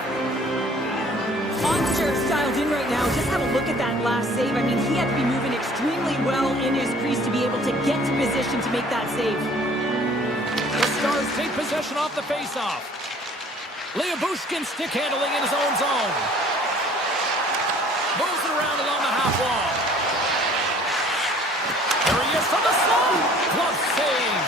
Ottinger is dialed in right now. Just have a look at that last save. I mean, he had to be moving extremely well in his crease to be able to get to position to make that save. The Stars take possession off the face-off. Lyubushkin stick handling in his own zone. Moves it around along the half wall. There he is from the slide. Glove save.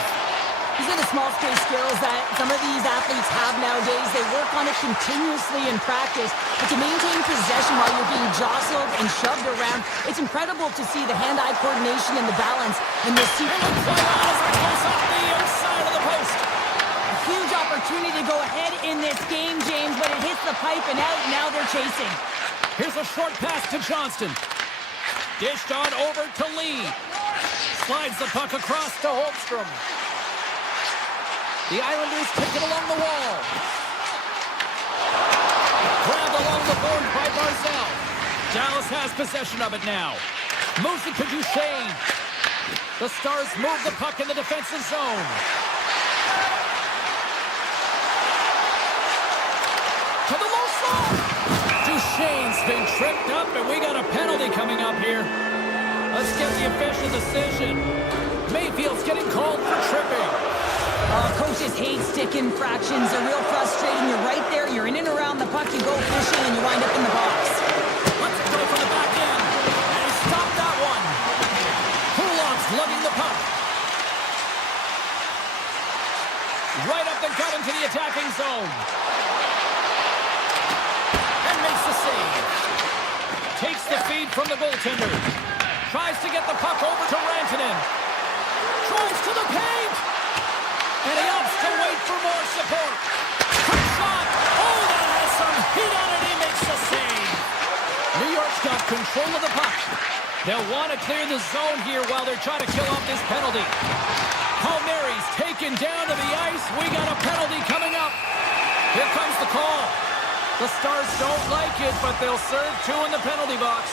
These are the small space skills that some of these athletes have nowadays. They work on it continuously in practice. But to maintain possession while you're being jostled and shoved around, it's incredible to see the hand-eye coordination and the balance. And the play on as it goes off the outside of the post. A huge opportunity to go ahead in this game, James, but it hits the pipe and out. Now they're chasing. Here's a short pass to Johnston. Dished on over to Lee. Slides the puck across to Holmstrom. The Islanders take it along the wall. Grabbed along the board by Barzal. Dallas has possession of it now. Moves it to Duchesne. The Stars move the puck in the defensive zone. To the low slot. Duchesne's been tripped up, and we got a penalty coming up here. Let's get the official decision. Mayfield's getting called for tripping. Coaches hate stick infractions. They're real frustrating. You're right there. You're in and around the puck. You go fishing, and you wind up in the box. Let's go from the back end. And he stopped that one. Kulov's lugging the puck. Right up the gut into the attacking zone. And makes the save. Takes the feed from the goaltender. Tries to get the puck over to Rantanen. Tries to the paint. And he opts to wait for more support. Quick shot. Oh, that has some heat on it. He makes the save. New York's got control of the puck. They'll want to clear the zone here while they're trying to kill off this penalty. Palmieri's taken down to the ice. We got a penalty coming up. Here comes the call. The Stars don't like it, but they'll serve two in the penalty box.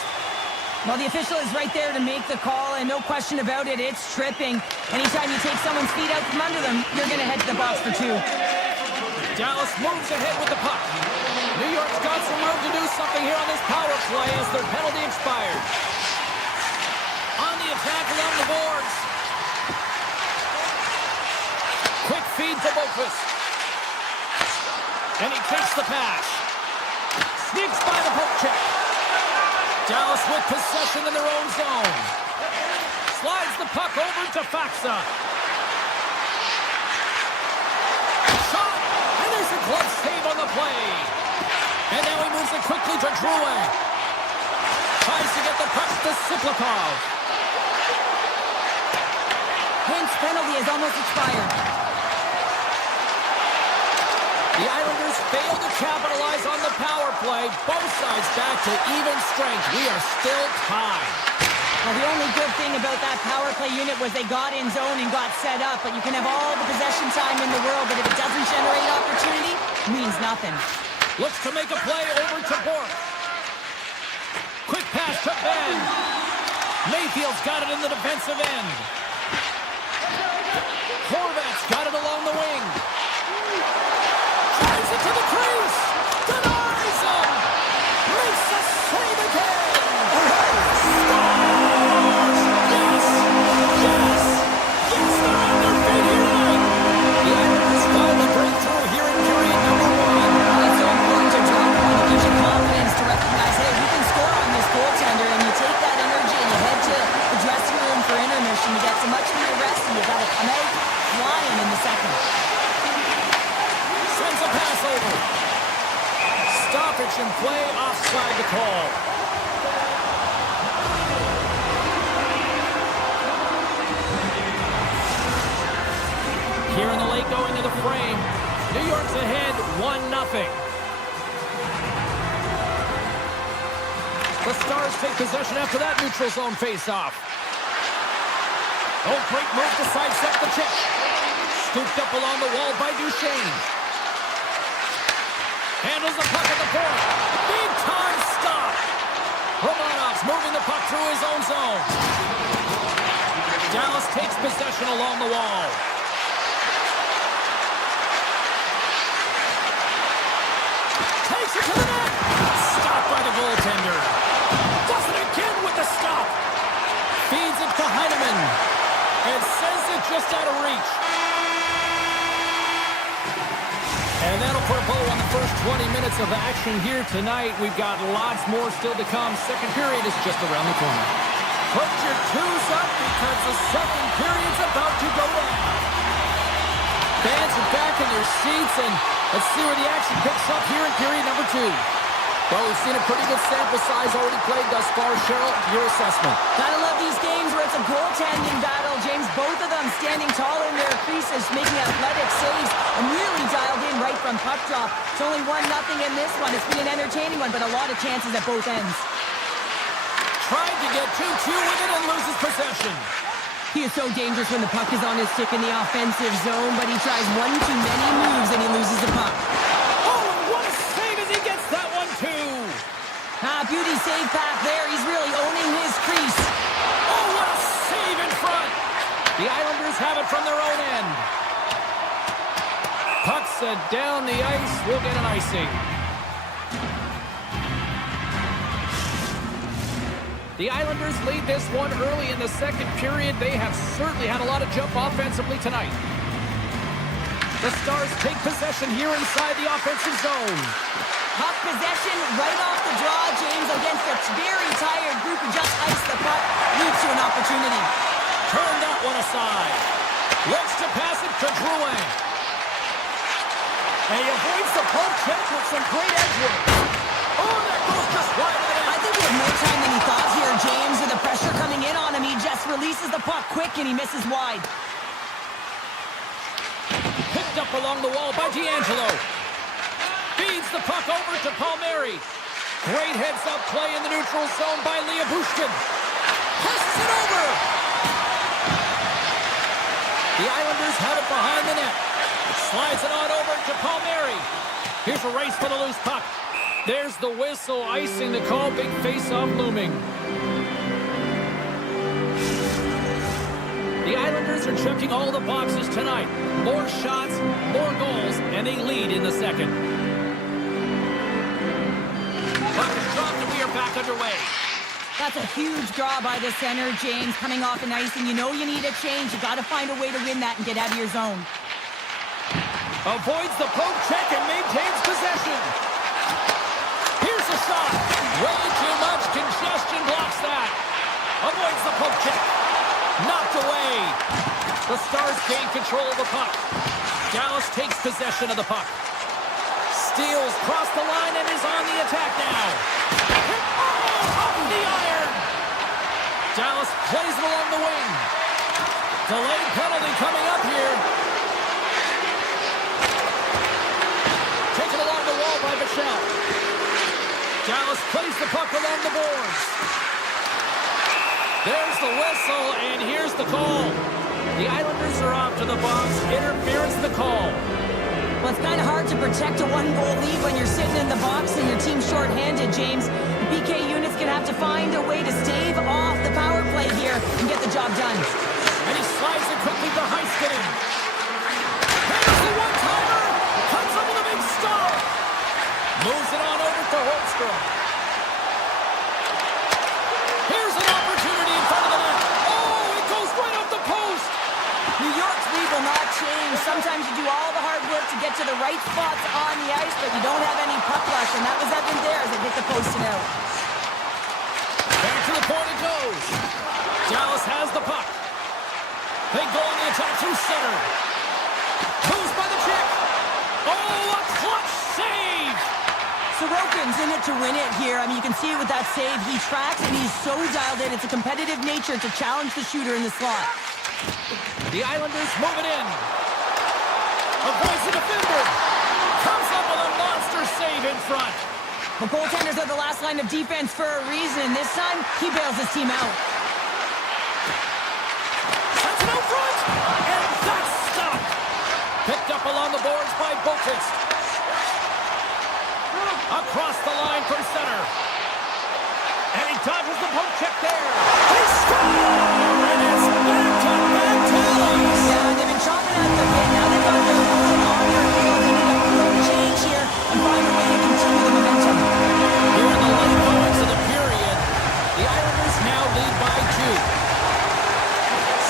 Well, the official is right there to make the call, and no question about it, it's tripping. Anytime you take someone's feet out from under them, you're going to head to the box for two. Dallas moves ahead with the puck. New York's got some room to do something here on this power play as their penalty expired. On the attack along the boards. Quick feed to Boqvist. And he takes the pass. Sneaks by the poke check. Dallas with possession in their own zone. Slides the puck over to Faksa. Shot! And there's a glove save on the play. And now he moves it quickly to Drouin. Tries to get the puck to Siplikov. Hint's penalty has almost expired. The Islanders fail to capitalize on the power play. Both sides back to even strength. We are still tied. Well, the only good thing about that power play unit was they got in zone and got set up. But you can have all the possession time in the world, but if it doesn't generate opportunity, it means nothing. Looks to make a play over to Bork. Quick pass to Ben. Mayfield's got it in the defensive end. Horvat's got it along the wing. Drives it to the crease. Denies him. Makes the save again. Stars! Yes! Yes! Possession play, offside the call. Here in the late going to the frame. New York's ahead 1-0. The Stars take possession after that neutral zone faceoff. Oh, great move to sidestep the check. Scooped up along the wall by Duchesne. Handles the puck at the point. Big time stop. Romanov's moving the puck through his own zone. Dallas takes possession along the wall. Takes it to the net. Stopped by the goaltender. Does it again with the stop. Feeds it to Heineman. And sends it just out of reach. And that'll put a bow on the first 20 minutes of action here tonight. We've got lots more still to come. Second period is just around the corner. Put your twos up because the second period's about to go down. Fans are back in their seats, and let's see where the action picks up here in period number 2. Well, we've seen a pretty good sample size already played thus far. Cheryl, your assessment. Gotta love these games where it's a goaltending battle, James. Both of them standing tall in their creases, making athletic saves, and really dialed in right from puck drop. It's only 1-0 in this one. It's been an entertaining one, but a lot of chances at both ends. Tried to get 2-2 with it and loses possession. He is so dangerous when the puck is on his stick in the offensive zone, but he tries one too many moves and he loses the puck. Oh, what a save as he gets that one, too. Beauty save path there. He's really owning his crease. Oh, what a save in front. The Islanders have it from their own end. Puck set down the ice. We'll get an icing. The Islanders lead this one early in the second period. They have certainly had a lot of jump offensively tonight. The Stars take possession here inside the offensive zone. Puck possession right off the draw, James, against a very tired group who just iced the puck. Leads to an opportunity. Turn that one aside. Looks to pass it to Drouin. And he avoids the poke check with some great edge work. Oh, that goes just wide of the net. I think he had more time than he thought here, James. With the pressure coming in on him, he just releases the puck quick and he misses wide. Picked up along the wall by D'Angelo. Feeds the puck over to Palmieri. Great heads-up play in the neutral zone by Bushkin. Passes it over. The Islanders have it behind the net. Slides it on over to Palmieri. Here's a race for the loose puck. There's the whistle, icing the call. Big face-off looming. The Islanders are checking all the boxes tonight. More shots, more goals, and they lead in the second. Puck is dropped and we are back underway. That's a huge draw by the center, James, coming off an icing. You know you need a change. You got to find a way to win that and get out of your zone. Avoids the poke check and maintains possession. Here's a shot. Way too much congestion blocks that. Avoids the poke check. Knocked away. The Stars gain control of the puck. Dallas takes possession of the puck. Steals across the line and is on the attack now. Oh, off the iron. Dallas plays it along the wing. Delayed penalty coming up here. Taken along the wall by Michel. Dallas plays the puck along the boards. There's the whistle, and here's the call. The Islanders are off to the box. Interference the call. Well, it's kind of hard to protect a one-goal lead when you're sitting in the box and your team's short-handed, James. The PK unit's going to have to find a way to stave off the power play here and get the job done. And he slides it quickly to Heiskanen. There's the one-timer. Cuts up with a big stop. Moves it on over to Holmstrom. Here's an opportunity in front of the net. Oh, it goes right off the post. New York's lead will not change. Sometimes you do all the hard work to get to the right spots on the ice, but you don't have any puck rush, and that was Evan there as it hit the post and out. Back to the point it goes. Dallas has the puck. They go on the attack through center. Moves by the check. Oh, a clutch save. Sorokin's in it to win it here. I mean, you can see it with that save. He tracks and he's so dialed in. It's a competitive nature to challenge the shooter in the slot. The Islanders move it in. Avoids the defender. Comes up with a monster save in front. The goaltenders are the last line of defense for a reason. This time, he bails his team out. Sends it out front. And that's stopped. Picked up along the boards by Botis. Across the line from center. And he dodges the poke check there. He scores! And it's back-to-back tallies. Yeah, they've been chopping at the bit. Now they've got their own on their heels. They need a quick change here and find a way to continue the momentum. Here in the late moments of the period, the Islanders now lead by 2.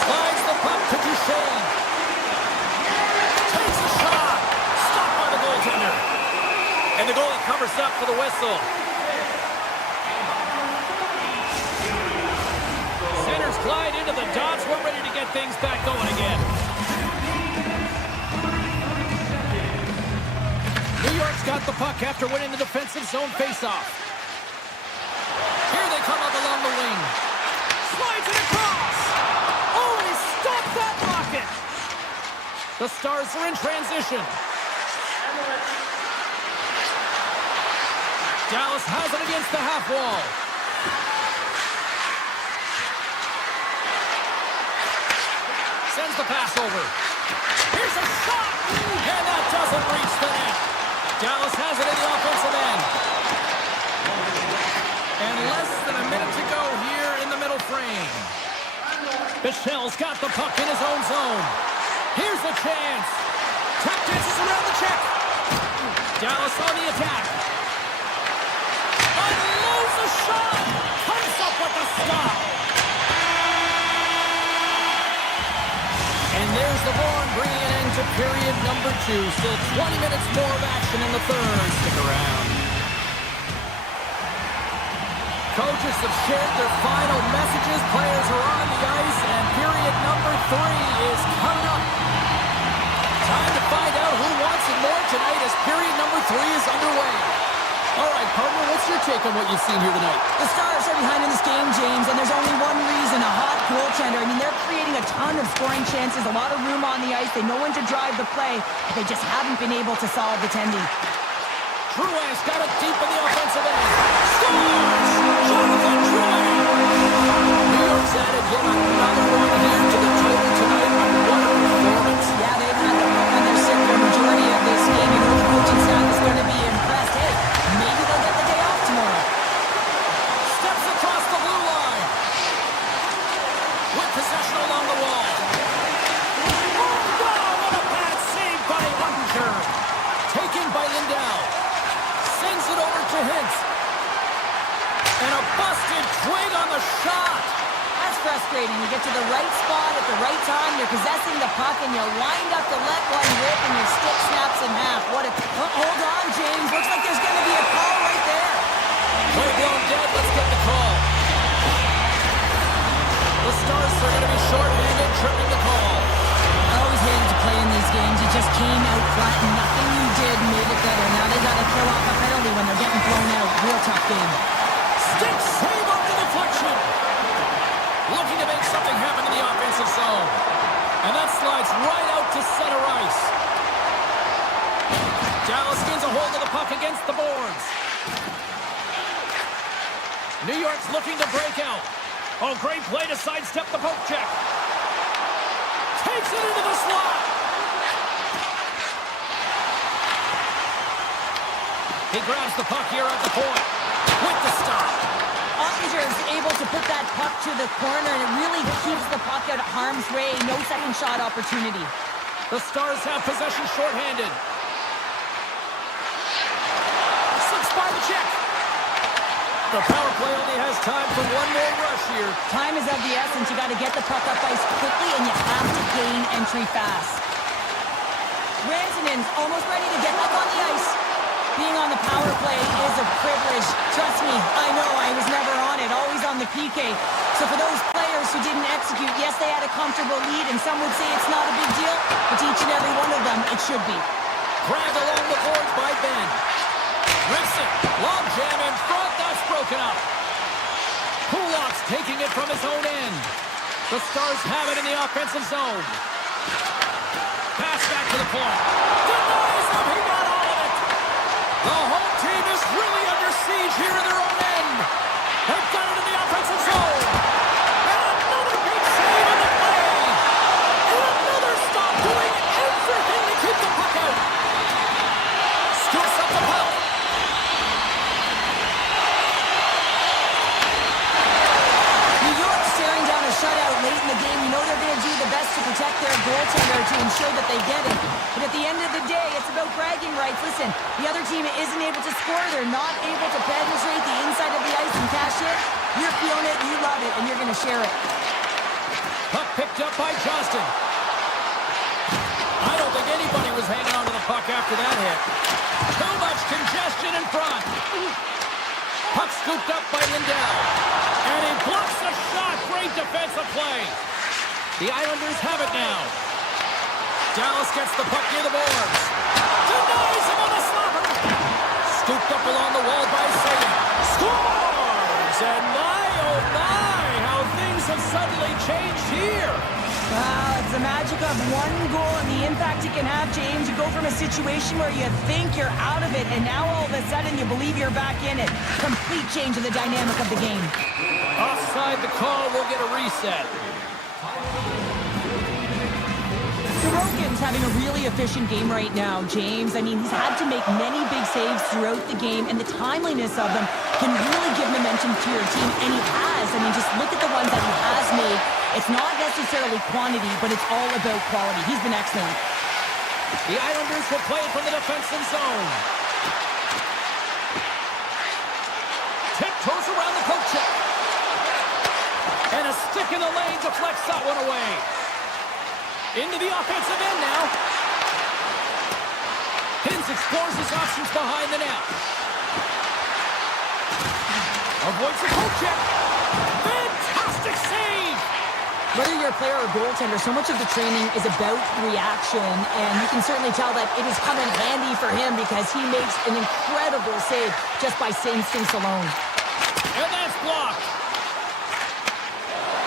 Slides the puck to Duchesne. Takes a shot. Stopped by the goaltender. And the goalie covers up for the whistle. Centers glide into the dots. We're ready to get things back going again. New York's got the puck after winning the defensive zone faceoff. Here they come up along the wing. Slides it across. Oh, he stopped that rocket. The Stars are in transition. Dallas has it against the half wall. Sends the pass over. Here's a shot! And that doesn't reach the net. Dallas has it in the offensive end. And less than a minute to go here in the middle frame. Michel's got the puck in his own zone. Here's a chance. Tap dances around the check. Dallas on the attack. Unloads a shot. Comes up with a stop. And there's the horn bringing an end to period number 2. Still 20 minutes more of action in the third. Stick around. Coaches have shared their final messages. Players are on the ice, and period number 3 is coming up. Time to find out who wants it more tonight as period number 3 is underway. All right, partner, what's your take on what you've seen here tonight? The Stars are behind in this game, James, and there's only one reason, a hot goaltender. I mean, they're creating a ton of scoring chances, a lot of room on the ice. They know when to drive the play, but they just haven't been able to solve the tendy. Drouin's got it deep in the offensive end. Scores! Jonathan Drouin! New York's added yet another one here to the total tonight. What a performance. Yeah, they've had the puck on their stick for a majority of this game. You know the coaching staff is going to be impressed. Hey, maybe they'll get the day off tomorrow. Steps across the blue line. With possession along the wall. Oh, no! What a bad save by Hunter. Taken by Lindell. Sends it over to Hintz. And a busted twig on the shot. That's frustrating. You get to the right spot at the right time, you're possessing the puck, and you wind up to let one rip, and your stick snaps in half. What a... hold on, James. Looks like there's going to be a call right there. Play blown dead. Let's get the call. The Stars are going to be short-handed, tripping the call. I always hated to play in these games. You just came out flat, and nothing you did made it better. Now they got to throw off a penalty when they're getting blown out. Real tough game. Stick save up the deflection. Looking to make something happen in the offensive zone. And that slides right out to center ice. Dallas gains a hold of the puck against the boards. New York's looking to break out. Oh, great play to sidestep the poke check. Takes it into the slot. He grabs the puck here at the point. With the stop. Ottinger's able to put that puck to the corner, and it really keeps the puck out of harm's way. No second shot opportunity. The Stars have possession shorthanded. Slips by the check. The power play only has time for one more rush here. Time is of the essence. You got to get the puck up ice quickly, and you have to gain entry fast. Rantanen's almost ready to get back on the ice. Being on the power play is a privilege. Trust me, I know I was never on it, always on the PK. So for those players who didn't execute, yes, they had a comfortable lead, and some would say it's not a big deal, but to each and every one of them, it should be. Grabbed along the boards by Ben. Rips it. Long jam in front. That's broken up. Kulak's taking it from his own end. The Stars have it in the offensive zone. Pass back to the point. Denies him. He got all of it. The home team is really under siege here in their own end. They've got it in the offensive zone. And another big save on the play. And another stop doing everything to keep the puck out. Scoops up the puck. New York staring down a shutout late in the game. You know they're going to do the best to protect their goaltender to ensure that they get it. But at the end of the day, it's about bragging rights. Listen, the other team isn't able to score. They're not able to penetrate the inside of the ice and cash it. You're feeling it, you love it, and you're going to share it. Puck picked up by Johnston. I don't think anybody was hanging on to the puck after that hit. Too much congestion in front. Puck scooped up by Lindell. And he blocks the shot. Great defensive play. The Islanders have it now. Dallas gets the puck near the boards. Denies him on the slapper. Scooped up along the wall by Sagan. Scores! And my, oh my, how things have suddenly changed here. Wow, it's the magic of one goal and the impact it can have, James. You go from a situation where you think you're out of it, and now all of a sudden you believe you're back in it. Complete change of the dynamic of the game. Offside the call, we'll get a reset. Sorokin's having a really efficient game right now, James. I mean, he's had to make many big saves throughout the game, and the timeliness of them can really give momentum to your team, and he has. I mean, just look at the ones that he has made. It's not necessarily quantity, but it's all about quality. He's been excellent. The Islanders will play it from the defensive zone. Tiptoes around the poke check. And a stick in the lane deflects that one away. Into the offensive end now. Hintz explores his options behind the net. Avoids the poke check. Fantastic save! Whether you're a player or goaltender, so much of the training is about reaction, and you can certainly tell that it is coming handy for him because he makes an incredible save just by instincts alone. And that's blocked.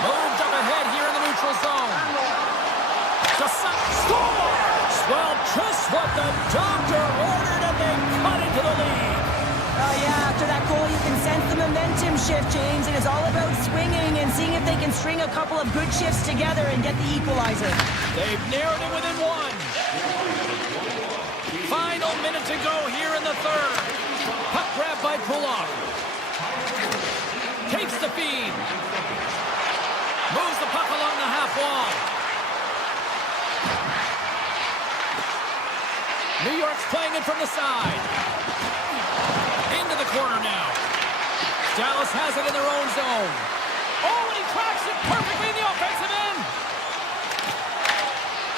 Moved up ahead here in the neutral zone. Scores! Well, just what the doctor ordered, and they cut into the lead. Oh, yeah, after that goal, you can sense the momentum shift, James, and it's all about swinging and seeing if they can string a couple of good shifts together and get the equalizer. They've narrowed it within one. Final minute to go here in the third. Puck grab by Kulak. Takes the feed. Moves the puck along the half wall. New York's playing it from the side. Into the corner now. Dallas has it in their own zone. Oh, and he tracks it perfectly in the offensive end.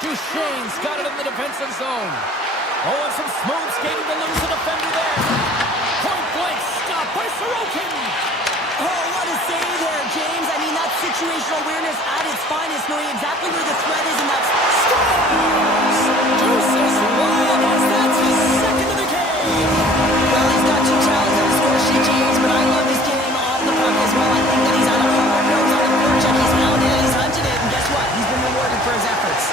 Duchesne's got it in the defensive zone. Oh, and some smooth skating to lose the defender there. Point blank stop by Sorokin. Oh, what a save there, James. I mean, that's situational awareness at its finest, knowing exactly where the threat is, and that's scores! Deuces wild as that's his second of the game. Well, he's got 2 tries on the score sheet, James, but I love his game off the puck as well. I think that he's had a hard nose on the forecheck. He's found it, he's hunted it, and guess what? He's been rewarded for his efforts.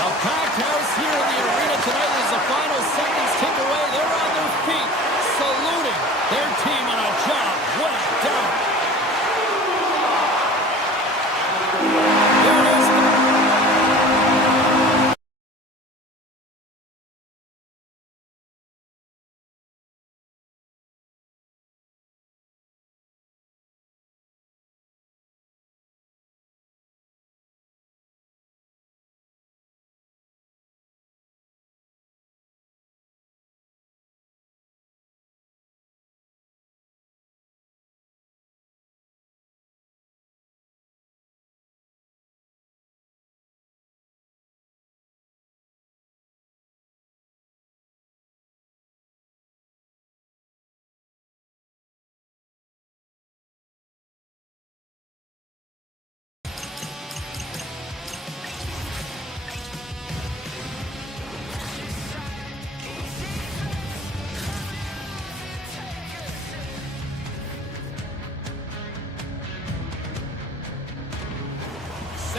A packed house here in the arena tonight as the final seconds tick away. They're on their feet, saluting their team on a job well done.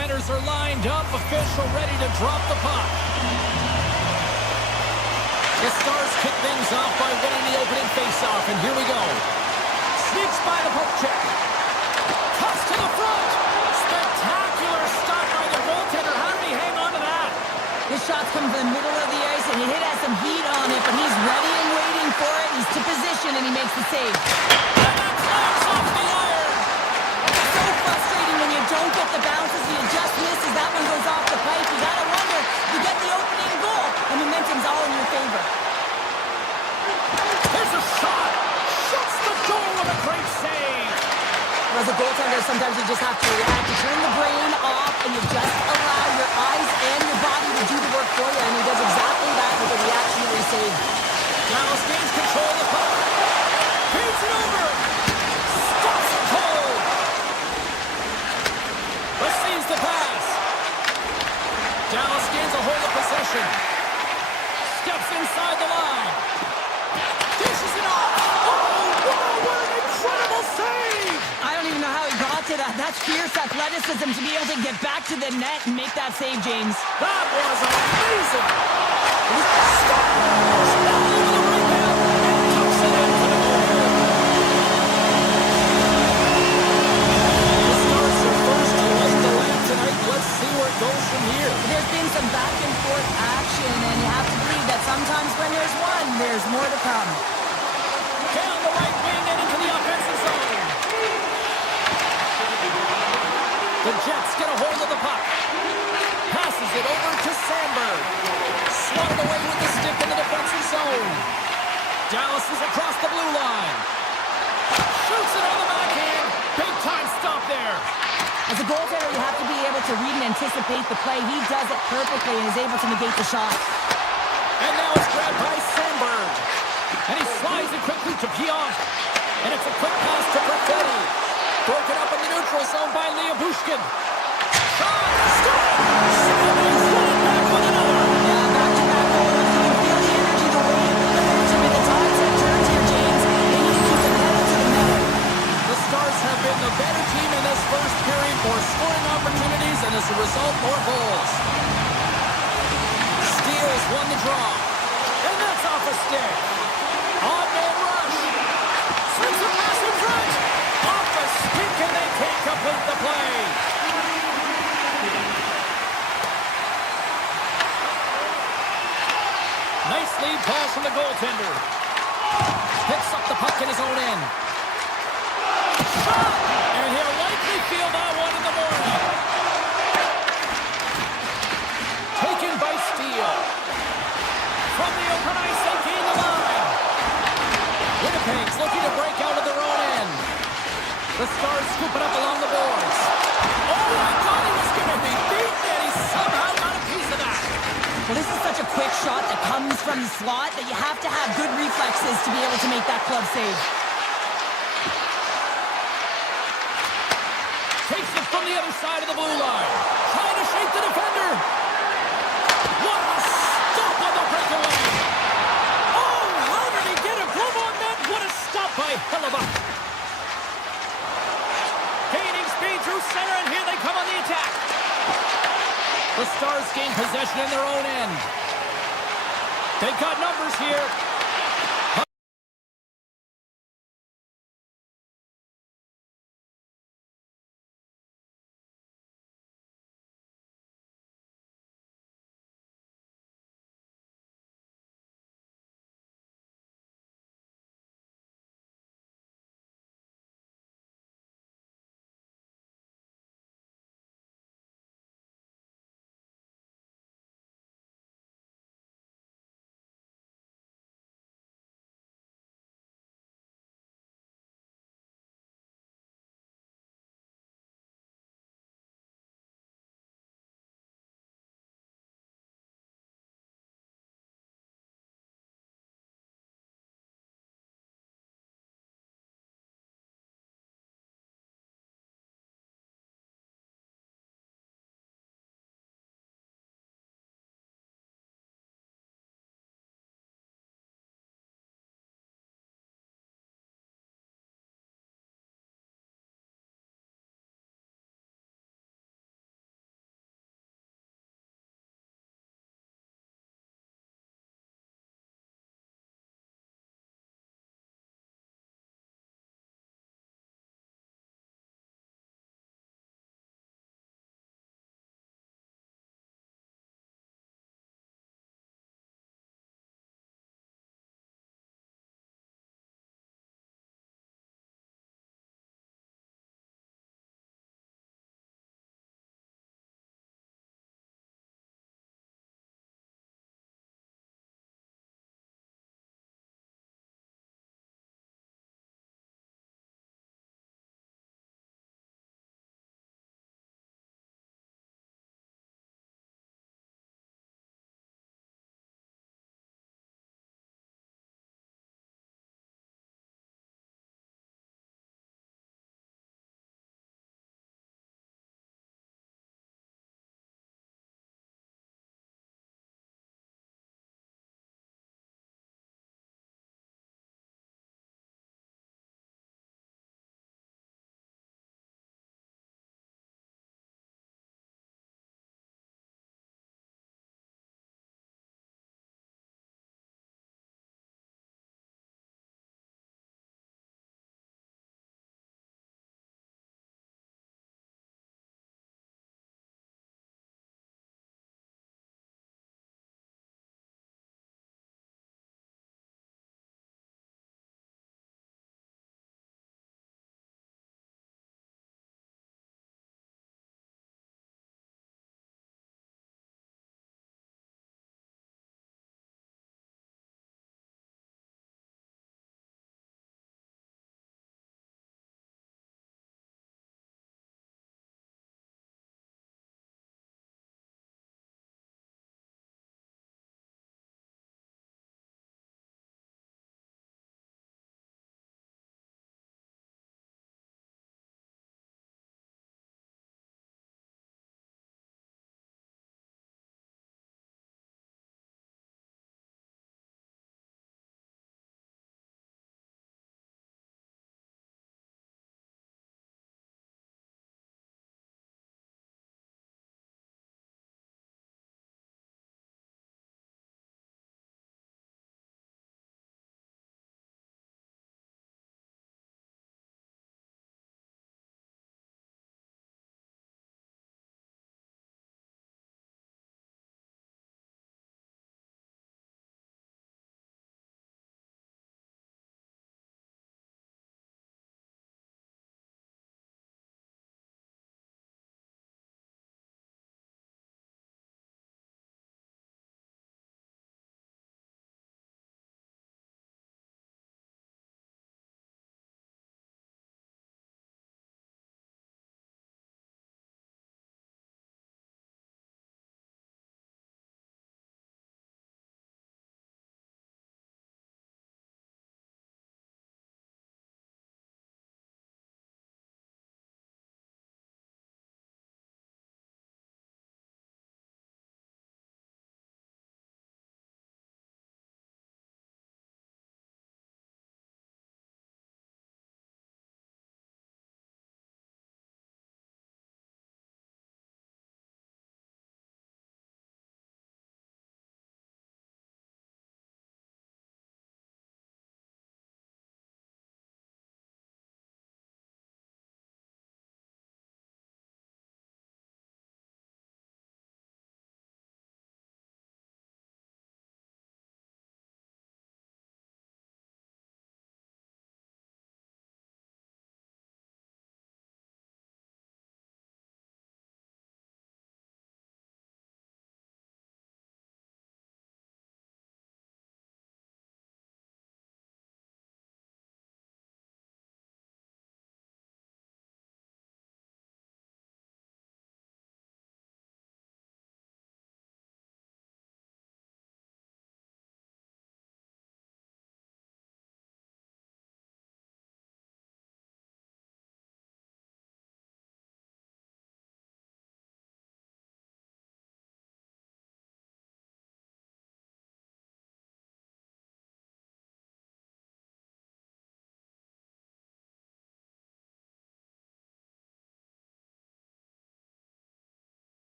Goaltenders are lined up, official ready to drop the puck. The Stars kick things off by winning the opening faceoff, and here we go. Sneaks by the poke check. Cuts to the front. Spectacular stop by the goaltender. How did he hang on to that? This shot's coming from the middle of the ice, and he has some heat on it, but he's ready and waiting for it. He's to position, and he makes the save. And that clamps off the iron. So frustrating when you don't get the bounces, you just misses. That one goes off the pipe. You gotta wonder, you get the opening goal, and momentum's all in your favor. There's a shot. Shoots the door with a great save. As a goaltender, sometimes you just have to react. You turn the brain off, and you just allow your eyes and your body to do the work for you, and he does exactly that with a reactionary save. Dallas gains control of the puck. Feeds it over. Stops it cold. Receives the pass. Dallas gains a hold of possession. Steps inside the line. Dishes it off. Oh, what an incredible save! I don't even know how he got to that. That's fierce athleticism to be able to get back to the net and make that save, James. That was amazing! Stop! Snap over the rebound and tucks it into the goal. The Stars are first to light the lamp tonight. Let's see where it goes from here. There's been some back and forth action, and you have to believe that sometimes when there's one, there's more to come. Down the right wing and into the offensive zone. The Jets get a hold of the puck. Passes it over to Sandberg. Swatted away with the stick in the defensive zone. Dallas is across the blue line. Shoots it on the backhand. Big time stop there. As a goaltender, you have to be able to read and anticipate the play. He does it perfectly and is able to negate the shot. And now it's grabbed by Sandberg. And he slides it quickly to Pionk. And it's a quick pass to Perfetti. Broken up in the neutral zone by Leah Bushkin. Shot! Stop! Somebody's running back with another. Yeah, back-to-back goals. You can feel the energy, the wave, the momentum, and the tides have turned here, James. They need to keep the pedal to the metal. The Stars have been the better team in this first period, more scoring opportunities, and as a result, more goals. Steals won the draw. And that's off a stick. On-man rush. Sends a pass in front. Off a stick, and they can't complete the play. Nice lead pass from the goaltender. Picks up the puck in his own end. Shot! And he'll likely feel that one in the morning. Taken by Steele. From the open ice, they gain the line. Winnipeg's looking to break out of their own end. The Stars scoop it up along the boards. Oh, I thought he was going to be beaten, and he somehow got a piece of that. Well, this is such a quick shot that comes from the slot that you have to have good reflexes to be able to make that glove save. Takes it from the other side of the blue line. Trying to shake the defender. What a stop on the breakaway. Oh, how did he get a glove on that? What a stop by Hellebuck. Gaining speed through center, and here they come on the attack. The Stars gain possession in their own end. They've got numbers here.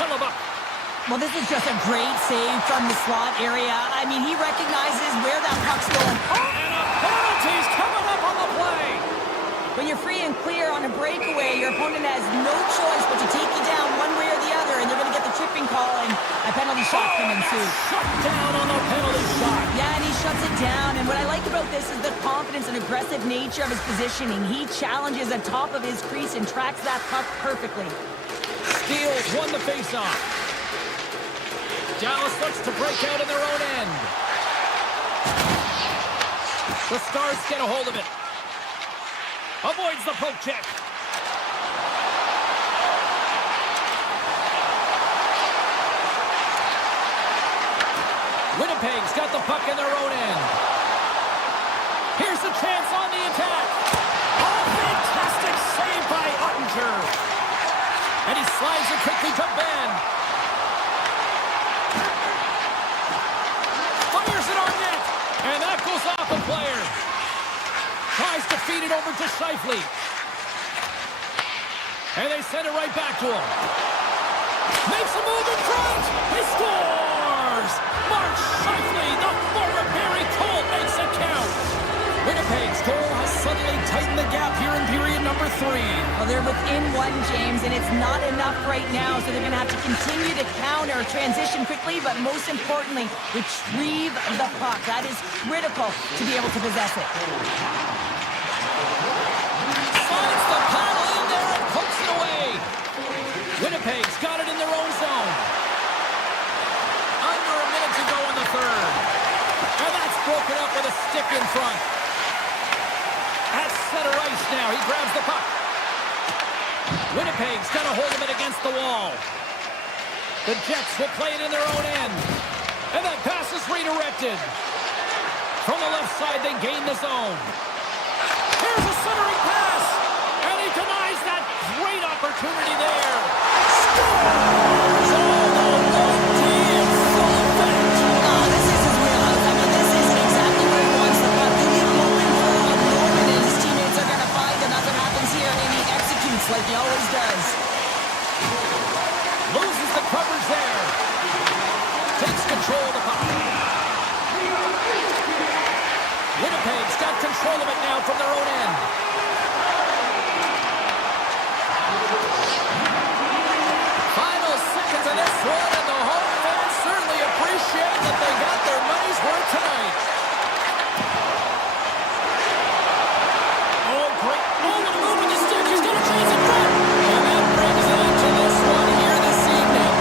Hellebuck. Well, this is just a great save from the slot area. I mean, he recognizes where that puck's going. And a penalty's coming up on the play. When you're free and clear on a breakaway, your opponent has no choice but to take you down one way or the other, and they're going to get the tripping call, and a penalty shot can ensue. Shut down on the penalty shot. Yeah, and he shuts it down, and what I like about this is the confidence and aggressive nature of his positioning. He challenges the top of his crease and tracks that puck perfectly. Steals won the faceoff. Dallas looks to break out in their own end. The Stars get a hold of it. Avoids the poke check. Winnipeg's got the puck in their own end. Here's the chance on the attack. Oh, fantastic save by Ottinger. And he slides it quickly to Ben. Fires it on net. And that goes off a player. Tries to feed it over to Scheifele. And they send it right back to him. Makes a move in front. He scores! Mark Scheifele, the former Barrie Colt, makes it count. Winnipeg's goal has suddenly tightened the gap here in period number 3. Well, they're within one, James, and it's not enough right now, so they're going to have to continue to counter, transition quickly, but most importantly, retrieve the puck. That is critical to be able to possess it. Finds the paddle in there and pokes it away. Winnipeg's got it in their own zone. Under a minute to go in the third. And that's broken up with a stick in front. At center ice now, he grabs the puck. Winnipeg's got a hold of it against the wall. The Jets will play it in their own end. And that pass is redirected. From the left side, they gain the zone. Here's a centering pass. And he denies that great opportunity there. Scores! Oh, the one team full effect. Oh, this is his wheelhouse. I mean, this is exactly where he wants the puck. You leave him open for Norman, and his teammates are going to find him. That's what happens here, and he executes like he always does. Loses the coverage there. Takes control of the puck. Winnipeg's got control of it now from their own end. Final seconds of this one, and the home fans certainly appreciate that they got their money's worth tonight. Oh, great. Oh, what a move with the stick. He's got a chance in front. And that brings it into this one here this evening.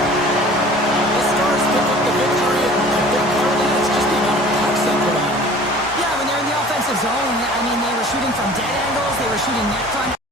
The Stars pick up the victory, and a big part of that is just the amount of pucks they put on. Yeah, when they're in the offensive zone, I mean, they were shooting from dead angles. They were shooting net front.